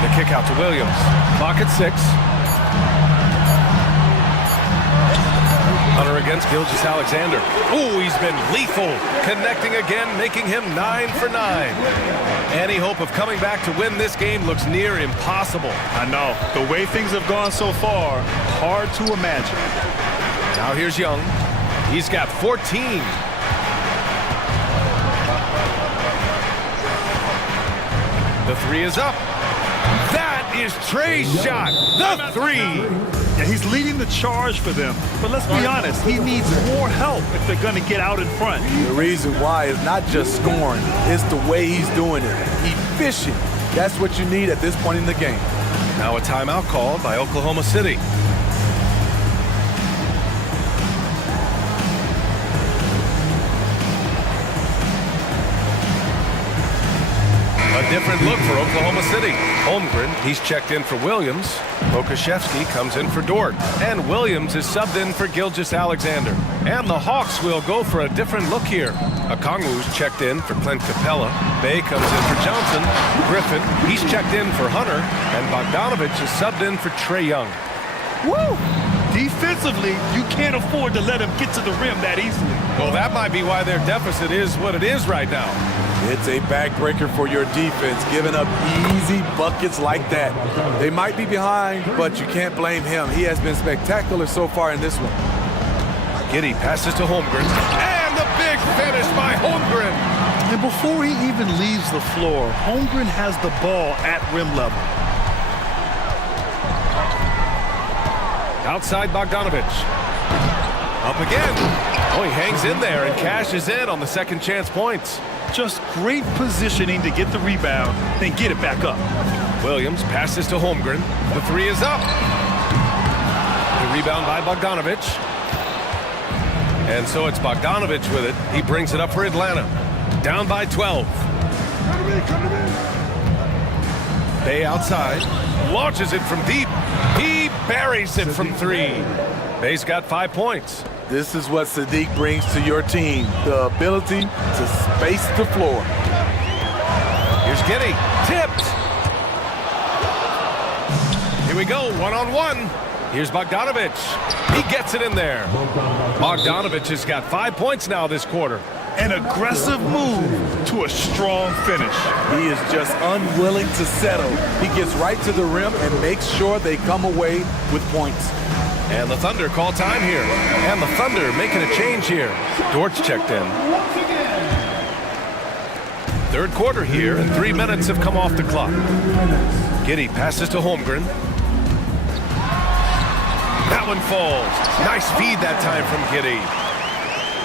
The kick out to Williams. Clock at 6. Hunter against Gilgeous-Alexander. Ooh, he's been lethal. Connecting again, making him 9 for 9. Any hope of coming back to win this game looks near impossible. I know. The way things have gone so far, hard to imagine. Now here's Young. He's got 14. The 3 is up. That is Trey's shot. The 3. Yeah, he's leading the charge for them. But let's be honest, he needs more help if they're going to get out in front. The reason why is not just scoring, it's the way he's doing it. Efficient. That's what you need at this point in the game. Now a timeout called by Oklahoma City. A different look for Oklahoma City. Holmgren, he's checked in for Williams. Okashevsky comes in for Dort. And Williams is subbed in for Gilgeous-Alexander. And the Hawks will go for a different look here. Okongwu's checked in for Clint Capella. Bay comes in for Johnson. Griffin, he's checked in for Hunter. And Bogdanovich is subbed in for Trae Young. Woo! Defensively, you can't afford to let him get to the rim that easily. Well, that might be why their deficit is what it is right now. It's a backbreaker for your defense, giving up easy buckets like that. They might be behind, but you can't blame him. He has been spectacular so far in this one. Giddey passes to Holmgren. And the big finish by Holmgren. And before he even leaves the floor, Holmgren has the ball at rim level. Outside Bogdanovich. Up again. Oh, he hangs in there and cashes in on the second chance points. Just great positioning to get the rebound, then get it back up. Williams passes to Holmgren. The 3 is up. The rebound by Bogdanovich. And so it's Bogdanovich with it. He brings it up for Atlanta. Down by 12. Bay outside. Launches it from deep. He buries it from 3. Bay's got 5 points. This is what Sadiq brings to your team, the ability to space the floor. Here's Giddey, tipped. Here we go, one-on-one. Here's Bogdanovich. He gets it in there. Bogdanovich has got 5 points now this quarter. An aggressive move to a strong finish. He is just unwilling to settle. He gets right to the rim and makes sure they come away with points. And the Thunder call time here. And the Thunder making a change here. Dort's checked in. Third quarter here, and 3 minutes have come off the clock. Giddey passes to Holmgren. That one falls. Nice feed that time from Giddey.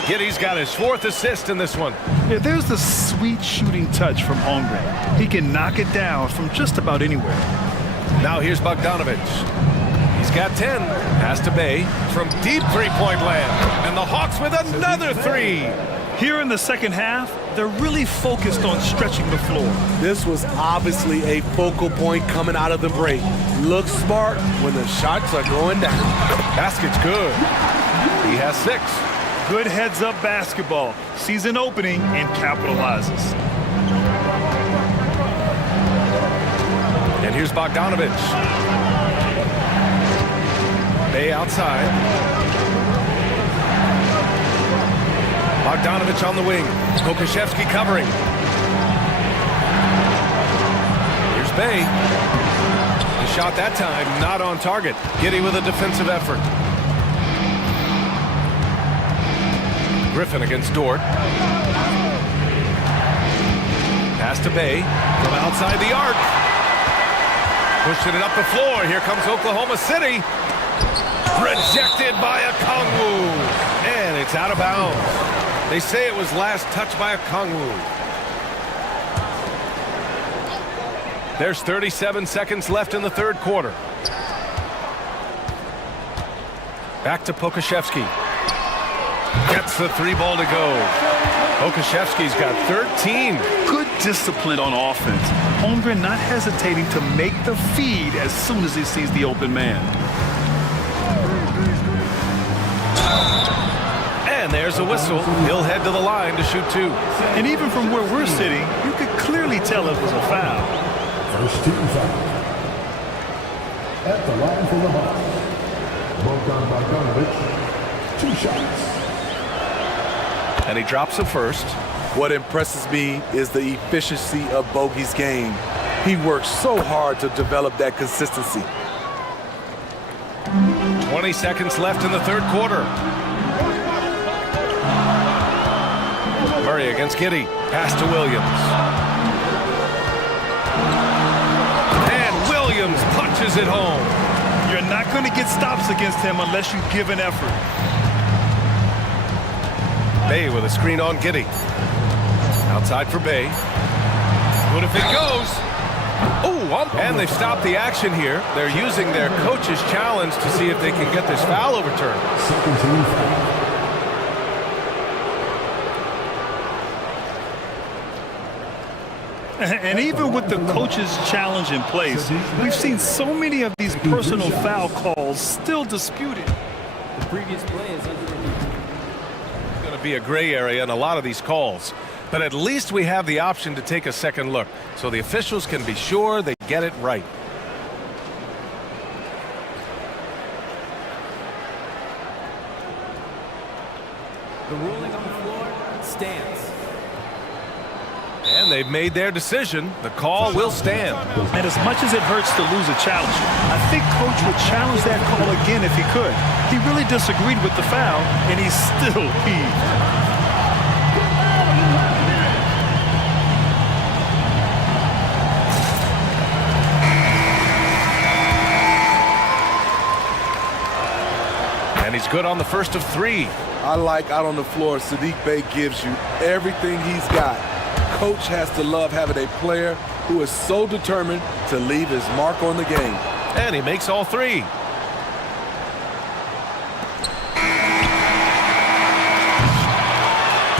Giddey's got his 4th assist in this one. Yeah, there's the sweet shooting touch from Holmgren. He can knock it down from just about anywhere. Now here's Bogdanovich. He's got 10. Pass to Bay from deep three-point land. And the Hawks with another 3. Here in the second half, they're really focused on stretching the floor. This was obviously a focal point coming out of the break. Look smart when the shots are going down. Basket's good. He has 6. Good heads-up basketball. Sees an opening and capitalizes. And here's Bogdanovich. Bay outside. Bogdanovich on the wing. Kokashevsky covering. Here's Bay. The shot that time not on target. Giddey with a defensive effort. Griffin against Dort. Pass to Bay from outside the arc. Pushing it up the floor. Here comes Oklahoma City. Rejected by Okongwu. And it's out of bounds. They say it was last touched by Okongwu. There's 37 seconds left in the third quarter. Back to Pokashevsky. Gets the 3 ball to go. Pokashevsky's got 13. Good discipline on offense. Holmgren not hesitating to make the feed as soon as he sees the open man. And there's a whistle. He'll head to the line to shoot 2. And even from where we're sitting, you could clearly tell it was a foul. First team foul. At the line for the Hawks, Bogdanovich, 2 shots. And he drops the first. What impresses me is the efficiency of Bogey's game. He works so hard to develop that consistency. 20 seconds left in the third quarter. Murray against Giddey. Pass to Williams. And Williams punches it home. You're not going to get stops against him unless you give an effort. Bay with a screen on Giddey. Outside for Bay. What if it goes? Oh, and they've stopped the action here. They're using their coach's challenge to see if they can get this foul overturned. Second team foul. And even with the coach's challenge in place, we've seen so many of these personal foul calls still disputed. The previous play is under review. It's going to be a gray area in a lot of these calls. But at least we have the option to take a second look, so the officials can be sure they get it right. The ruling on the floor stands. And they've made their decision. The call will stand. And as much as it hurts to lose a challenge, I think Coach would challenge that call again if he could. He really disagreed with the foul, and he's still peeved. And he's good on the first of 3. I like out on the floor, Saddiq Bey gives you everything he's got. Coach has to love having a player who is so determined to leave his mark on the game. And he makes all 3.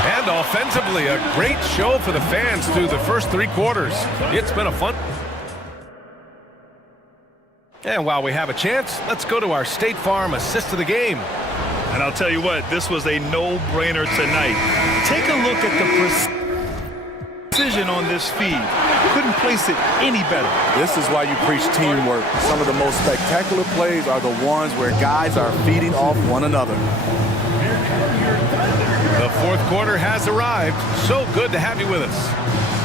And offensively, a great show for the fans through the first 3 quarters. It's been a fun. And while we have a chance, let's go to our State Farm assist of the game. And I'll tell you what, this was a no-brainer tonight. Take a look at the precision on this feed. Couldn't place it any better. This is why you preach teamwork. Some of the most spectacular plays are the ones where guys are feeding off one another. The fourth quarter has arrived. So good to have you with us.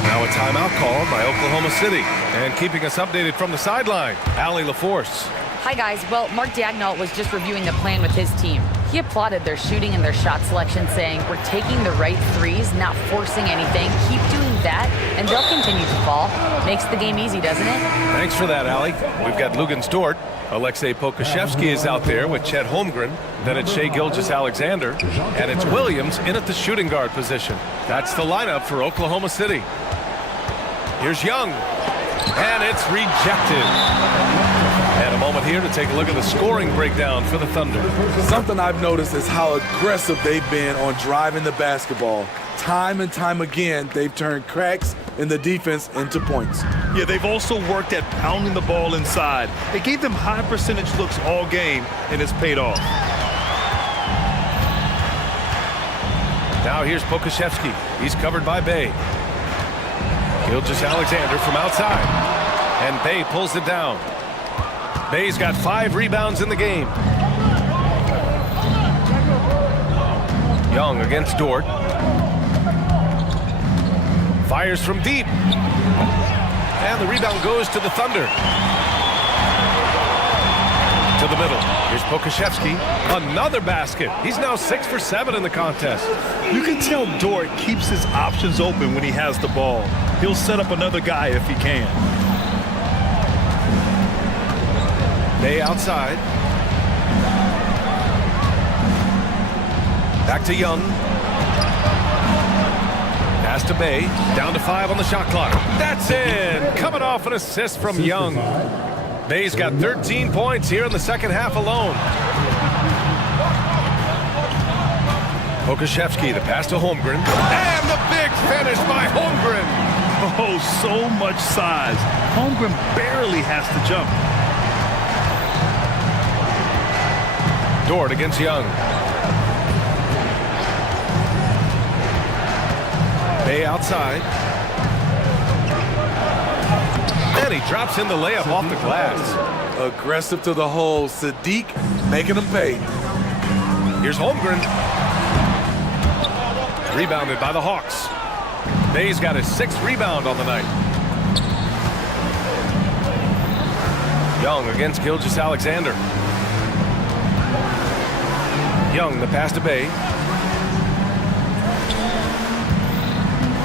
Now a timeout called by Oklahoma City. And keeping us updated from the sideline, Allie LaForce. Hi, guys. Well, Mark Dagnall was just reviewing the plan with his team. He applauded their shooting and their shot selection, saying, "We're taking the right threes, not forcing anything. Keep doing that, and they'll continue to fall." Makes the game easy, doesn't it? Thanks for that, Allie. We've got Lugan Dort. Alexei Pokashevsky is out there with Chet Holmgren. Then it's Shai Gilgeous-Alexander. And it's Williams in at the shooting guard position. That's the lineup for Oklahoma City. Here's Young. And it's rejected. And a moment here to take a look at the scoring breakdown for the Thunder. Something I've noticed is how aggressive they've been on driving the basketball. Time and time again, they've turned cracks in the defense into points. Yeah, they've also worked at pounding the ball inside. It gave them high percentage looks all game, and it's paid off. Now here's Pokashevsky. He's covered by Bay. Gilgeous-Alexander from outside. And Bay pulls it down. Bay's got 5 rebounds in the game. Young against Dort. Fires from deep. And the rebound goes to the Thunder. To the middle. Here's Pokashevsky. Another basket. He's now 6 for 7 in the contest. You can tell Dort keeps his options open when he has the ball. He'll set up another guy if he can. Bay outside. Back to Young. Pass to Bay. Down to 5 on the shot clock. That's in. Coming off an assist from Young. Bay's got 13 points here in the second half alone. Pokashevsky, the pass to Holmgren. And the big finish by Holmgren. Oh, so much size. Holmgren barely has to jump. Dort against Young. Bay outside. And he drops in the layup off the glass. Aggressive to the hole. Sadiq making them pay. Here's Holmgren. Rebounded by the Hawks. Bay's got his 6th rebound on the night. Young against Gilgeous-Alexander. Young, the pass to Bay.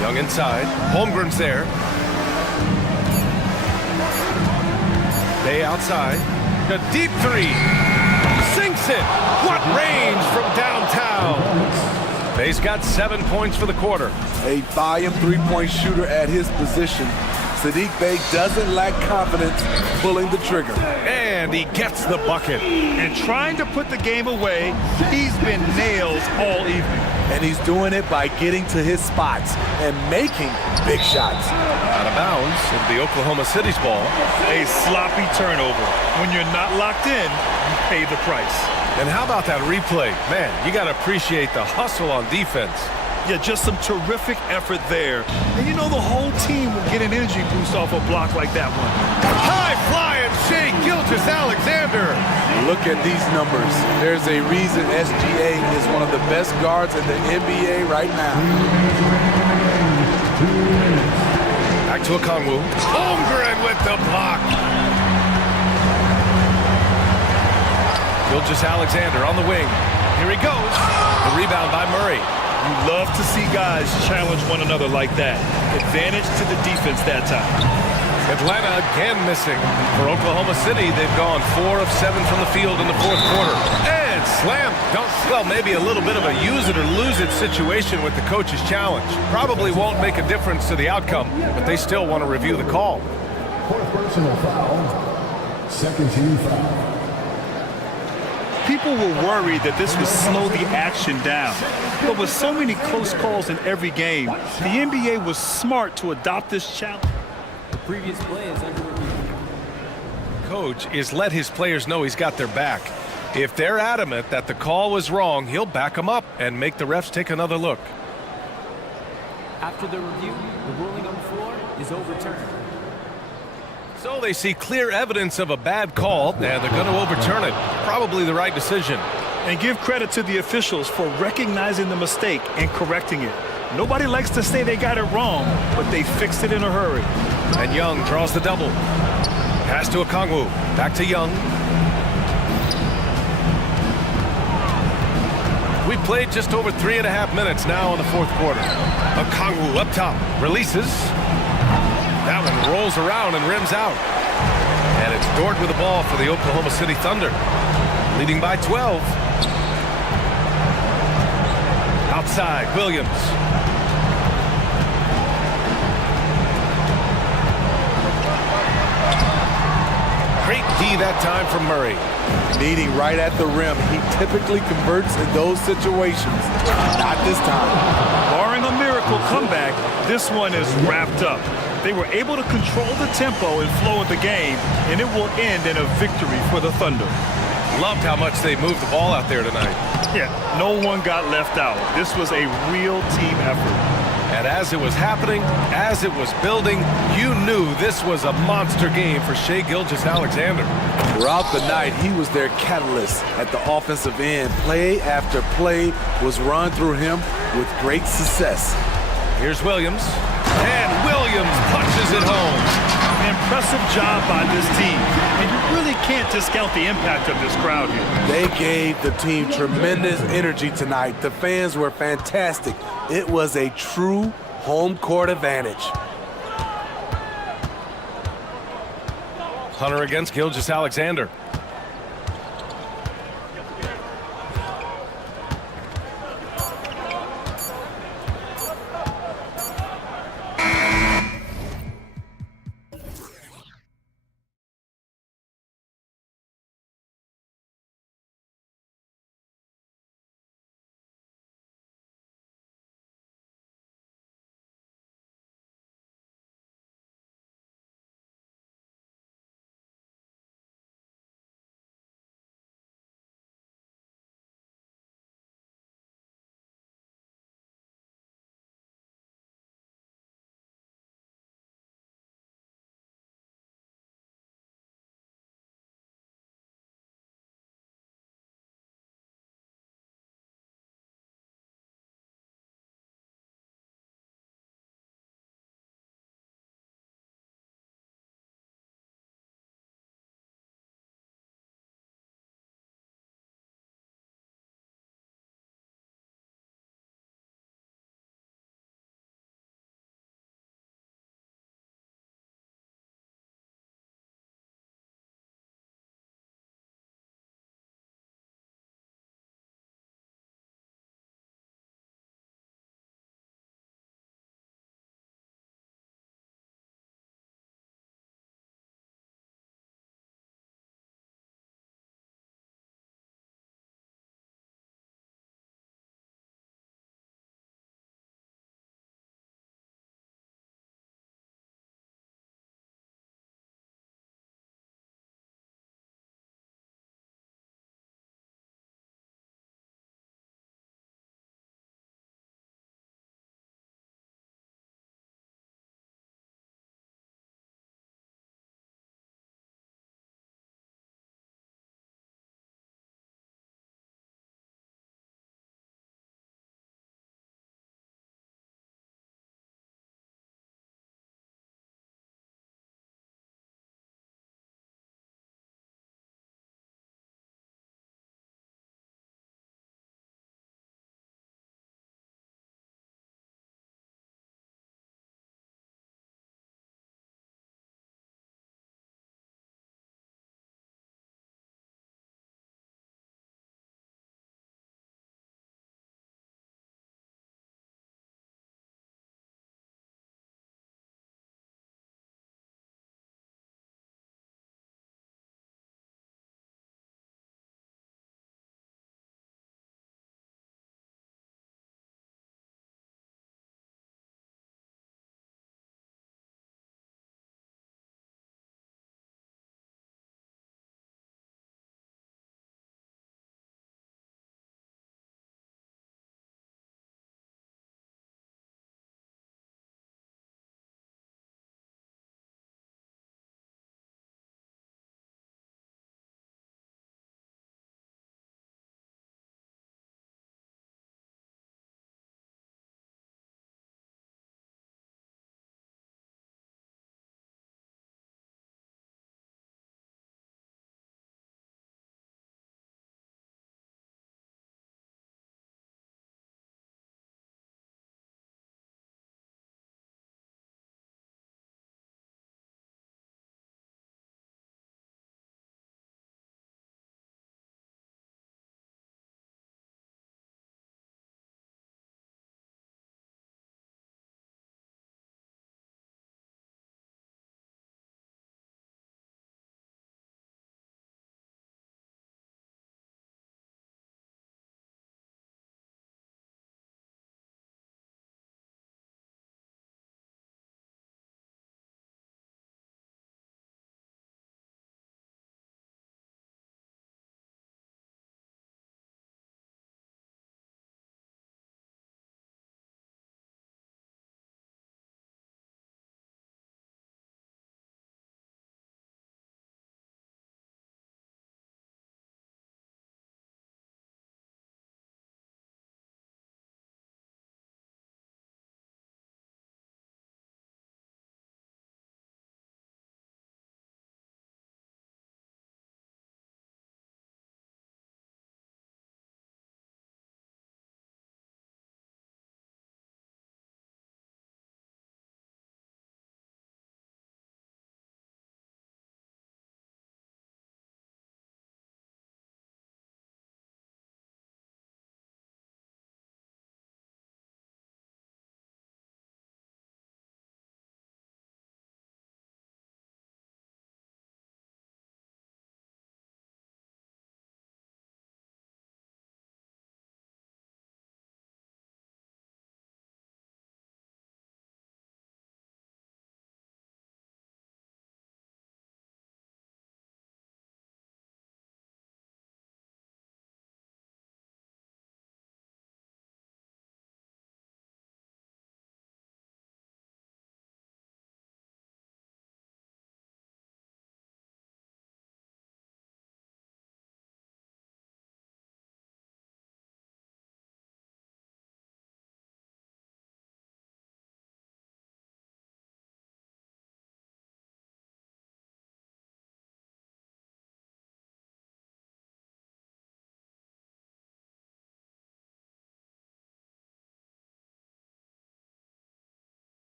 Young inside. Holmgren's there. Bay outside. A deep 3. Sinks it. What range from downtown. Bay's got 7 points for the quarter. A volume three-point shooter at his position. Sadiq Bey doesn't lack confidence pulling the trigger. And he gets the bucket. And trying to put the game away, he's been nails all evening. And he's doing it by getting to his spots and making big shots. Out of bounds of the Oklahoma City's ball. A sloppy turnover. When you're not locked in, you pay the price. And how about that replay? Man, you got to appreciate the hustle on defense. Yeah, just some terrific effort there. And you know the whole team will get an energy boost off a block like that one. High flying Shea Gilgeous-Alexander. Look at these numbers. There's a reason SGA is one of the best guards in the NBA right now. Back to Okongwu. Holmgren with the block. Gilgeous-Alexander on the wing. Here he goes. The rebound by Murray. You love to see guys challenge one another like that. Advantage to the defense that time. Atlanta again missing. For Oklahoma City, they've gone 4 of 7 from the field in the 4th quarter. And slam dunk. Well, maybe a little bit of a use it or lose it situation with the coach's challenge. Probably won't make a difference to the outcome, but they still want to review the call. 4th personal foul. 2nd team foul. People were worried that this would slow the action down. But with so many close calls in every game, the NBA was smart to adopt this challenge. The previous play is under review. Coach is let his players know he's got their back. If they're adamant that the call was wrong, he'll back them up and make the refs take another look. After the review, the ruling on the floor is overturned. So they see clear evidence of a bad call, and they're going to overturn it. Probably the right decision. And give credit to the officials for recognizing the mistake and correcting it. Nobody likes to say they got it wrong, but they fixed it in a hurry. And Young draws the double. Pass to Okongwu. Back to Young. We've played just over 3.5 minutes now in the 4th quarter. Okongwu up top. Releases. That one rolls around and rims out. And it's Dort with the ball for the Oklahoma City Thunder. Leading by 12. Outside, Williams. Great key that time from Murray. Meeting right at the rim. He typically converts in those situations. Not this time. Barring a miracle comeback, this one is wrapped up. They were able to control the tempo and flow of the game, and it will end in a victory for the Thunder. Loved how much they moved the ball out there tonight. Yeah, no one got left out. This was a real team effort. And as it was happening, as it was building, you knew this was a monster game for Shai Gilgeous-Alexander. Throughout the night, he was their catalyst at the offensive end. Play after play was run through him with great success. Here's Williams. And Williams punches it home. Impressive job by this team. And you really can't discount the impact of this crowd here. They gave the team tremendous energy tonight. The fans were fantastic. It was a true home court advantage. Hunter against Gilgeous-Alexander.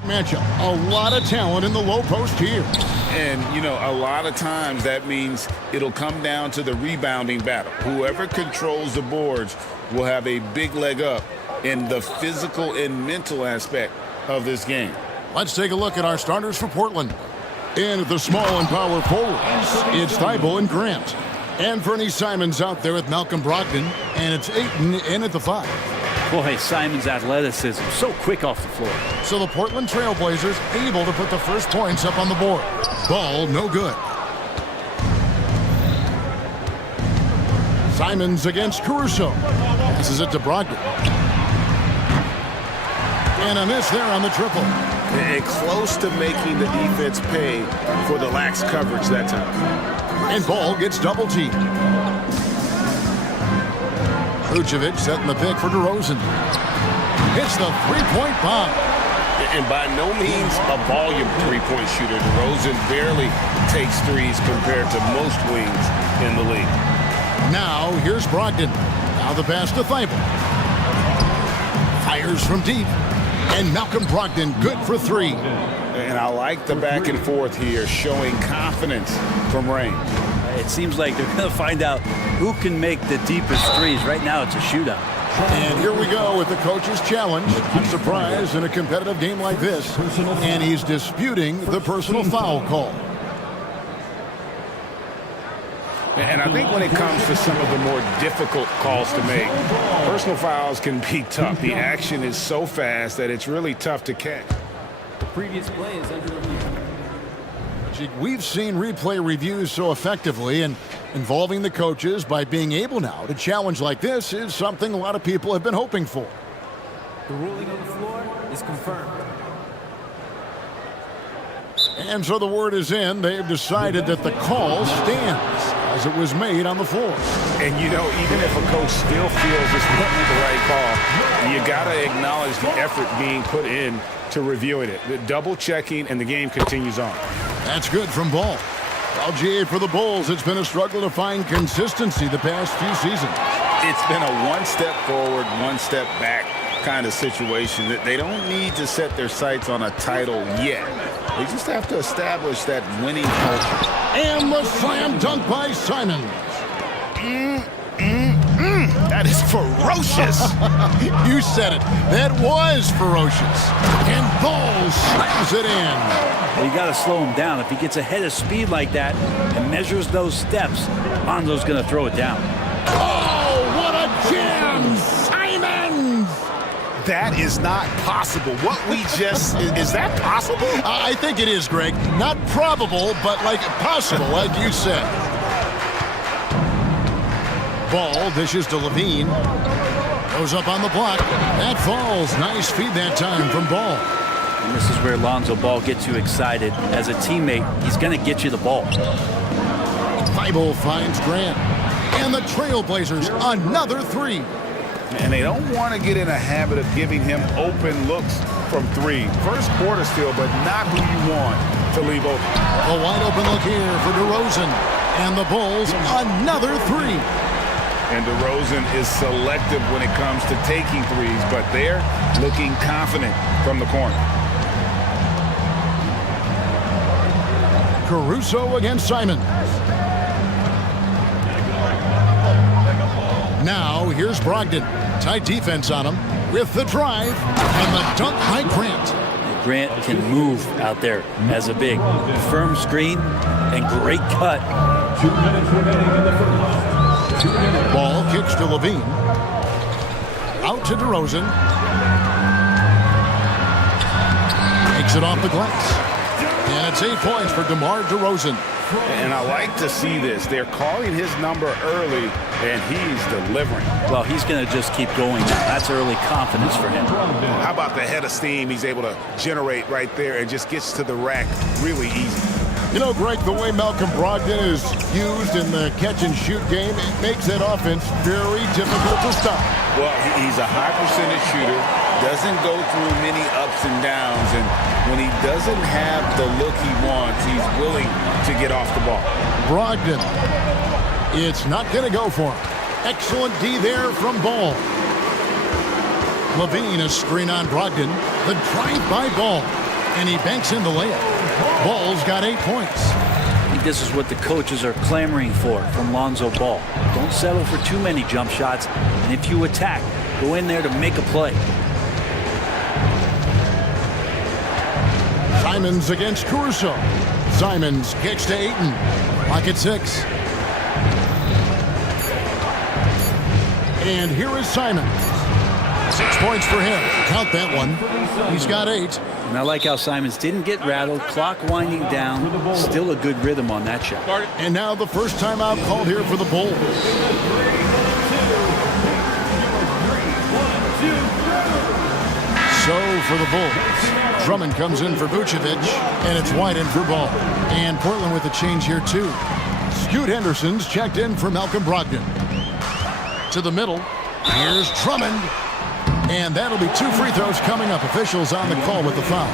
Matchup. A lot of talent in the low post here. And, you know, a lot of times that means it'll come down to the rebounding battle. Whoever controls the boards will have a big leg up in the physical and mental aspect of this game. Let's take a look at our starters for Portland. In at the small and power forwards, it's Thibault and Grant. Anthony Simons out there with Malcolm Brogdon, and it's Ayton in at the 5. Boy, Simon's athleticism, so quick off the floor. So the Portland Trailblazers able to put the first points up on the board. Ball no good. Simons against Caruso. Passes it to Brogdon. And a miss there on the triple. And close to making the defense pay for the lax coverage that time. And Ball gets double teamed. Vucevic setting the pick for DeRozan. Hits the three-point bomb. And by no means a volume three-point shooter. DeRozan barely takes threes compared to most wings in the league. Now here's Brogdon. Now the pass to Thibault. Fires from deep. And Malcolm Brogdon good for 3. And I like the back and forth here, showing confidence from range. It seems like they're going to find out who can make the deepest threes. Right now, it's a shootout. And here we go with the coach's challenge. I'm surprised in a competitive game like this. And he's disputing the personal foul call. And I think when it comes to some of the more difficult calls to make, personal fouls can be tough. The action is so fast that it's really tough to catch. The previous play is under review. We've seen replay reviews so effectively, and involving the coaches by being able now to challenge like this is something a lot of people have been hoping for. The ruling on the floor is confirmed. And so the word is in. They've decided that the call stands as it was made on the floor. And, you know, even if a coach still feels this wasn't the right call, you got to acknowledge the effort being put in to reviewing it. The double checking, and the game continues on. That's good from Ball. Well, GA, for the Bulls, it's been a struggle to find consistency the past few seasons. It's been a one step forward, one step back kind of situation. That they don't need to set their sights on a title yet. They just have to establish that winning culture. And the slam dunk by Simons. That is ferocious. You said it. That was ferocious. And Ball slams it in. Well, you got to slow him down. If he gets ahead of speed like that and measures those steps, Lonzo's going to throw it down. Oh, what a jam! Simons! That is not possible. What we just... is that possible? I think it is, Greg. Not probable, but like possible, like you said. Ball dishes to Levine. Goes up on the block. That falls. Nice feed that time from Ball. And this is where Lonzo Ball gets you excited. As a teammate, he's going to get you the ball. Thibault finds Grant. And the Trailblazers, another 3. And they don't want to get in a habit of giving him open looks from 3. First quarter still, but not who you want to leave open. A wide open look here for DeRozan. And the Bulls, another 3. And DeRozan is selective when it comes to taking threes, but they're looking confident from the corner. Caruso against Simons. Now here's Brogdon. Tight defense on him with the drive and the dunk by Grant. Grant can move out there as a big. Firm screen and great cut. 2 minutes remaining in the first. Ball kicks to Levine. Out to DeRozan. Takes it off the glass. And it's 8 points for DeMar DeRozan. And I like to see this. They're calling his number early, and he's delivering. Well, he's going to just keep going now. That's early confidence for him. How about the head of steam he's able to generate right there and just gets to the rack really easy? You know, Greg, the way Malcolm Brogdon is used in the catch-and-shoot game, it makes that offense very difficult to stop. Well, he's a high percentage shooter, doesn't go through many ups and downs, and when he doesn't have the look he wants, he's willing to get off the ball. Brogdon, it's not going to go for him. Excellent D there from Ball. Levine, a screen on Brogdon. The drive by Ball. And he banks in the layup. Ball's got 8 points. I think this is what the coaches are clamoring for from Lonzo Ball. Don't settle for too many jump shots, and if you attack, go in there to make a play. Simons against Caruso. Simons kicks to Ayton. Clock at 6. And here is Simons. 6 points for him. Count that one. He's got 8. And I like how Simons didn't get rattled. Clock winding down. Still a good rhythm on that shot. And now the first timeout called here for the Bulls. So for the Bulls, Drummond comes in for Vucevic, and it's White in for Ball. And Portland with a change here too. Scoot Henderson's checked in for Malcolm Brogdon. To the middle, here's Drummond. And that'll be 2 free throws coming up. Officials on the call with the foul.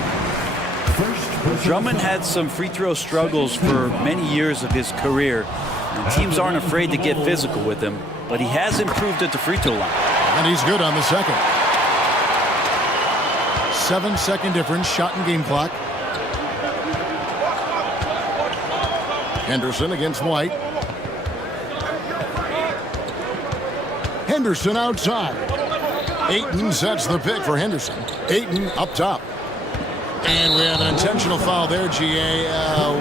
Drummond had some free throw struggles for many years of his career. And teams aren't afraid to get physical with him, but he has improved at the free throw line. And he's good on the second. 7-second difference, shot and game clock. Henderson against White. Henderson outside. Ayton sets the pick for Henderson. Ayton up top. And we have an intentional foul there, GA.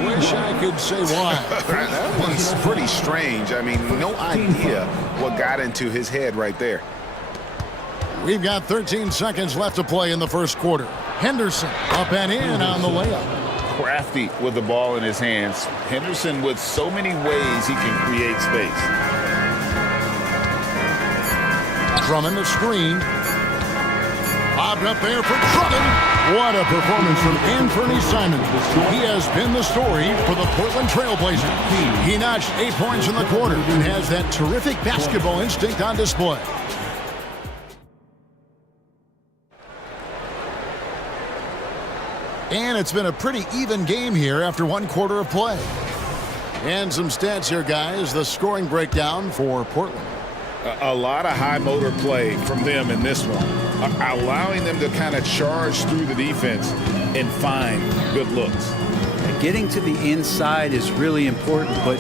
Wish I could say why. That one's pretty strange. I mean, no idea what got into his head right there. We've got 13 seconds left to play in the first quarter. Henderson up and in on the layup. Crafty with the ball in his hands. Henderson with so many ways he can create space. Drummond the screen. Bobbed up there for Drummond. What a performance from Anthony Simons. He has been the story for the Portland Trailblazers. He notched 8 points in the quarter and has that terrific basketball instinct on display. And it's been a pretty even game here after 1 quarter of play. And some stats here, guys. The scoring breakdown for Portland. A lot of high motor play from them in this one, allowing them to kind of charge through the defense and find good looks. Getting to the inside is really important, but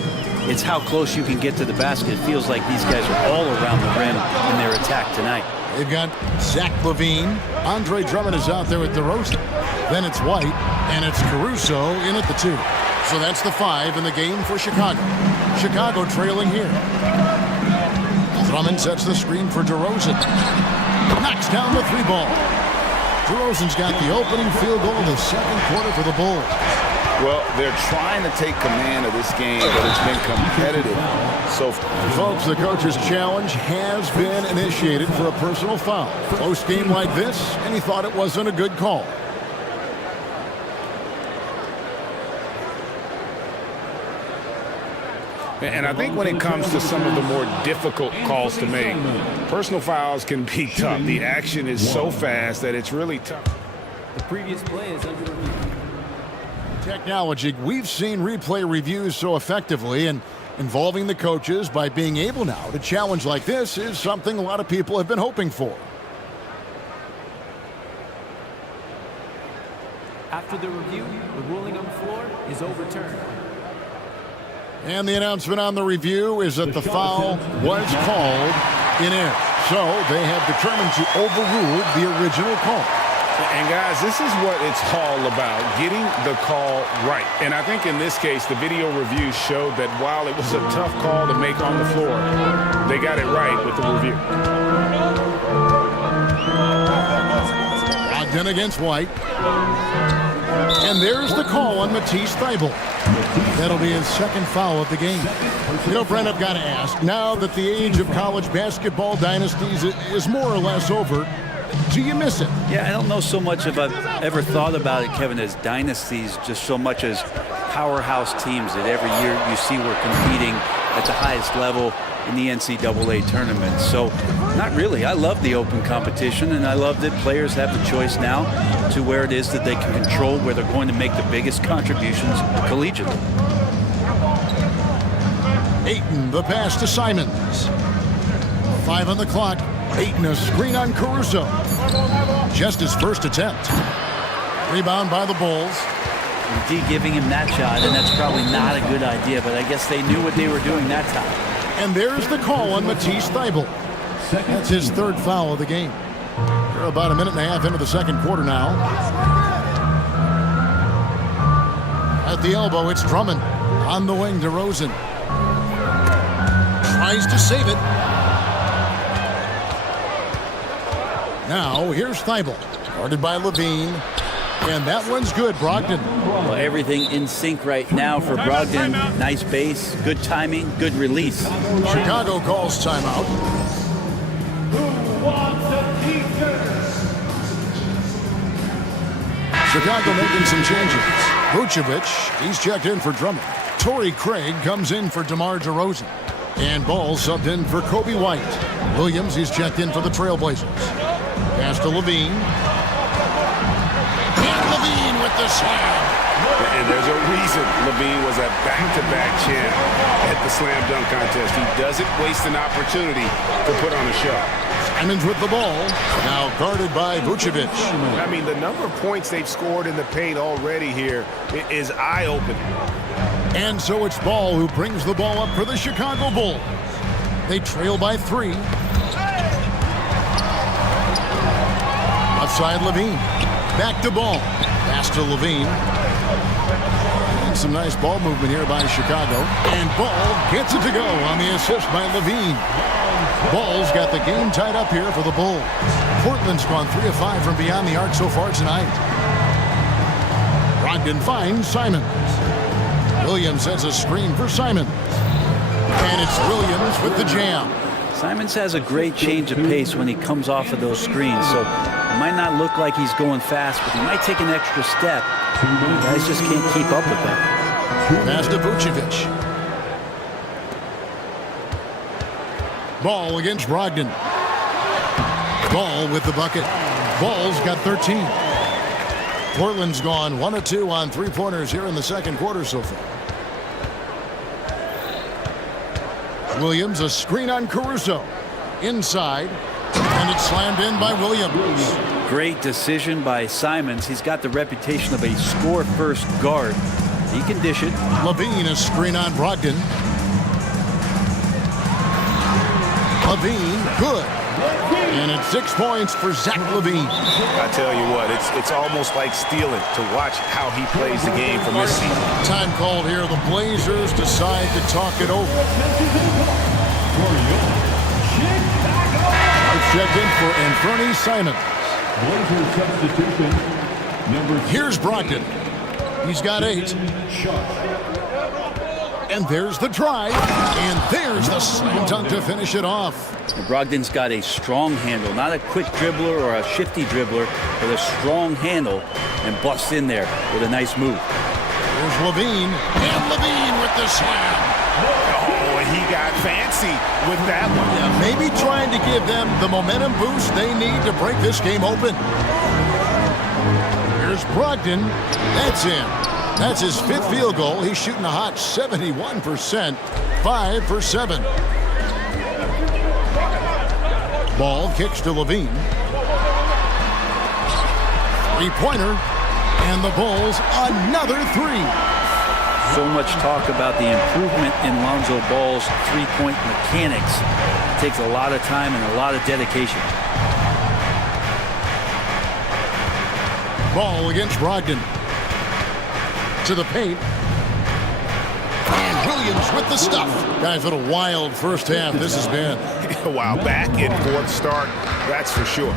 it's how close you can get to the basket. It feels like these guys are all around the rim in their attack tonight. They've got Zach LaVine. Andre Drummond is out there with DeRozan. Then it's White, and it's Caruso in at the 2. So that's the 5 in the game for Chicago. Chicago trailing here. Drummond sets the screen for DeRozan. Knocks down the 3 ball. DeRozan's got the opening field goal of the second quarter for the Bulls. Well, they're trying to take command of this game, but it's been competitive so far. Folks, the coach's challenge has been initiated for a personal foul. Close game like this, and he thought it wasn't a good call. And I think when it comes to some of the more difficult calls to make, personal fouls can be tough. The action is so fast that it's really tough. The previous play is under review. Technology, we've seen replay reviews so effectively, and involving the coaches by being able now to challenge like this is something a lot of people have been hoping for. After the review, the ruling on the floor is overturned. And the announcement on the review is that the foul was called in air. So they have determined to overrule the original call. And guys, this is what it's all about, getting the call right. And I think in this case, the video review showed that while it was a tough call to make on the floor, they got it right with the review. Brogdon against White. And there's the call on Matisse Thybulle. That'll be his second foul of the game. You know, Brent, I've got to ask, now that the age of college basketball dynasties is more or less over, do you miss it? Yeah, I don't know so much if I've ever thought about it, Kevin, as dynasties, just so much as powerhouse teams that every year you see we're competing at the highest level in the NCAA tournament. So, not really. I love the open competition, and I love that players have the choice now to where it is that they can control where they're going to make the biggest contributions collegiately. Ayton, the pass to Simons. 5 on the clock. Ayton, a screen on Caruso. Just his first attempt. Rebound by the Bulls. D giving him that shot, and that's probably not a good idea, but I guess they knew what they were doing that time. And there's the call on Matisse Thybulle. That's his third foul of the game. We're about a minute and a half into the second quarter now. At the elbow, it's Drummond. On the wing, DeRozan. Tries to save it. Now, here's Thybulle. Guarded by Levine. And that one's good, Brogdon. Well, everything in sync right now for Brogdon. Nice base, good timing, good release. Chicago calls timeout. Chicago making some changes. Vucevic, he's checked in for Drummond. Torrey Craig comes in for DeMar DeRozan. And Ball subbed in for Kobe White. Williams, he's checked in for the Trailblazers. Pass to Levine. And Levine with the slam. And there's a reason Levine was a back-to-back champ at the slam dunk contest. He doesn't waste an opportunity to put on a shot. Simons with the ball, now guarded by Vucevic. I mean, the number of points they've scored in the paint already here is eye-opening. And so it's Ball who brings the ball up for the Chicago Bulls. They trail by 3. Outside Levine. Back to Ball. Pass to Levine. And some nice ball movement here by Chicago. And Ball gets it to go on the assist by Levine. Ball's got the game tied up here for the Bulls. Portland's gone 3 of 5 from beyond the arc so far tonight. Brogdon finds Simons. Williams sends a screen for Simons. And it's Williams with the jam. Simons has a great change of pace when he comes off of those screens, so it might not look like he's going fast, but he might take an extra step. Guys just can't keep up with that. Pass to Vucevic. Ball against Brogdon. Ball with the bucket. Ball's got 13. Portland's gone 1 of 2 on three-pointers here in the second quarter so far. Williams, a screen on Caruso. Inside, and it's slammed in by Williams. Great decision by Simons. He's got the reputation of a score-first guard. He can dish it. Levine, a screen on Brogdon. Levine, good. And it's 6 points for Zach Levine. I tell you what, it's almost like stealing to watch how he plays the game from this season. Time called here. The Blazers decide to talk it over. Checked in for Anthony Simons. Here's Brogdon. He's got 8. And there's the drive. And there's the slam dunk to finish it off. Brogdon's got a strong handle, not a quick dribbler or a shifty dribbler, but a strong handle, and busts in there with a nice move. There's Levine. And Levine with the slam. Oh, and he got fancy with that one. Yeah, maybe trying to give them the momentum boost they need to break this game open. Here's Brogdon. That's in. That's his 5th field goal. He's shooting a hot 71%. 5 for 7. Ball kicks to Levine. 3-pointer. And the Bulls another 3. So much talk about the improvement in Lonzo Ball's three-point mechanics. It takes a lot of time and a lot of dedication. Ball against Brogdon. To the paint. And Williams with the stuff. Guys, what a wild first half this has been. Wow, back and forth start, that's for sure.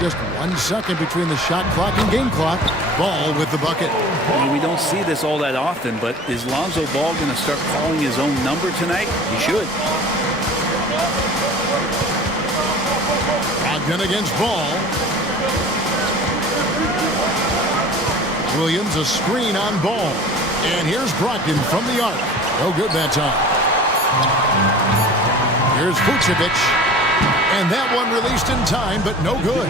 Just 1 second between the shot clock and game clock. Ball with the bucket. I mean, we don't see this all that often, but is Lonzo Ball going to start calling his own number tonight? He should. Brogdon against Ball. Williams, a screen on Ball. And here's Brogdon from the arc. No good that time. Here's Vucevic. And that one released in time, but no good.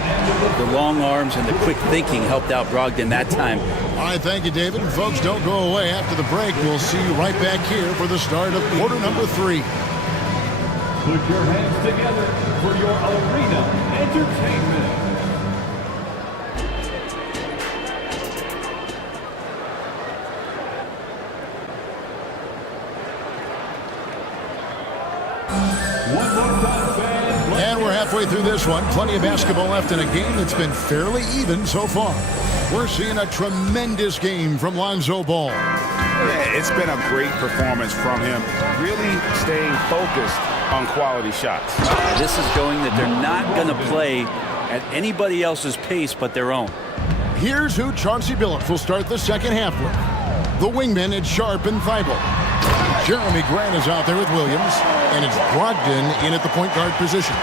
The long arms and the quick thinking helped out Brogdon that time. All right, thank you, David. And folks, don't go away. After the break, we'll see you right back here for the start of quarter number 3. Put your hands together for your arena entertainment. halfway through this one. Plenty of basketball left in a game that's been fairly even so far. We're seeing a tremendous game from Lonzo Ball. Yeah, it's been a great performance from him, really staying focused on quality shots. This is showing that they're not going to play at anybody else's pace but their own. Here's who Chauncey Billups will start the second half with. The wingmen, it's Sharp and Thibault. Jeremy Grant is out there with Williams, and it's Brogdon in at the point guard position.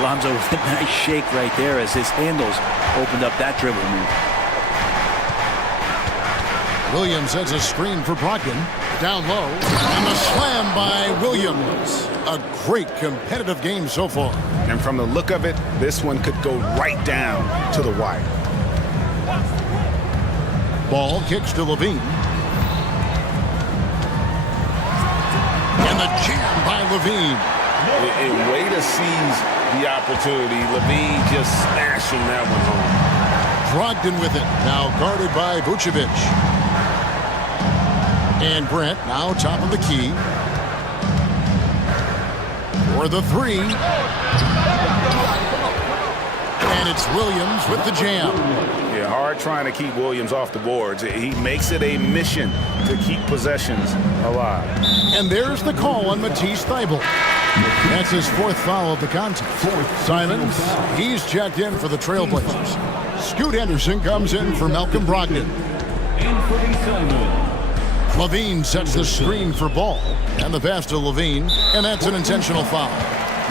Alonzo with a nice shake right there as his handles opened up that dribble move. Williams has a screen for Brogdon. Down low, and the slam by Williams. A great competitive game so far. And from the look of it, this one could go right down to the wire. Ball kicks to Levine. And the jam by Levine. A way to seize the opportunity. Levine just smashing that one home. Brogdon with it. Now guarded by Vucevic. And Grant now top of the key. For the three. And it's Williams with the jam. Yeah, hard trying to keep Williams off the boards. He makes it a mission to keep possessions alive. And there's the call on Matisse Thybulle. That's his fourth foul of the contest. Simons, he's checked in for the Trailblazers. Scoot Henderson comes in for Malcolm Brogdon. Levine sets the screen for Ball. And the pass to Levine, and that's an intentional foul.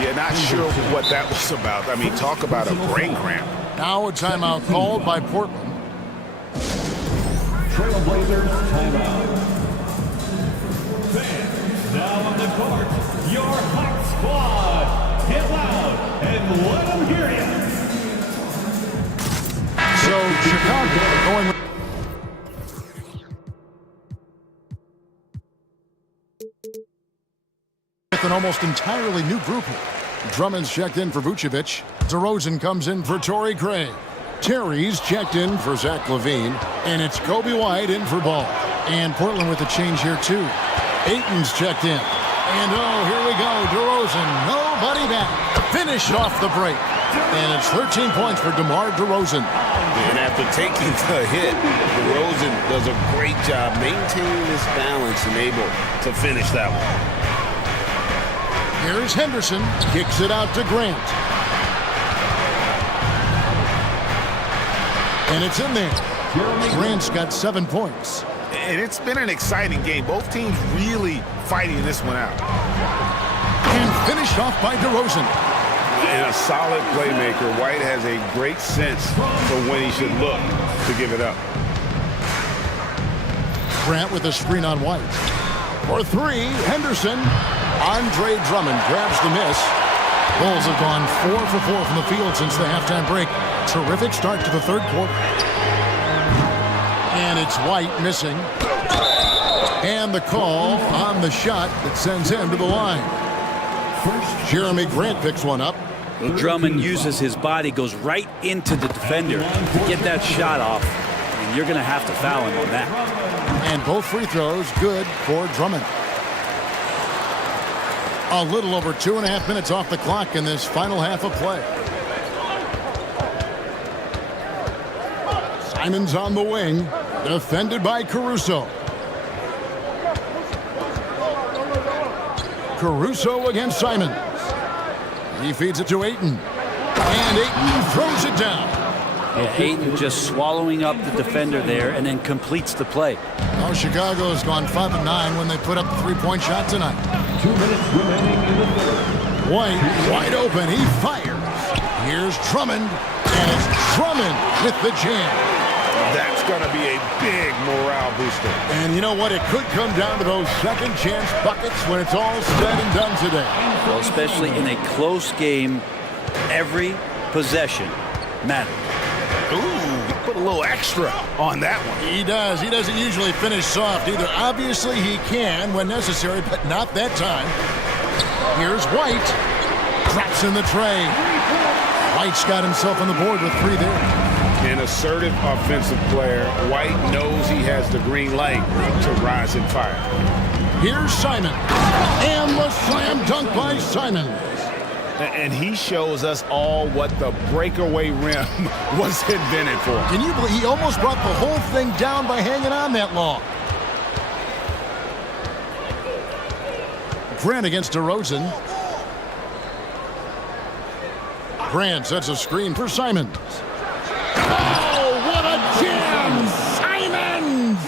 Yeah, not sure what that was about. I mean, talk about a brain cramp. Now a timeout called by Portland. Trailblazers timeout. Fans, now on the court, your hot squad. Get loud and let them hear you. So Chicago going with an almost entirely new group here. Drummond's checked in for Vucevic. DeRozan comes in for Torrey Craig. Terry's checked in for Zach LaVine. And it's Kobe White in for Ball. And Portland with a change here too. Ayton's checked in. And oh, here we go. DeRozan, nobody back. Finished off the break. And it's 13 points for DeMar DeRozan. And after taking the hit, DeRozan does a great job maintaining his balance and able to finish that one. Here's Henderson, kicks it out to Grant. And it's in there. Grant's got 7 points. And it's been an exciting game. Both teams really fighting this one out. And finished off by DeRozan. And a solid playmaker. White has a great sense for when he should look to give it up. Grant with a screen on White. For three, Henderson. Andre Drummond grabs the miss. Bulls have gone 4 for 4 from the field since the halftime break. Terrific start to the third quarter. And it's White missing. And the call on the shot that sends him to the line. Jeremy Grant picks one up. Well, Drummond uses his body, goes right into the defender to get that shot off. And you're going to have to foul him on that. And both free throws good for Drummond. A little over 2.5 minutes off the clock in this final half of play. Simons on the wing, defended by Caruso. Caruso against Simons. He feeds it to Ayton. And Ayton throws it down. Yeah, Ayton just swallowing up the defender there and then completes the play. Oh, Chicago has gone 5 of 9 when they put up the three-point shot tonight. 2 minutes remaining in the third. White wide open. He fires. Here's Drummond. And it's Drummond with the jam. That's going to be a big morale booster. And you know what? It could come down to those second chance buckets when it's all said and done today. Well, especially in a close game, every possession matters. Ooh, put a little extra on that one. He does. He doesn't usually finish soft either. Obviously, he can when necessary, but not that time. Here's White. Drops in the tray. White's got himself on the board with 3 there. An assertive offensive player. White knows he has the green light to rise and fire. Here's Simon. And the slam dunk by Simons. And he shows us all what the breakaway rim was invented for. Can you believe he almost brought the whole thing down by hanging on that long? Grant against DeRozan. Grant sets a screen for Simons. Oh, what a jam! Simons!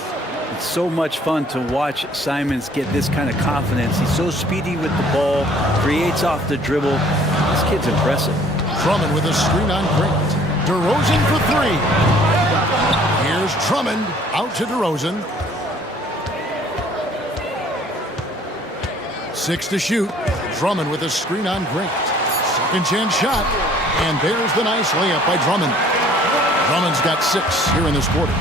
It's so much fun to watch Simons get this kind of confidence. He's so speedy with the ball, creates off the dribble. This kid's impressive. Drummond with a screen on Grant. DeRozan for three. Here's Drummond out to DeRozan. 6 to shoot. Drummond with a screen on Grant. Second chance shot. And there's the nice layup by Drummond. Drummond's got 6 here in this quarter.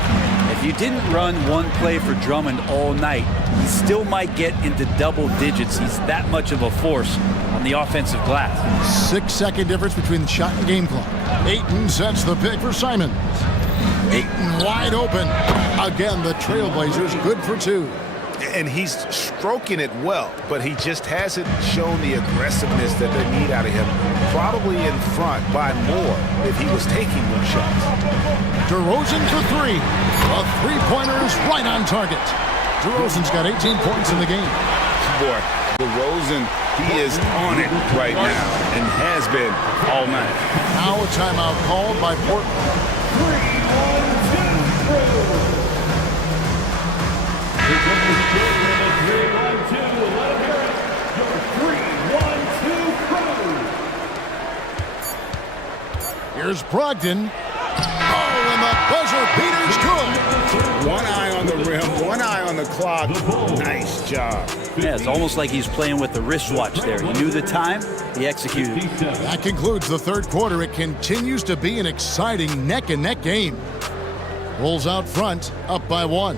If you didn't run one play for Drummond all night, he still might get into double digits. He's that much of a force on the offensive glass. 6-second difference between the shot and game clock. Ayton sets the pick for Simons. Ayton wide open. Again, the Trailblazers good for 2. And he's stroking it well, but he just hasn't shown the aggressiveness that they need out of him. Probably in front by more if he was taking more shots. DeRozan for 3. A three-pointer is right on target. DeRozan's got 18 points in the game. Boy, DeRozan, he is on it right now and has been all night. Now a timeout called by Portland. 3-1-2. Here's Brogdon. Oh, and the buzzer beater's good. One eye on the rim, one eye on the clock. Nice job. Yeah, it's almost like he's playing with the wristwatch there. He knew the time, he executed. That concludes the third quarter. It continues to be an exciting neck-and-neck game. Bulls out front, up by 1.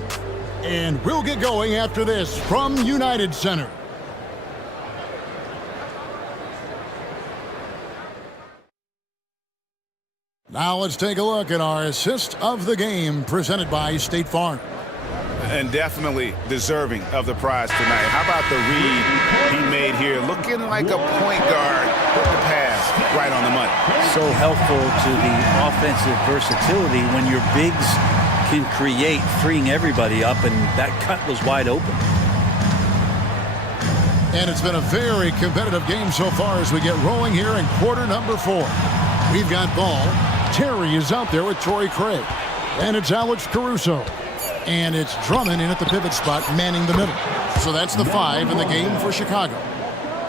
And we'll get going after this from United Center. Now let's take a look at our assist of the game presented by State Farm. And definitely deserving of the prize tonight. How about the read he made here? Looking like a point guard. Put the pass right on the money. So helpful to the offensive versatility when your bigs can create, freeing everybody up, and that cut was wide open. And it's been a very competitive game so far as we get rolling here in quarter number 4. We've got ball. Terry is out there with Torrey Craig. And it's Alex Caruso. And it's Drummond in at the pivot spot, manning the middle. So that's the 5 in the game for Chicago.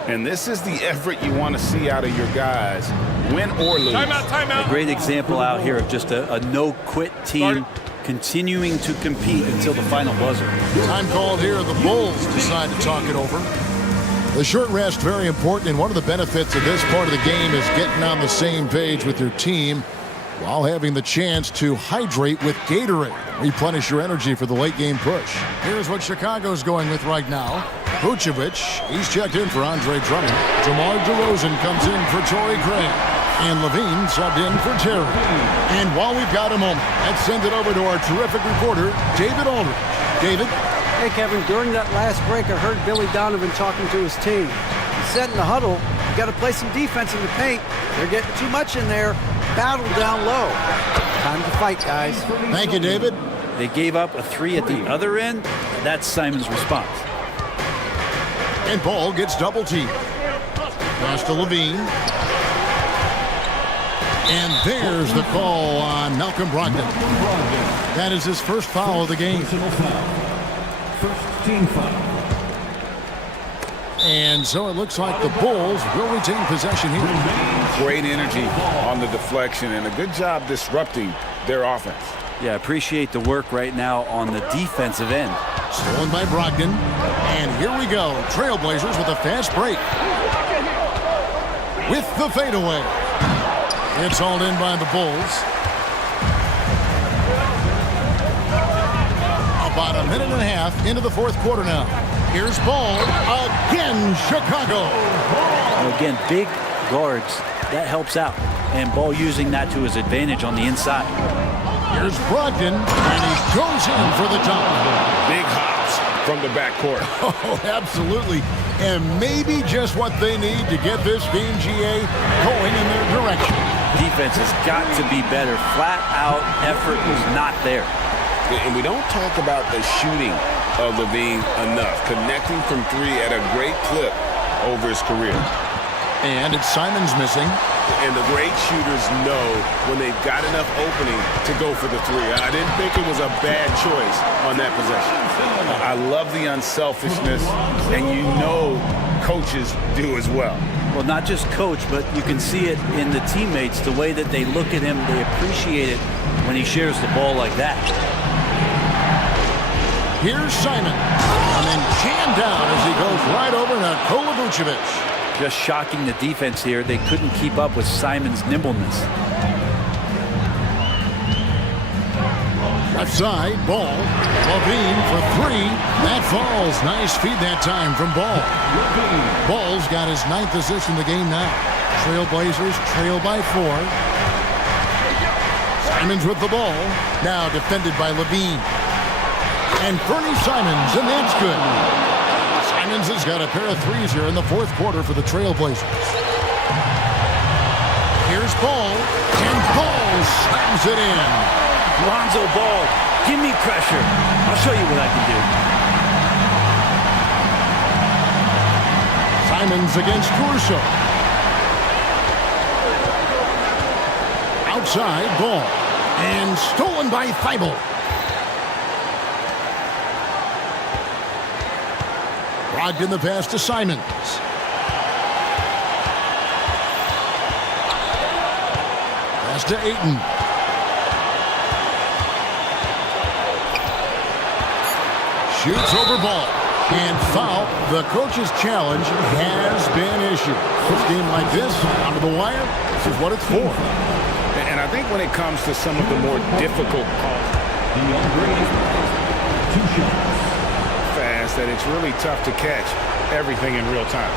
And this is the effort you want to see out of your guys, win or lose. Timeout. A great example out here of just a no-quit team continuing to compete until the final buzzer. Time called here. The Bulls decide to talk it over. The short rest, very important, and one of the benefits of this part of the game is getting on the same page with your team while having the chance to hydrate with Gatorade. Replenish your energy for the late game push. Here's what Chicago's going with right now. Vucevic, he's checked in for Andre Drummond. DeMar DeRozan comes in for Torrey Craig. And Levine subbed in for Terry. And while we've got a moment, let's send it over to our terrific reporter, David Aldridge. David? Hey, Kevin, during that last break, I heard Billy Donovan talking to his team. He said in the huddle, you got to play some defense in the paint. They're getting too much in there. Battle down low. Time to fight, guys. Thank you, David. They gave up a 3 at the other end. That's Simon's response. And Ball gets double teamed. Pass to Levine. And there's the call on Malcolm Brogdon. That is his first foul of the game. First team foul. And so it looks like the Bulls will retain possession here. Great energy on the deflection and a good job disrupting their offense. Yeah, appreciate the work right now on the defensive end. Stolen by Brogdon. And here we go. Trailblazers with a fast break. With the fadeaway. It's hauled in by the Bulls. About a minute and a half into the fourth quarter now. Here's Ball again, Chicago. Again, big guards, that helps out. And Ball using that to his advantage on the inside. Here's Brogdon, and he goes in for the top. Big hops from the backcourt. Oh, absolutely. And maybe just what they need to get this game, GA, going in their direction. Defense has got to be better. Flat out effort was not there. And we don't talk about the shooting of Levine enough. Connecting from three at a great clip over his career. And it's Simons missing. And the great shooters know when they've got enough opening to go for the three. I didn't think it was a bad choice on that possession. I love the unselfishness, and you know coaches do as well. Well, not just coach, but you can see it in the teammates, the way that they look at him, they appreciate it when he shares the ball like that. Here's Simon, and then jammed down as he goes right over Nikola Vucevic. Just shocking the defense here. They couldn't keep up with Simon's nimbleness. Left side, Ball. Levine for three. That falls. Nice feed that time from Ball. Ball's got his 9th assist in the game now. Trailblazers trail by 4. Simons with the ball. Now defended by Levine. And Bernie Simons, and that's good. Simons has got a pair of threes here in the 4th quarter for the Trailblazers. Here's Ball, and Ball slams it in. Lonzo Ball, give me pressure. I'll show you what I can do. Simons against Corso. Outside, Ball. And stolen by Thibault. Brogdon the pass to Simons. Pass to Ayton. Shoots over Ball. And foul. The coach's challenge has been issued. This game like this, down to the wire, this is what it's for. And I think when it comes to some of the more difficult calls, fast, that it's really tough to catch everything in real time.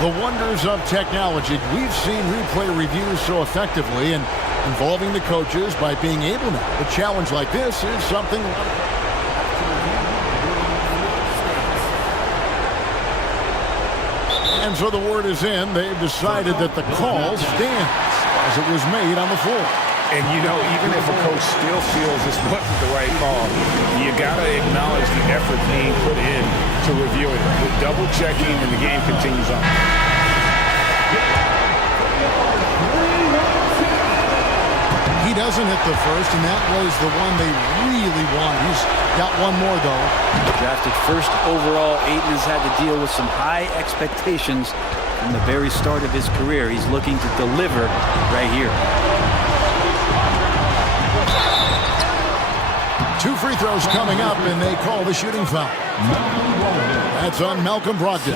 The wonders of technology. We've seen replay reviews so effectively and involving the coaches by being able to. A challenge like this is something. And so the word is in. They've decided that the call stands as it was made on the floor. And, you know, even if a coach still feels this wasn't the right call, you got to acknowledge the effort being put in to review it. The double checking and the game continues on. He doesn't hit the first, and that was the one they really wanted. He's got one more, though. Drafted first overall, Ayton has had to deal with some high expectations from the very start of his career. He's looking to deliver right here. 2 free throws coming up, and they call the shooting foul. That's on Malcolm Brogdon.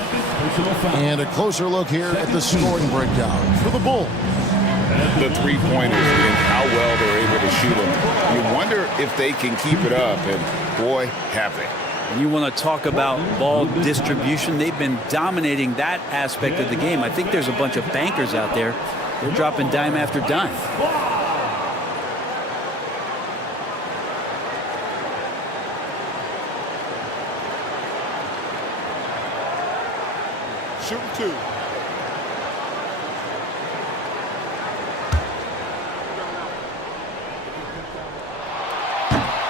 And a closer look here at the scoring breakdown for the Bulls. The three-pointers and how well they're able to shoot them. You wonder if they can keep it up, and boy, have they. And you want to talk about ball distribution. They've been dominating that aspect of the game. I think there's a bunch of bankers out there. They're dropping dime after dime. Shoot 2.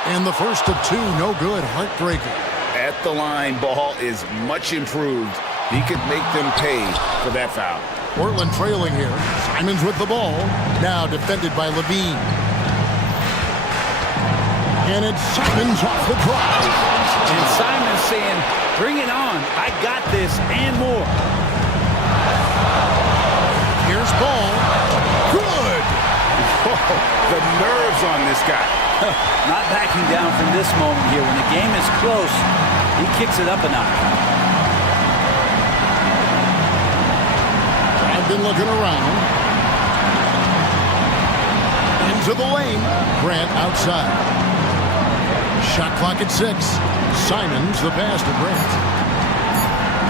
And the first of 2, no good. Heartbreaker. At the line, Ball is much improved. He could make them pay for that foul. Portland trailing here. Simons with the ball. Now defended by Levine. And it's Simons off the drive. And Simons saying, bring it on. I got this and more. Here's Ball. Good. Oh, the nerves on this guy. Not backing down from this moment here. When the game is close, he kicks it up a notch. I've been looking around. Into the lane. Grant outside. Shot clock at 6. Simons the pass to Grant.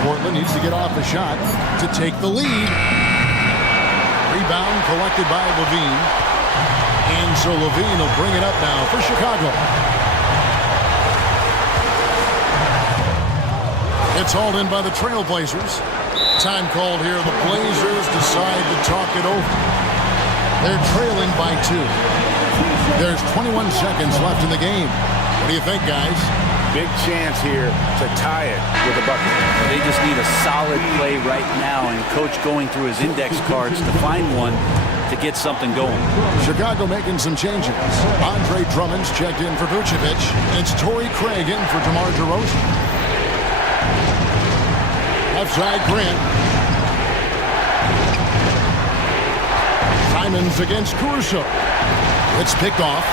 Portland needs to get off the shot to take the lead. Rebound collected by Levine. And so Levine will bring it up now for Chicago. It's hauled in by the Trailblazers. Time called here. The Blazers decide to talk it over. They're trailing by 2. There's 21 seconds left in the game. What do you think, guys? Big chance here to tie it with a bucket. They just need a solid play right now, and coach going through his index cards to find one to get something going. Chicago making some changes. Andre Drummond's checked in for Vucevic. It's Torrey Craig in for DeMar DeRozan. Left side, Grant. Simons against Caruso. It's picked off.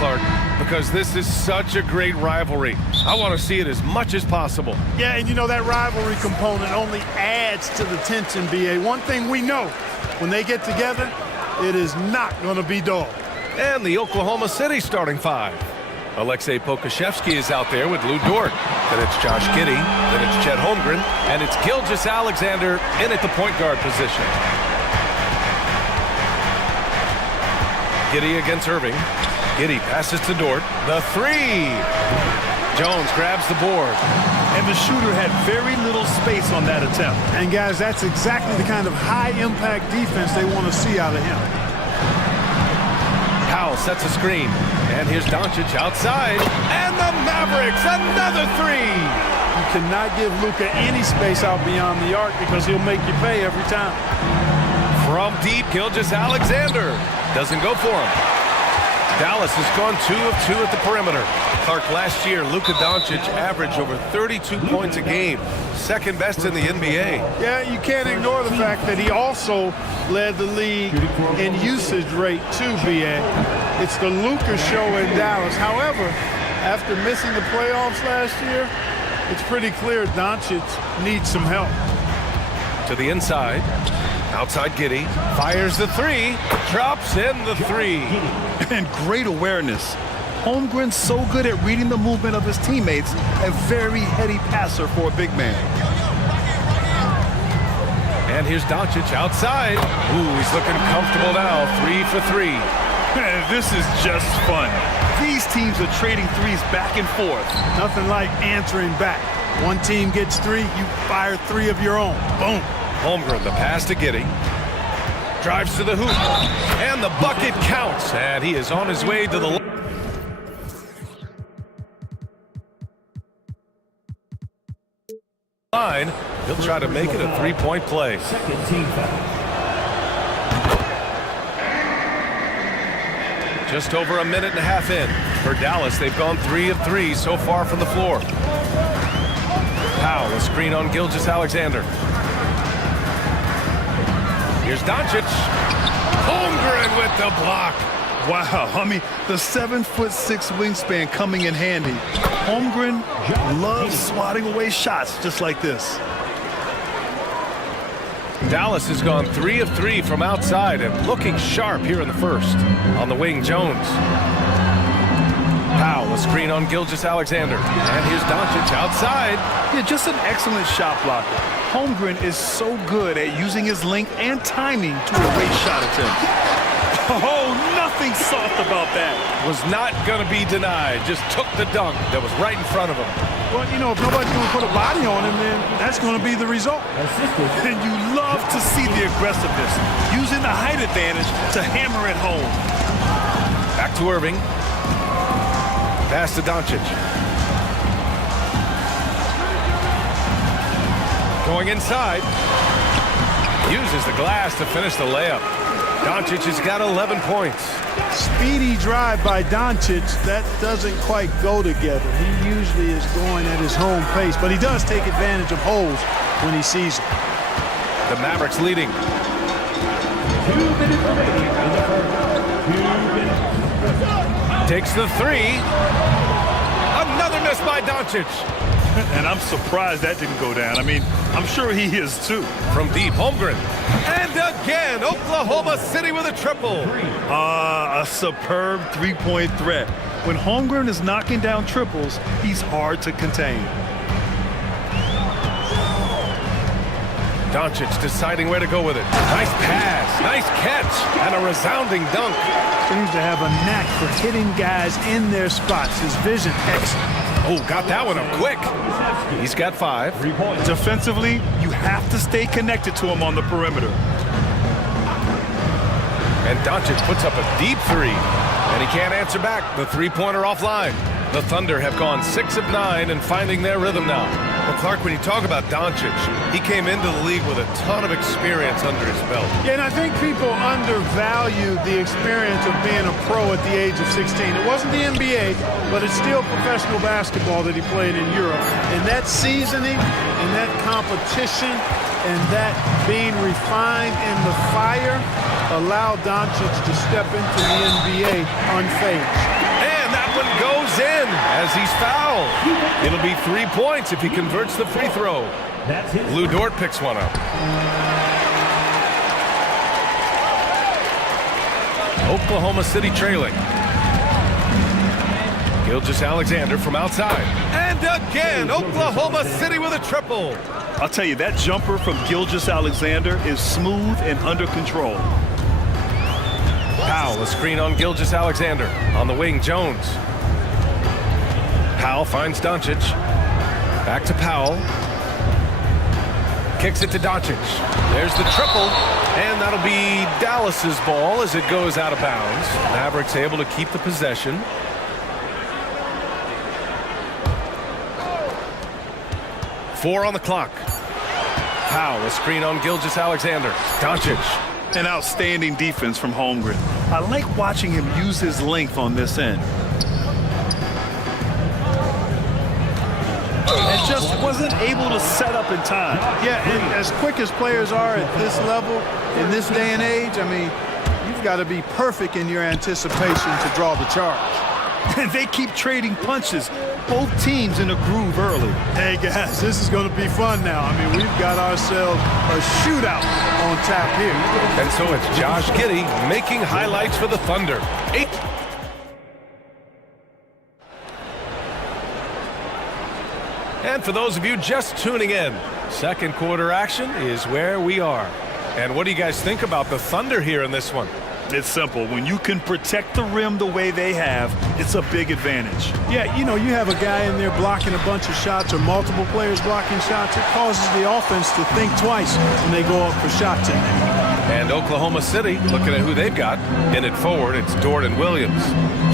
Clark, because this is such a great rivalry. I want to see it as much as possible. Yeah, and you know that rivalry component only adds to the tension, BA. One thing we know, when they get together, it is not going to be dull. And the Oklahoma City starting five. Alexei Pokashevsky is out there with Lou Dort. Then it's Josh Giddey. Then it's Chet Holmgren. And it's Gilgeous-Alexander in at the point guard position. Giddey against Irving. Giddey passes to Dort. The three. Jones grabs the board. And the shooter had very little space on that attempt. And guys, that's exactly the kind of high-impact defense they want to see out of him. Powell sets a screen. And here's Doncic outside. And the Mavericks, another three. You cannot give Luka any space out beyond the arc because he'll make you pay every time. From deep, Gilgeous-Alexander doesn't go for him. Dallas has gone 2 of 2 at the perimeter. Clark, last year, Luka Doncic averaged over 32 points a game, second best in the NBA. Yeah, you can't ignore the fact that he also led the league in usage rate too, BA. It's the Luka show in Dallas. However, after missing the playoffs last year, it's pretty clear Doncic needs some help. To the inside. Outside Giddey. Fires the three. Drops in the three. And great awareness. Holmgren's so good at reading the movement of his teammates. A very heady passer for a big man. And here's Doncic outside. Ooh, he's looking comfortable now. 3 for 3. This is just fun. These teams are trading threes back and forth. Nothing like answering back. One team gets 3, you fire 3 of your own. Boom. Holmgren, the pass to Giddey. Drives to the hoop. And the bucket counts. And he is on his way to the line. He'll try to make it a three-point play. Second team foul. Just over a minute and a half in. For Dallas, they've gone 3 of 3 so far from the floor. Powell, a screen on Gilgeous-Alexander. Here's Doncic. Holmgren with the block. Wow, I mean, the 7'6" wingspan coming in handy. Holmgren loves swatting away shots just like this. Dallas has gone 3 of 3 from outside and looking sharp here in the first. On the wing, Jones. Powell, a screen on Gilgeous-Alexander. And here's Doncic outside. Yeah, just an excellent shot blocker. Holmgren is so good at using his length and timing to erase shot attempts. Oh, nothing soft about that. Was not going to be denied. Just took the dunk that was right in front of him. Well, you know, if nobody's going to put a body on him, then that's going to be the result. And you love to see the aggressiveness, using the height advantage to hammer it home. Back to Irving. Pass to Doncic. Going inside. Uses the glass to finish the layup. Doncic has got 11 points. Speedy drive by Doncic, that doesn't quite go together. He usually is going at his home pace, but he does take advantage of holes when he sees them. The Mavericks leading. 2 minutes remaining in the first. 2 minutes. Takes the three. Another miss by Doncic. And I'm surprised that didn't go down. I mean, I'm sure he is too. From deep, Holmgren. And again, Oklahoma City with a triple. A superb three-point threat. When Holmgren is knocking down triples, he's hard to contain. Doncic deciding where to go with it. Nice pass, nice catch, and a resounding dunk. Seems to have a knack for hitting guys in their spots. His vision excellent. Oh, got that one up quick. He's got 5. Defensively, you have to stay connected to him on the perimeter. And Doncic puts up a deep 3. And he can't answer back. The three-pointer offline. The Thunder have gone 6 of 9 and finding their rhythm now. Well, Clark, when you talk about Doncic, he came into the league with a ton of experience under his belt. Yeah, and I think people undervalue the experience of being a pro at the age of 16. It wasn't the NBA, but it's still professional basketball that he played in Europe. And that seasoning and that competition and that being refined in the fire allowed Doncic to step into the NBA unfazed. And that one goes in as he's fouled. It'll be 3 points if he converts the free throw. Lou Dort picks one up. Oklahoma City trailing. Gilgeous-Alexander from outside. And again, Oklahoma City with a triple. I'll tell you, that jumper from Gilgeous-Alexander is smooth and under control. Powell, a screen on Gilgeous-Alexander. On the wing, Jones. Powell finds Doncic. Back to Powell. Kicks it to Doncic. There's the triple. And that'll be Dallas's ball as it goes out of bounds. Mavericks able to keep the possession. Four on the clock. Powell, a screen on Gilgeous-Alexander. Doncic. An outstanding defense from Holmgren. I like watching him use his length on this end. And just wasn't able to set up in time. Yeah, and as quick as players are at this level, in this day and age, I mean, you've got to be perfect in your anticipation to draw the charge. And they keep trading punches. Both teams in a groove early. Hey, guys, this is going to be fun now. I mean, we've got ourselves a shootout on tap here. And so it's Josh Giddey making highlights for the Thunder. 8. And for those of you just tuning in, second quarter action is where we are. And what do you guys think about the Thunder here in this one? It's simple. When you can protect the rim the way they have, it's a big advantage. Yeah, you know, you have a guy in there blocking a bunch of shots or multiple players blocking shots. It causes the offense to think twice when they go up for shots in there. And Oklahoma City, looking at who they've got. In it forward, it's Dort and Williams.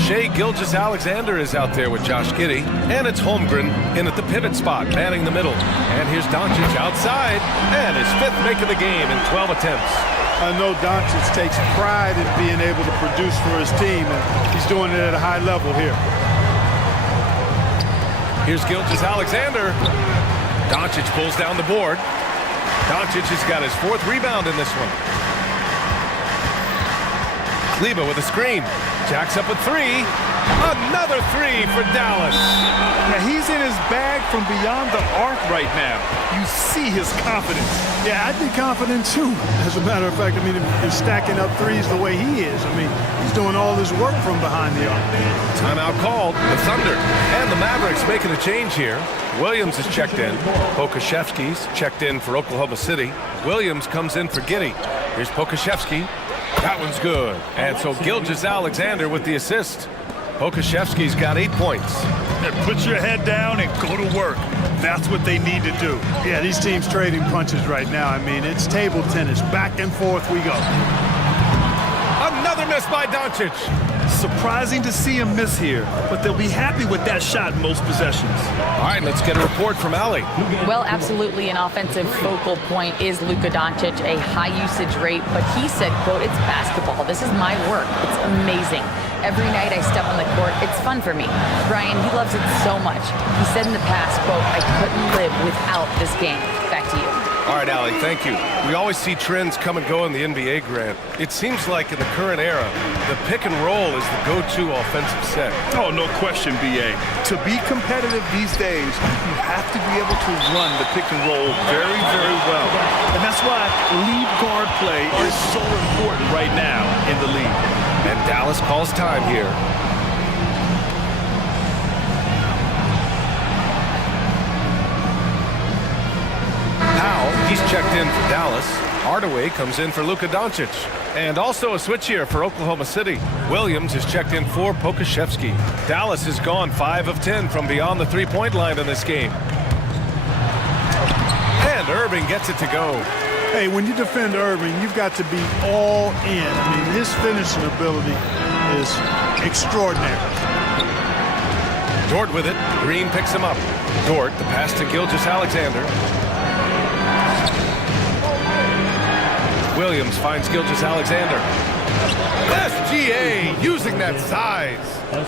Shai Gilgeous-Alexander is out there with Josh Giddey. And it's Holmgren in at the pivot spot, manning the middle. And here's Doncic outside. And his 5th make of the game in 12 attempts. I know Doncic takes pride in being able to produce for his team, and he's doing it at a high level here. Here's Gilgeous-Alexander. Doncic pulls down the board. Doncic has got his 4th rebound in this one. Kleber with a screen. Jacks up a 3. Another 3 for Dallas. Yeah, he's in his bag from beyond the arc right now. You see his confidence. Yeah, I'd be confident too. As a matter of fact, I mean, if he's stacking up threes the way he is, I mean, he's doing all his work from behind the arc. Timeout called. The Thunder and the Mavericks making a change here. Williams is checked in. Pokashevsky's checked in for Oklahoma City. Williams comes in for Giddey. Here's Pokashevsky. That one's good. And so Gilgeous-Alexander with the assist. Pokashevsky's got 8 points. And put your head down and go to work. That's what they need to do. Yeah, these teams trading punches right now. I mean, it's table tennis. Back and forth we go. Another miss by Doncic. Surprising to see him miss here, but they'll be happy with that shot in most possessions. All right, let's get a report from Allie. Well, absolutely an offensive focal point is Luka Doncic, a high usage rate, but he said, quote, "It's basketball. This is my work. It's amazing. Every night I step on the court, it's fun for me." Brian, he loves it so much. He said in the past, quote, "I couldn't live without this game." Back to you. All right, Allie, thank you. We always see trends come and go in the NBA, Grant. It seems like in the current era, the pick and roll is the go-to offensive set. Oh, no question, B.A. To be competitive these days, you have to be able to run the pick and roll very, very well. And that's why lead guard play is so important right now in the league. And Dallas calls time here. Powell, he's checked in for Dallas. Hardaway comes in for Luka Doncic. And also a switch here for Oklahoma City. Williams is checked in for Pokashevsky. Dallas has gone 5 of 10 from beyond the three-point line in this game. And Irving gets it to go. Hey, when you defend Irving, you've got to be all in. I mean, his finishing ability is extraordinary. Dort with it. Green picks him up. Dort, the pass to Gilgeous-Alexander. Williams finds Gilgeous-Alexander. SGA using that size.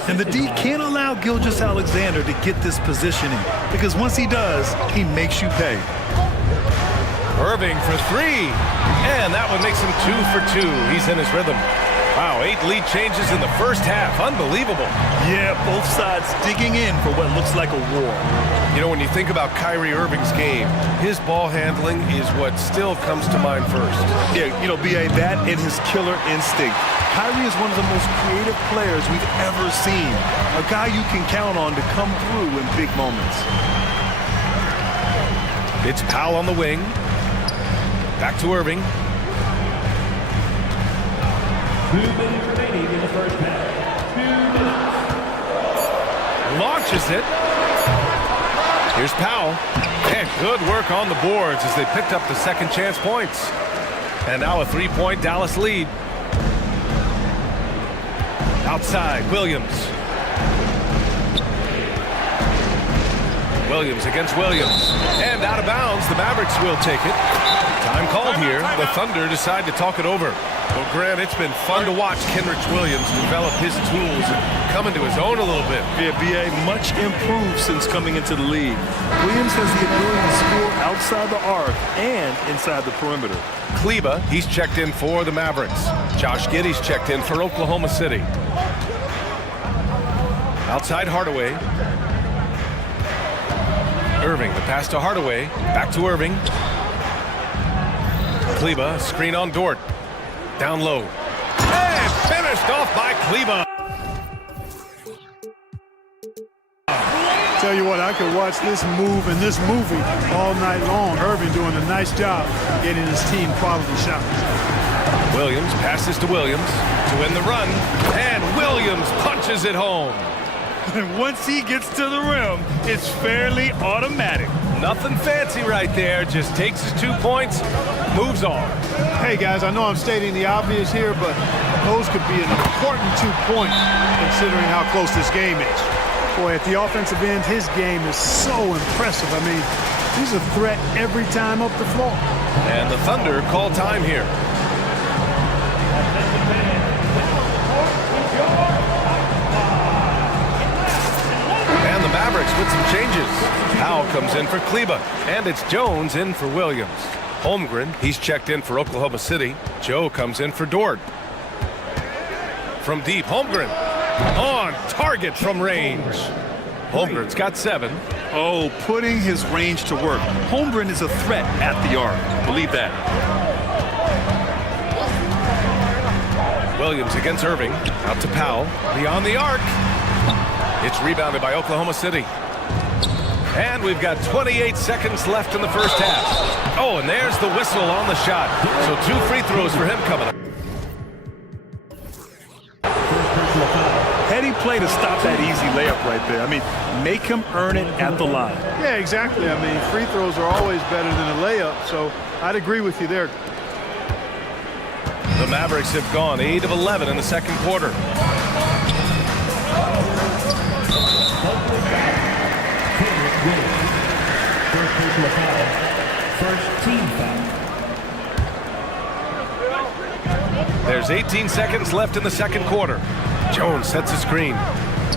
And the D can't allow Gilgeous-Alexander to get this positioning, because once he does, he makes you pay. Irving for 3. And that one makes him 2 for 2. He's in his rhythm. Wow, 8 lead changes in the first half. Unbelievable. Yeah, both sides digging in for what looks like a war. You know, when you think about Kyrie Irving's game, his ball handling is what still comes to mind first. Yeah, you know, B.A., that and his killer instinct. Kyrie is one of the most creative players we've ever seen. A guy you can count on to come through in big moments. It's Powell on the wing. Back to Irving. 2 minutes remaining in the first half. 2 minutes. Launches it. Here's Powell. And good work on the boards as they picked up the second chance points. And now a 3-point Dallas lead. Outside, Williams. Williams against Williams. And out of bounds, the Mavericks will take it. Time called here. The Thunder decide to talk it over. Well, Grant, it's been fun to watch Kenrich Williams develop his tools and come into his own a little bit. Yeah, B.A., much improved since coming into the league. Williams has the ability to score outside the arc and inside the perimeter. Kleba, he's checked in for the Mavericks. Josh Giddey's checked in for Oklahoma City. Outside Hardaway. Irving, the pass to Hardaway. Back to Irving. Kleba, screen on Dort. Down low. And finished off by Kleba. Tell you what, I could watch this move and this movie all night long. Irving doing a nice job getting his team quality shots. Williams passes to Williams to win the run. And Williams punches it home. And once he gets to the rim, it's fairly automatic. Nothing fancy right there. Just takes his 2 points, moves on. Hey, guys, I know I'm stating the obvious here, but those could be an important 2 points considering how close this game is. Boy, at the offensive end, his game is so impressive. I mean, he's a threat every time up the floor. And the Thunder call time here. And the Mavericks with some changes. Powell comes in for Kleba, and it's Jones in for Williams. Holmgren, he's checked in for Oklahoma City. Joe comes in for Dort. From deep, Holmgren on target from range. Holmgren's got 7. Oh, putting his range to work. Holmgren is a threat at the arc. Believe that. Williams against Irving. Out to Powell. Beyond the arc. It's rebounded by Oklahoma City. And we've got 28 seconds left in the first half. Oh, and there's the whistle on the shot. So 2 free throws for him coming up. Heady play to stop that easy layup right there. I mean, make him earn it at the line. Yeah, exactly. I mean, free throws are always better than a layup, so I'd agree with you there. The Mavericks have gone 8 of 11 in the second quarter. First team foul. There's 18 seconds left in the second quarter. Jones sets a screen.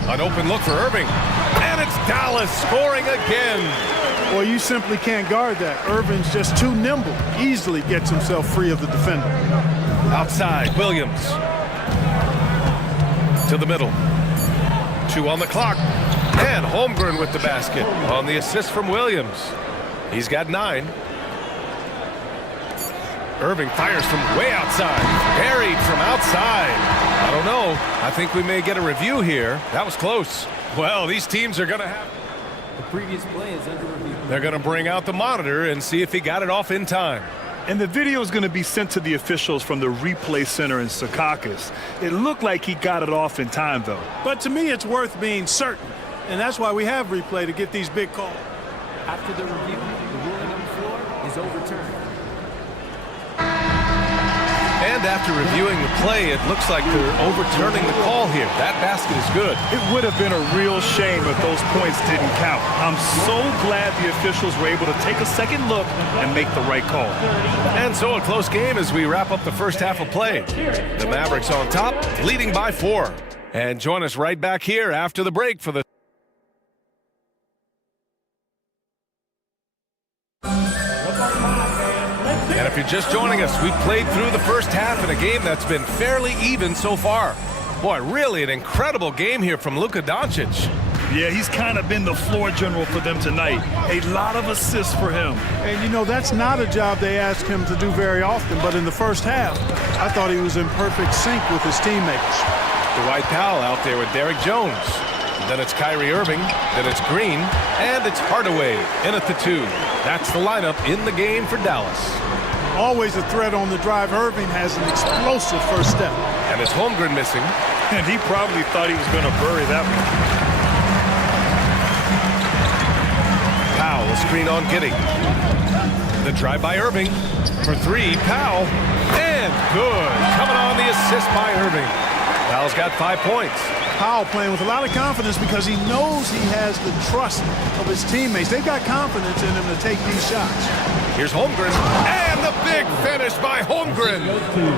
An open look for Irving. And it's Dallas scoring again. Well, you simply can't guard that. Irving's just too nimble. Easily gets himself free of the defender. Outside, Williams. To the middle. 2 on the clock. And Holmgren with the basket on the assist from Williams. He's got 9. Irving fires from way outside. Buried from outside. I don't know. I think we may get a review here. That was close. Well, these teams are going to have... The previous play is under review. They're going to bring out the monitor and see if he got it off in time. And the video is going to be sent to the officials from the replay center in Secaucus. It looked like he got it off in time, though. But to me, it's worth being certain. And that's why we have replay to get these big calls. After the review, the ruling on the floor is overturned. And after reviewing the play, it looks like they're overturning the call here. That basket is good. It would have been a real shame if those points didn't count. I'm so glad the officials were able to take a second look and make the right call. And so a close game as we wrap up the first half of play. The Mavericks on top, leading by 4. And join us right back here after the break for the... And if you're just joining us, we played through the first half in a game that's been fairly even so far. Boy, really an incredible game here from Luka Doncic. Yeah, he's kind of been the floor general for them tonight. A lot of assists for him. And, you know, that's not a job they ask him to do very often, but in the first half, I thought he was in perfect sync with his teammates. Dwight Powell out there with Derek Jones. Then it's Kyrie Irving, then it's Green, and it's Hardaway in at the 2. That's the lineup in the game for Dallas. Always a threat on the drive. Irving has an explosive first step. And it's Holmgren missing. And he probably thought he was going to bury that one. Powell will screen on Giddey. The drive by Irving for 3. Powell, and good. Coming on the assist by Irving. Powell's got 5 points. Powell playing with a lot of confidence because he knows he has the trust of his teammates. They've got confidence in him to take these shots. Here's Holmgren, and the big finish by Holmgren.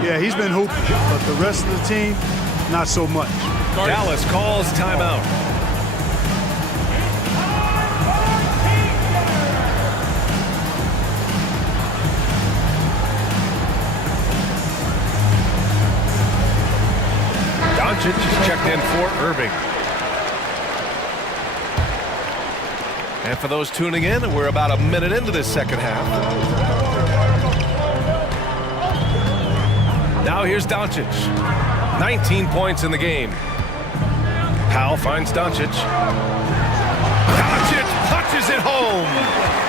Yeah, he's been hooping, but the rest of the team, not so much. Dallas calls timeout. Doncic is checked in for Irving. And for those tuning in, we're about a minute into this second half. Now here's Doncic. 19 points in the game. Powell finds Doncic. Doncic punches it home.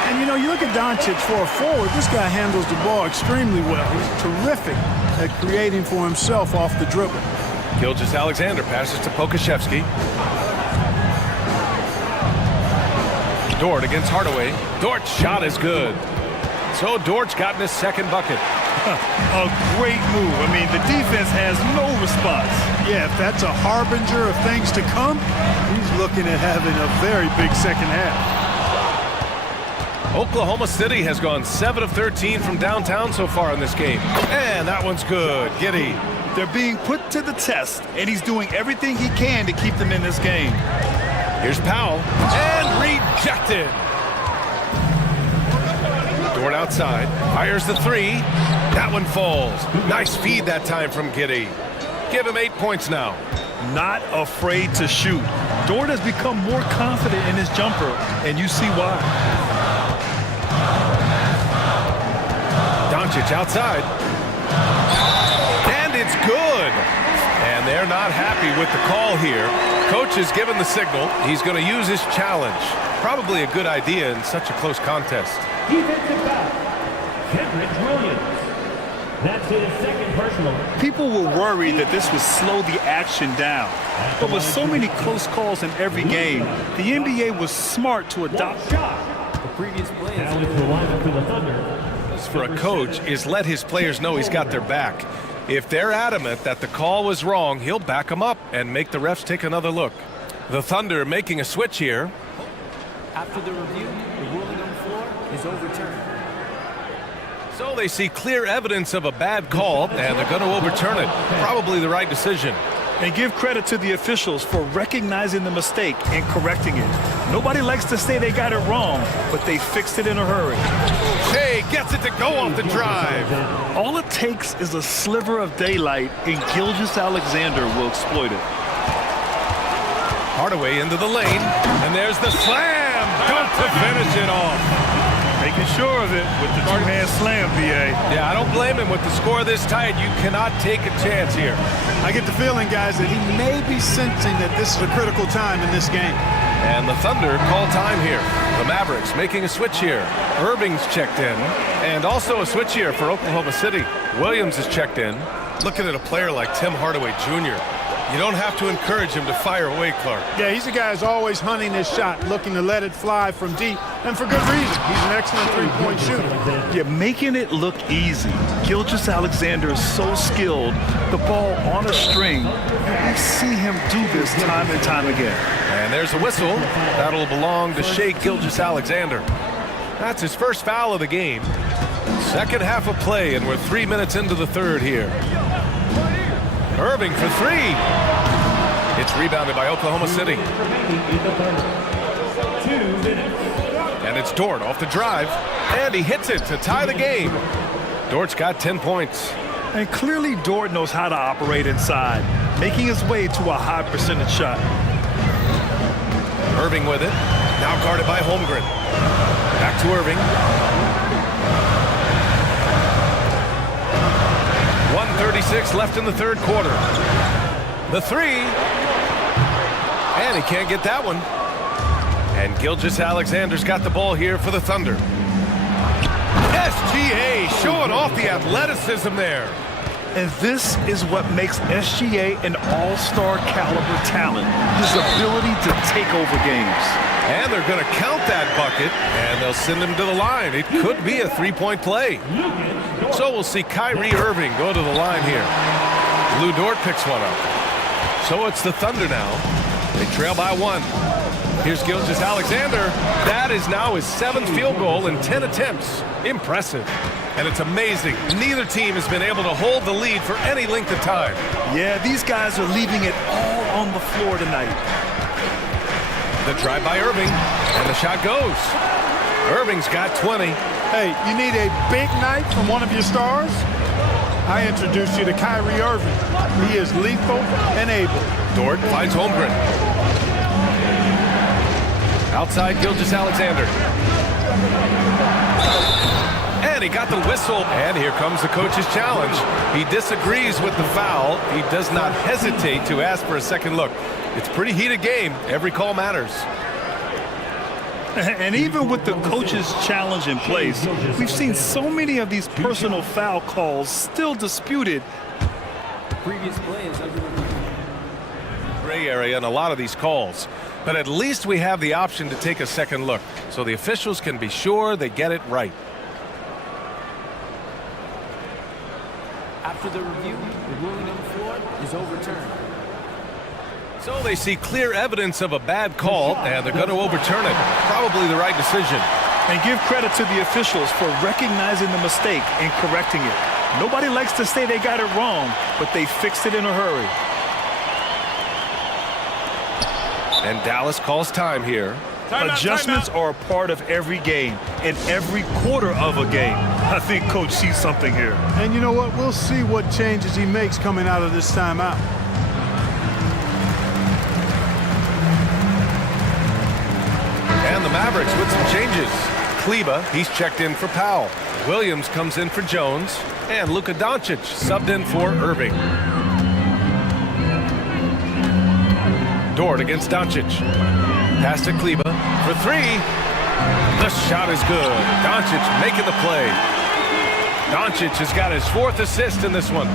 And you know, you look at Doncic for a forward, this guy handles the ball extremely well. He's terrific at creating for himself off the dribble. Gilgeous-Alexander passes to Pokashevsky. Dort against Hardaway. Dort's shot is good. So Dort's gotten his second bucket. A great move. I mean, the defense has no response. Yeah, if that's a harbinger of things to come, he's looking at having a very big second half. Oklahoma City has gone 7 of 13 from downtown so far in this game. And that one's good. Giddey. They're being put to the test, and he's doing everything he can to keep them in this game. Here's Powell, and rejected. Dort outside, fires the 3. That one falls. Nice feed that time from Giddey. Give him 8 points now. Not afraid to shoot. Dort has become more confident in his jumper, and you see why. Doncic outside. And it's good. And they're not happy with the call here. Coach has given the signal. He's going to use his challenge. Probably a good idea in such a close contest. Defensive foul. Kendrick Williams. That's his second personal. People were worried that this would slow the action down. But with so many close calls in every game, the NBA was smart to adopt. The previous play now into the lineup for the Thunder. For a coach is let his players know he's got their back. If they're adamant that the call was wrong, he'll back them up and make the refs take another look. The Thunder making a switch here. After the review, the ruling on the floor is overturned. So they see clear evidence of a bad call, and they're going to overturn it. Probably the right decision. And give credit to the officials for recognizing the mistake and correcting it. Nobody likes to say they got it wrong, but they fixed it in a hurry. Shea gets it to go off the drive. All it takes is a sliver of daylight, and Gilgeous-Alexander will exploit it. Hardaway into the lane, and there's the slam dunk to finish it off. Making sure of it with the two-hand slam, B.A. Yeah, I don't blame him. With the score this tight, you cannot take a chance here. I get the feeling, guys, that he may be sensing that this is a critical time in this game. And the Thunder call time here. The Mavericks making a switch here. Irving's checked in. And also a switch here for Oklahoma City. Williams is checked in. Looking at a player like Tim Hardaway Jr., you don't have to encourage him to fire away, Clark. Yeah, he's a guy who's always hunting his shot, looking to let it fly from deep, and for good reason. He's an excellent three-point shooter. Yeah, making it look easy. Gilgeous-Alexander is so skilled, the ball on a string. We see him do this time and time again. And there's a whistle. That'll belong to Shea Gilgeous-Alexander. That's his first foul of the game. Second half of play, and we're 3 minutes into the third here. Irving for 3. It's rebounded by Oklahoma City. And it's Dort off the drive. And he hits it to tie the game. Dort's got 10 points. And clearly Dort knows how to operate inside, making his way to a high percentage shot. Irving with it. Now guarded by Holmgren. Back to Irving. 1:36 left in the third quarter. The three. And he can't get that one. And Gilgeous-Alexander's got the ball here for the Thunder. SGA showing off the athleticism there. And this is what makes SGA an all-star caliber talent, his ability to take over games. And they're going to count that bucket, and they'll send him to the line. It could be a three-point play. So we'll see Kyrie Irving go to the line here. Lou Dort picks one up. So it's the Thunder now. They trail by one. Here's Gilgeous-Alexander. That is now his 7th field goal in 10 attempts. Impressive. And it's amazing. Neither team has been able to hold the lead for any length of time. Yeah, these guys are leaving it all on the floor tonight. The drive by Irving, and the shot goes. Irving's got 20. Hey, you need a big night from one of your stars? I introduce you to Kyrie Irving. He is lethal and able. Dort finds Holmgren. Outside Gilgeous-Alexander. And he got the whistle. And here comes the coach's challenge. He disagrees with the foul. He does not hesitate to ask for a second look. It's a pretty heated game. Every call matters. And even with the coach's challenge in place, we've seen so many of these personal foul calls still disputed. Previous play is under gray area in a lot of these calls. But at least we have the option to take a second look, so the officials can be sure they get it right. After the review, the ruling on the floor is overturned. So they see clear evidence of a bad call, and they're going to overturn it. Probably the right decision. And give credit to the officials for recognizing the mistake and correcting it. Nobody likes to say they got it wrong, but they fixed it in a hurry. And Dallas calls time here. Adjustments are a part of every game, in every quarter of a game. I think Coach sees something here. And you know what? We'll see what changes he makes coming out of this timeout. And the Mavericks with some changes. Kleba, he's checked in for Powell. Williams comes in for Jones. And Luka Doncic subbed in for Irving. Dort against Doncic. Pass to Kleba for three. The shot is good. Doncic making the play. Doncic has got his 4th assist in this one.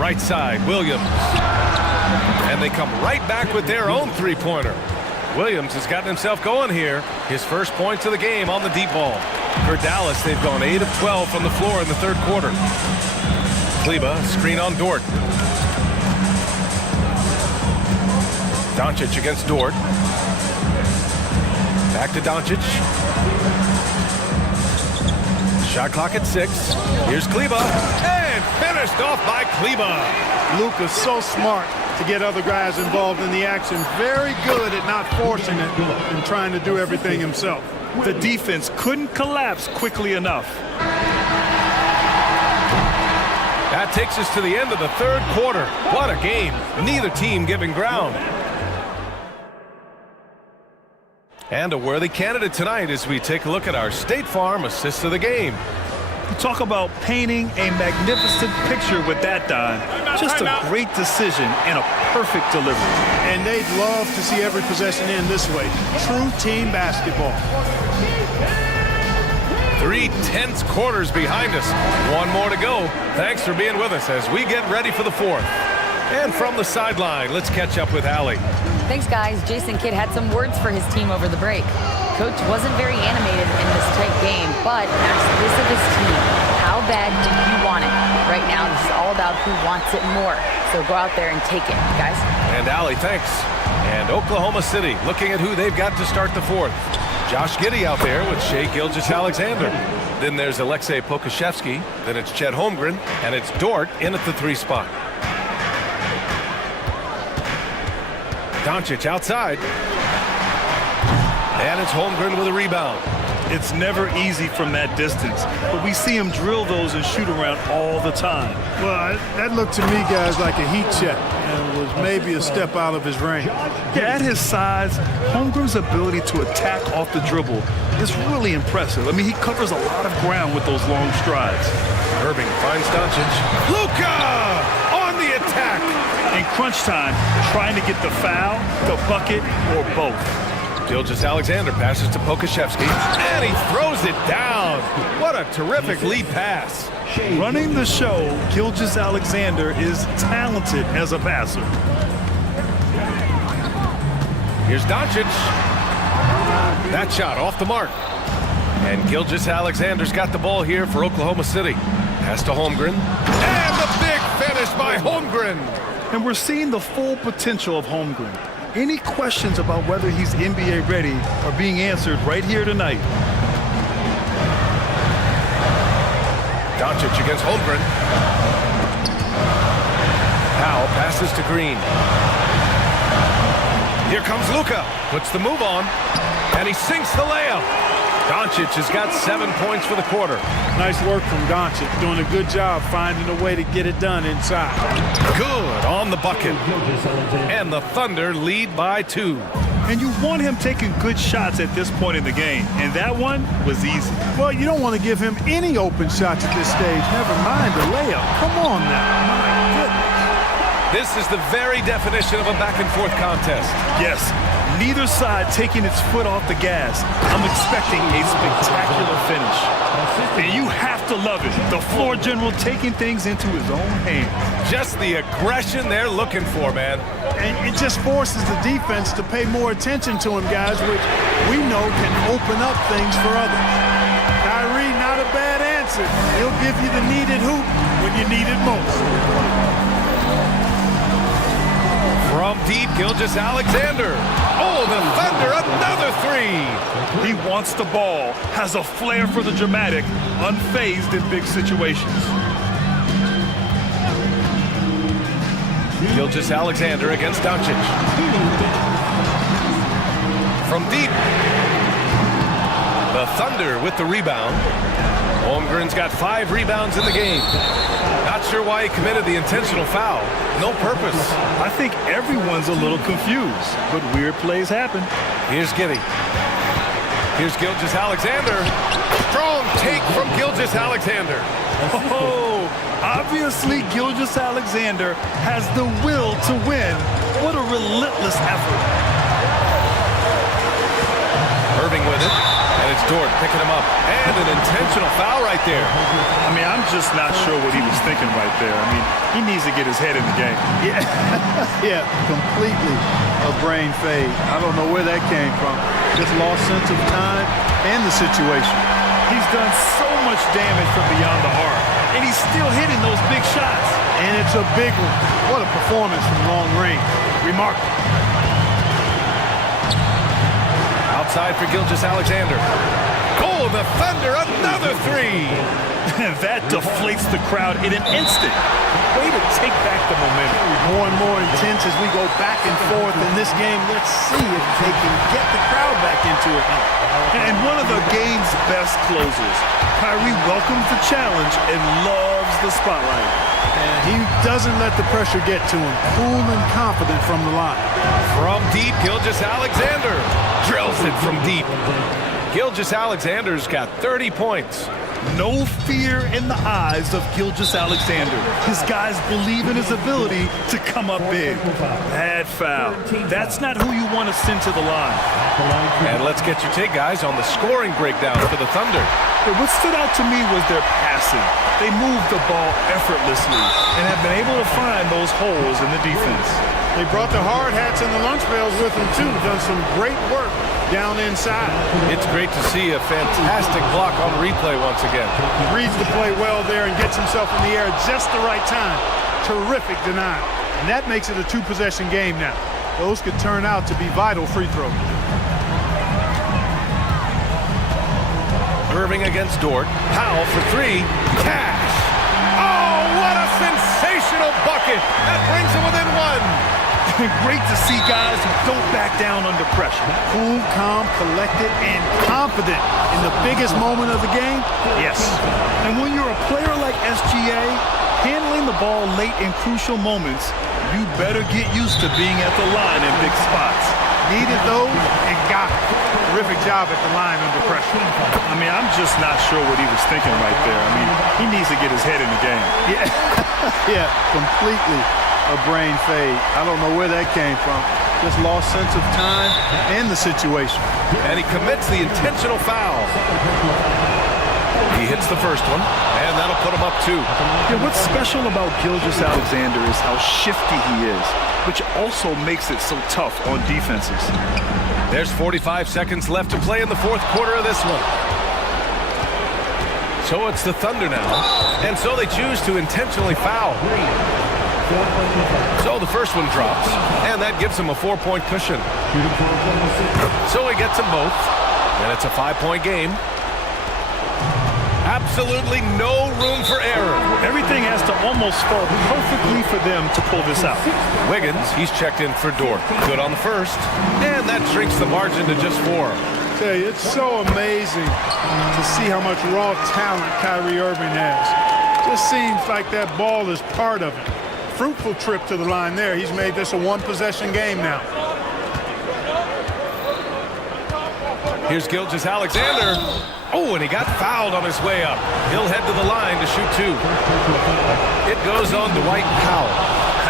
Right side, Williams. And they come right back with their own three-pointer. Williams has gotten himself going here. His first points of the game on the deep ball. For Dallas, they've gone 8 of 12 from the floor in the third quarter. Kleba, screen on Dort. Doncic against Dort. Back to Doncic. Shot clock at 6. Here's Kleba. And finished off by Kleba. Luka's so smart to get other guys involved in the action. Very good at not forcing it and trying to do everything himself. The defense couldn't collapse quickly enough. That takes us to the end of the third quarter. What a game. Neither team giving ground. And a worthy candidate tonight as we take a look at our State Farm assist of the game. Talk about painting a magnificent picture with that dime. Just a great decision and a perfect delivery. And they'd love to see every possession end this way. True team basketball. 3 tense quarters behind us. One more to go. Thanks for being with us as we get ready for the 4th. And from the sideline, let's catch up with Allie. Thanks, guys. Jason Kidd had some words for his team over the break. Coach wasn't very animated in this tight game, but asked this of his team. How bad do you want it? Right now, this is all about who wants it more. So go out there and take it, guys. And Allie, thanks. And Oklahoma City looking at who they've got to start the 4th. Josh Giddey out there with Shai Gilgeous-Alexander. Then there's Alexei Pokusevski. Then it's Chet Holmgren. And it's Dort in at the 3 spot. Doncic outside. And it's Holmgren with a rebound. It's never easy from that distance, but we see him drill those and shoot around all the time. Well, that looked to me, guys, like a heat check. And was maybe a step out of his range. Yeah, at his size, Holmgren's ability to attack off the dribble is really impressive. I mean, he covers a lot of ground with those long strides. Irving finds Doncic. Luka on the attack. In crunch time, trying to get the foul, the bucket, or both. Gilgeous-Alexander passes to Pokashevsky, and he throws it down. What a terrific lead pass. Running the show, Gilgeous-Alexander is talented as a passer. Here's Doncic. That shot off the mark. And Gilgeous-Alexander's got the ball here for Oklahoma City. Pass to Holmgren. And the big finish by Holmgren. And we're seeing the full potential of Holmgren. Any questions about whether he's NBA ready are being answered right here tonight. Doncic against Holmgren. Powell passes to Green. Here comes Luka. Puts the move on. And he sinks the layup. Doncic has got 7 points for the quarter. Nice work from Doncic, doing a good job finding a way to get it done inside. Good on the bucket. And the Thunder lead by 2. And you want him taking good shots at this point in the game. And that one was easy. Well, you don't want to give him any open shots at this stage. Never mind the layup. Come on now. My goodness. This is the very definition of a back-and-forth contest. Yes, neither side taking its foot off the gas. I'm expecting a spectacular finish. And you have to love it. The floor general taking things into his own hands. Just the aggression they're looking for, man. And it just forces the defense to pay more attention to him, guys, which we know can open up things for others. Kyrie, not a bad answer. He'll give you the needed hoop when you need it most. From deep, Gilgeous-Alexander. Oh, the Thunder, another 3. He wants the ball, has a flair for the dramatic, unfazed in big situations. Gilgeous-Alexander against Doncic. From deep. The Thunder with the rebound. Holmgren's got 5 rebounds in the game. Not sure why he committed the intentional foul. No purpose. I think everyone's a little confused, but weird plays happen. Here's Giddy. Here's Gilgeous-Alexander. Strong take from Gilgeous-Alexander. Oh, obviously Gilgeous-Alexander has the will to win. What a relentless effort. Irving with it. And it's Dort picking him up. And an intentional foul right there. I mean, I'm just not sure what he was thinking right there. I mean, he needs to get his head in the game. Yeah, yeah, completely a brain fade. I don't know where that came from. Just lost sense of time and the situation. He's done so much damage from beyond the arc, and he's still hitting those big shots. And it's a big one. What a performance from long range. Remarkable. Outside for Gilgeous-Alexander. Oh, the Thunder, another 3. That deflates the crowd in an instant. Way to take back the momentum. More and more intense as we go back and forth in this game. Let's see if they can get the crowd back into it now. And one of the game's best closers. Kyrie welcomes the challenge and loves the spotlight. And he doesn't let the pressure get to him. Cool and confident from the line. From deep, Gilgeous-Alexander drills it from deep. Gilgeous-Alexander's got 30 points. No fear in the eyes of Gilgeous-Alexander. His guys believe in his ability to come up big. Bad foul. That's not who you want to send to the line. And let's get your take, guys, on the scoring breakdown for the Thunder. What stood out to me was their passing. They moved the ball effortlessly and have been able to find those holes in the defense. They brought the hard hats and the lunch pails with them, too. Done some great work down inside. It's great to see a fantastic block on replay once again. He reads the play well there and gets himself in the air at just the right time. Terrific denial. And that makes it a 2-possession game now. Those could turn out to be vital free throws. Irving against Dort. Powell for 3. Cash. Oh, what a sensational bucket. That brings him within 1. Great to see guys who don't back down under pressure. Cool, calm, collected, and confident in the biggest moment of the game. Yes. And when you're a player like SGA, handling the ball late in crucial moments You better get used to being at the line in big spots. Needed those and got it. Terrific job at the line under pressure. I mean, I'm just not sure what he was thinking right there. I mean, he needs to get his head in the game. Yeah, yeah, completely a brain fade. I don't know where that came from. Just lost sense of time and the situation. And he commits the intentional foul. He hits the first one, and that'll put him up 2. Yeah, what's special about Gilgeous-Alexander is how shifty he is, which also makes it so tough on defenses. There's 45 seconds left to play in the fourth quarter of this one. So it's the Thunder now, and so they choose to intentionally foul. So the first one drops, and that gives him a 4-point cushion. So he gets them both, and it's a 5-point game. Absolutely no room for error. Everything has to almost fall perfectly for them to pull this out. Wiggins, he's checked in for Dort. Good on the first, and that shrinks the margin to just 4. Tell you, it's so amazing to see how much raw talent Kyrie Irving has. Just seems like that ball is part of it. Fruitful trip to the line there. He's made this a one-possession game now. Here's Gilgeous-Alexander. Oh, and he got fouled on his way up. He'll head to the line to shoot 2. It goes on Dwight Powell.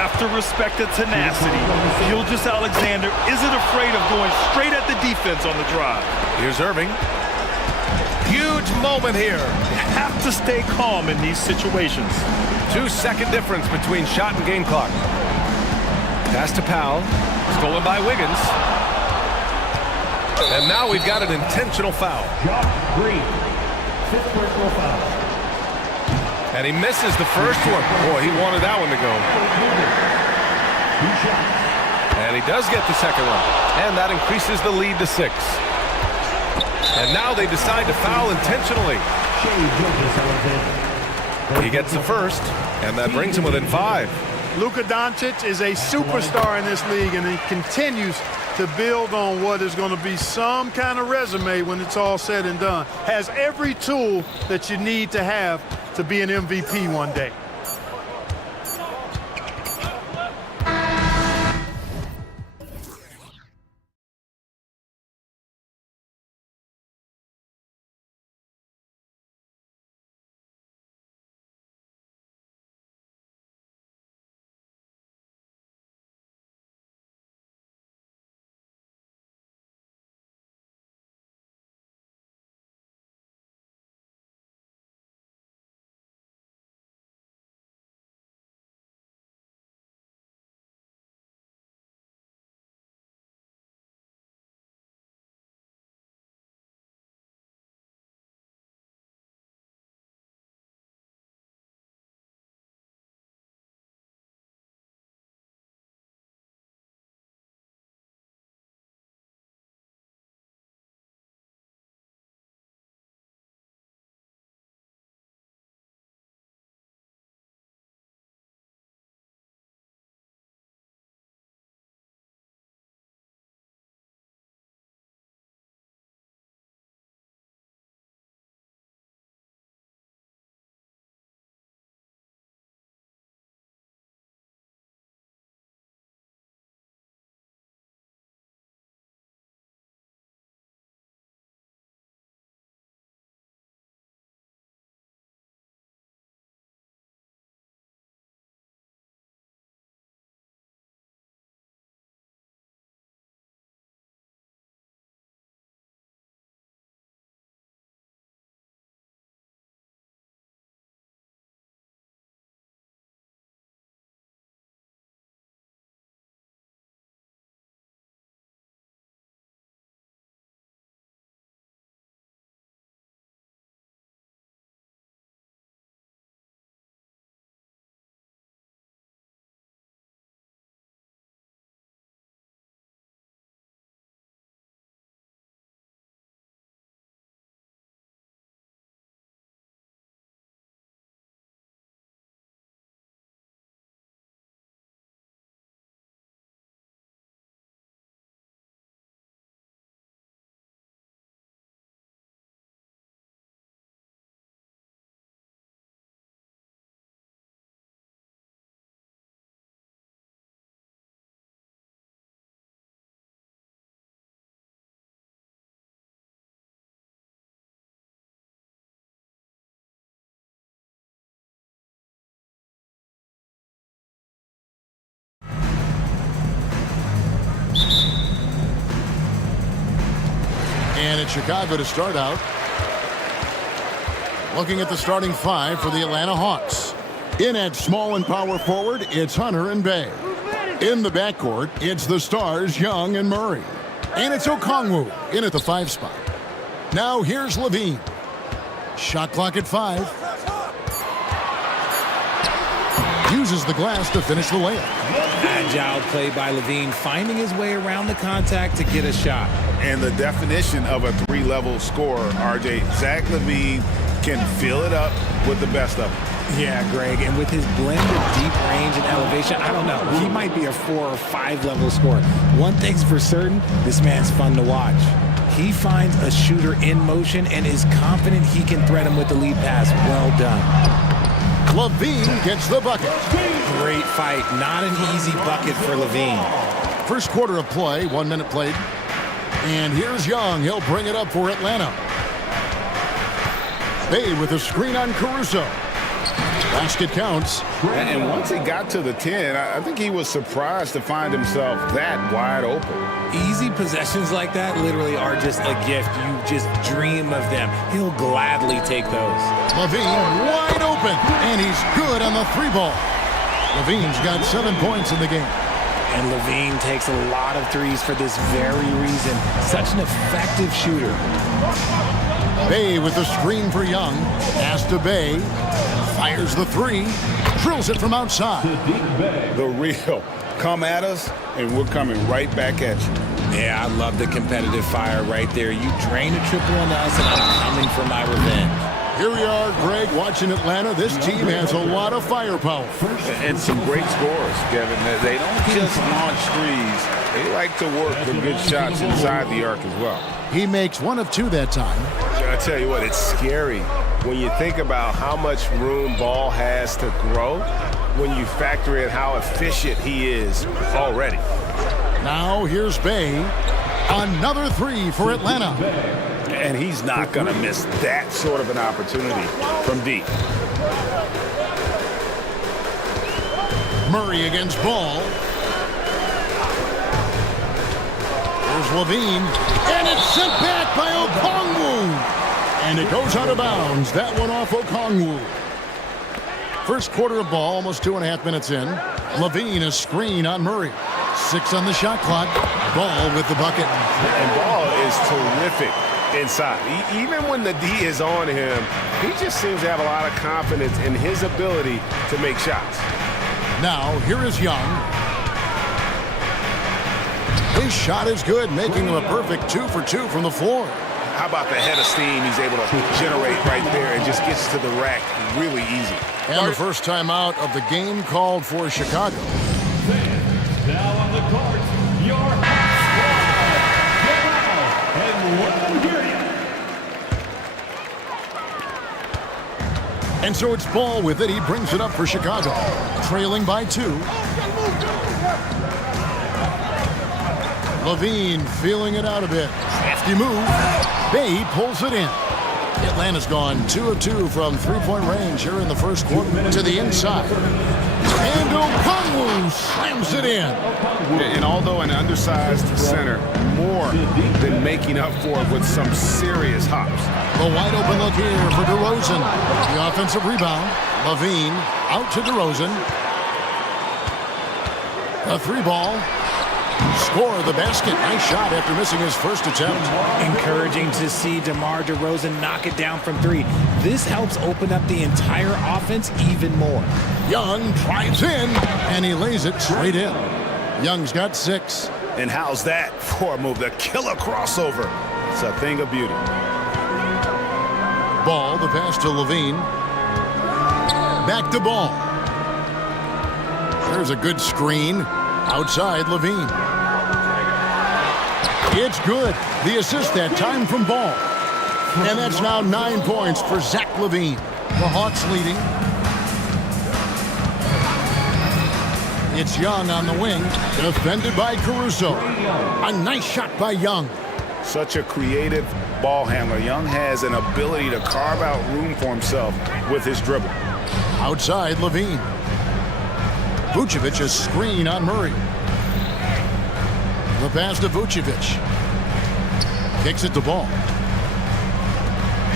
Have to respect the tenacity. Gilgeous-Alexander isn't afraid of going straight at the defense on the drive. Here's Irving. Huge moment here. You have to stay calm in these situations. 2-second difference between shot and game clock. Pass to Powell. Stolen by Wiggins. And now we've got an intentional foul. Green, 5th personal foul. And he misses the first one. Boy, he wanted that one to go. And he does get the second one. And that increases the lead to 6. And now they decide to foul intentionally. He gets the first, and that brings him within 5. Luka Doncic is a superstar in this league, and he continues to build on what is going to be some kind of resume when it's all said and done. Has every tool that you need to have to be an MVP one day. And it's Chicago to start out. Looking at the starting five for the Atlanta Hawks. In at small and power forward, it's Hunter and Bay. In the backcourt, it's the stars Young and Murray. And it's Okongwu in at the 5 spot. Now here's Levine. Shot clock at 5. Uses the glass to finish the layup. Agile play by Levine, finding his way around the contact to get a shot. And the definition of a 3-level scorer, RJ, Zach LaVine can fill it up with the best of them. Yeah, Greg, and with his blend of deep range and elevation, I don't know. He might be a 4 or 5 level scorer. One thing's for certain, this man's fun to watch. He finds a shooter in motion and is confident he can thread him with the lead pass. Well done. Levine gets the bucket. Great fight. Not an easy bucket for Levine. First quarter of play, 1 minute played. And here's Young. He'll bring it up for Atlanta. Bay with a screen on Caruso. Basket counts. And once he got to the 10, I think he was surprised to find himself that wide open. Easy possessions like that literally are just a gift. You just dream of them. He'll gladly take those. Levine wide open, and he's good on the 3-ball. Levine's got 7 points in the game. And Levine takes a lot of threes for this very reason. Such an effective shooter. Bay with the screen for Young. Pass to Bay. Fires the 3. Drills it from outside. The real. Come at us, and we're coming right back at you. Yeah, I love the competitive fire right there. You drain a triple on us, and I'm coming for my revenge. Here we are, Greg, watching Atlanta. This team has a lot of firepower. And some great scores, Kevin. They don't just launch threes. They like to work for good shots inside the arc as well. He makes 1 of 2 that time. I tell you what, it's scary when you think about how much room Ball has to grow when you factor in how efficient he is already. Now here's Bay. Another 3 for Atlanta. And he's not going to miss that sort of an opportunity from deep. Murray against Ball. Here's Levine. And it's sent back by Okongwu. And it goes out of bounds. That one off Okongwu. First quarter of ball, almost 2.5 minutes in. Levine a screen on Murray. 6 on the shot clock. Ball with the bucket. And Ball is terrific inside. Even when the D is on him, he just seems to have a lot of confidence in his ability to make shots. Now, here is Young. His shot is good, making him a perfect 2 for 2 from the floor. How about the head of steam he's able to generate right there and just gets to the rack really easy. And the first time out of the game called for Chicago. Now on the court, your squad. Get out and let them hear you. And so it's Ball with it. He brings it up for Chicago. Trailing by 2. Levine feeling it out a bit. Crafty move. Bay pulls it in. Atlanta's gone 2 of 2 from 3-point range here in the first quarter to the inside. And Okongwu slams it in. And although an undersized center, more than making up for it with some serious hops. The wide open look here for DeRozan. The offensive rebound. Levine out to DeRozan. A 3-ball. Score the basket. Nice shot after missing his first attempt. Encouraging to see DeMar DeRozan knock it down from 3. This helps open up the entire offense even more. Young drives in, and he lays it straight in. Young's got 6. And how's that for a move? The killer crossover. It's a thing of beauty. Ball, the pass to Levine. Back to Ball. There's a good screen. Outside, Levine. It's good. The assist that time from Ball. And that's now 9 points for Zach LaVine. The Hawks leading. It's Young on the wing. Defended by Caruso. A nice shot by Young. Such a creative ball handler. Young has an ability to carve out room for himself with his dribble. Outside, Levine. Vucevic a screen on Murray. The pass to Vucevic. Kicks it to Ball.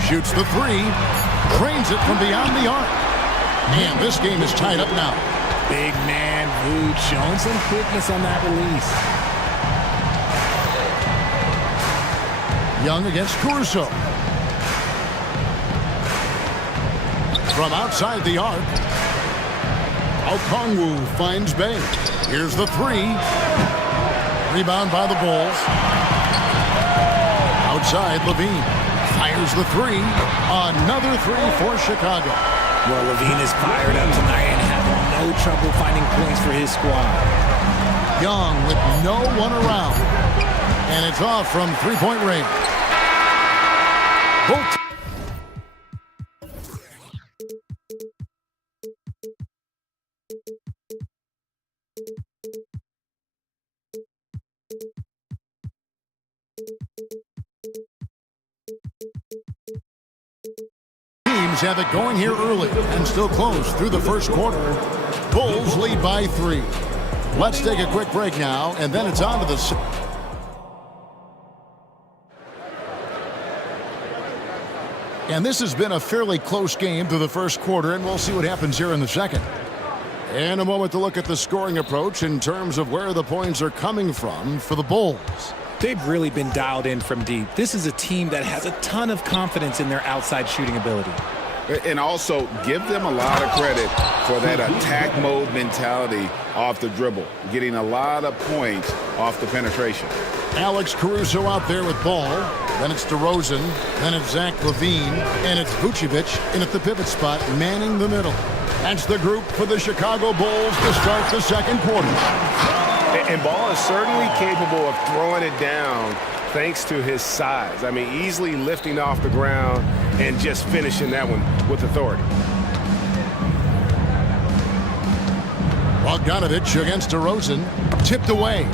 Shoots the three. Drains it from beyond the arc. And this game is tied up now. Big man Vooch showing some quickness on that release. Young against Caruso. From outside the arc, Okongwu finds Bay. Here's the three. Rebound by the Bulls. Outside, Levine fires the three. Another three for Chicago. Well, Levine is fired up tonight and having no trouble finding points for his squad. Young with no one around. And it's off from three-point range. Both teams have it going here early and still close through the first quarter. Bulls lead by 3. Let's take a quick break now, and then it's on to the... And this has been a fairly close game through the first quarter, and we'll see what happens here in the second. In a moment to look at the scoring approach in terms of where the points are coming from for the Bulls. They've really been dialed in from deep. This is a team that has a ton of confidence in their outside shooting ability. And also give them a lot of credit for that attack mode mentality off the dribble, getting a lot of points off the penetration. Alex Caruso out there with Ball. Then it's DeRozan. Then it's Zach LaVine. And it's Vucevic in at the pivot spot, manning the middle. That's the group for the Chicago Bulls to start the second quarter. And Ball is certainly capable of throwing it down thanks to his size. I mean, easily lifting off the ground and just finishing that one with authority. Bogdanovich against DeRozan. Tipped away.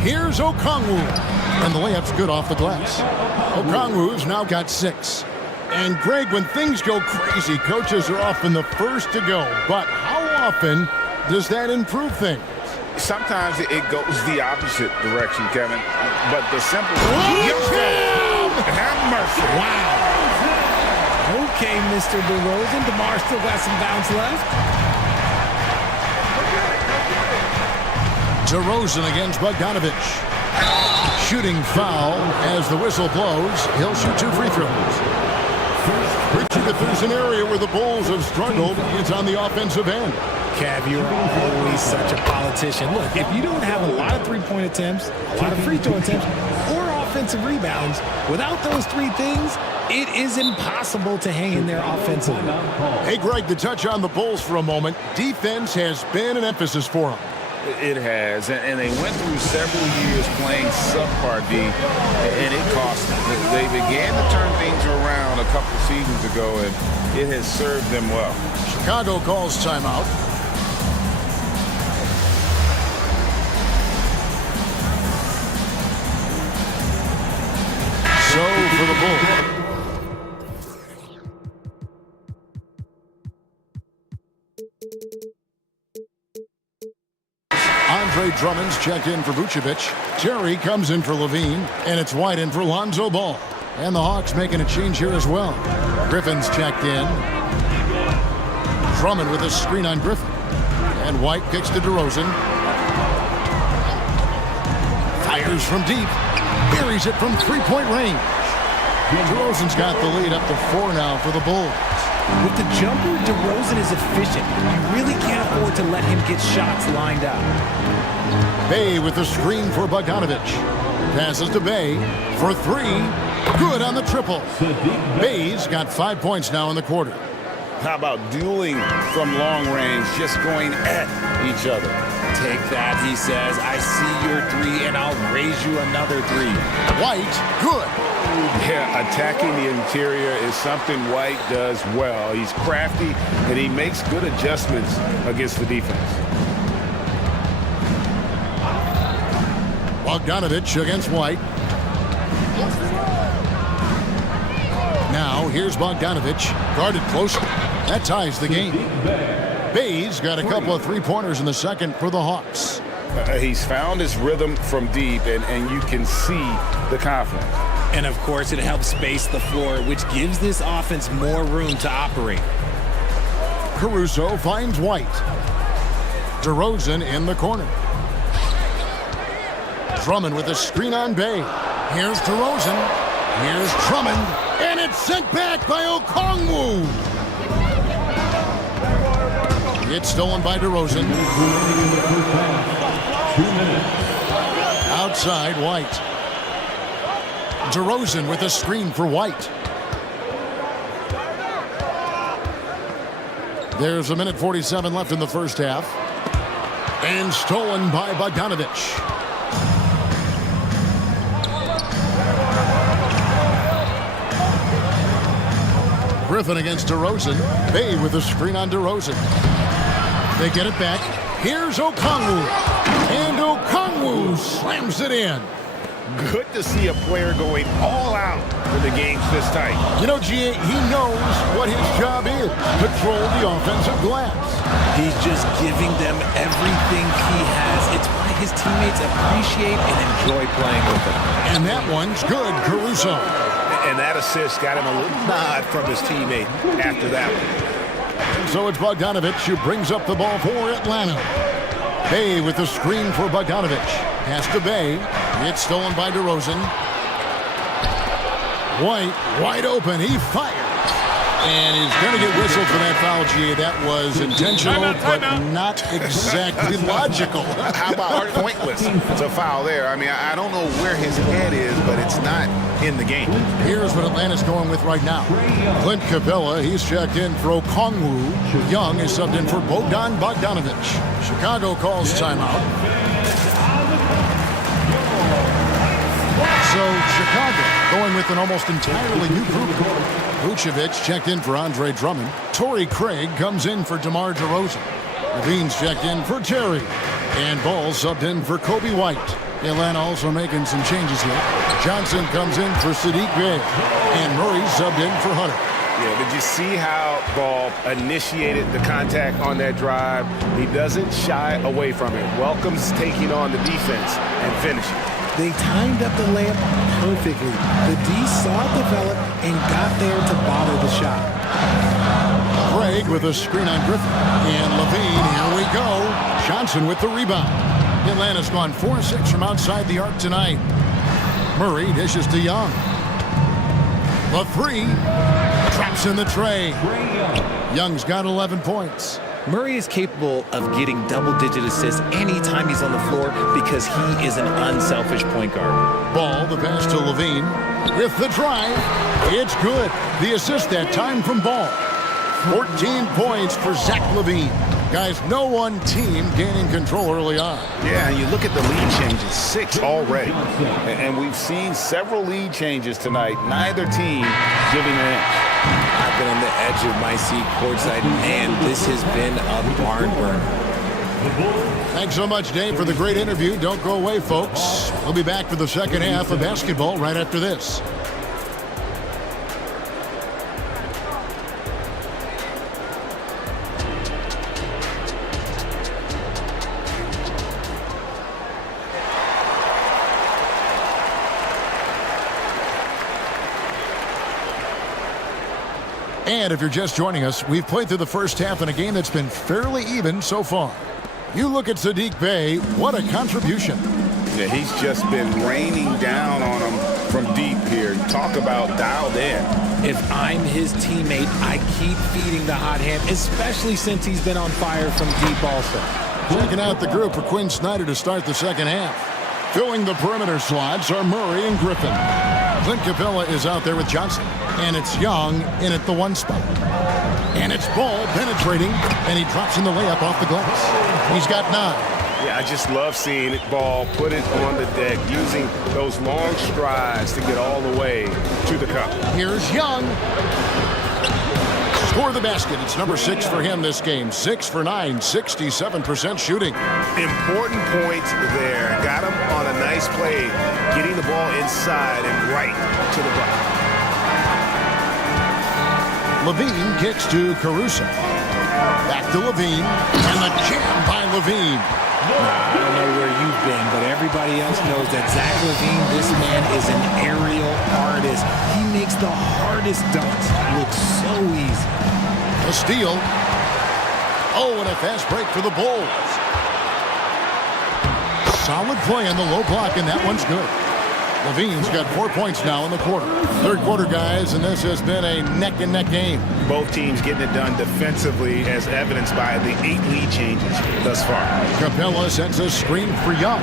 Here's Okongwu. And the layup's good off the glass. Okongwu's now got 6. And Greg, when things go crazy, coaches are often the first to go. But how often does that improve things? Sometimes it goes the opposite direction, Kevin. But the simple... Have mercy. Wow. Okay, Mr. DeRozan. DeMar still got some bounce left. DeRozan against Bogdanovich. Shooting foul as the whistle blows. He'll shoot 2 free throws. Richard, if there's an area where the Bulls have struggled, it's on the offensive end. Kev, you're always such a politician. Look, if you don't have a lot of three-point attempts, a lot of free throw attempts, or offensive rebounds, without those 3 things, it is impossible to hang in there offensively. Hey, Greg, to touch on the Bulls for a moment, defense has been an emphasis for them. It has, and they went through several years playing subpar D, and it cost them. They began to turn things around a couple seasons ago, and it has served them well. Chicago calls timeout. So for the Bulls. Andre Drummond's checked in for Vucevic. Terry comes in for Levine, and it's White in for Lonzo Ball. And the Hawks making a change here as well. Griffin's checked in. Drummond with a screen on Griffin. And White kicks to DeRozan. Fires from deep. Buries it from three-point range. DeRozan's got the lead up to 4 now for the Bulls. With the jumper, DeRozan is efficient. You really can't afford to let him get shots lined up. Bay with the screen for Bogdanovich. Passes to Bay for 3. Good on the triple. Bay's got 5 points now in the quarter. How about dueling from long range, just going at each other? Take that, he says. I see your 3, and I'll raise you another 3. White, good. Yeah, attacking the interior is something White does well. He's crafty, and he makes good adjustments against the defense. Bogdanovich against White. Now, here's Bogdanovich, guarded closely. That ties the game. Bay's got a couple of 3-pointers in the second for the Hawks. He's found his rhythm from deep, and you can see the confidence. And of course, it helps space the floor, which gives this offense more room to operate. Caruso finds White. DeRozan in the corner. Drummond with a screen on Bay. Here's DeRozan. Here's Drummond. And it's sent back by Okongwu. It's stolen by DeRozan. 2 minutes. Outside White. DeRozan with a screen for White. There's 1:47 left in the first half. And stolen by Bogdanovich. Griffin against DeRozan. Bay with a screen on DeRozan. They get it back. Here's Okongwu. And Okongwu slams it in. Good to see a player going all out when the game's this tight. You know, GA, he knows what his job is. Control the offensive glass. He's just giving them everything he has. It's why his teammates appreciate and enjoy playing with him. And that one's good, Caruso. And that assist got him a little nod from his teammate after that one. So it's Bogdanovich who brings up the ball for Atlanta. Bay with the screen for Bogdanovich. Pass to Bay. It's stolen by DeRozan. White, wide open. He fires. And he's going to get whistled for that foul, GA. That was intentional, but not exactly logical. How about pointless? It's a foul there. I mean, I don't know where his head is, but it's not in the game. Here's what Atlanta's going with right now. Clint Capella, he's checked in for Okongwu. Young is subbed in for Bogdanovich. Chicago calls timeout. So Chicago going with an almost entirely new group. Vucevic checked in for Andre Drummond. Torrey Craig comes in for DeMar DeRozan. Levine's checked in for Terry. And Ball subbed in for Kobe White. Atlanta also making some changes here. Johnson comes in for Sadiq Bey. And Murray subbed in for Hunter. Yeah, did you see how Ball initiated the contact on that drive? He doesn't shy away from it. Welcomes taking on the defense and finishing. They timed up the layup perfectly. The D saw it develop and got there to bother the shot. Craig with a screen on Griffin. And Levine, here we go. Johnson with the rebound. Atlanta's gone 4-6 from outside the arc tonight. Murray dishes to Young. The three. Traps in the tray. Young's got 11 points. Murray is capable of getting double-digit assists anytime he's on the floor because he is an unselfish point guard. Ball, the pass to Levine. With the drive, it's good. The assist that time from Ball. 14 points for Zach Levine. Guys, no one team gaining control early on. Yeah, and you look at the lead changes, 6 already. And we've seen several lead changes tonight. Neither team giving an inch. I've been on the edge of my seat courtside, and this has been a barn burner. Thanks so much, Dave, for the great interview. Don't go away, folks. We'll be back for the second half of basketball right after this. And if you're just joining us, we've played through the first half in a game that's been fairly even so far. You look at Sadiq Bey, what a contribution. Yeah, he's just been raining down on him from deep here. Talk about dialed in. If I'm his teammate, I keep feeding the hot hand, especially since he's been on fire from deep also. Checking out the group for Quinn Snyder to start the second half. Filling the perimeter slots are Murray and Griffin. Clint Capella is out there with Johnson. And it's Young in at the 1 spot. And it's Ball penetrating, and he drops in the layup off the glass. He's got 9. Yeah, I just love seeing it. Ball put it on the deck, using those long strides to get all the way to the cup. Here's Young. Score the basket. It's number 6 for him this game. 6 for 9, 67% shooting. Important points there. Got him on a nice play, getting the ball inside and right to the bucket. Levine kicks to Caruso. Back to Levine. And the jam by Levine. I don't know where you've been, but everybody else knows that Zach LaVine, this man is an aerial artist. He makes the hardest dunks look so easy. A steal. Oh, and a fast break for the Bulls. Solid play on the low block, and that one's good. LaVine's got 4 points now in the quarter. Third quarter, guys, and this has been a neck-and-neck game. Both teams getting it done defensively, as evidenced by the 8 lead changes thus far. Capella sends a screen for Young.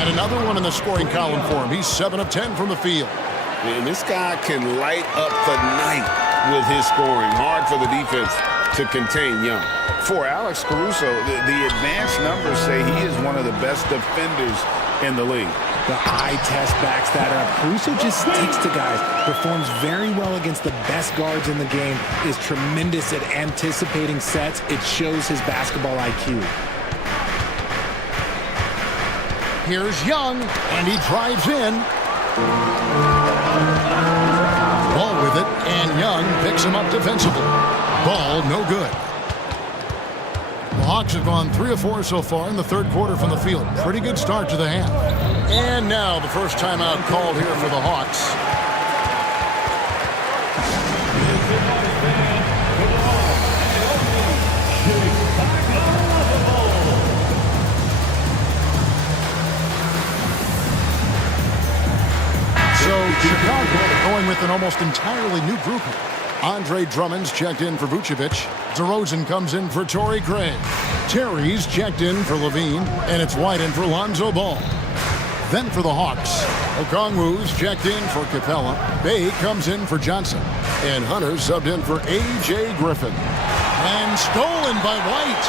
And another one in the scoring column for him. He's 7 of 10 from the field. And this guy can light up the night with his scoring. Hard for the defense to contain Young. For Alex Caruso, the advanced numbers say he is one of the best defenders in the league. The eye test backs that up. Caruso just sticks to guys, performs very well against the best guards in the game, is tremendous at anticipating sets. It shows his basketball IQ. Here's Young, and he drives in. Ball with it, and Young picks him up defensively. Ball no good. The Hawks have gone 3 of 4 so far in the third quarter from the field. Pretty good start to the half. And now the first timeout called here for the Hawks. So Chicago going with an almost entirely new group here. Andre Drummond's checked in for Vucevic. DeRozan comes in for Torrey Craig. Terry's checked in for LaVine, and it's White in for Lonzo Ball. Then for the Hawks, Okongwu's checked in for Capella. Bay comes in for Johnson. And Hunter's subbed in for A.J. Griffin. And stolen by White.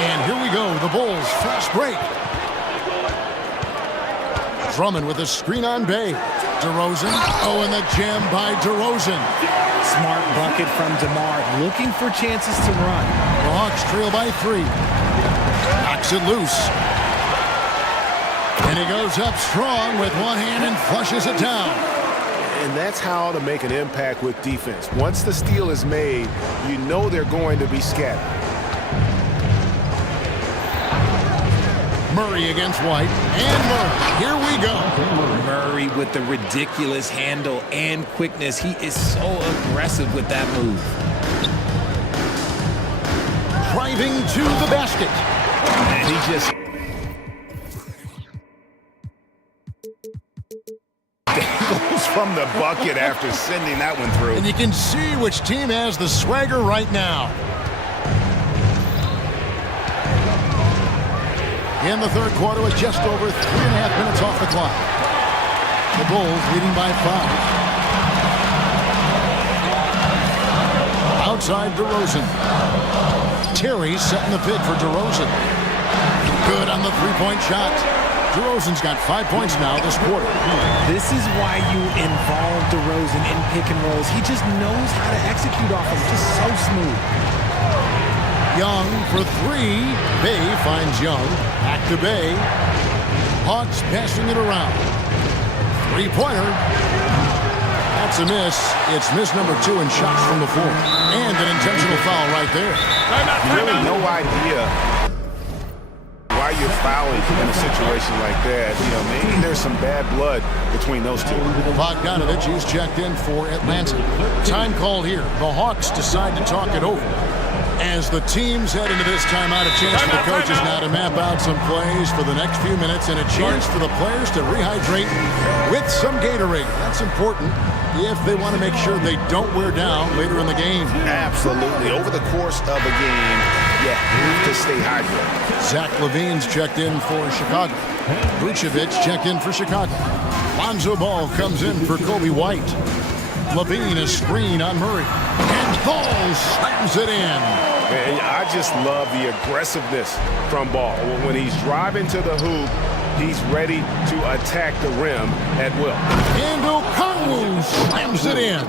And here we go, the Bulls fast break. Drummond with a screen on Bay. DeRozan. Oh, and the jam by DeRozan. Smart bucket from DeMar, looking for chances to run. The Hawks trail by 3. Knocks it loose. And he goes up strong with one hand and flushes it down. And that's how to make an impact with defense. Once the steal is made, you know they're going to be scattered. Murray against White, and Murray. Here we go. Murray with the ridiculous handle and quickness. He is so aggressive with that move. Driving to the basket. And he just dangles from the bucket after sending that one through. And you can see which team has the swagger right now. In the third quarter with just over 3.5 minutes off the clock. The Bulls leading by 5. Outside DeRozan. Terry setting the pick for DeRozan. Good on the three-point shot. DeRozan's got 5 points now this quarter. This is why you involve DeRozan in pick and rolls. He just knows how to execute off them. Just so smooth. Young for 3. Bay finds Young. Back to Bay. Hawks passing it around. Three-pointer. That's a miss. It's miss number 2 in shots from the floor. And an intentional foul right there. Really no idea why you're fouling in a situation like that. You know, maybe there's some bad blood between those two. Bogdanovich is checked in for Atlanta. Time called here. The Hawks decide to talk it over. As the teams head into this timeout, a chance for the coaches now to map out some plays for the next few minutes and a chance for the players to rehydrate with some Gatorade. That's important if they want to make sure they don't wear down later in the game. Absolutely. Over the course of a game, you have to stay hydrated. Zach LaVine's checked in for Chicago. Vucevic checked in for Chicago. Lonzo Ball comes in for Kobe White. LaVine a screen on Murray. And Ball slams it in. And I just love the aggressiveness from Ball. When he's driving to the hoop, he's ready to attack the rim at will. And Okongwu slams it in.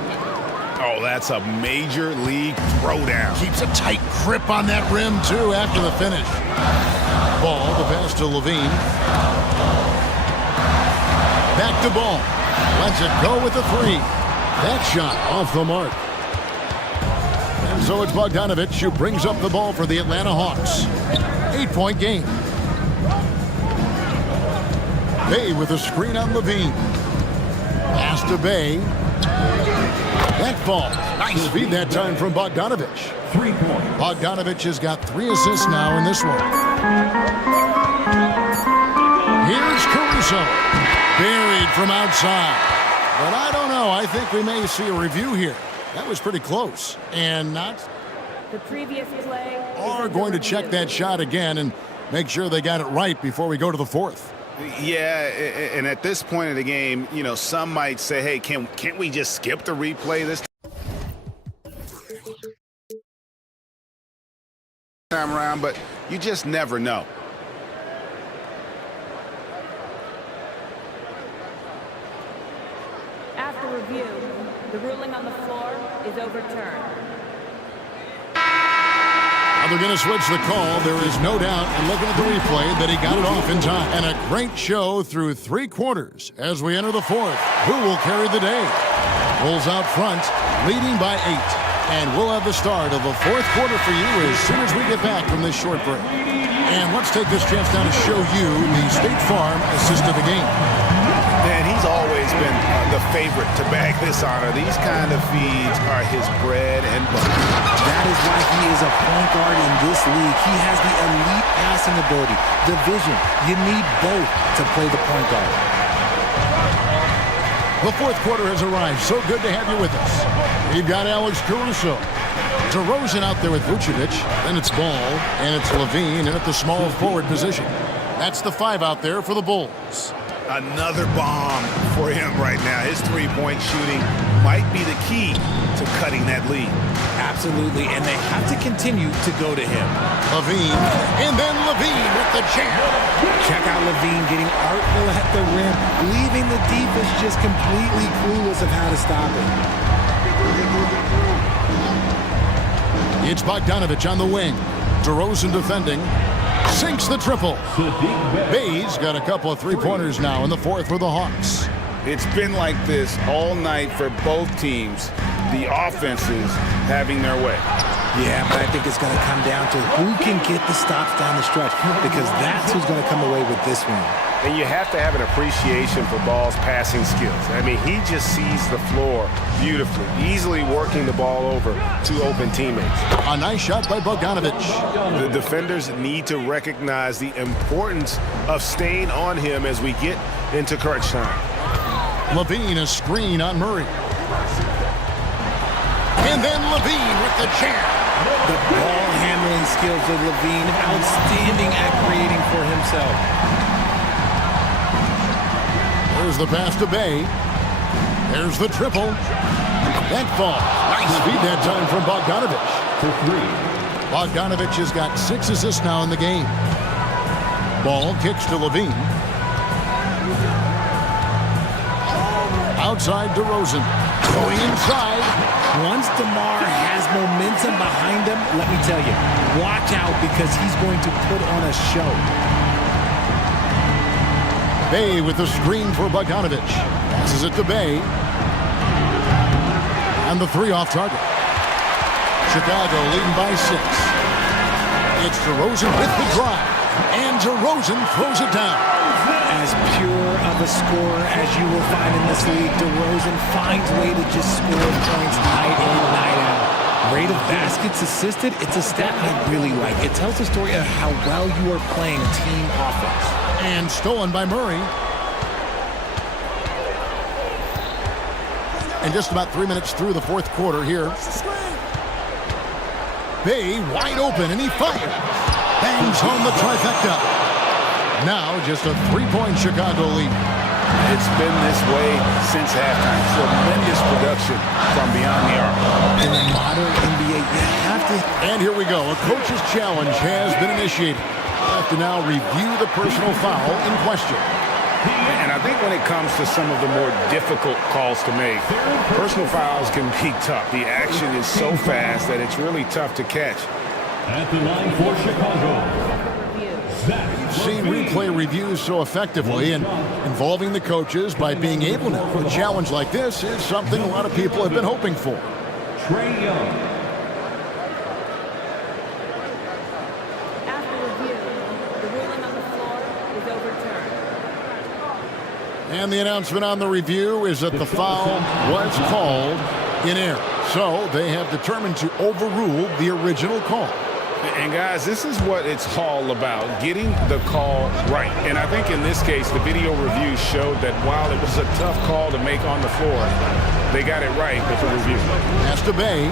Oh, that's a major league throwdown. Keeps a tight grip on that rim, too, after the finish. Ball, the pass to LaVine. Back to Ball. Lets it go with the 3. That shot off the mark. And so it's Bogdanovich who brings up the ball for the Atlanta Hawks. 8-point game. Bay with a screen on Levine. Pass to Bay. That falls. Nice feed that time from Bogdanovich. 3 points. Bogdanovich has got 3 assists now in this one. Here's Caruso. Buried from outside. But I don't know. I think we may see a review here. That was pretty close. And not... The previous play are going to check that shot again and make sure they got it right before we go to the fourth. Yeah, and at this point of the game, you know, some might say, hey, can't we just skip the replay this time around? But you just never know. After review, the ruling on the floor is overturned. Now they're going to switch the call. There is no doubt, and looking at the replay, that he got it off in time. And a great show through 3 quarters as we enter the fourth. Who will carry the day? Bulls out front, leading by 8. And we'll have the start of the fourth quarter for you as soon as we get back from this short break. And let's take this chance now to show you the State Farm assist of the game. And he's always been the favorite to bag this honor. These kind of feeds are his bread and butter. That is why he is a point guard in this league. He has the elite passing ability, the vision. You need both to play the point guard. The fourth quarter has arrived. So good to have you with us. We've got Alex Caruso. DeRozan out there with Vucevic. Then it's Ball, and it's Levine, and at the small forward position. That's the 5 out there for the Bulls. Another bomb for him right now. His three-point shooting might be the key to cutting that lead. Absolutely, and they have to continue to go to him. Levine, and then Levine with the jam. Check out Levine getting artful at the rim, leaving the defense just completely clueless of how to stop it. It's Bogdanovich on the wing. DeRozan defending. Sinks the triple. Bay's got a couple of 3-pointers now in the fourth for the Hawks. It's been like this all night for both teams. The offenses having their way. Yeah, but I think it's going to come down to who can get the stops down the stretch, because that's who's going to come away with this one. And you have to have an appreciation for Ball's passing skills. I mean, he just sees the floor beautifully, easily working the ball over to open teammates. A nice shot by Bogdanovich. The defenders need to recognize the importance of staying on him as we get into crunch time. Levine, a screen on Murray. And then Levine with the jam. The ball handling skills of Levine, outstanding at creating for himself. There's the pass to Bay. There's the triple. That fall. Nice feed that time from Bogdanovich. For 3. Bogdanovich has got 6 assists now in the game. Ball kicks to Levine. Outside DeRozan. Going inside. Once DeMar has momentum behind him, let me tell you, watch out, because he's going to put on a show. Bay with the screen for Bogdanovich. Passes it to Bay. And the 3 off target. Chicago leading by 6. It's DeRozan with the drive. And DeRozan throws it down. As pure of a scorer as you will find in this league, DeRozan finds a way to just score points night in, night out. Rate of baskets assisted, it's a stat I really like. It tells the story of how well you are playing team offense. And stolen by Murray. And just about 3 minutes through the fourth quarter here. Bay wide open, and he fires. Bangs home the trifecta. Now just a 3-point Chicago lead. It's been this way since halftime. Tremendous production from beyond the arc. In the modern NBA, you have to... And here we go. A coach's challenge has been initiated. We'll have to now review the personal foul in question. And I think when it comes to some of the more difficult calls to make, personal fouls can be tough. The action is so fast that it's really tough to catch. At the line for Chicago. We've seen replay reviews so effectively and involving the coaches by being able to have a challenge like this is something a lot of people have been hoping for. Trae Young. After review, And the announcement on the review is that the foul was called in air. So they have determined to overrule the original call. And guys, this is what it's all about, getting the call right. And I think in this case, the video review showed that while it was a tough call to make on the floor, they got it right with the review. Pass to Bay.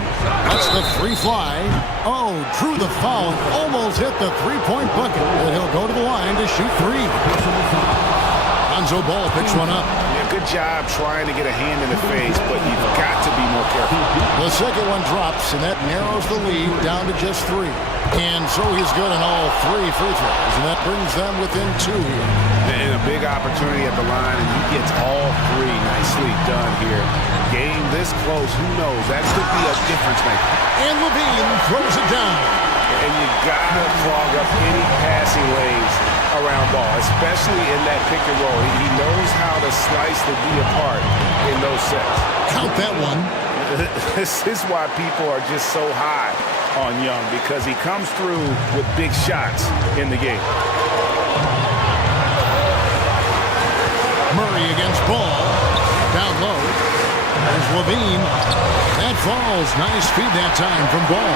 That's the free fly. Oh, drew the foul. Almost hit the three-point bucket. But he'll go to the line to shoot three. Lonzo Ball picks one up. Yeah, good job trying to get a hand in the face, but you've got to be more careful. The second one drops, and that narrows the lead down to just three. And so he's good on all three free throws, and that brings them within two here. And a big opportunity at the line, and he gets all three. Nicely done here. Game this close, who knows? That could be a difference maker. And Levine throws it down. And you gotta clog up any passing lanes around ball, especially in that pick and roll. He knows how to slice the D apart in those sets. Count that one. This is why people are just so high on Young, because he comes through with big shots in the game. Murray against Ball. Down low. There's Levine. That falls. Nice feed that time from Ball.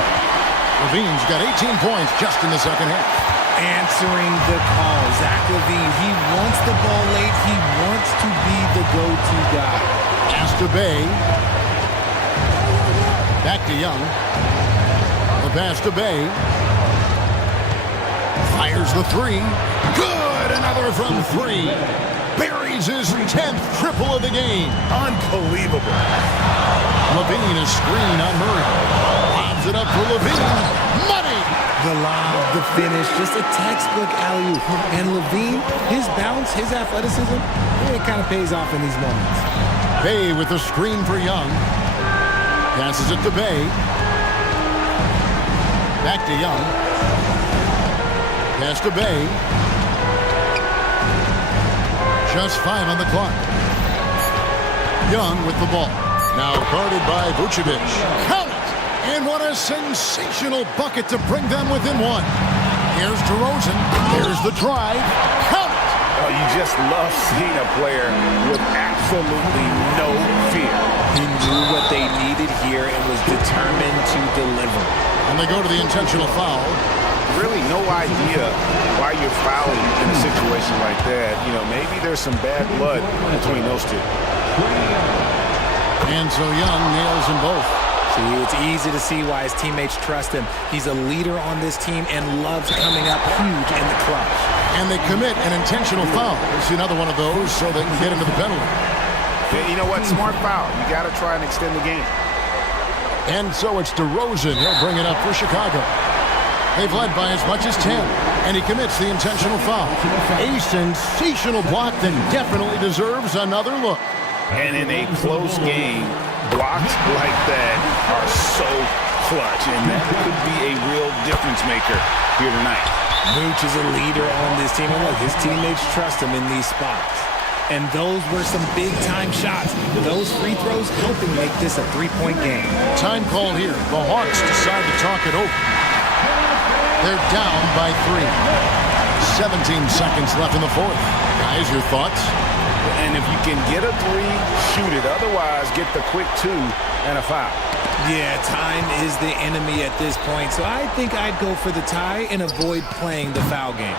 Levine's got 18 points just in the second half. Answering the call. Zach LaVine, he wants the ball late. He wants to be the go-to guy. Pass to Bay. Back to Young. The pass to Bay. Fires the three. Good! Another from three. Buries his 10th triple of the game. Unbelievable. Levine is screen on Murray. Lobs it up for Levine. Money! The lob, the finish, just a textbook alley-oop. And Levine, his bounce, his athleticism, it kind of pays off in these moments. Bay with the screen for Young. Passes it to Bay. Back to Young. Pass to Bay. Just 5 on the clock. Young with the ball. Now guarded by Vucevic. Count it! And what a sensational bucket to bring them within one. Here's DeRozan. Here's the drive. Count it! Oh, you just love seeing a player with absolutely no fear. He knew what they needed here and was determined to deliver. And they go to the intentional foul. Really no idea why you're fouling in a situation like that. You know, maybe there's some bad blood between those two. And so Young nails them both. See, it's easy to see why his teammates trust him. He's a leader on this team and loves coming up huge in the clutch. And they commit an intentional foul. We'll see another one of those so they can get into the penalty. Yeah, you know what? Smart foul. You got to try and extend the game. And so it's DeRozan. He'll bring it up for Chicago. They've led by as much as 10, and he commits the intentional foul. A sensational block that definitely deserves another look. And in a close game, blocks like that are so clutch, and that could be a real difference maker here tonight. Vooch is a leader on this team, and look, his teammates trust him in these spots. And those were some big-time shots. Those free throws helping make this a three-point game. Time called here. The Hawks decide to talk it over. They're down by 3. 17 seconds left in the fourth. Guys, your thoughts? And if you can get a three, shoot it. Otherwise, get the quick 2 and a foul. Yeah, time is the enemy at this point. So I think I'd go for the tie and avoid playing the foul game.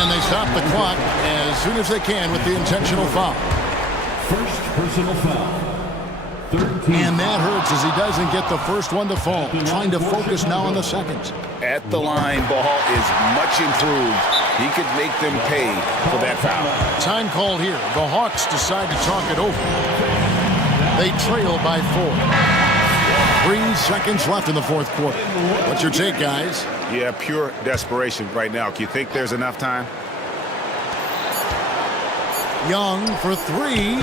And they stop the clock as soon as they can with the intentional foul. First personal foul. 13. And that hurts as he doesn't get the first one to fall. Trying to focus now on the second. At the line, Ball is much improved. He could make them pay for that foul. Time called here. The Hawks decide to talk it over. They trail by 4. 3 seconds left in the fourth quarter. What's your take, guys? Yeah, pure desperation right now. Do you think there's enough time? Young for 3.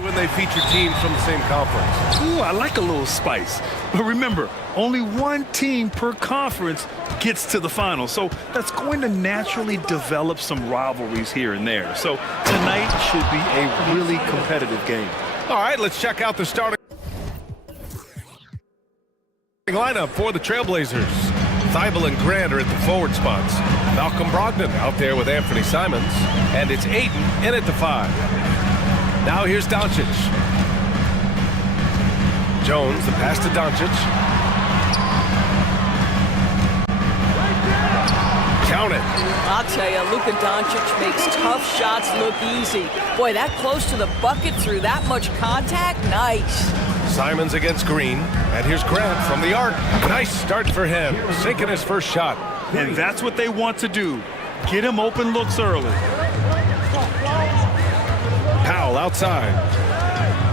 when they feature teams from the same conference. Ooh, I like a little spice. But remember, only one team per conference gets to the final. So that's going to naturally develop some rivalries here and there. So tonight should be a really competitive game. All right, let's check out the starting lineup for the Trailblazers. Thibault and Grant are at the forward spots. Malcolm Brogdon out there with Anthony Simons. And it's Ayton in at the 5. Now here's Doncic. Jones, the pass to Doncic. Count it. I'll tell you, Luka Doncic makes tough shots look easy. Boy, that close to the bucket through that much contact, nice. Simons against Green. And here's Grant from the arc. Nice start for him, sinking his first shot. And that's what they want to do. Get him open looks early. Powell outside.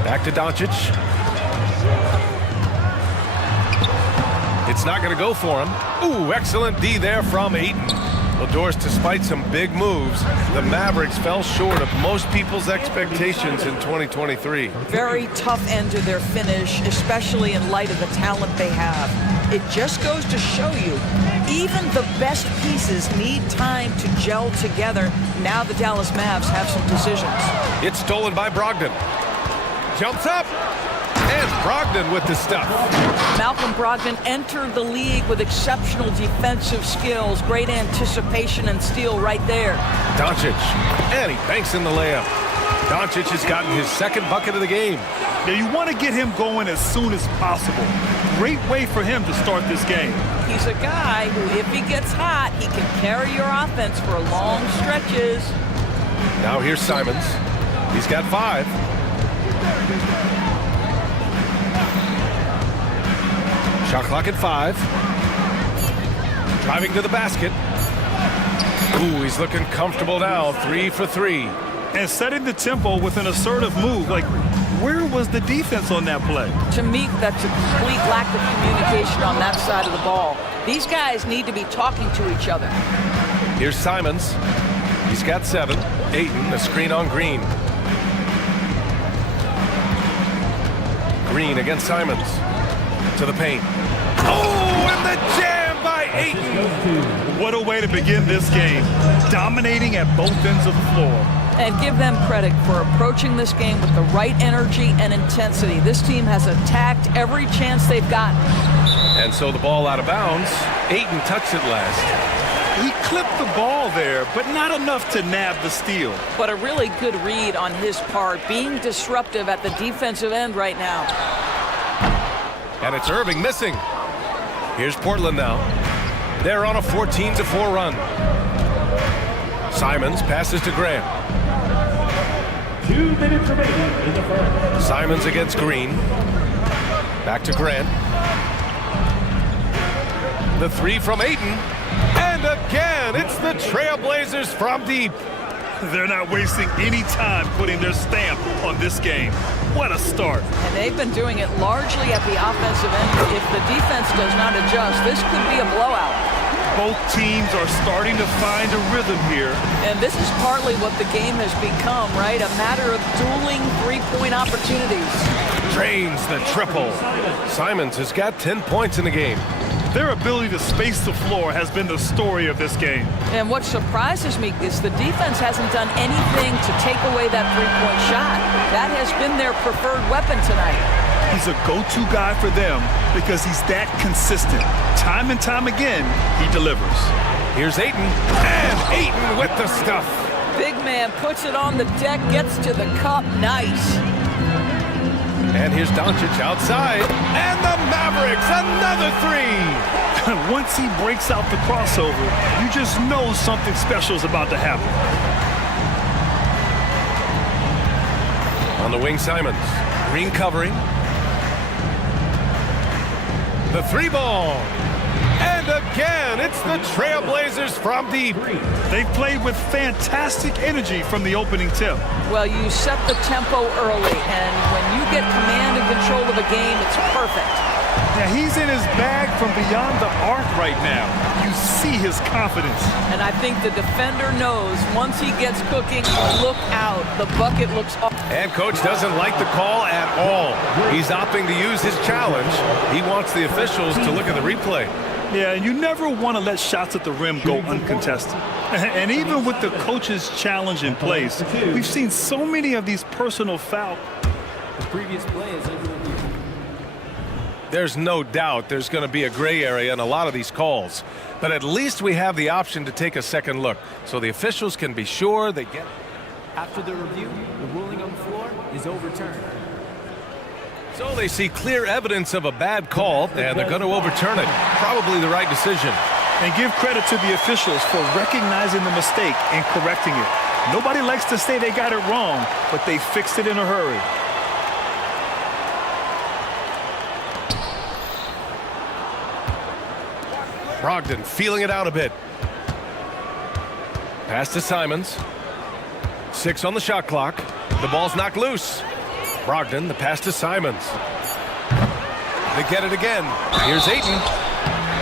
Back to Doncic. It's not going to go for him. Ooh, excellent D there from Ayton. Well, Doris, despite some big moves, the Mavericks fell short of most people's expectations in 2023. Very tough end to their finish, especially in light of the talent they have. It just goes to show you, even the best pieces need time to gel together. Now the Dallas Mavs have some decisions. It's stolen by Brogdon. Jumps up. And Brogdon with the stuff. Malcolm Brogdon entered the league with exceptional defensive skills. Great anticipation and steal right there. Doncic. And he banks in the layup. Doncic has gotten his second bucket of the game. Now you want to get him going as soon as possible. Great way for him to start this game. He's a guy who, if he gets hot, he can carry your offense for long stretches. Now here's Simons. He's got 5. Shot clock at 5. Driving to the basket. Ooh, he's looking comfortable now. 3 for 3. And setting the tempo with an assertive move. Like, where was the defense on that play? To me, that's a complete lack of communication on that side of the ball. These guys need to be talking to each other. Here's Simons. He's got 7. Ayton, a screen on Green. Green against Simons. To the paint. Oh, and the jam by Ayton. What a way to begin this game. Dominating at both ends of the floor. And give them credit for approaching this game with the right energy and intensity. This team has attacked every chance they've gotten. And so the ball out of bounds. Ayton touched it last. He clipped the ball there, but not enough to nab the steal. But a really good read on his part, being disruptive at the defensive end right now. And it's Irving missing. Here's Portland now. They're on a 14-4 run. Simons passes to Grant. 2 minutes remaining in the first. Simons against Green. Back to Grant. The 3 from Ayton. And again, it's the Trailblazers from deep. They're not wasting any time putting their stamp on this game. What a start. And they've been doing it largely at the offensive end. If the defense does not adjust, this could be a blowout. Both teams are starting to find a rhythm here. And this is partly what the game has become, right? A matter of dueling three-point opportunities. Drains the triple. Simons has got 10 points in the game. Their ability to space the floor has been the story of this game. And what surprises me is the defense hasn't done anything to take away that three-point shot. That has been their preferred weapon tonight. He's a go-to guy for them because he's that consistent. Time and time again, he delivers. Here's Ayton, and Ayton with the stuff. Big man puts it on the deck, gets to the cup, nice. And here's Doncic outside, and the Mavericks, another 3. Once he breaks out the crossover, you just know something special is about to happen. On the wing, Simons. Green covering. The 3 ball. And again, it's the Trailblazers from deep. They've played with fantastic energy from the opening tip. Well, you set the tempo early, and when you get command and control of a game, it's perfect. Yeah, he's in his bag from beyond the arc right now. You see his confidence. And I think the defender knows once he gets cooking, look out. The bucket looks off. And coach doesn't like the call at all. He's opting to use his challenge. He wants the officials to look at the replay. Yeah, and you never want to let shots at the rim go uncontested. And even with the coach's challenge in place, we've seen so many of these personal fouls. The previous play is under review. There's no doubt there's going to be a gray area in a lot of these calls. But at least we have the option to take a second look so the officials can be sure they get. After the review, the ruling on the floor is overturned. So they see clear evidence of a bad call, and they're going to overturn it. Probably the right decision. And give credit to the officials for recognizing the mistake and correcting it. Nobody likes to say they got it wrong, but they fixed it in a hurry. Brogdon feeling it out a bit. Pass to Simons. 6 on the shot clock. The ball's knocked loose. Brogdon, the pass to Simons. They get it again. Here's Ayton.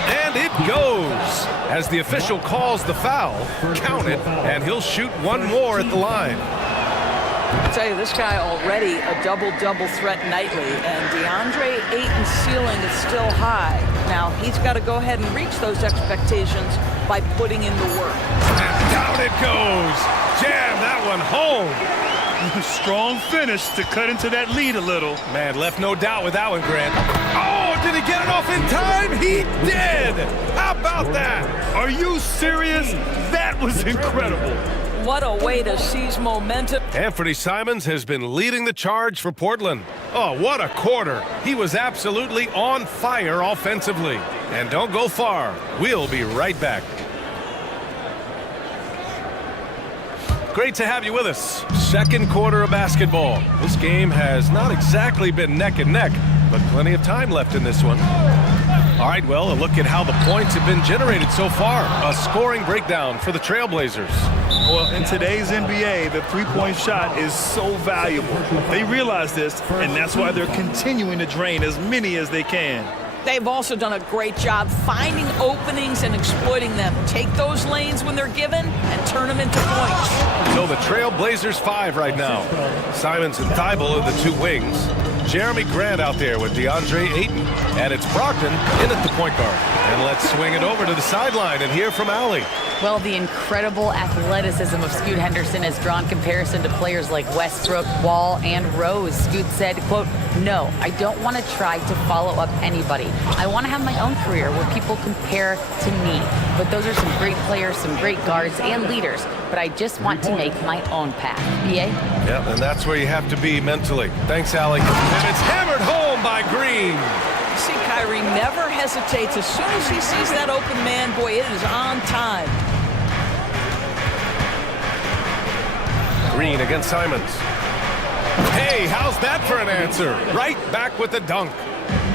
And it goes. As the official calls the foul, count it, and he'll shoot one more at the line. I tell you, this guy already a double-double threat nightly, and DeAndre Ayton's ceiling is still high. Now, he's got to go ahead and reach those expectations by putting in the work. And down it goes. Jam that one home. Strong finish to cut into that lead a little. Man, left no doubt with that one, Grant. Oh, did he get it off in time? He did. How about that? Are you serious? That was incredible. What a way to seize momentum. Anthony Simons has been leading the charge for Portland. Oh, what a quarter. He was absolutely on fire offensively. And don't go far. We'll be right back. Great to have you with us. Second quarter of basketball. This game has not exactly been neck and neck, but plenty of time left in this one. All right, well, a look at how the points have been generated so far. A scoring breakdown for the Trailblazers. Well, in today's NBA, the three-point shot is so valuable. They realize this, and that's why they're continuing to drain as many as they can. They've also done a great job finding openings and exploiting them. Take those lanes when they're given and turn them into points. So the Trailblazers 5 right now. Simons and Thibault are the two wings. Jeremy Grant out there with DeAndre Ayton. And it's Brogdon in at the point guard. And let's swing it over to the sideline and hear from Allie. Well, the incredible athleticism of Scoot Henderson has drawn comparison to players like Westbrook, Wall, and Rose. Scoot said, quote, "No, I don't want to try to follow up anybody. I want to have my own career where people compare to me. But those are some great players, some great guards and leaders. But I just want to make my own path." BA? Yeah, and that's where you have to be mentally. Thanks, Allie. And it's hammered home by Green. You see, Kyrie never hesitates. As soon as he sees that open man, boy, it is on time. Green against Simons. Hey, how's that for an answer? Right back with the dunk.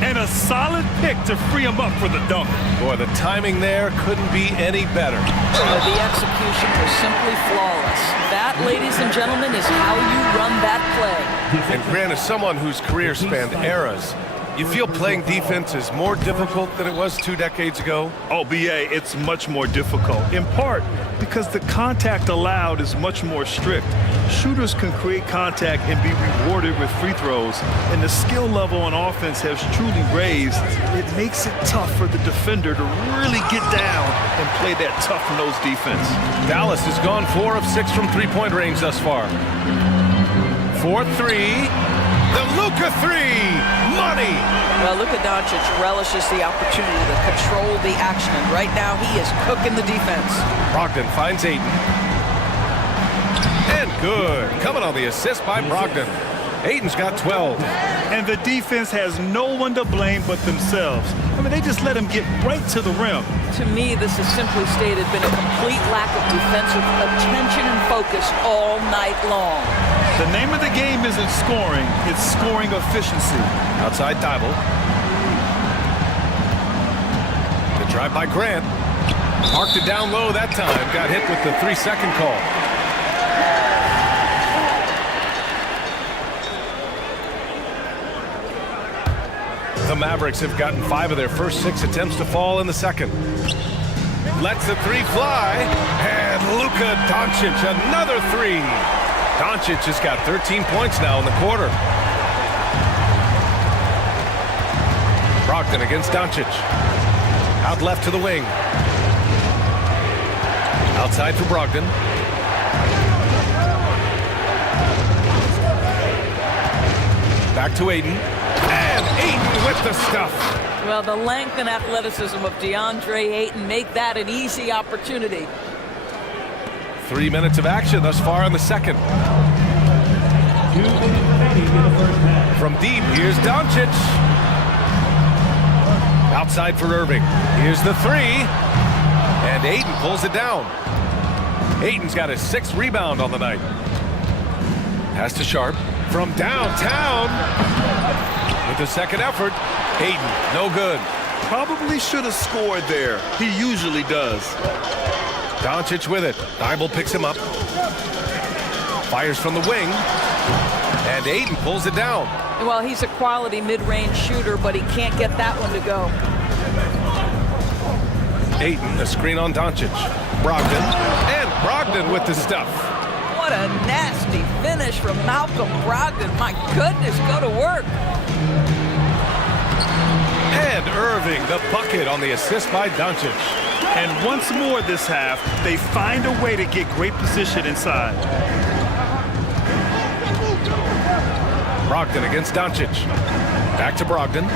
And a solid pick to free him up for the dunk. Boy, the timing there couldn't be any better. The execution was simply flawless. That, ladies and gentlemen, is how you run that play. And Grant, as someone whose career spanned eras, you feel playing defense is more difficult than it was 2 decades ago? Oh, BA, it's much more difficult, in part because the contact allowed is much more strict. Shooters can create contact and be rewarded with free throws, and the skill level on offense has truly raised. It makes it tough for the defender to really get down and play that tough-nosed defense. Dallas has gone 4 of 6 from three-point range thus far. 4-3. The Luka 3, money. Well, Luka Doncic relishes the opportunity to control the action, and right now he is cooking the defense. Brogdon finds Ayton. And good. Coming on the assist by Brogdon. Ayton's got 12. And the defense has no one to blame but themselves. I mean, they just let him get right to the rim. To me, this has simply stated been a complete lack of defensive attention and focus all night long. The name of the game isn't scoring, it's scoring efficiency. Outside Thibault. The drive by Grant. Marked it down low that time. Got hit with the 3-second call. The Mavericks have gotten 5 of their first 6 attempts to fall in the second. Lets the 3 fly, and Luka Doncic, another 3. Doncic has got 13 points now in the quarter. Brogdon against Doncic. Out left to the wing. Outside for Brogdon. Back to Ayton. And Ayton with the stuff. Well, the length and athleticism of DeAndre Ayton make that an easy opportunity. 3 minutes of action thus far in the second. From deep, here's Doncic. Outside for Irving. Here's the 3. And Ayton pulls it down. Ayton's got his 6th rebound on the night. Pass to Sharp. From downtown. With the second effort, Ayton, no good. Probably should have scored there. He usually does. Doncic with it. Thibault picks him up. Fires from the wing. And Ayton pulls it down. Well, he's a quality mid-range shooter, but he can't get that one to go. Ayton, a screen on Doncic. Brogdon. And Brogdon with the stuff. What a nasty finish from Malcolm Brogdon. My goodness, go to work. And Irving, the bucket on the assist by Doncic. And once more this half, they find a way to get great position inside. Brogdon against Doncic. Back to Brogdon.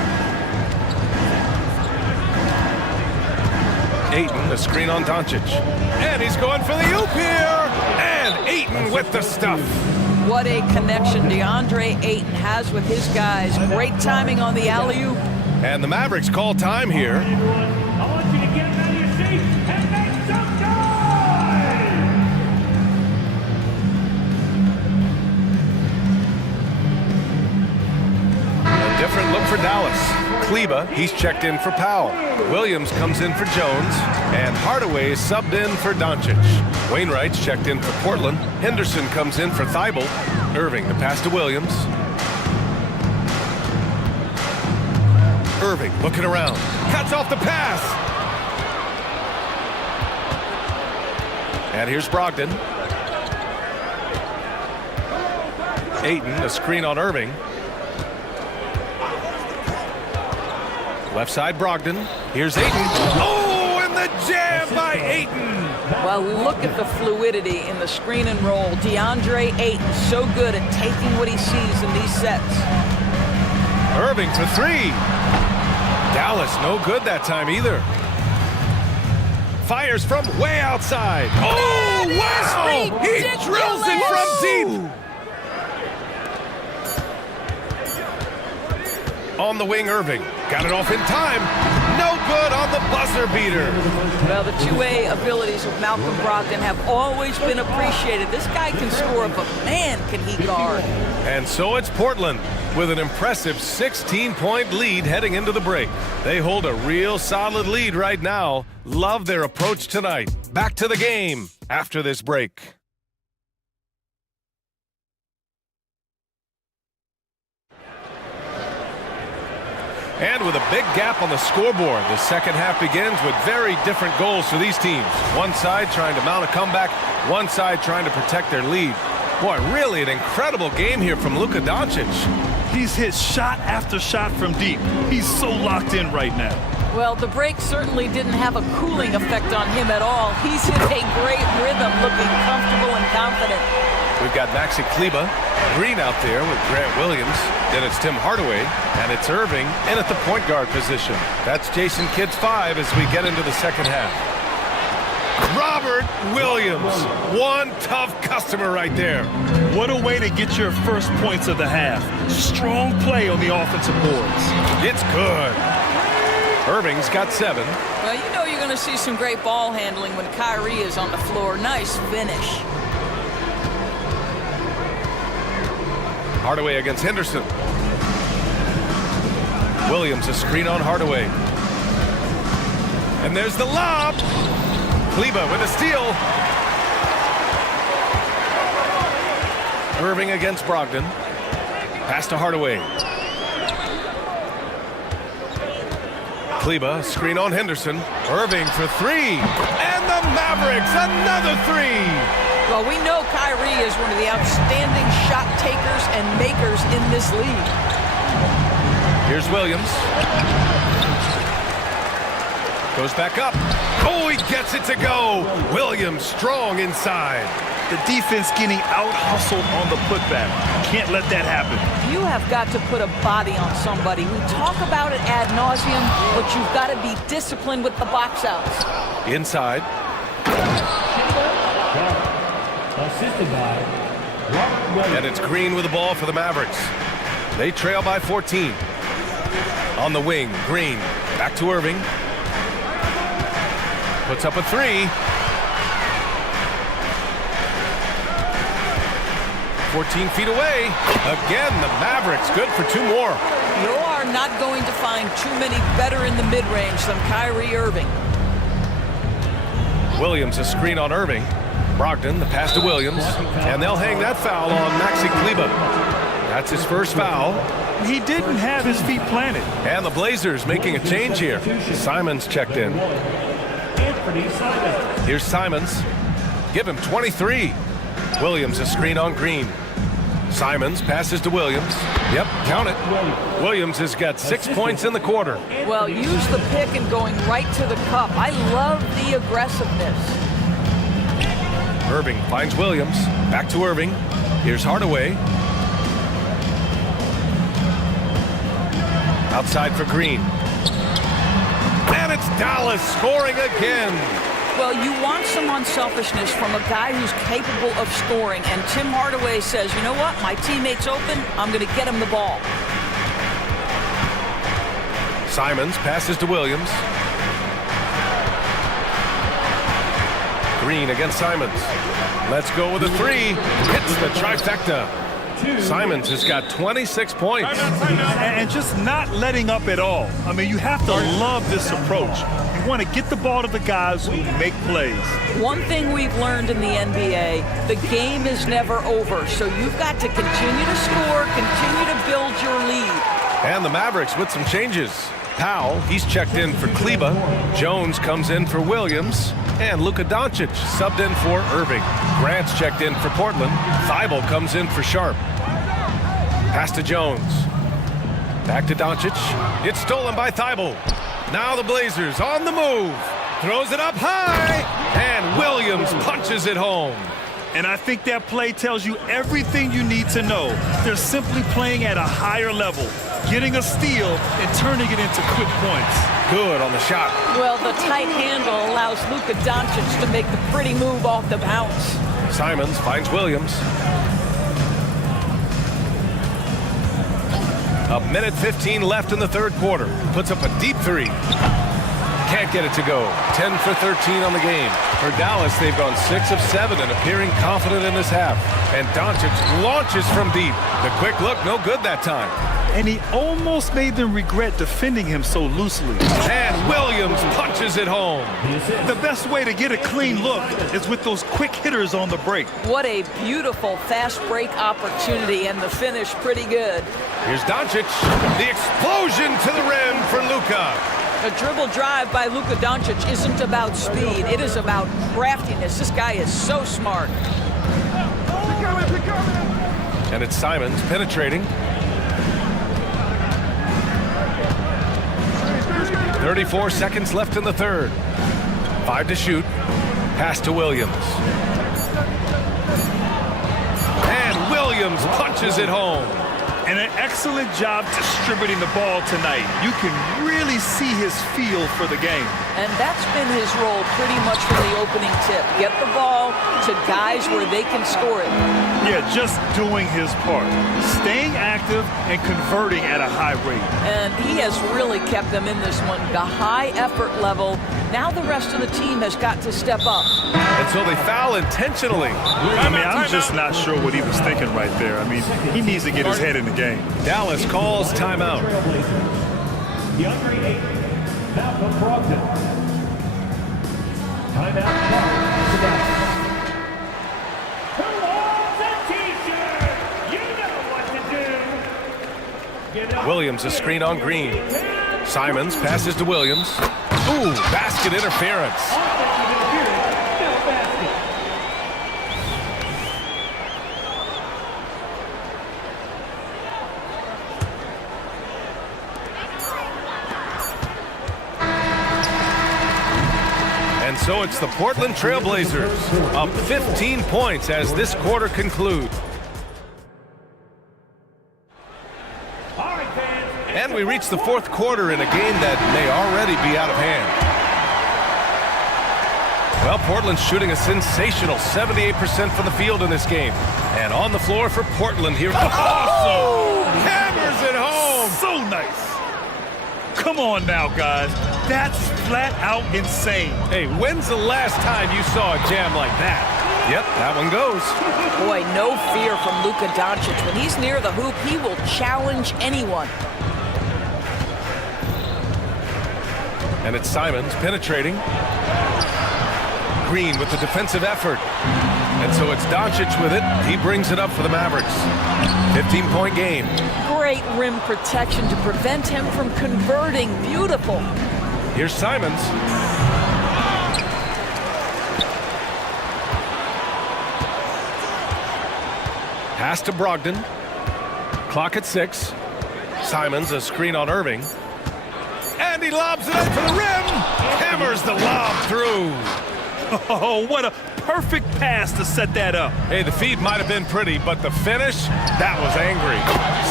Ayton, the screen on Doncic. And he's going for the oop here. And Ayton with the stuff. What a connection DeAndre Ayton has with his guys. Great timing on the alley-oop. And the Mavericks call time here. I want you to get out of your seat and make some noise! A different look for Dallas. Kleba, he's checked in for Powell. Williams comes in for Jones. And Hardaway is subbed in for Doncic. Wainwright's checked in for Portland. Henderson comes in for Thibault. Irving, the pass to Williams. Irving looking around. Cuts off the pass. And here's Brogdon. Ayton, a screen on Irving. Left side, Brogdon. Here's Ayton. Oh, and the jam by Ayton. Well, look at the fluidity in the screen and roll. DeAndre Ayton so good at taking what he sees in these sets. Irving for 3. Dallas no good that time either. Fires from way outside. Oh, wow! He drills it from deep. On the wing, Irving. Got it off in time. No good on the buzzer beater. Well, the two-way abilities of Malcolm Brogdon have always been appreciated. This guy can score, but man, can he guard. And so it's Portland with an impressive 16-point lead heading into the break. They hold a real solid lead right now. Love their approach tonight. Back to the game after this break. And with a big gap on the scoreboard, the second half begins with very different goals for these teams. One side trying to mount a comeback, one side trying to protect their lead. Boy, really an incredible game here from Luka Doncic. He's hit shot after shot from deep. He's so locked in right now. Well, the break certainly didn't have a cooling effect on him at all. He's in a great rhythm, looking comfortable and confident. We've got Maxi Kleba, Green out there with Grant Williams. Then it's Tim Hardaway, and it's Irving in at the point guard position. That's Jason Kidd's 5 as we get into the second half. Robert Williams, one tough customer right there. What a way to get your first points of the half. Strong play on the offensive boards. It's good. Irving's got 7. Well, you know you're going to see some great ball handling when Kyrie is on the floor. Nice finish. Hardaway against Henderson. Williams a screen on Hardaway. And there's the lob. Kleba with a steal. Irving against Brogdon. Pass to Hardaway. Kleba, screen on Henderson. Irving for three. And the Mavericks, another three. Well, we know Kyrie is one of the outstanding shot takers and makers in this league. Here's Williams. Goes back up. Oh, he gets it to go. Williams strong inside. The defense getting out-hustled on the putback. Can't let that happen. You have got to put a body on somebody. We talk about it ad nauseum, but you've got to be disciplined with the box outs. Inside. Assisted by Robert Williams. And it's Green with the ball for the Mavericks. They trail by 14. On the wing, Green. Back to Irving. Puts up a three. 14 feet away. Again, the Mavericks good for two more. You are not going to find too many better in the mid-range than Kyrie Irving. Williams a screen on Irving. Brogdon, the pass to Williams. And they'll hang that foul on Maxi Kleba. That's his first foul. He didn't have his feet planted. And the Blazers making a change here. Simons checked in. Here's Simons. Give him 23. Williams a screen on Green. Simons passes to Williams. Yep, count it. Williams has got 6 points in the quarter. Well, use the pick and going right to the cup. I love the aggressiveness. Irving finds Williams. Back to Irving. Here's Hardaway. Outside for Green. And it's Dallas scoring again. Well, you want some unselfishness from a guy who's capable of scoring, and Tim Hardaway says, you know what, my teammate's open, I'm going to get him the ball. Simons passes to Williams. Green against Simons. Let's go with a three. Hits the trifecta. Simons has got 26 points. And just not letting up at all. I mean, you have to love this approach. You want to get the ball to the guys who make plays. One thing we've learned in the NBA, the game is never over. So you've got to continue to score, continue to build your lead. And the Mavericks with some changes. Powell, he's checked in for Kleba. Jones comes in for Williams. And Luka Doncic subbed in for Irving. Grant's checked in for Portland. Thibault comes in for Sharp. Pass to Jones. Back to Doncic. It's stolen by Thibault. Now the Blazers on the move. Throws it up high. And Williams punches it home. And I think that play tells you everything you need to know. They're simply playing at a higher level, getting a steal and turning it into quick points. Good on the shot. Well, the tight handle allows Luka Doncic to make the pretty move off the bounce. Simons finds Williams. A minute 15 left in the third quarter. Puts up a deep three. Can't get it to go. 10 for 13 on the game. For Dallas, they've gone 6 of 7 and appearing confident in this half. And Doncic launches from deep. The quick look, no good that time. And he almost made them regret defending him so loosely. And Williams punches it home. The best way to get a clean look is with those quick hitters on the break. What a beautiful fast break opportunity, and the finish pretty good. Here's Doncic. The explosion to the rim for Luka. A dribble drive by Luka Doncic isn't about speed. It is about craftiness. This guy is so smart. And it's Simons penetrating. 34 seconds left in the third. 5 to shoot. Pass to Williams. And Williams punches it home. And an excellent job distributing the ball tonight. You can really see his feel for the game. And that's been his role pretty much from the opening tip. Get the ball to guys where they can score it. Yeah, just doing his part. Staying active and converting at a high rate. And he has really kept them in this one. The high effort level. Now the rest of the team has got to step up. And so they foul intentionally. I mean, I'm just not sure what he was thinking right there. I mean, he needs to get his head in the game. Dallas calls timeout. DeAndre Ayton, Malcolm Brogdon. Timeout called. Who wants a t-shirt? You know what to do. Williams a screen on Green. Simons passes to Williams. Ooh, basket interference. And so it's the Portland Trailblazers up 15 points as this quarter concludes. And we reach the fourth quarter in a game that may already be out of hand. Well, Portland's shooting a sensational 78% from the field in this game. And on the floor for Portland here. Oh! Hammers it home! So nice. Come on now, guys. That's flat out insane. Hey, when's the last time you saw a jam like that? Yep, that one goes. Boy, no fear from Luka Doncic. When he's near the hoop, he will challenge anyone. And it's Simons penetrating. Green with the defensive effort. And so it's Doncic with it. He brings it up for the Mavericks. 15-point game. Great rim protection to prevent him from converting. Beautiful. Here's Simons. Pass to Brogdon. Clock at 6. Simons, a screen on Irving. And he lobs it up to the rim. Hammers the lob through. Oh, what a perfect pass to set that up. Hey, the feed might have been pretty, but the finish, that was angry.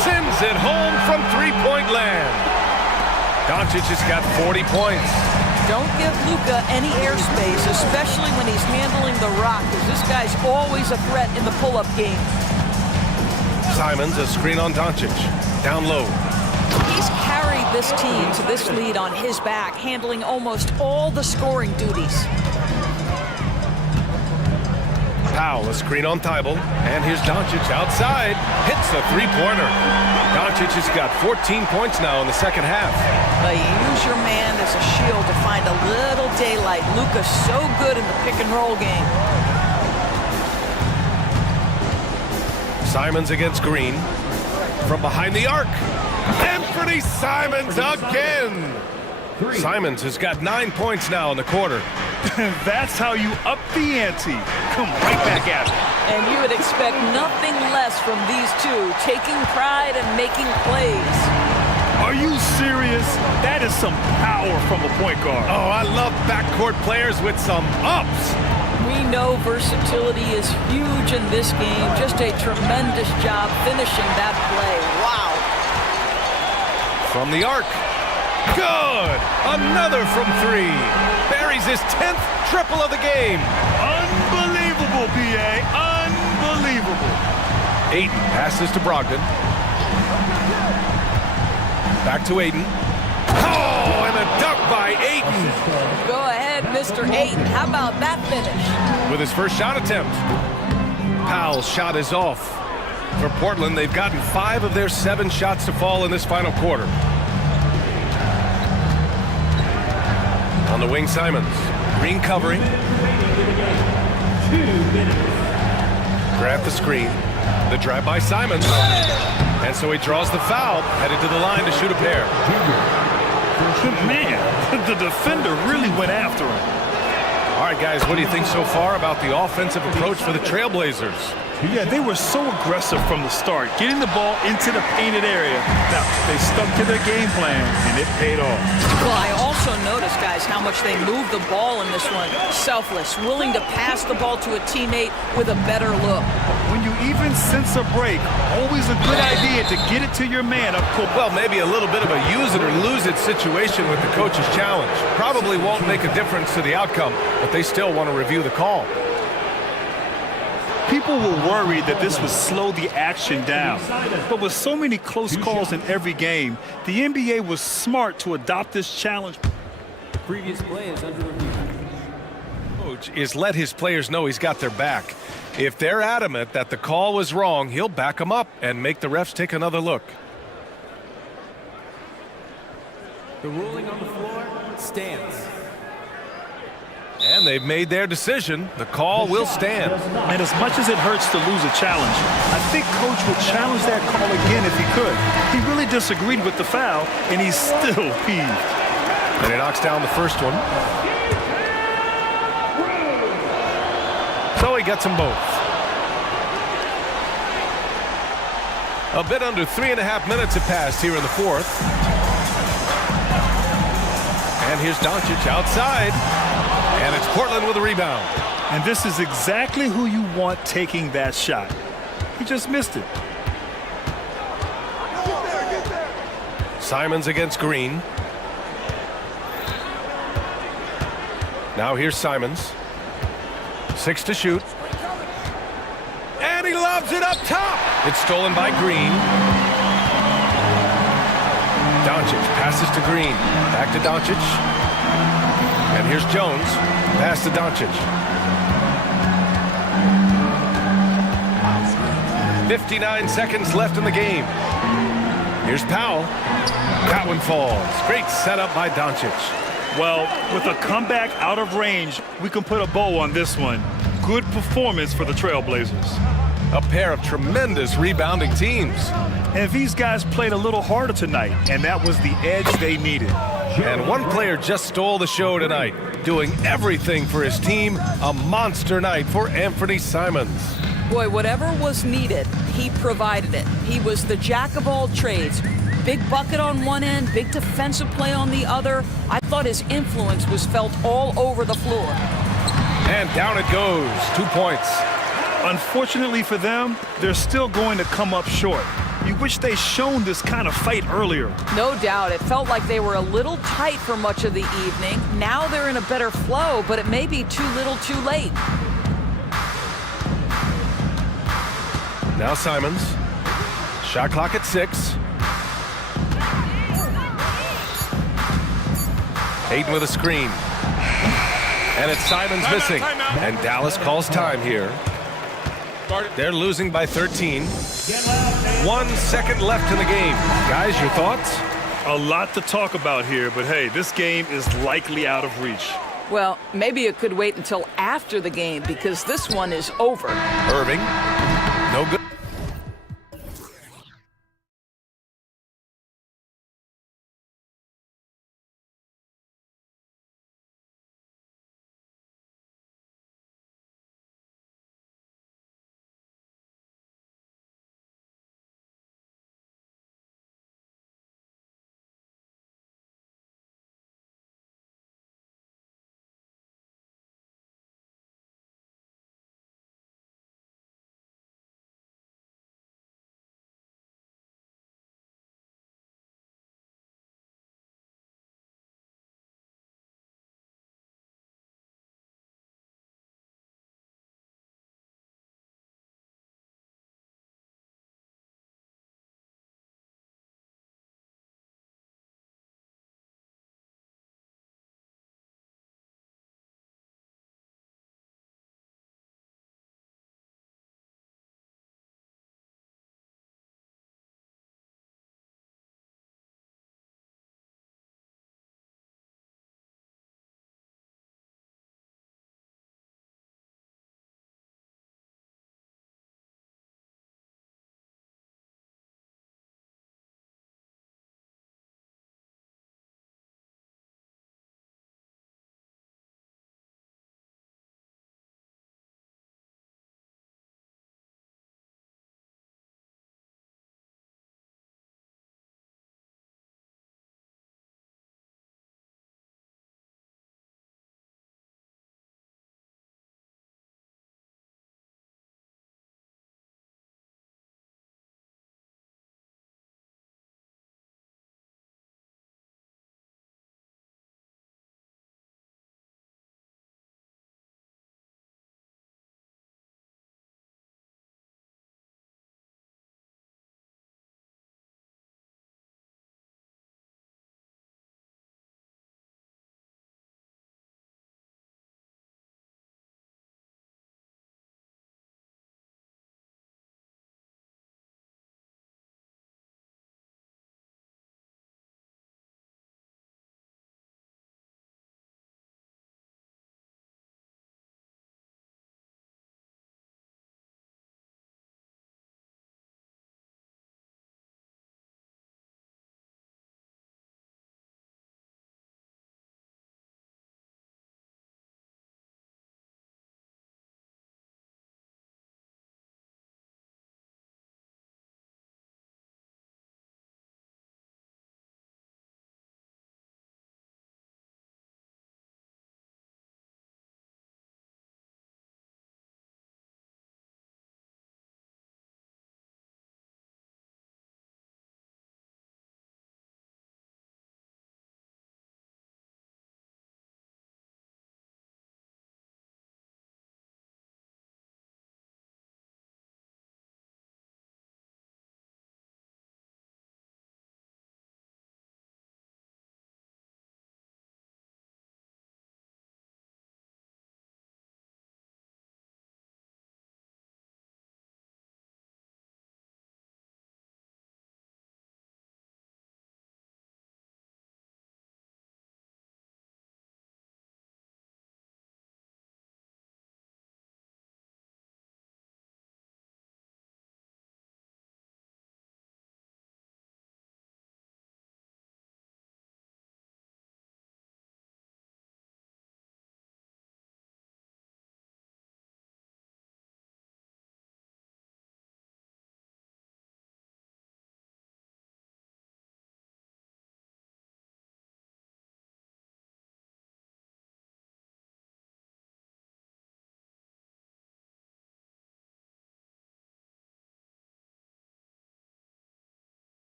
Sends it home from three-point land. Doncic has got 40 points. Don't give Luka any airspace, especially when he's handling the rock, because this guy's always a threat in the pull-up game. Simons, a screen on Doncic. Down low. He's carried this team to this lead on his back, handling almost all the scoring duties. Powell, a screen on Thibault. And here's Doncic outside. Hits a three-pointer. Doncic has got 14 points now in the second half. But you use your man as a shield to find a little daylight. Luka's so good in the pick-and-roll game. Simons against Green. From behind the arc. Anthony Simons again. Simons has got 9 points now in the quarter. That's how you up the ante. Come right back at it. And you would expect nothing less from these two, taking pride and making plays. Are you serious? That is some power from a point guard. Oh, I love backcourt players with some ups. We know versatility is huge in this game. Just a tremendous job finishing that play. Wow. From the arc. Good! Another from three. Buries his 10th triple of the game. Unbelievable, B.A. Unbelievable. Ayton passes to Brogdon. Back to Ayton. Oh, and a dunk by Ayton. Go ahead, Mr. Ayton. How about that finish? With his first shot attempt. Powell's shot is off. For Portland, they've gotten 5 of their 7 shots to fall in this final quarter. On the wing, Simons. Green covering. 2 minutes. Grab the screen. The drive by Simons. And so he draws the foul, headed to the line to shoot a pair. Man, the defender really went after him. All right, guys, what do you think so far about the offensive approach for the Trailblazers? Yeah, they were so aggressive from the start, getting the ball into the painted area. Now, they stuck to their game plan, and it paid off. Well, I also noticed, guys, how much they moved the ball in this one. Selfless, willing to pass the ball to a teammate with a better look. When you even sense a break, always a good idea to get it to your man up court. Well, maybe a little bit of a use it or lose it situation with the coach's challenge. Probably won't make a difference to the outcome, but they still want to review the call. People were worried that this would slow the action down. But with so many close calls in every game, the NBA was smart to adopt this challenge. Previous play is under review. Coach is let his players know he's got their back. If they're adamant that the call was wrong, he'll back them up and make the refs take another look. The ruling on the floor stands. And they've made their decision. The call will stand. And as much as it hurts to lose a challenge, I think Coach would challenge that call again if he could. He really disagreed with the foul, and he's still peeved. And he knocks down the first one. So he gets them both. A bit under 3.5 minutes have passed here in the fourth. And here's Doncic outside. And it's Portland with a rebound. And this is exactly who you want taking that shot. He just missed it. Simons against Green. Now here's Simons. 6 to shoot. And he lobs it up top. It's stolen by Green. Doncic passes to Green. Back to Doncic. And here's Jones. Pass to Doncic. 59 seconds left in the game. Here's Powell. That one falls. Great setup by Doncic. Well, with a comeback out of range, we can put a bow on this one. Good performance for the Trailblazers. A pair of tremendous rebounding teams. And these guys played a little harder tonight, and that was the edge they needed. And one player just stole the show tonight, doing everything for his team. A monster night for Anthony Simons. Boy, whatever was needed, he provided it. He was the jack of all trades. Big bucket on one end, big defensive play on the other. I thought his influence was felt all over the floor. And down it goes. 2 points. Unfortunately for them, they're still going to come up short. You wish they'd shown this kind of fight earlier. No doubt. It felt like they were a little tight for much of the evening. Now they're in a better flow, but it may be too little too late. Now Simons. Shot clock at 6. Hayden with a screen. And it's Simons missing. And Dallas calls time here. They're losing by 13. 1 second left in the game. Guys, your thoughts? A lot to talk about here, but hey, this game is likely out of reach. Well, maybe it could wait until after the game because this one is over. Irving. No good.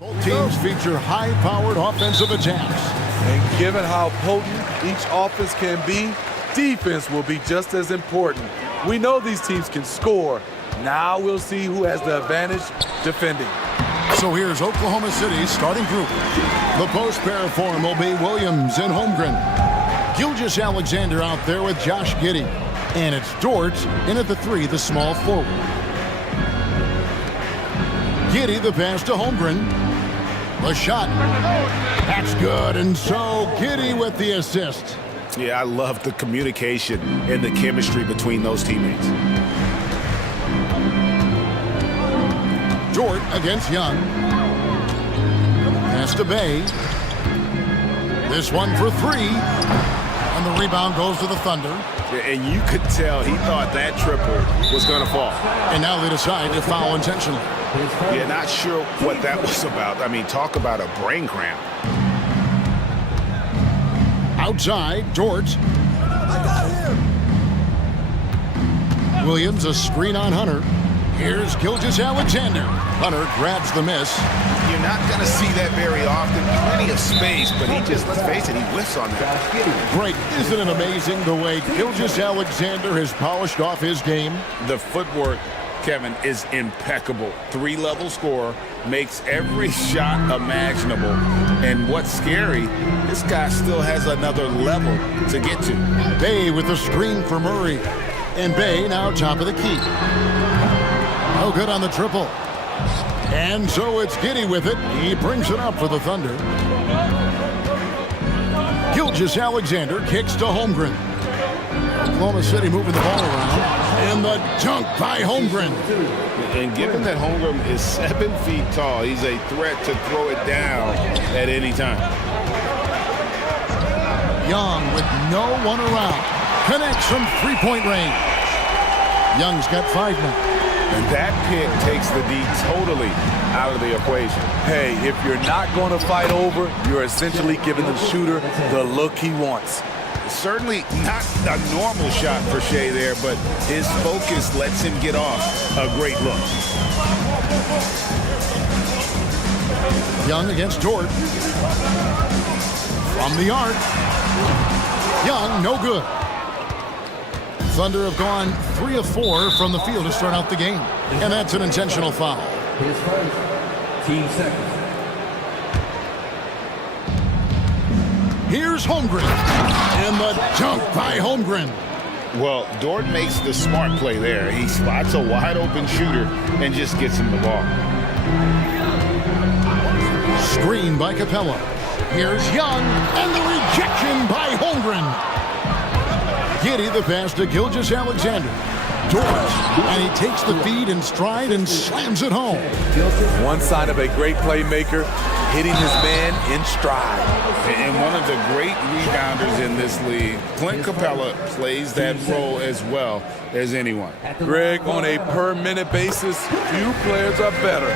Both teams feature high-powered offensive attacks. And given how potent each offense can be, defense will be just as important. We know these teams can score. Now we'll see who has the advantage defending. So here's Oklahoma City's starting group. The post pair form will be Williams and Holmgren. Gilgeous Alexander out there with Josh Giddey. And it's Dort in at the 3, the small forward. Giddey the pass to Holmgren. The shot. That's good. And so Giddey with the assist. Yeah, I love the communication and the chemistry between those teammates. Dort against Young. Pass to Bay. This one for 3. And the rebound goes to the Thunder. And you could tell he thought that triple was going to fall. And now they decide to foul intentionally. Yeah, not sure what that was about. I mean, talk about a brain cramp. Outside, Dort. I got him. Williams a screen on Hunter. Here's Gilgeous Alexander. Hunter grabs the miss. You're not going to see that very often. Plenty of space, but he just, let's face it, he whiffs on that. Great. Isn't it amazing the way Gilgeous Alexander has polished off his game? The footwork, Kevin, is impeccable. 3-level scorer, makes every shot imaginable. And what's scary, this guy still has another level to get to. Bay with the screen for Murray. And Bay now top of the key. No good on the triple. And so it's Giddey with it. He brings it up for the Thunder. Gilgeous Alexander kicks to Holmgren. Oklahoma City moving the ball around. And the dunk by Holmgren. And given that Holmgren is 7 feet tall, he's a threat to throw it down at any time. Young with no one around. Connects from 3-point range. Young's got 5 now. And that pick takes the D totally out of the equation. Hey, if you're not going to fight over, you're essentially giving the shooter the look he wants. Certainly not a normal shot for Shea there, but his focus lets him get off a great look. Young against Dort. From the arc. Young, no good. Thunder have gone 3 of 4 from the field to start out the game. And that's an intentional foul. His first. Team second. Here's Holmgren. And the dunk by Holmgren. Well, Dort makes the smart play there. He spots a wide open shooter and just gets him the ball. Screen by Capella. Here's Young. And the rejection by Holmgren. Giddey the pass to Gilgeous Alexander. Dort, and he takes the feed in stride and slams it home. One sign of a great playmaker, hitting his man in stride. And one of the great rebounders in this league, Clint Capella, plays that role as well as anyone. Greg, on a per-minute basis, few players are better.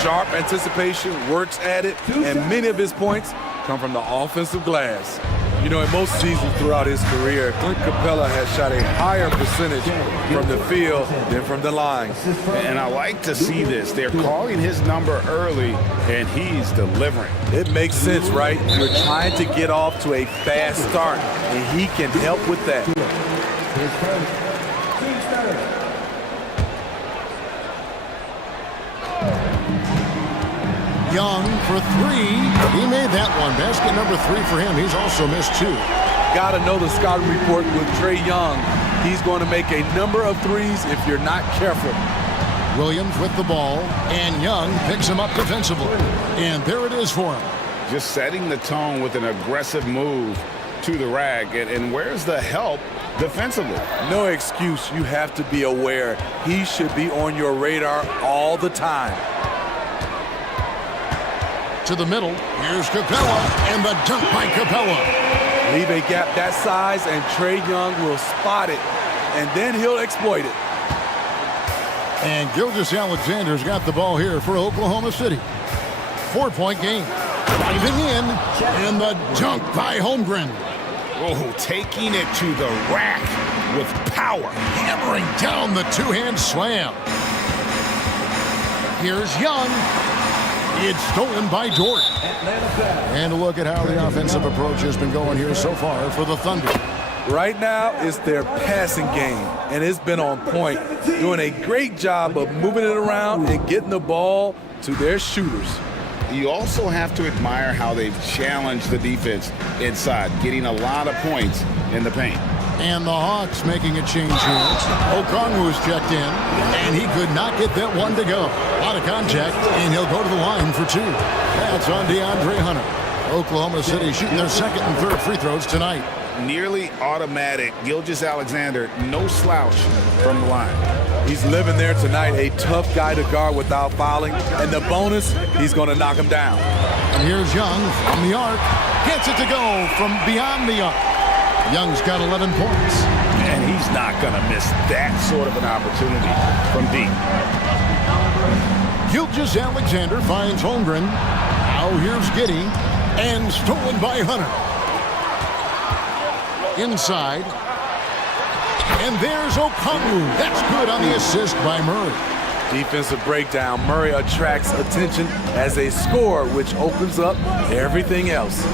Sharp anticipation, works at it, and many of his points come from the offensive glass. You know, in most seasons throughout his career, Clint Capella has shot a higher percentage from the field than from the line. And I like to see this. They're calling his number early, and he's delivering. It makes sense, right? You're trying to get off to a fast start, and he can help with that. His first. Team third. Young for 3. He made that one. Basket number 3 for him. He's also missed 2. Got to know the scouting report with Trae Young. He's going to make a number of threes if you're not careful. Williams with the ball, and Young picks him up defensively. And there it is for him. Just setting the tone with an aggressive move to the rack. And where's the help defensively? No excuse. You have to be aware. He should be on your radar all the time. To the middle, here's Capella, and the dunk by Capella. Leave a gap that size, and Trae Young will spot it, and then he'll exploit it. And Gilgeous Alexander's got the ball here for Oklahoma City. 4-point game. Driving in, and the dunk by Holmgren. Oh, taking it to the rack with power. Hammering down the two-hand slam. Here's Young. It's stolen by Dort. And look at how the offensive approach has been going here so far for the Thunder. Right now, it's their passing game, and it's been on point, doing a great job of moving it around and getting the ball to their shooters. You also have to admire how they've challenged the defense inside, getting a lot of points in the paint. And the Hawks making a change here. Okongwu's checked in, and he could not get that one to go. Out of contact, and he'll go to the line for two. That's on DeAndre Hunter. Oklahoma City shooting their second and third free throws tonight. Nearly automatic. Gilgeous-Alexander, no slouch from the line. He's living there tonight, a tough guy to guard without fouling. And the bonus, he's going to knock him down. And here's Young from the arc. Gets it to go from beyond the arc. Young's got 11 points. And he's not going to miss that sort of an opportunity from deep. Gilgeous-Alexander finds Holmgren. Now here's Giddey. And stolen by Hunter. Inside. And there's Okongwu. That's good on the assist by Murray. Defensive breakdown. Murray attracts attention as a scorer, which opens up everything else.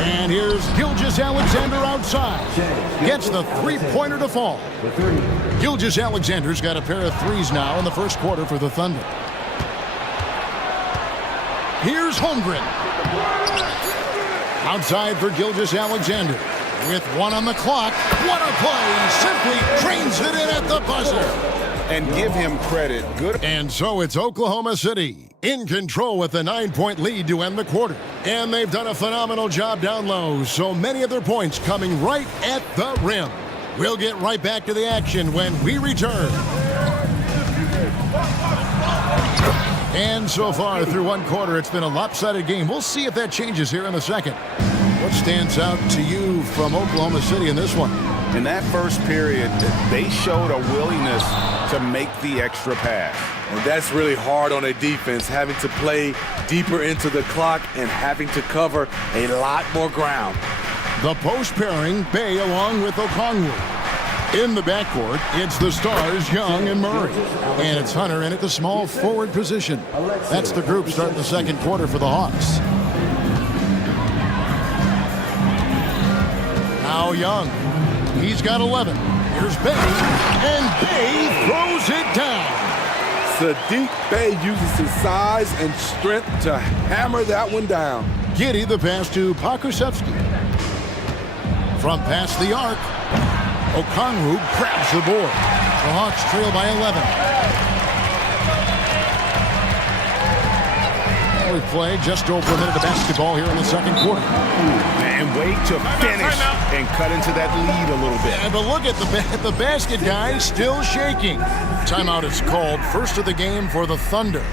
And here's Gilgeous-Alexander outside. Gets the three-pointer to fall. Gilgeous-Alexander's got a pair of threes now in the first quarter for the Thunder. Here's Holmgren. Outside for Gilgeous-Alexander. With one on the clock, what a play! Simply trains it in at the buzzer. And give him credit. Good. And so it's Oklahoma City in control with a 9-point lead to end the quarter. And they've done a phenomenal job down low, so many of their points coming right at the rim. We'll get right back to the action when we return. And so far through one quarter, it's been a lopsided game. We'll see if that changes here in the second. What stands out to you from Oklahoma City in this one? In that first period, they showed a willingness to make the extra pass. And that's really hard on a defense, having to play deeper into the clock and having to cover a lot more ground. The post pairing, Bay along with Okongwu. In the backcourt, it's the stars, Young and Murray. And it's Hunter in at the small forward position. That's the group starting the second quarter for the Hawks. Now Young. He's got 11. Here's Bay. And Bay throws it down. Saddiq Bey uses his size and strength to hammer that one down. Giddey the pass to Pakusevsky. From past the arc, Okongwu grabs the board. The Hawks trail by 11. We play just over a minute of basketball here in the second quarter. And wait to finish and cut into that lead a little bit. Yeah, but look at the basket guy still shaking. Timeout is called. First of the game for the Thunder.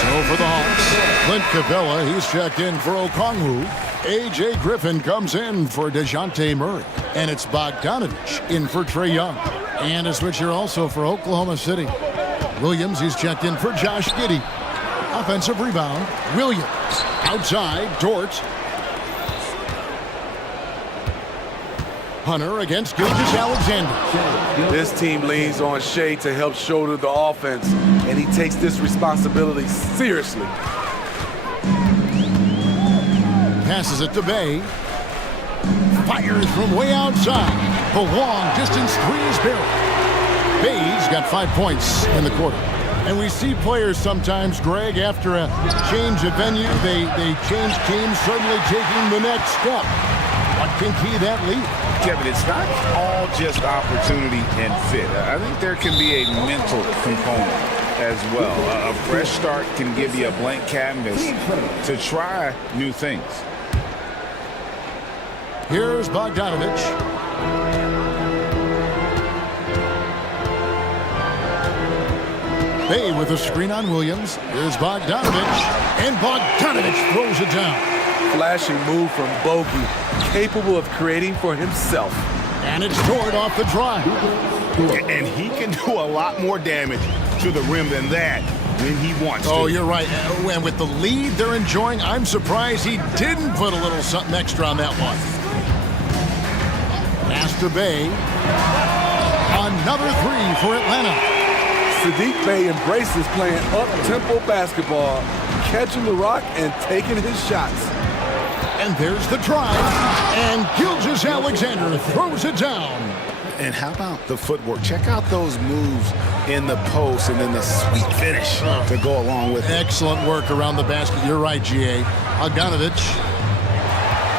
So for the Hawks, Clint Capella, he's checked in for Okongwu. A.J. Griffin comes in for DeJounte Murray. And it's Bogdanovich in for Trae Young. And a switch here also for Oklahoma City. Williams, he's checked in for Josh Giddey. Offensive rebound, Williams. Outside, Dort. Hunter against Gilgeous-Alexander. This team leans on Shea to help shoulder the offense, and he takes this responsibility seriously. Passes it to Bay. Fires from way outside. The long distance three is buried. Bay's got 5 points in the quarter. And we see players sometimes, Greg, after a change of venue, they change teams, suddenly taking the next step. What can key that lead? Kevin, it's not all just opportunity and fit. I think there can be a mental component as well. A fresh start can give you a blank canvas to try new things. Here's Bogdanovich. Bay with a screen on Williams. Here's Bogdanovich. And Bogdanovich throws it down. Flashing move from Bogey, capable of creating for himself. And it's Dort off the drive. And he can do a lot more damage to the rim than that when he wants to. Oh, you're right. And with the lead they're enjoying, I'm surprised he didn't put a little something extra on that one. Pass to Bay. Another three for Atlanta. Sadiq Bey embraces playing up-tempo basketball, catching the rock and taking his shots. And there's the drive. And Gilgeous-Alexander throws it down. And how about the footwork? Check out those moves in the post and then the sweet finish to go along with it. Excellent work around the basket. You're right, G.A. Bogdanovic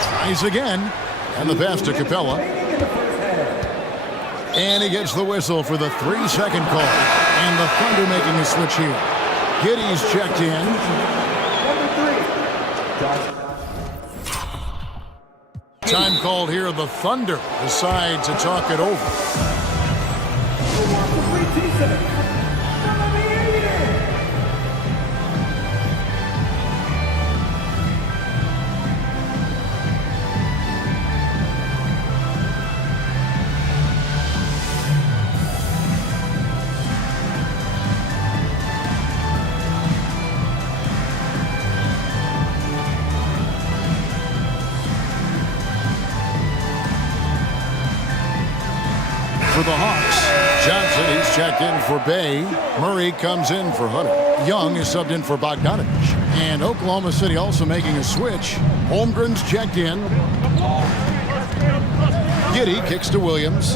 tries again. And the pass to Capella. And he gets the whistle for the 3-second call. And the Thunder making a switch here. Giddey's checked in. Time called here. The Thunder decide to talk it over. For the Hawks, Johnson, he's checked in for Bay. Murray comes in for Hunter. Young is subbed in for Bogdanovic. And Oklahoma City also making a switch. Holmgren's checked in. Giddey kicks to Williams.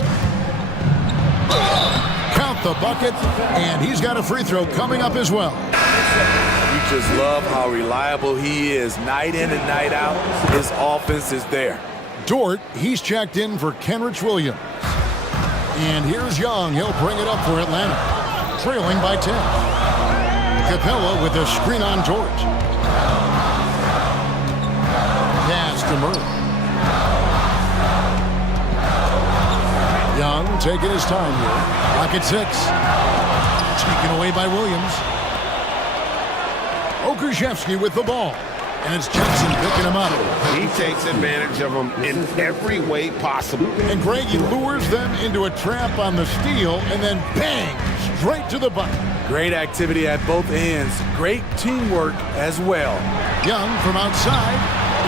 Count the bucket, and he's got a free throw coming up as well. You just love how reliable he is night in and night out. His offense is there. Dort, he's checked in for Kenrich Williams. And here's Young. He'll bring it up for Atlanta. Trailing by 10. Capella with a screen on Dort. Pass to Murray. Young taking his time here. Lock at 6. Taken away by Williams. Okushevsky with the ball. And it's Johnson picking him up. He takes advantage of them in every way possible. And Greg, he lures them into a trap on the steal and then bang, straight to the bucket. Great activity at both ends. Great teamwork as well. Young from outside.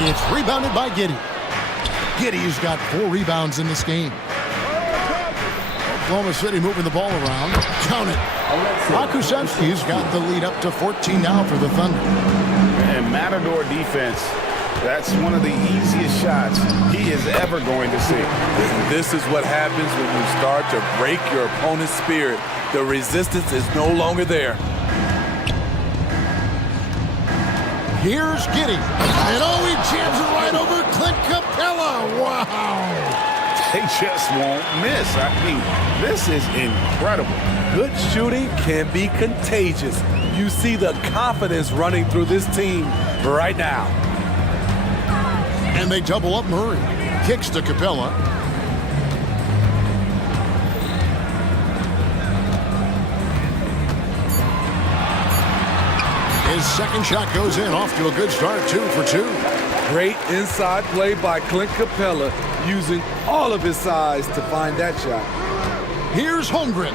It's rebounded by Giddey. Giddey's got 4 rebounds in this game. Oklahoma City moving the ball around. Count it. Okushevsky's got the lead up to 14 now for the Thunder. And Matador defense, that's one of the easiest shots he is ever going to see. And this is what happens when you start to break your opponent's spirit. The resistance is no longer there. Here's Giddey. And oh, he jams it right over Clint Capella. Wow. They just won't miss. I mean, this is incredible. Good shooting can be contagious. You see the confidence running through this team right now. And they double up Murray. Kicks to Capella. His second shot goes in, off to a good start, 2 for 2. Great inside play by Clint Capella, using all of his size to find that shot. Here's Holmgren.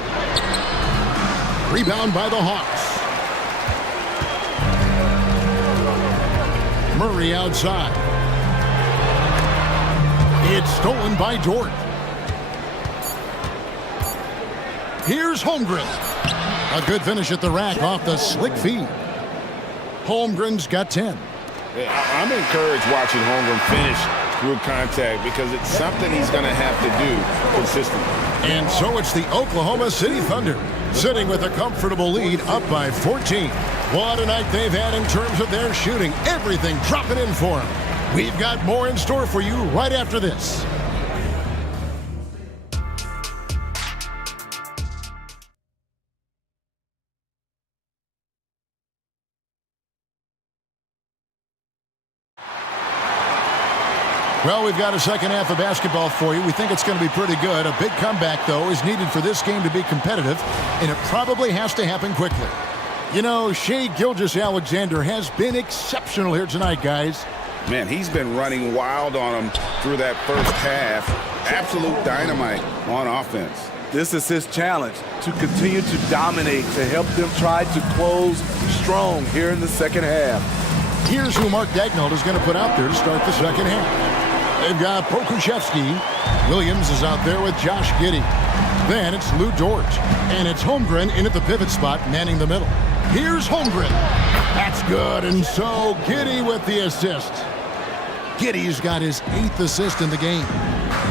Rebound by the Hawks. Murray outside. It's stolen by Dort. Here's Holmgren. A good finish at the rack off the slick feed. Holmgren's got 10. I'm encouraged watching Holmgren finish through contact because it's something he's going to have to do consistently. And so it's the Oklahoma City Thunder sitting with a comfortable lead, up by 14. What a night they've had in terms of their shooting. Everything dropping in for them. We've got more in store for you right after this. Well, we've got a second half of basketball for you. We think it's going to be pretty good. A big comeback, though, is needed for this game to be competitive, and it probably has to happen quickly. You know, Shai Gilgeous-Alexander has been exceptional here tonight, guys. Man, he's been running wild on them through that first half. Absolute dynamite on offense. This is his challenge, to continue to dominate, to help them try to close strong here in the second half. Here's who Mark Daignault is going to put out there to start the second half. They've got Pokuševski. Williams is out there with Josh Giddey. Then it's Lou Dort. And it's Holmgren in at the pivot spot, manning the middle. Here's Holmgren. That's good. And so Giddey with the assist. Giddey's got his 8th assist in the game.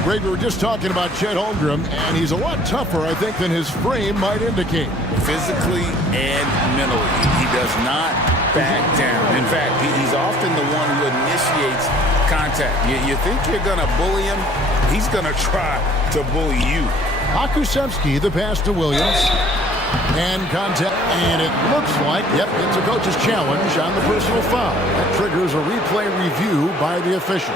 Greg, we were just talking about Chet Holmgren, and he's a lot tougher, I think, than his frame might indicate. Physically and mentally, he does not back down. In fact, he's often the one who initiates contact. You think you're going to bully him? He's going to try to bully you. Pokuševski, the pass to Williams. And contact, and it looks like, yep, it's a coach's challenge on the personal foul. That triggers a replay review by the official.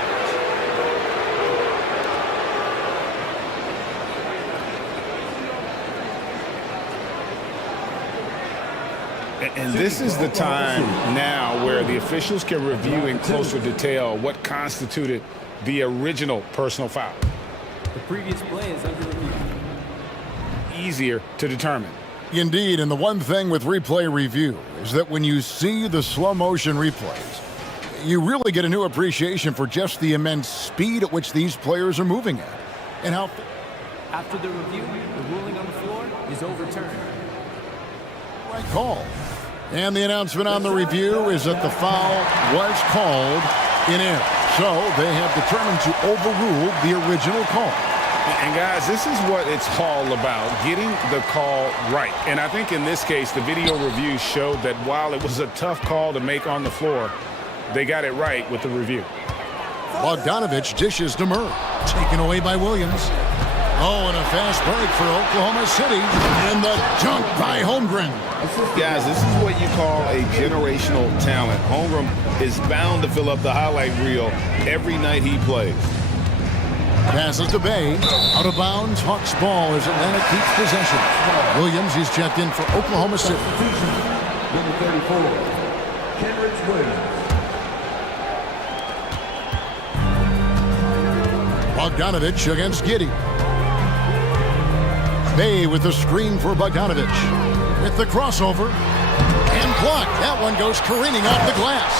And this is the time now where the officials can review in closer detail what constituted the original personal foul. The previous play is under review. Easier to determine. Indeed, and the one thing with replay review is that when you see the slow motion replays, you really get a new appreciation for just the immense speed at which these players are moving at. And how... After the review, the ruling on the floor is overturned. Right call. And the announcement on the review is that the foul was called in error. So they have determined to overrule the original call. And guys, this is what it's all about, getting the call right. And I think in this case, the video review showed that while it was a tough call to make on the floor, they got it right with the review. Bogdanovich dishes to Murray. Taken away by Williams. Oh, and a fast break for Oklahoma City. And the dunk by Holmgren. Guys, this is what you call a generational talent. Holmgren is bound to fill up the highlight reel every night he plays. Passes to Bay. Out of bounds. Hawks ball as Atlanta keeps possession. Williams, he's checked in for Oklahoma City. Number 34, Kenrich Williams. Bogdanovich against Giddey. Bay with the screen for Bogdanovich. With the crossover. And blocked. That one goes careening off the glass.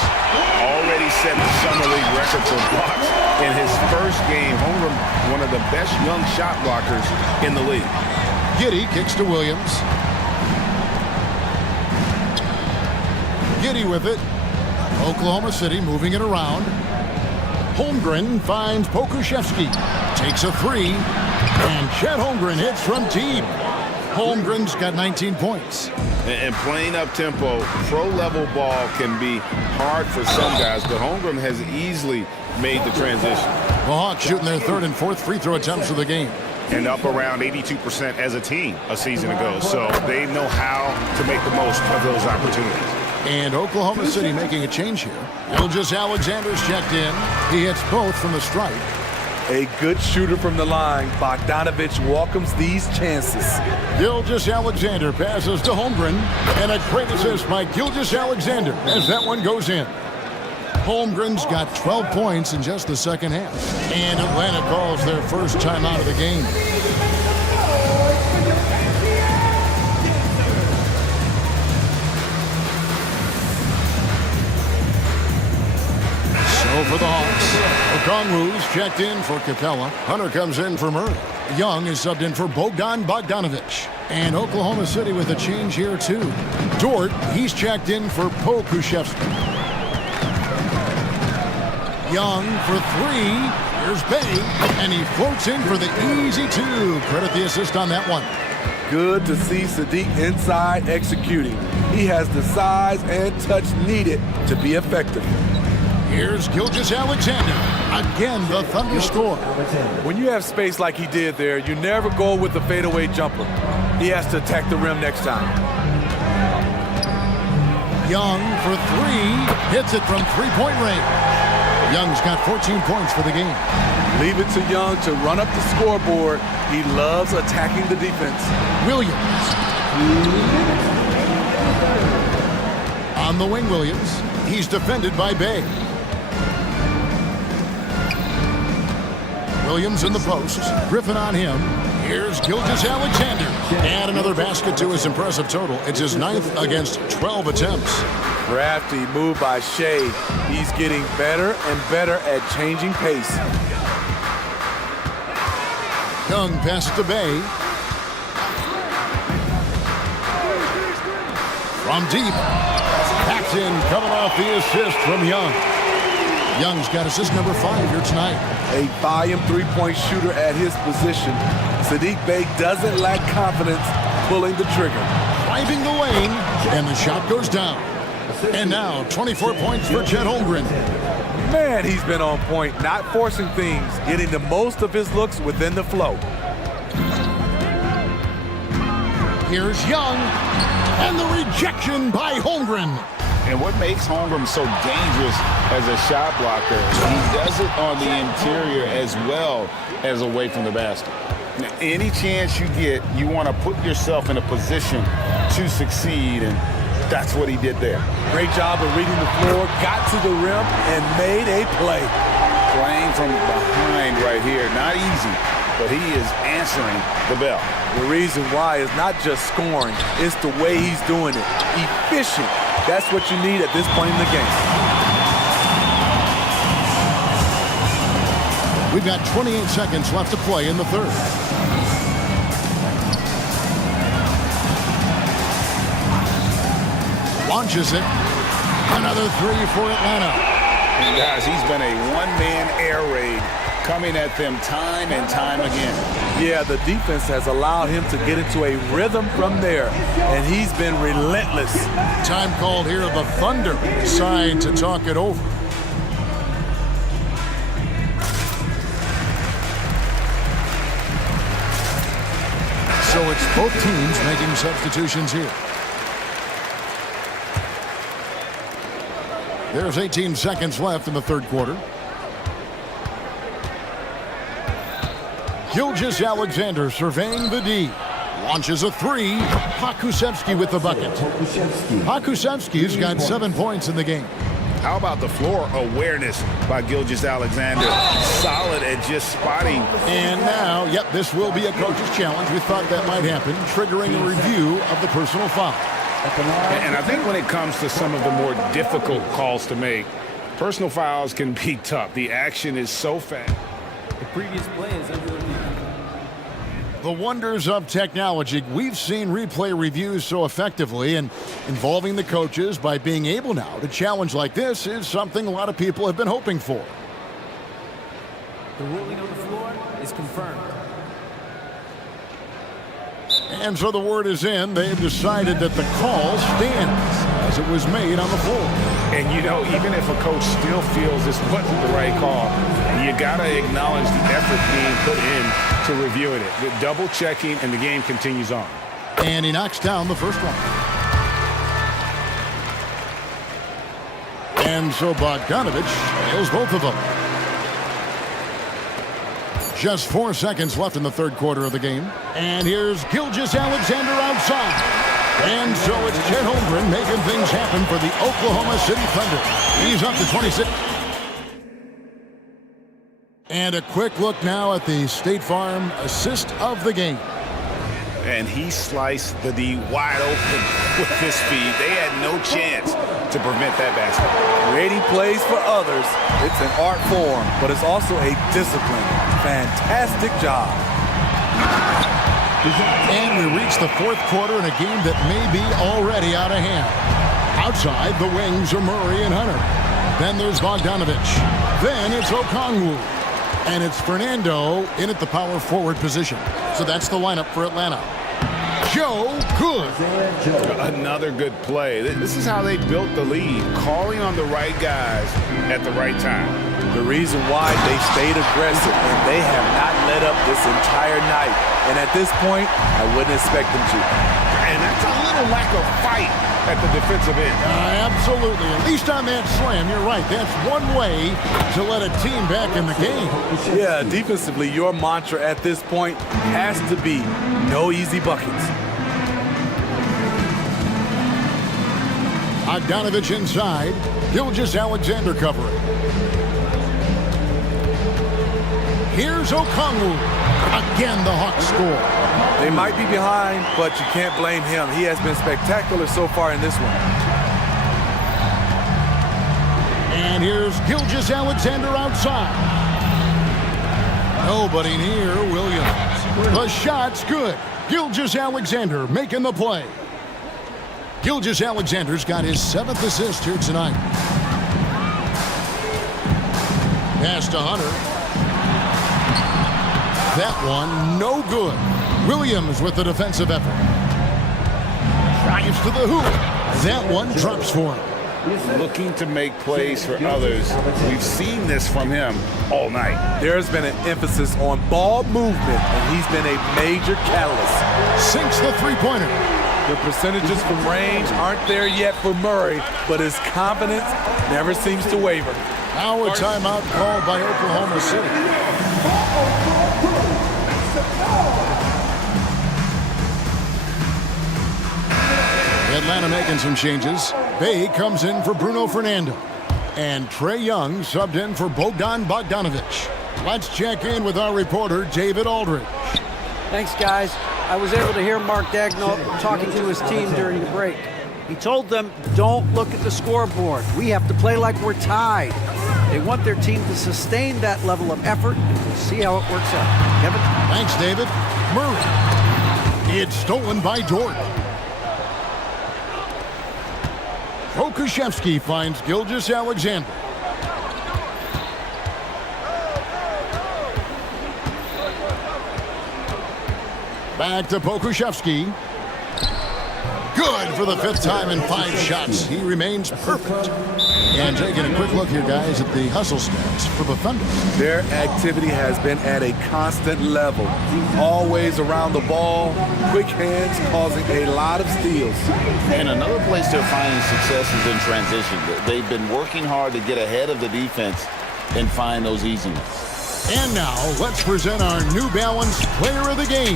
Already set the summer league record for blocks in his first game. Holmgren, one of the best young shot blockers in the league. Giddey kicks to Williams. Giddey with it. Oklahoma City moving it around. Holmgren finds Pokuševski. Takes a three. And Chet Holmgren hits from deep. Holmgren's got 19 points. And playing up-tempo, pro-level ball can be hard for some guys, but Holmgren has easily made the transition. The Hawks shooting their third and fourth free throw attempts of the game. And up around 82% as a team a season ago. So they know how to make the most of those opportunities. And Oklahoma City making a change here. Gilgeous-Alexander's checked in. He hits both from the stripe. A good shooter from the line. Bogdanovich welcomes these chances. Gilgeous-Alexander passes to Holmgren. And a great assist by Gilgeous-Alexander as that one goes in. Holmgren's got 12 points in just the second half. And Atlanta calls their first timeout of the game. So for the Hawks, Okongwu's checked in for Capella. Hunter comes in for Murray. Young is subbed in for Bogdanovich. And Oklahoma City with a change here too. Dort, he's checked in for Pokuševski. Young for three. Here's Bay, and he floats in for the easy two. Credit the assist on that one. Good to see Sadiq inside executing. He has the size and touch needed to be effective. Here's Gilgeous-Alexander. Again, the Thunder score. When you have space like he did there, you never go with the fadeaway jumper. He has to attack the rim next time. Young for three. Hits it from three-point range. Young's got 14 points for the game. Leave it to Young to run up the scoreboard. He loves attacking the defense. Williams. On the wing, Williams. He's defended by Bay. Williams in the post. Griffin on him. Here's Gilgeous Alexander. And another basket to his impressive total. It's his 9th against 12 attempts. Crafty move by Shea. He's getting better and better at changing pace. Young passes to Bay. From deep. Paxton coming off the assist from Young. Young's got assist number 5 here tonight. A volume three-point shooter at his position. Saddiq Bey doesn't lack confidence pulling the trigger. Driving the lane, and the shot goes down. And now 24 points for Chet Holmgren. Man, he's been on point, not forcing things, getting the most of his looks within the flow. Here's Young, and the rejection by Holmgren. And what makes Holmgren so dangerous as a shot blocker, he does it on the interior as well as away from the basket. Now, any chance you get, you want to put yourself in a position to succeed, and that's what he did there. Great job of reading the floor, got to the rim, and made a play. Playing from behind right here, not easy, but he is answering the bell. The reason why is not just scoring, it's the way he's doing it. Efficient. That's what you need at this point in the game. We've got 28 seconds left to play in the third. Launches it. Another 3 for Atlanta. And guys, he's been a one-man air raid, coming at them time and time again. Yeah, the defense has allowed him to get into a rhythm from there, and he's been relentless. Time called here. The Thunder decide to talk it over. So it's both teams making substitutions here. There's 18 seconds left in the third quarter. Gilgeous Alexander surveying the D. Launches a 3. Hakusevsky with the bucket. Hakusevsky's got 7 points in the game. How about the floor awareness by Gilgeous Alexander? Solid at just spotting. And now, yep, this will be a coach's challenge. We thought that might happen, triggering a review of the personal foul. And I think when it comes to some of the more difficult calls to make, personal fouls can be tough. The action is so fast. The previous play is under review. The wonders of technology. We've seen replay reviews so effectively, and involving the coaches by being able now to challenge like this is something a lot of people have been hoping for. The ruling on the floor is confirmed. And so the word is in. They've decided that the call stands as it was made on the floor. And you know, even if a coach still feels this wasn't the right call, you got to acknowledge the effort being put in to reviewing it. The double checking, and the game continues on. And he knocks down the first one. And so Bogdanovich nails both of them. Just 4 seconds left in the third quarter of the game. And here's Gilgeous Alexander outside. And so it's Chet Holmgren making things happen for the Oklahoma City Thunder. He's up to 26. And a quick look now at the State Farm assist of the game. And he sliced the D wide open with his speed. They had no chance to prevent that basket. Creating plays for others, it's an art form, but it's also a discipline. Fantastic job. And we reach the fourth quarter in a game that may be already out of hand. Outside, the wings are Murray and Hunter. Then there's Bogdanovich. Then it's Okongwu. And it's Fernando in at the power forward position. So that's the lineup for Atlanta. Joe Good. Another good play. This is how they built the lead, calling on the right guys at the right time. The reason why they stayed aggressive, and they have not let up this entire night. And at this point, I wouldn't expect them to. And that's a little lack of fight at the defensive end. Absolutely. At least on that slam, you're right. That's one way to let a team back in the game. Yeah, defensively, your mantra at this point has to be no easy buckets. Bogdanovich inside. Gilgeous Alexander covering. Here's Okongwu. Again, the Hawks score. They might be behind, but you can't blame him. He has been spectacular so far in this one. And here's Gilgeous-Alexander outside. Nobody near Williams. The shot's good. Gilgeous-Alexander making the play. Gilgeous-Alexander's got his 7th assist here tonight. Pass to Hunter. That one, no good. Williams with the defensive effort. Drives to the hoop. That one drops for him. Looking to make plays for others. We've seen this from him all night. There's been an emphasis on ball movement, and he's been a major catalyst. Sinks the three-pointer. The percentages from range aren't there yet for Murray, but his confidence never seems to waver. Now a timeout called by Oklahoma City. Atlanta making some changes. Bay comes in for Bruno Fernando. And Trae Young subbed in for Bogdan Bogdanovic. Let's check in with our reporter, David Aldridge. Thanks, guys. I was able to hear Mark Daigneault talking to his team during the break. He told them, don't look at the scoreboard. We have to play like we're tied. They want their team to sustain that level of effort, and we'll see how it works out. Kevin? Thanks, David. Murray. It's stolen by Dort. Pokusevski finds Gilgeous-Alexander. Back to Pokusevski. Good for the 5th time in 5 shots. He remains perfect. And taking a quick look here, guys, at the hustle stats for the Thunder. Their activity has been at a constant level. Always around the ball, quick hands causing a lot of steals. And another place they're finding success is in transition. They've been working hard to get ahead of the defense and find those easy ones. And now, let's present our New Balance Player of the Game,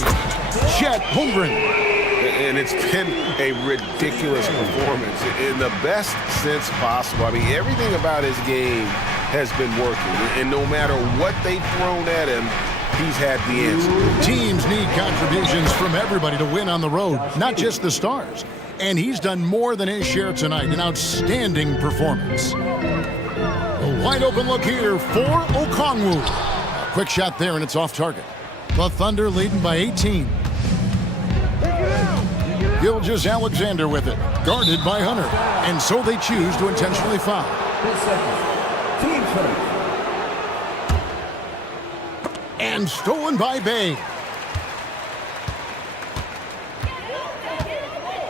Chet Holmgren. And it's been a ridiculous performance in the best sense possible. I mean, everything about his game has been working. And no matter what they've thrown at him, he's had the answer. Teams need contributions from everybody to win on the road, not just the stars. And he's done more than his share tonight. An outstanding performance. A wide open look here for Okongwu. A quick shot there, and it's off target. The Thunder leading by 18. Gilgeous-Alexander with it, guarded by Hunter. And so they choose to intentionally foul. And stolen by Bay.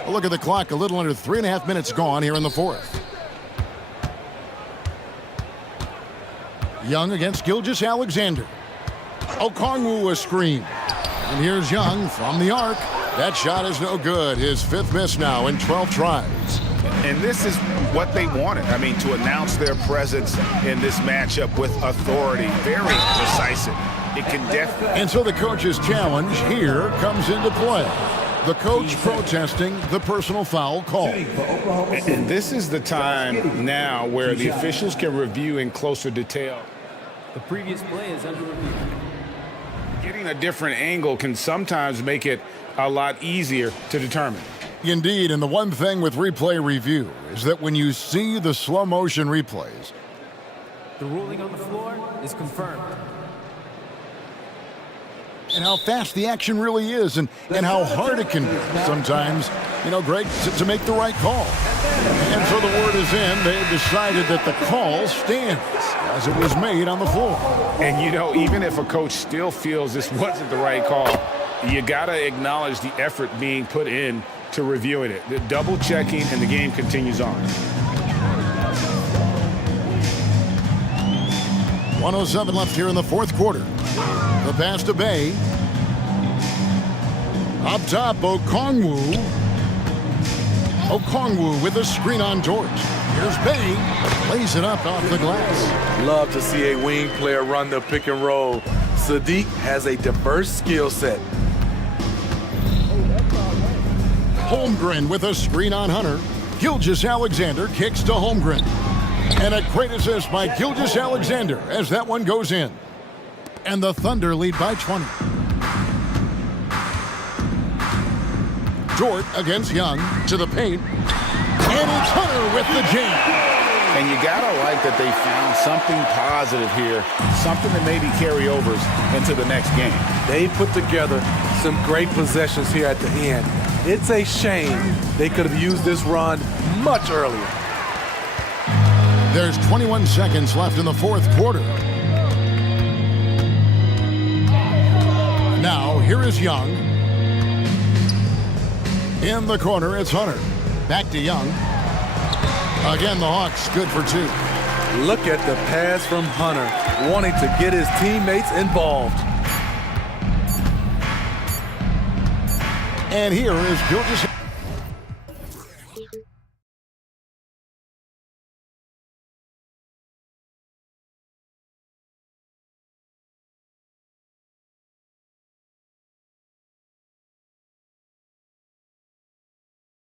A look at the clock, a little under 3.5 minutes gone here in the 4th. Young against Gilgeous-Alexander. Okongwu a screen. And here's Young from the arc. That shot is no good. His 5th miss now in 12 tries. And this is what they wanted. I mean, to announce their presence in this matchup with authority. Very decisive. It can definitely... And so the coach's challenge here comes into play. The coach protesting the personal foul call. And this is the time now where the officials can review in closer detail. The previous play is under review. Getting a different angle can sometimes make it a lot easier to determine. Indeed, and the one thing with replay review is that when you see the slow motion replays, the ruling on the floor is confirmed. And how fast the action really is, and how hard it can be sometimes, you know, Greg, to make the right call. And so the word is in. They have decided that the call stands as it was made on the floor. And, you know, even if a coach still feels this wasn't the right call, you got to acknowledge the effort being put in to reviewing it. The double checking, and the game continues on. 1:07 left here in the 4th quarter. The pass to Bay. Up top, Okongwu. Okongwu with a screen on Dort. Here's Bay. Lays it up off the glass. Love to see a wing player run the pick and roll. Sadiq has a diverse skill set. Holmgren with a screen on Hunter. Gilgeous-Alexander kicks to Holmgren. And a great assist by Gilgeous-Alexander as that one goes in. And the Thunder lead by 20. Dort against Young to the paint. And it's Hunter with the jam. And you gotta like that they found something positive here, something that maybe carry overs into the next game. They put together some great possessions here at the end. It's a shame they could have used this run much earlier. There's 21 seconds left in the fourth quarter. Now, here is Young. In the corner, it's Hunter. Back to Young. Again, the Hawks good for two. Look at the pass from Hunter, wanting to get his teammates involved. And here is Gilgis.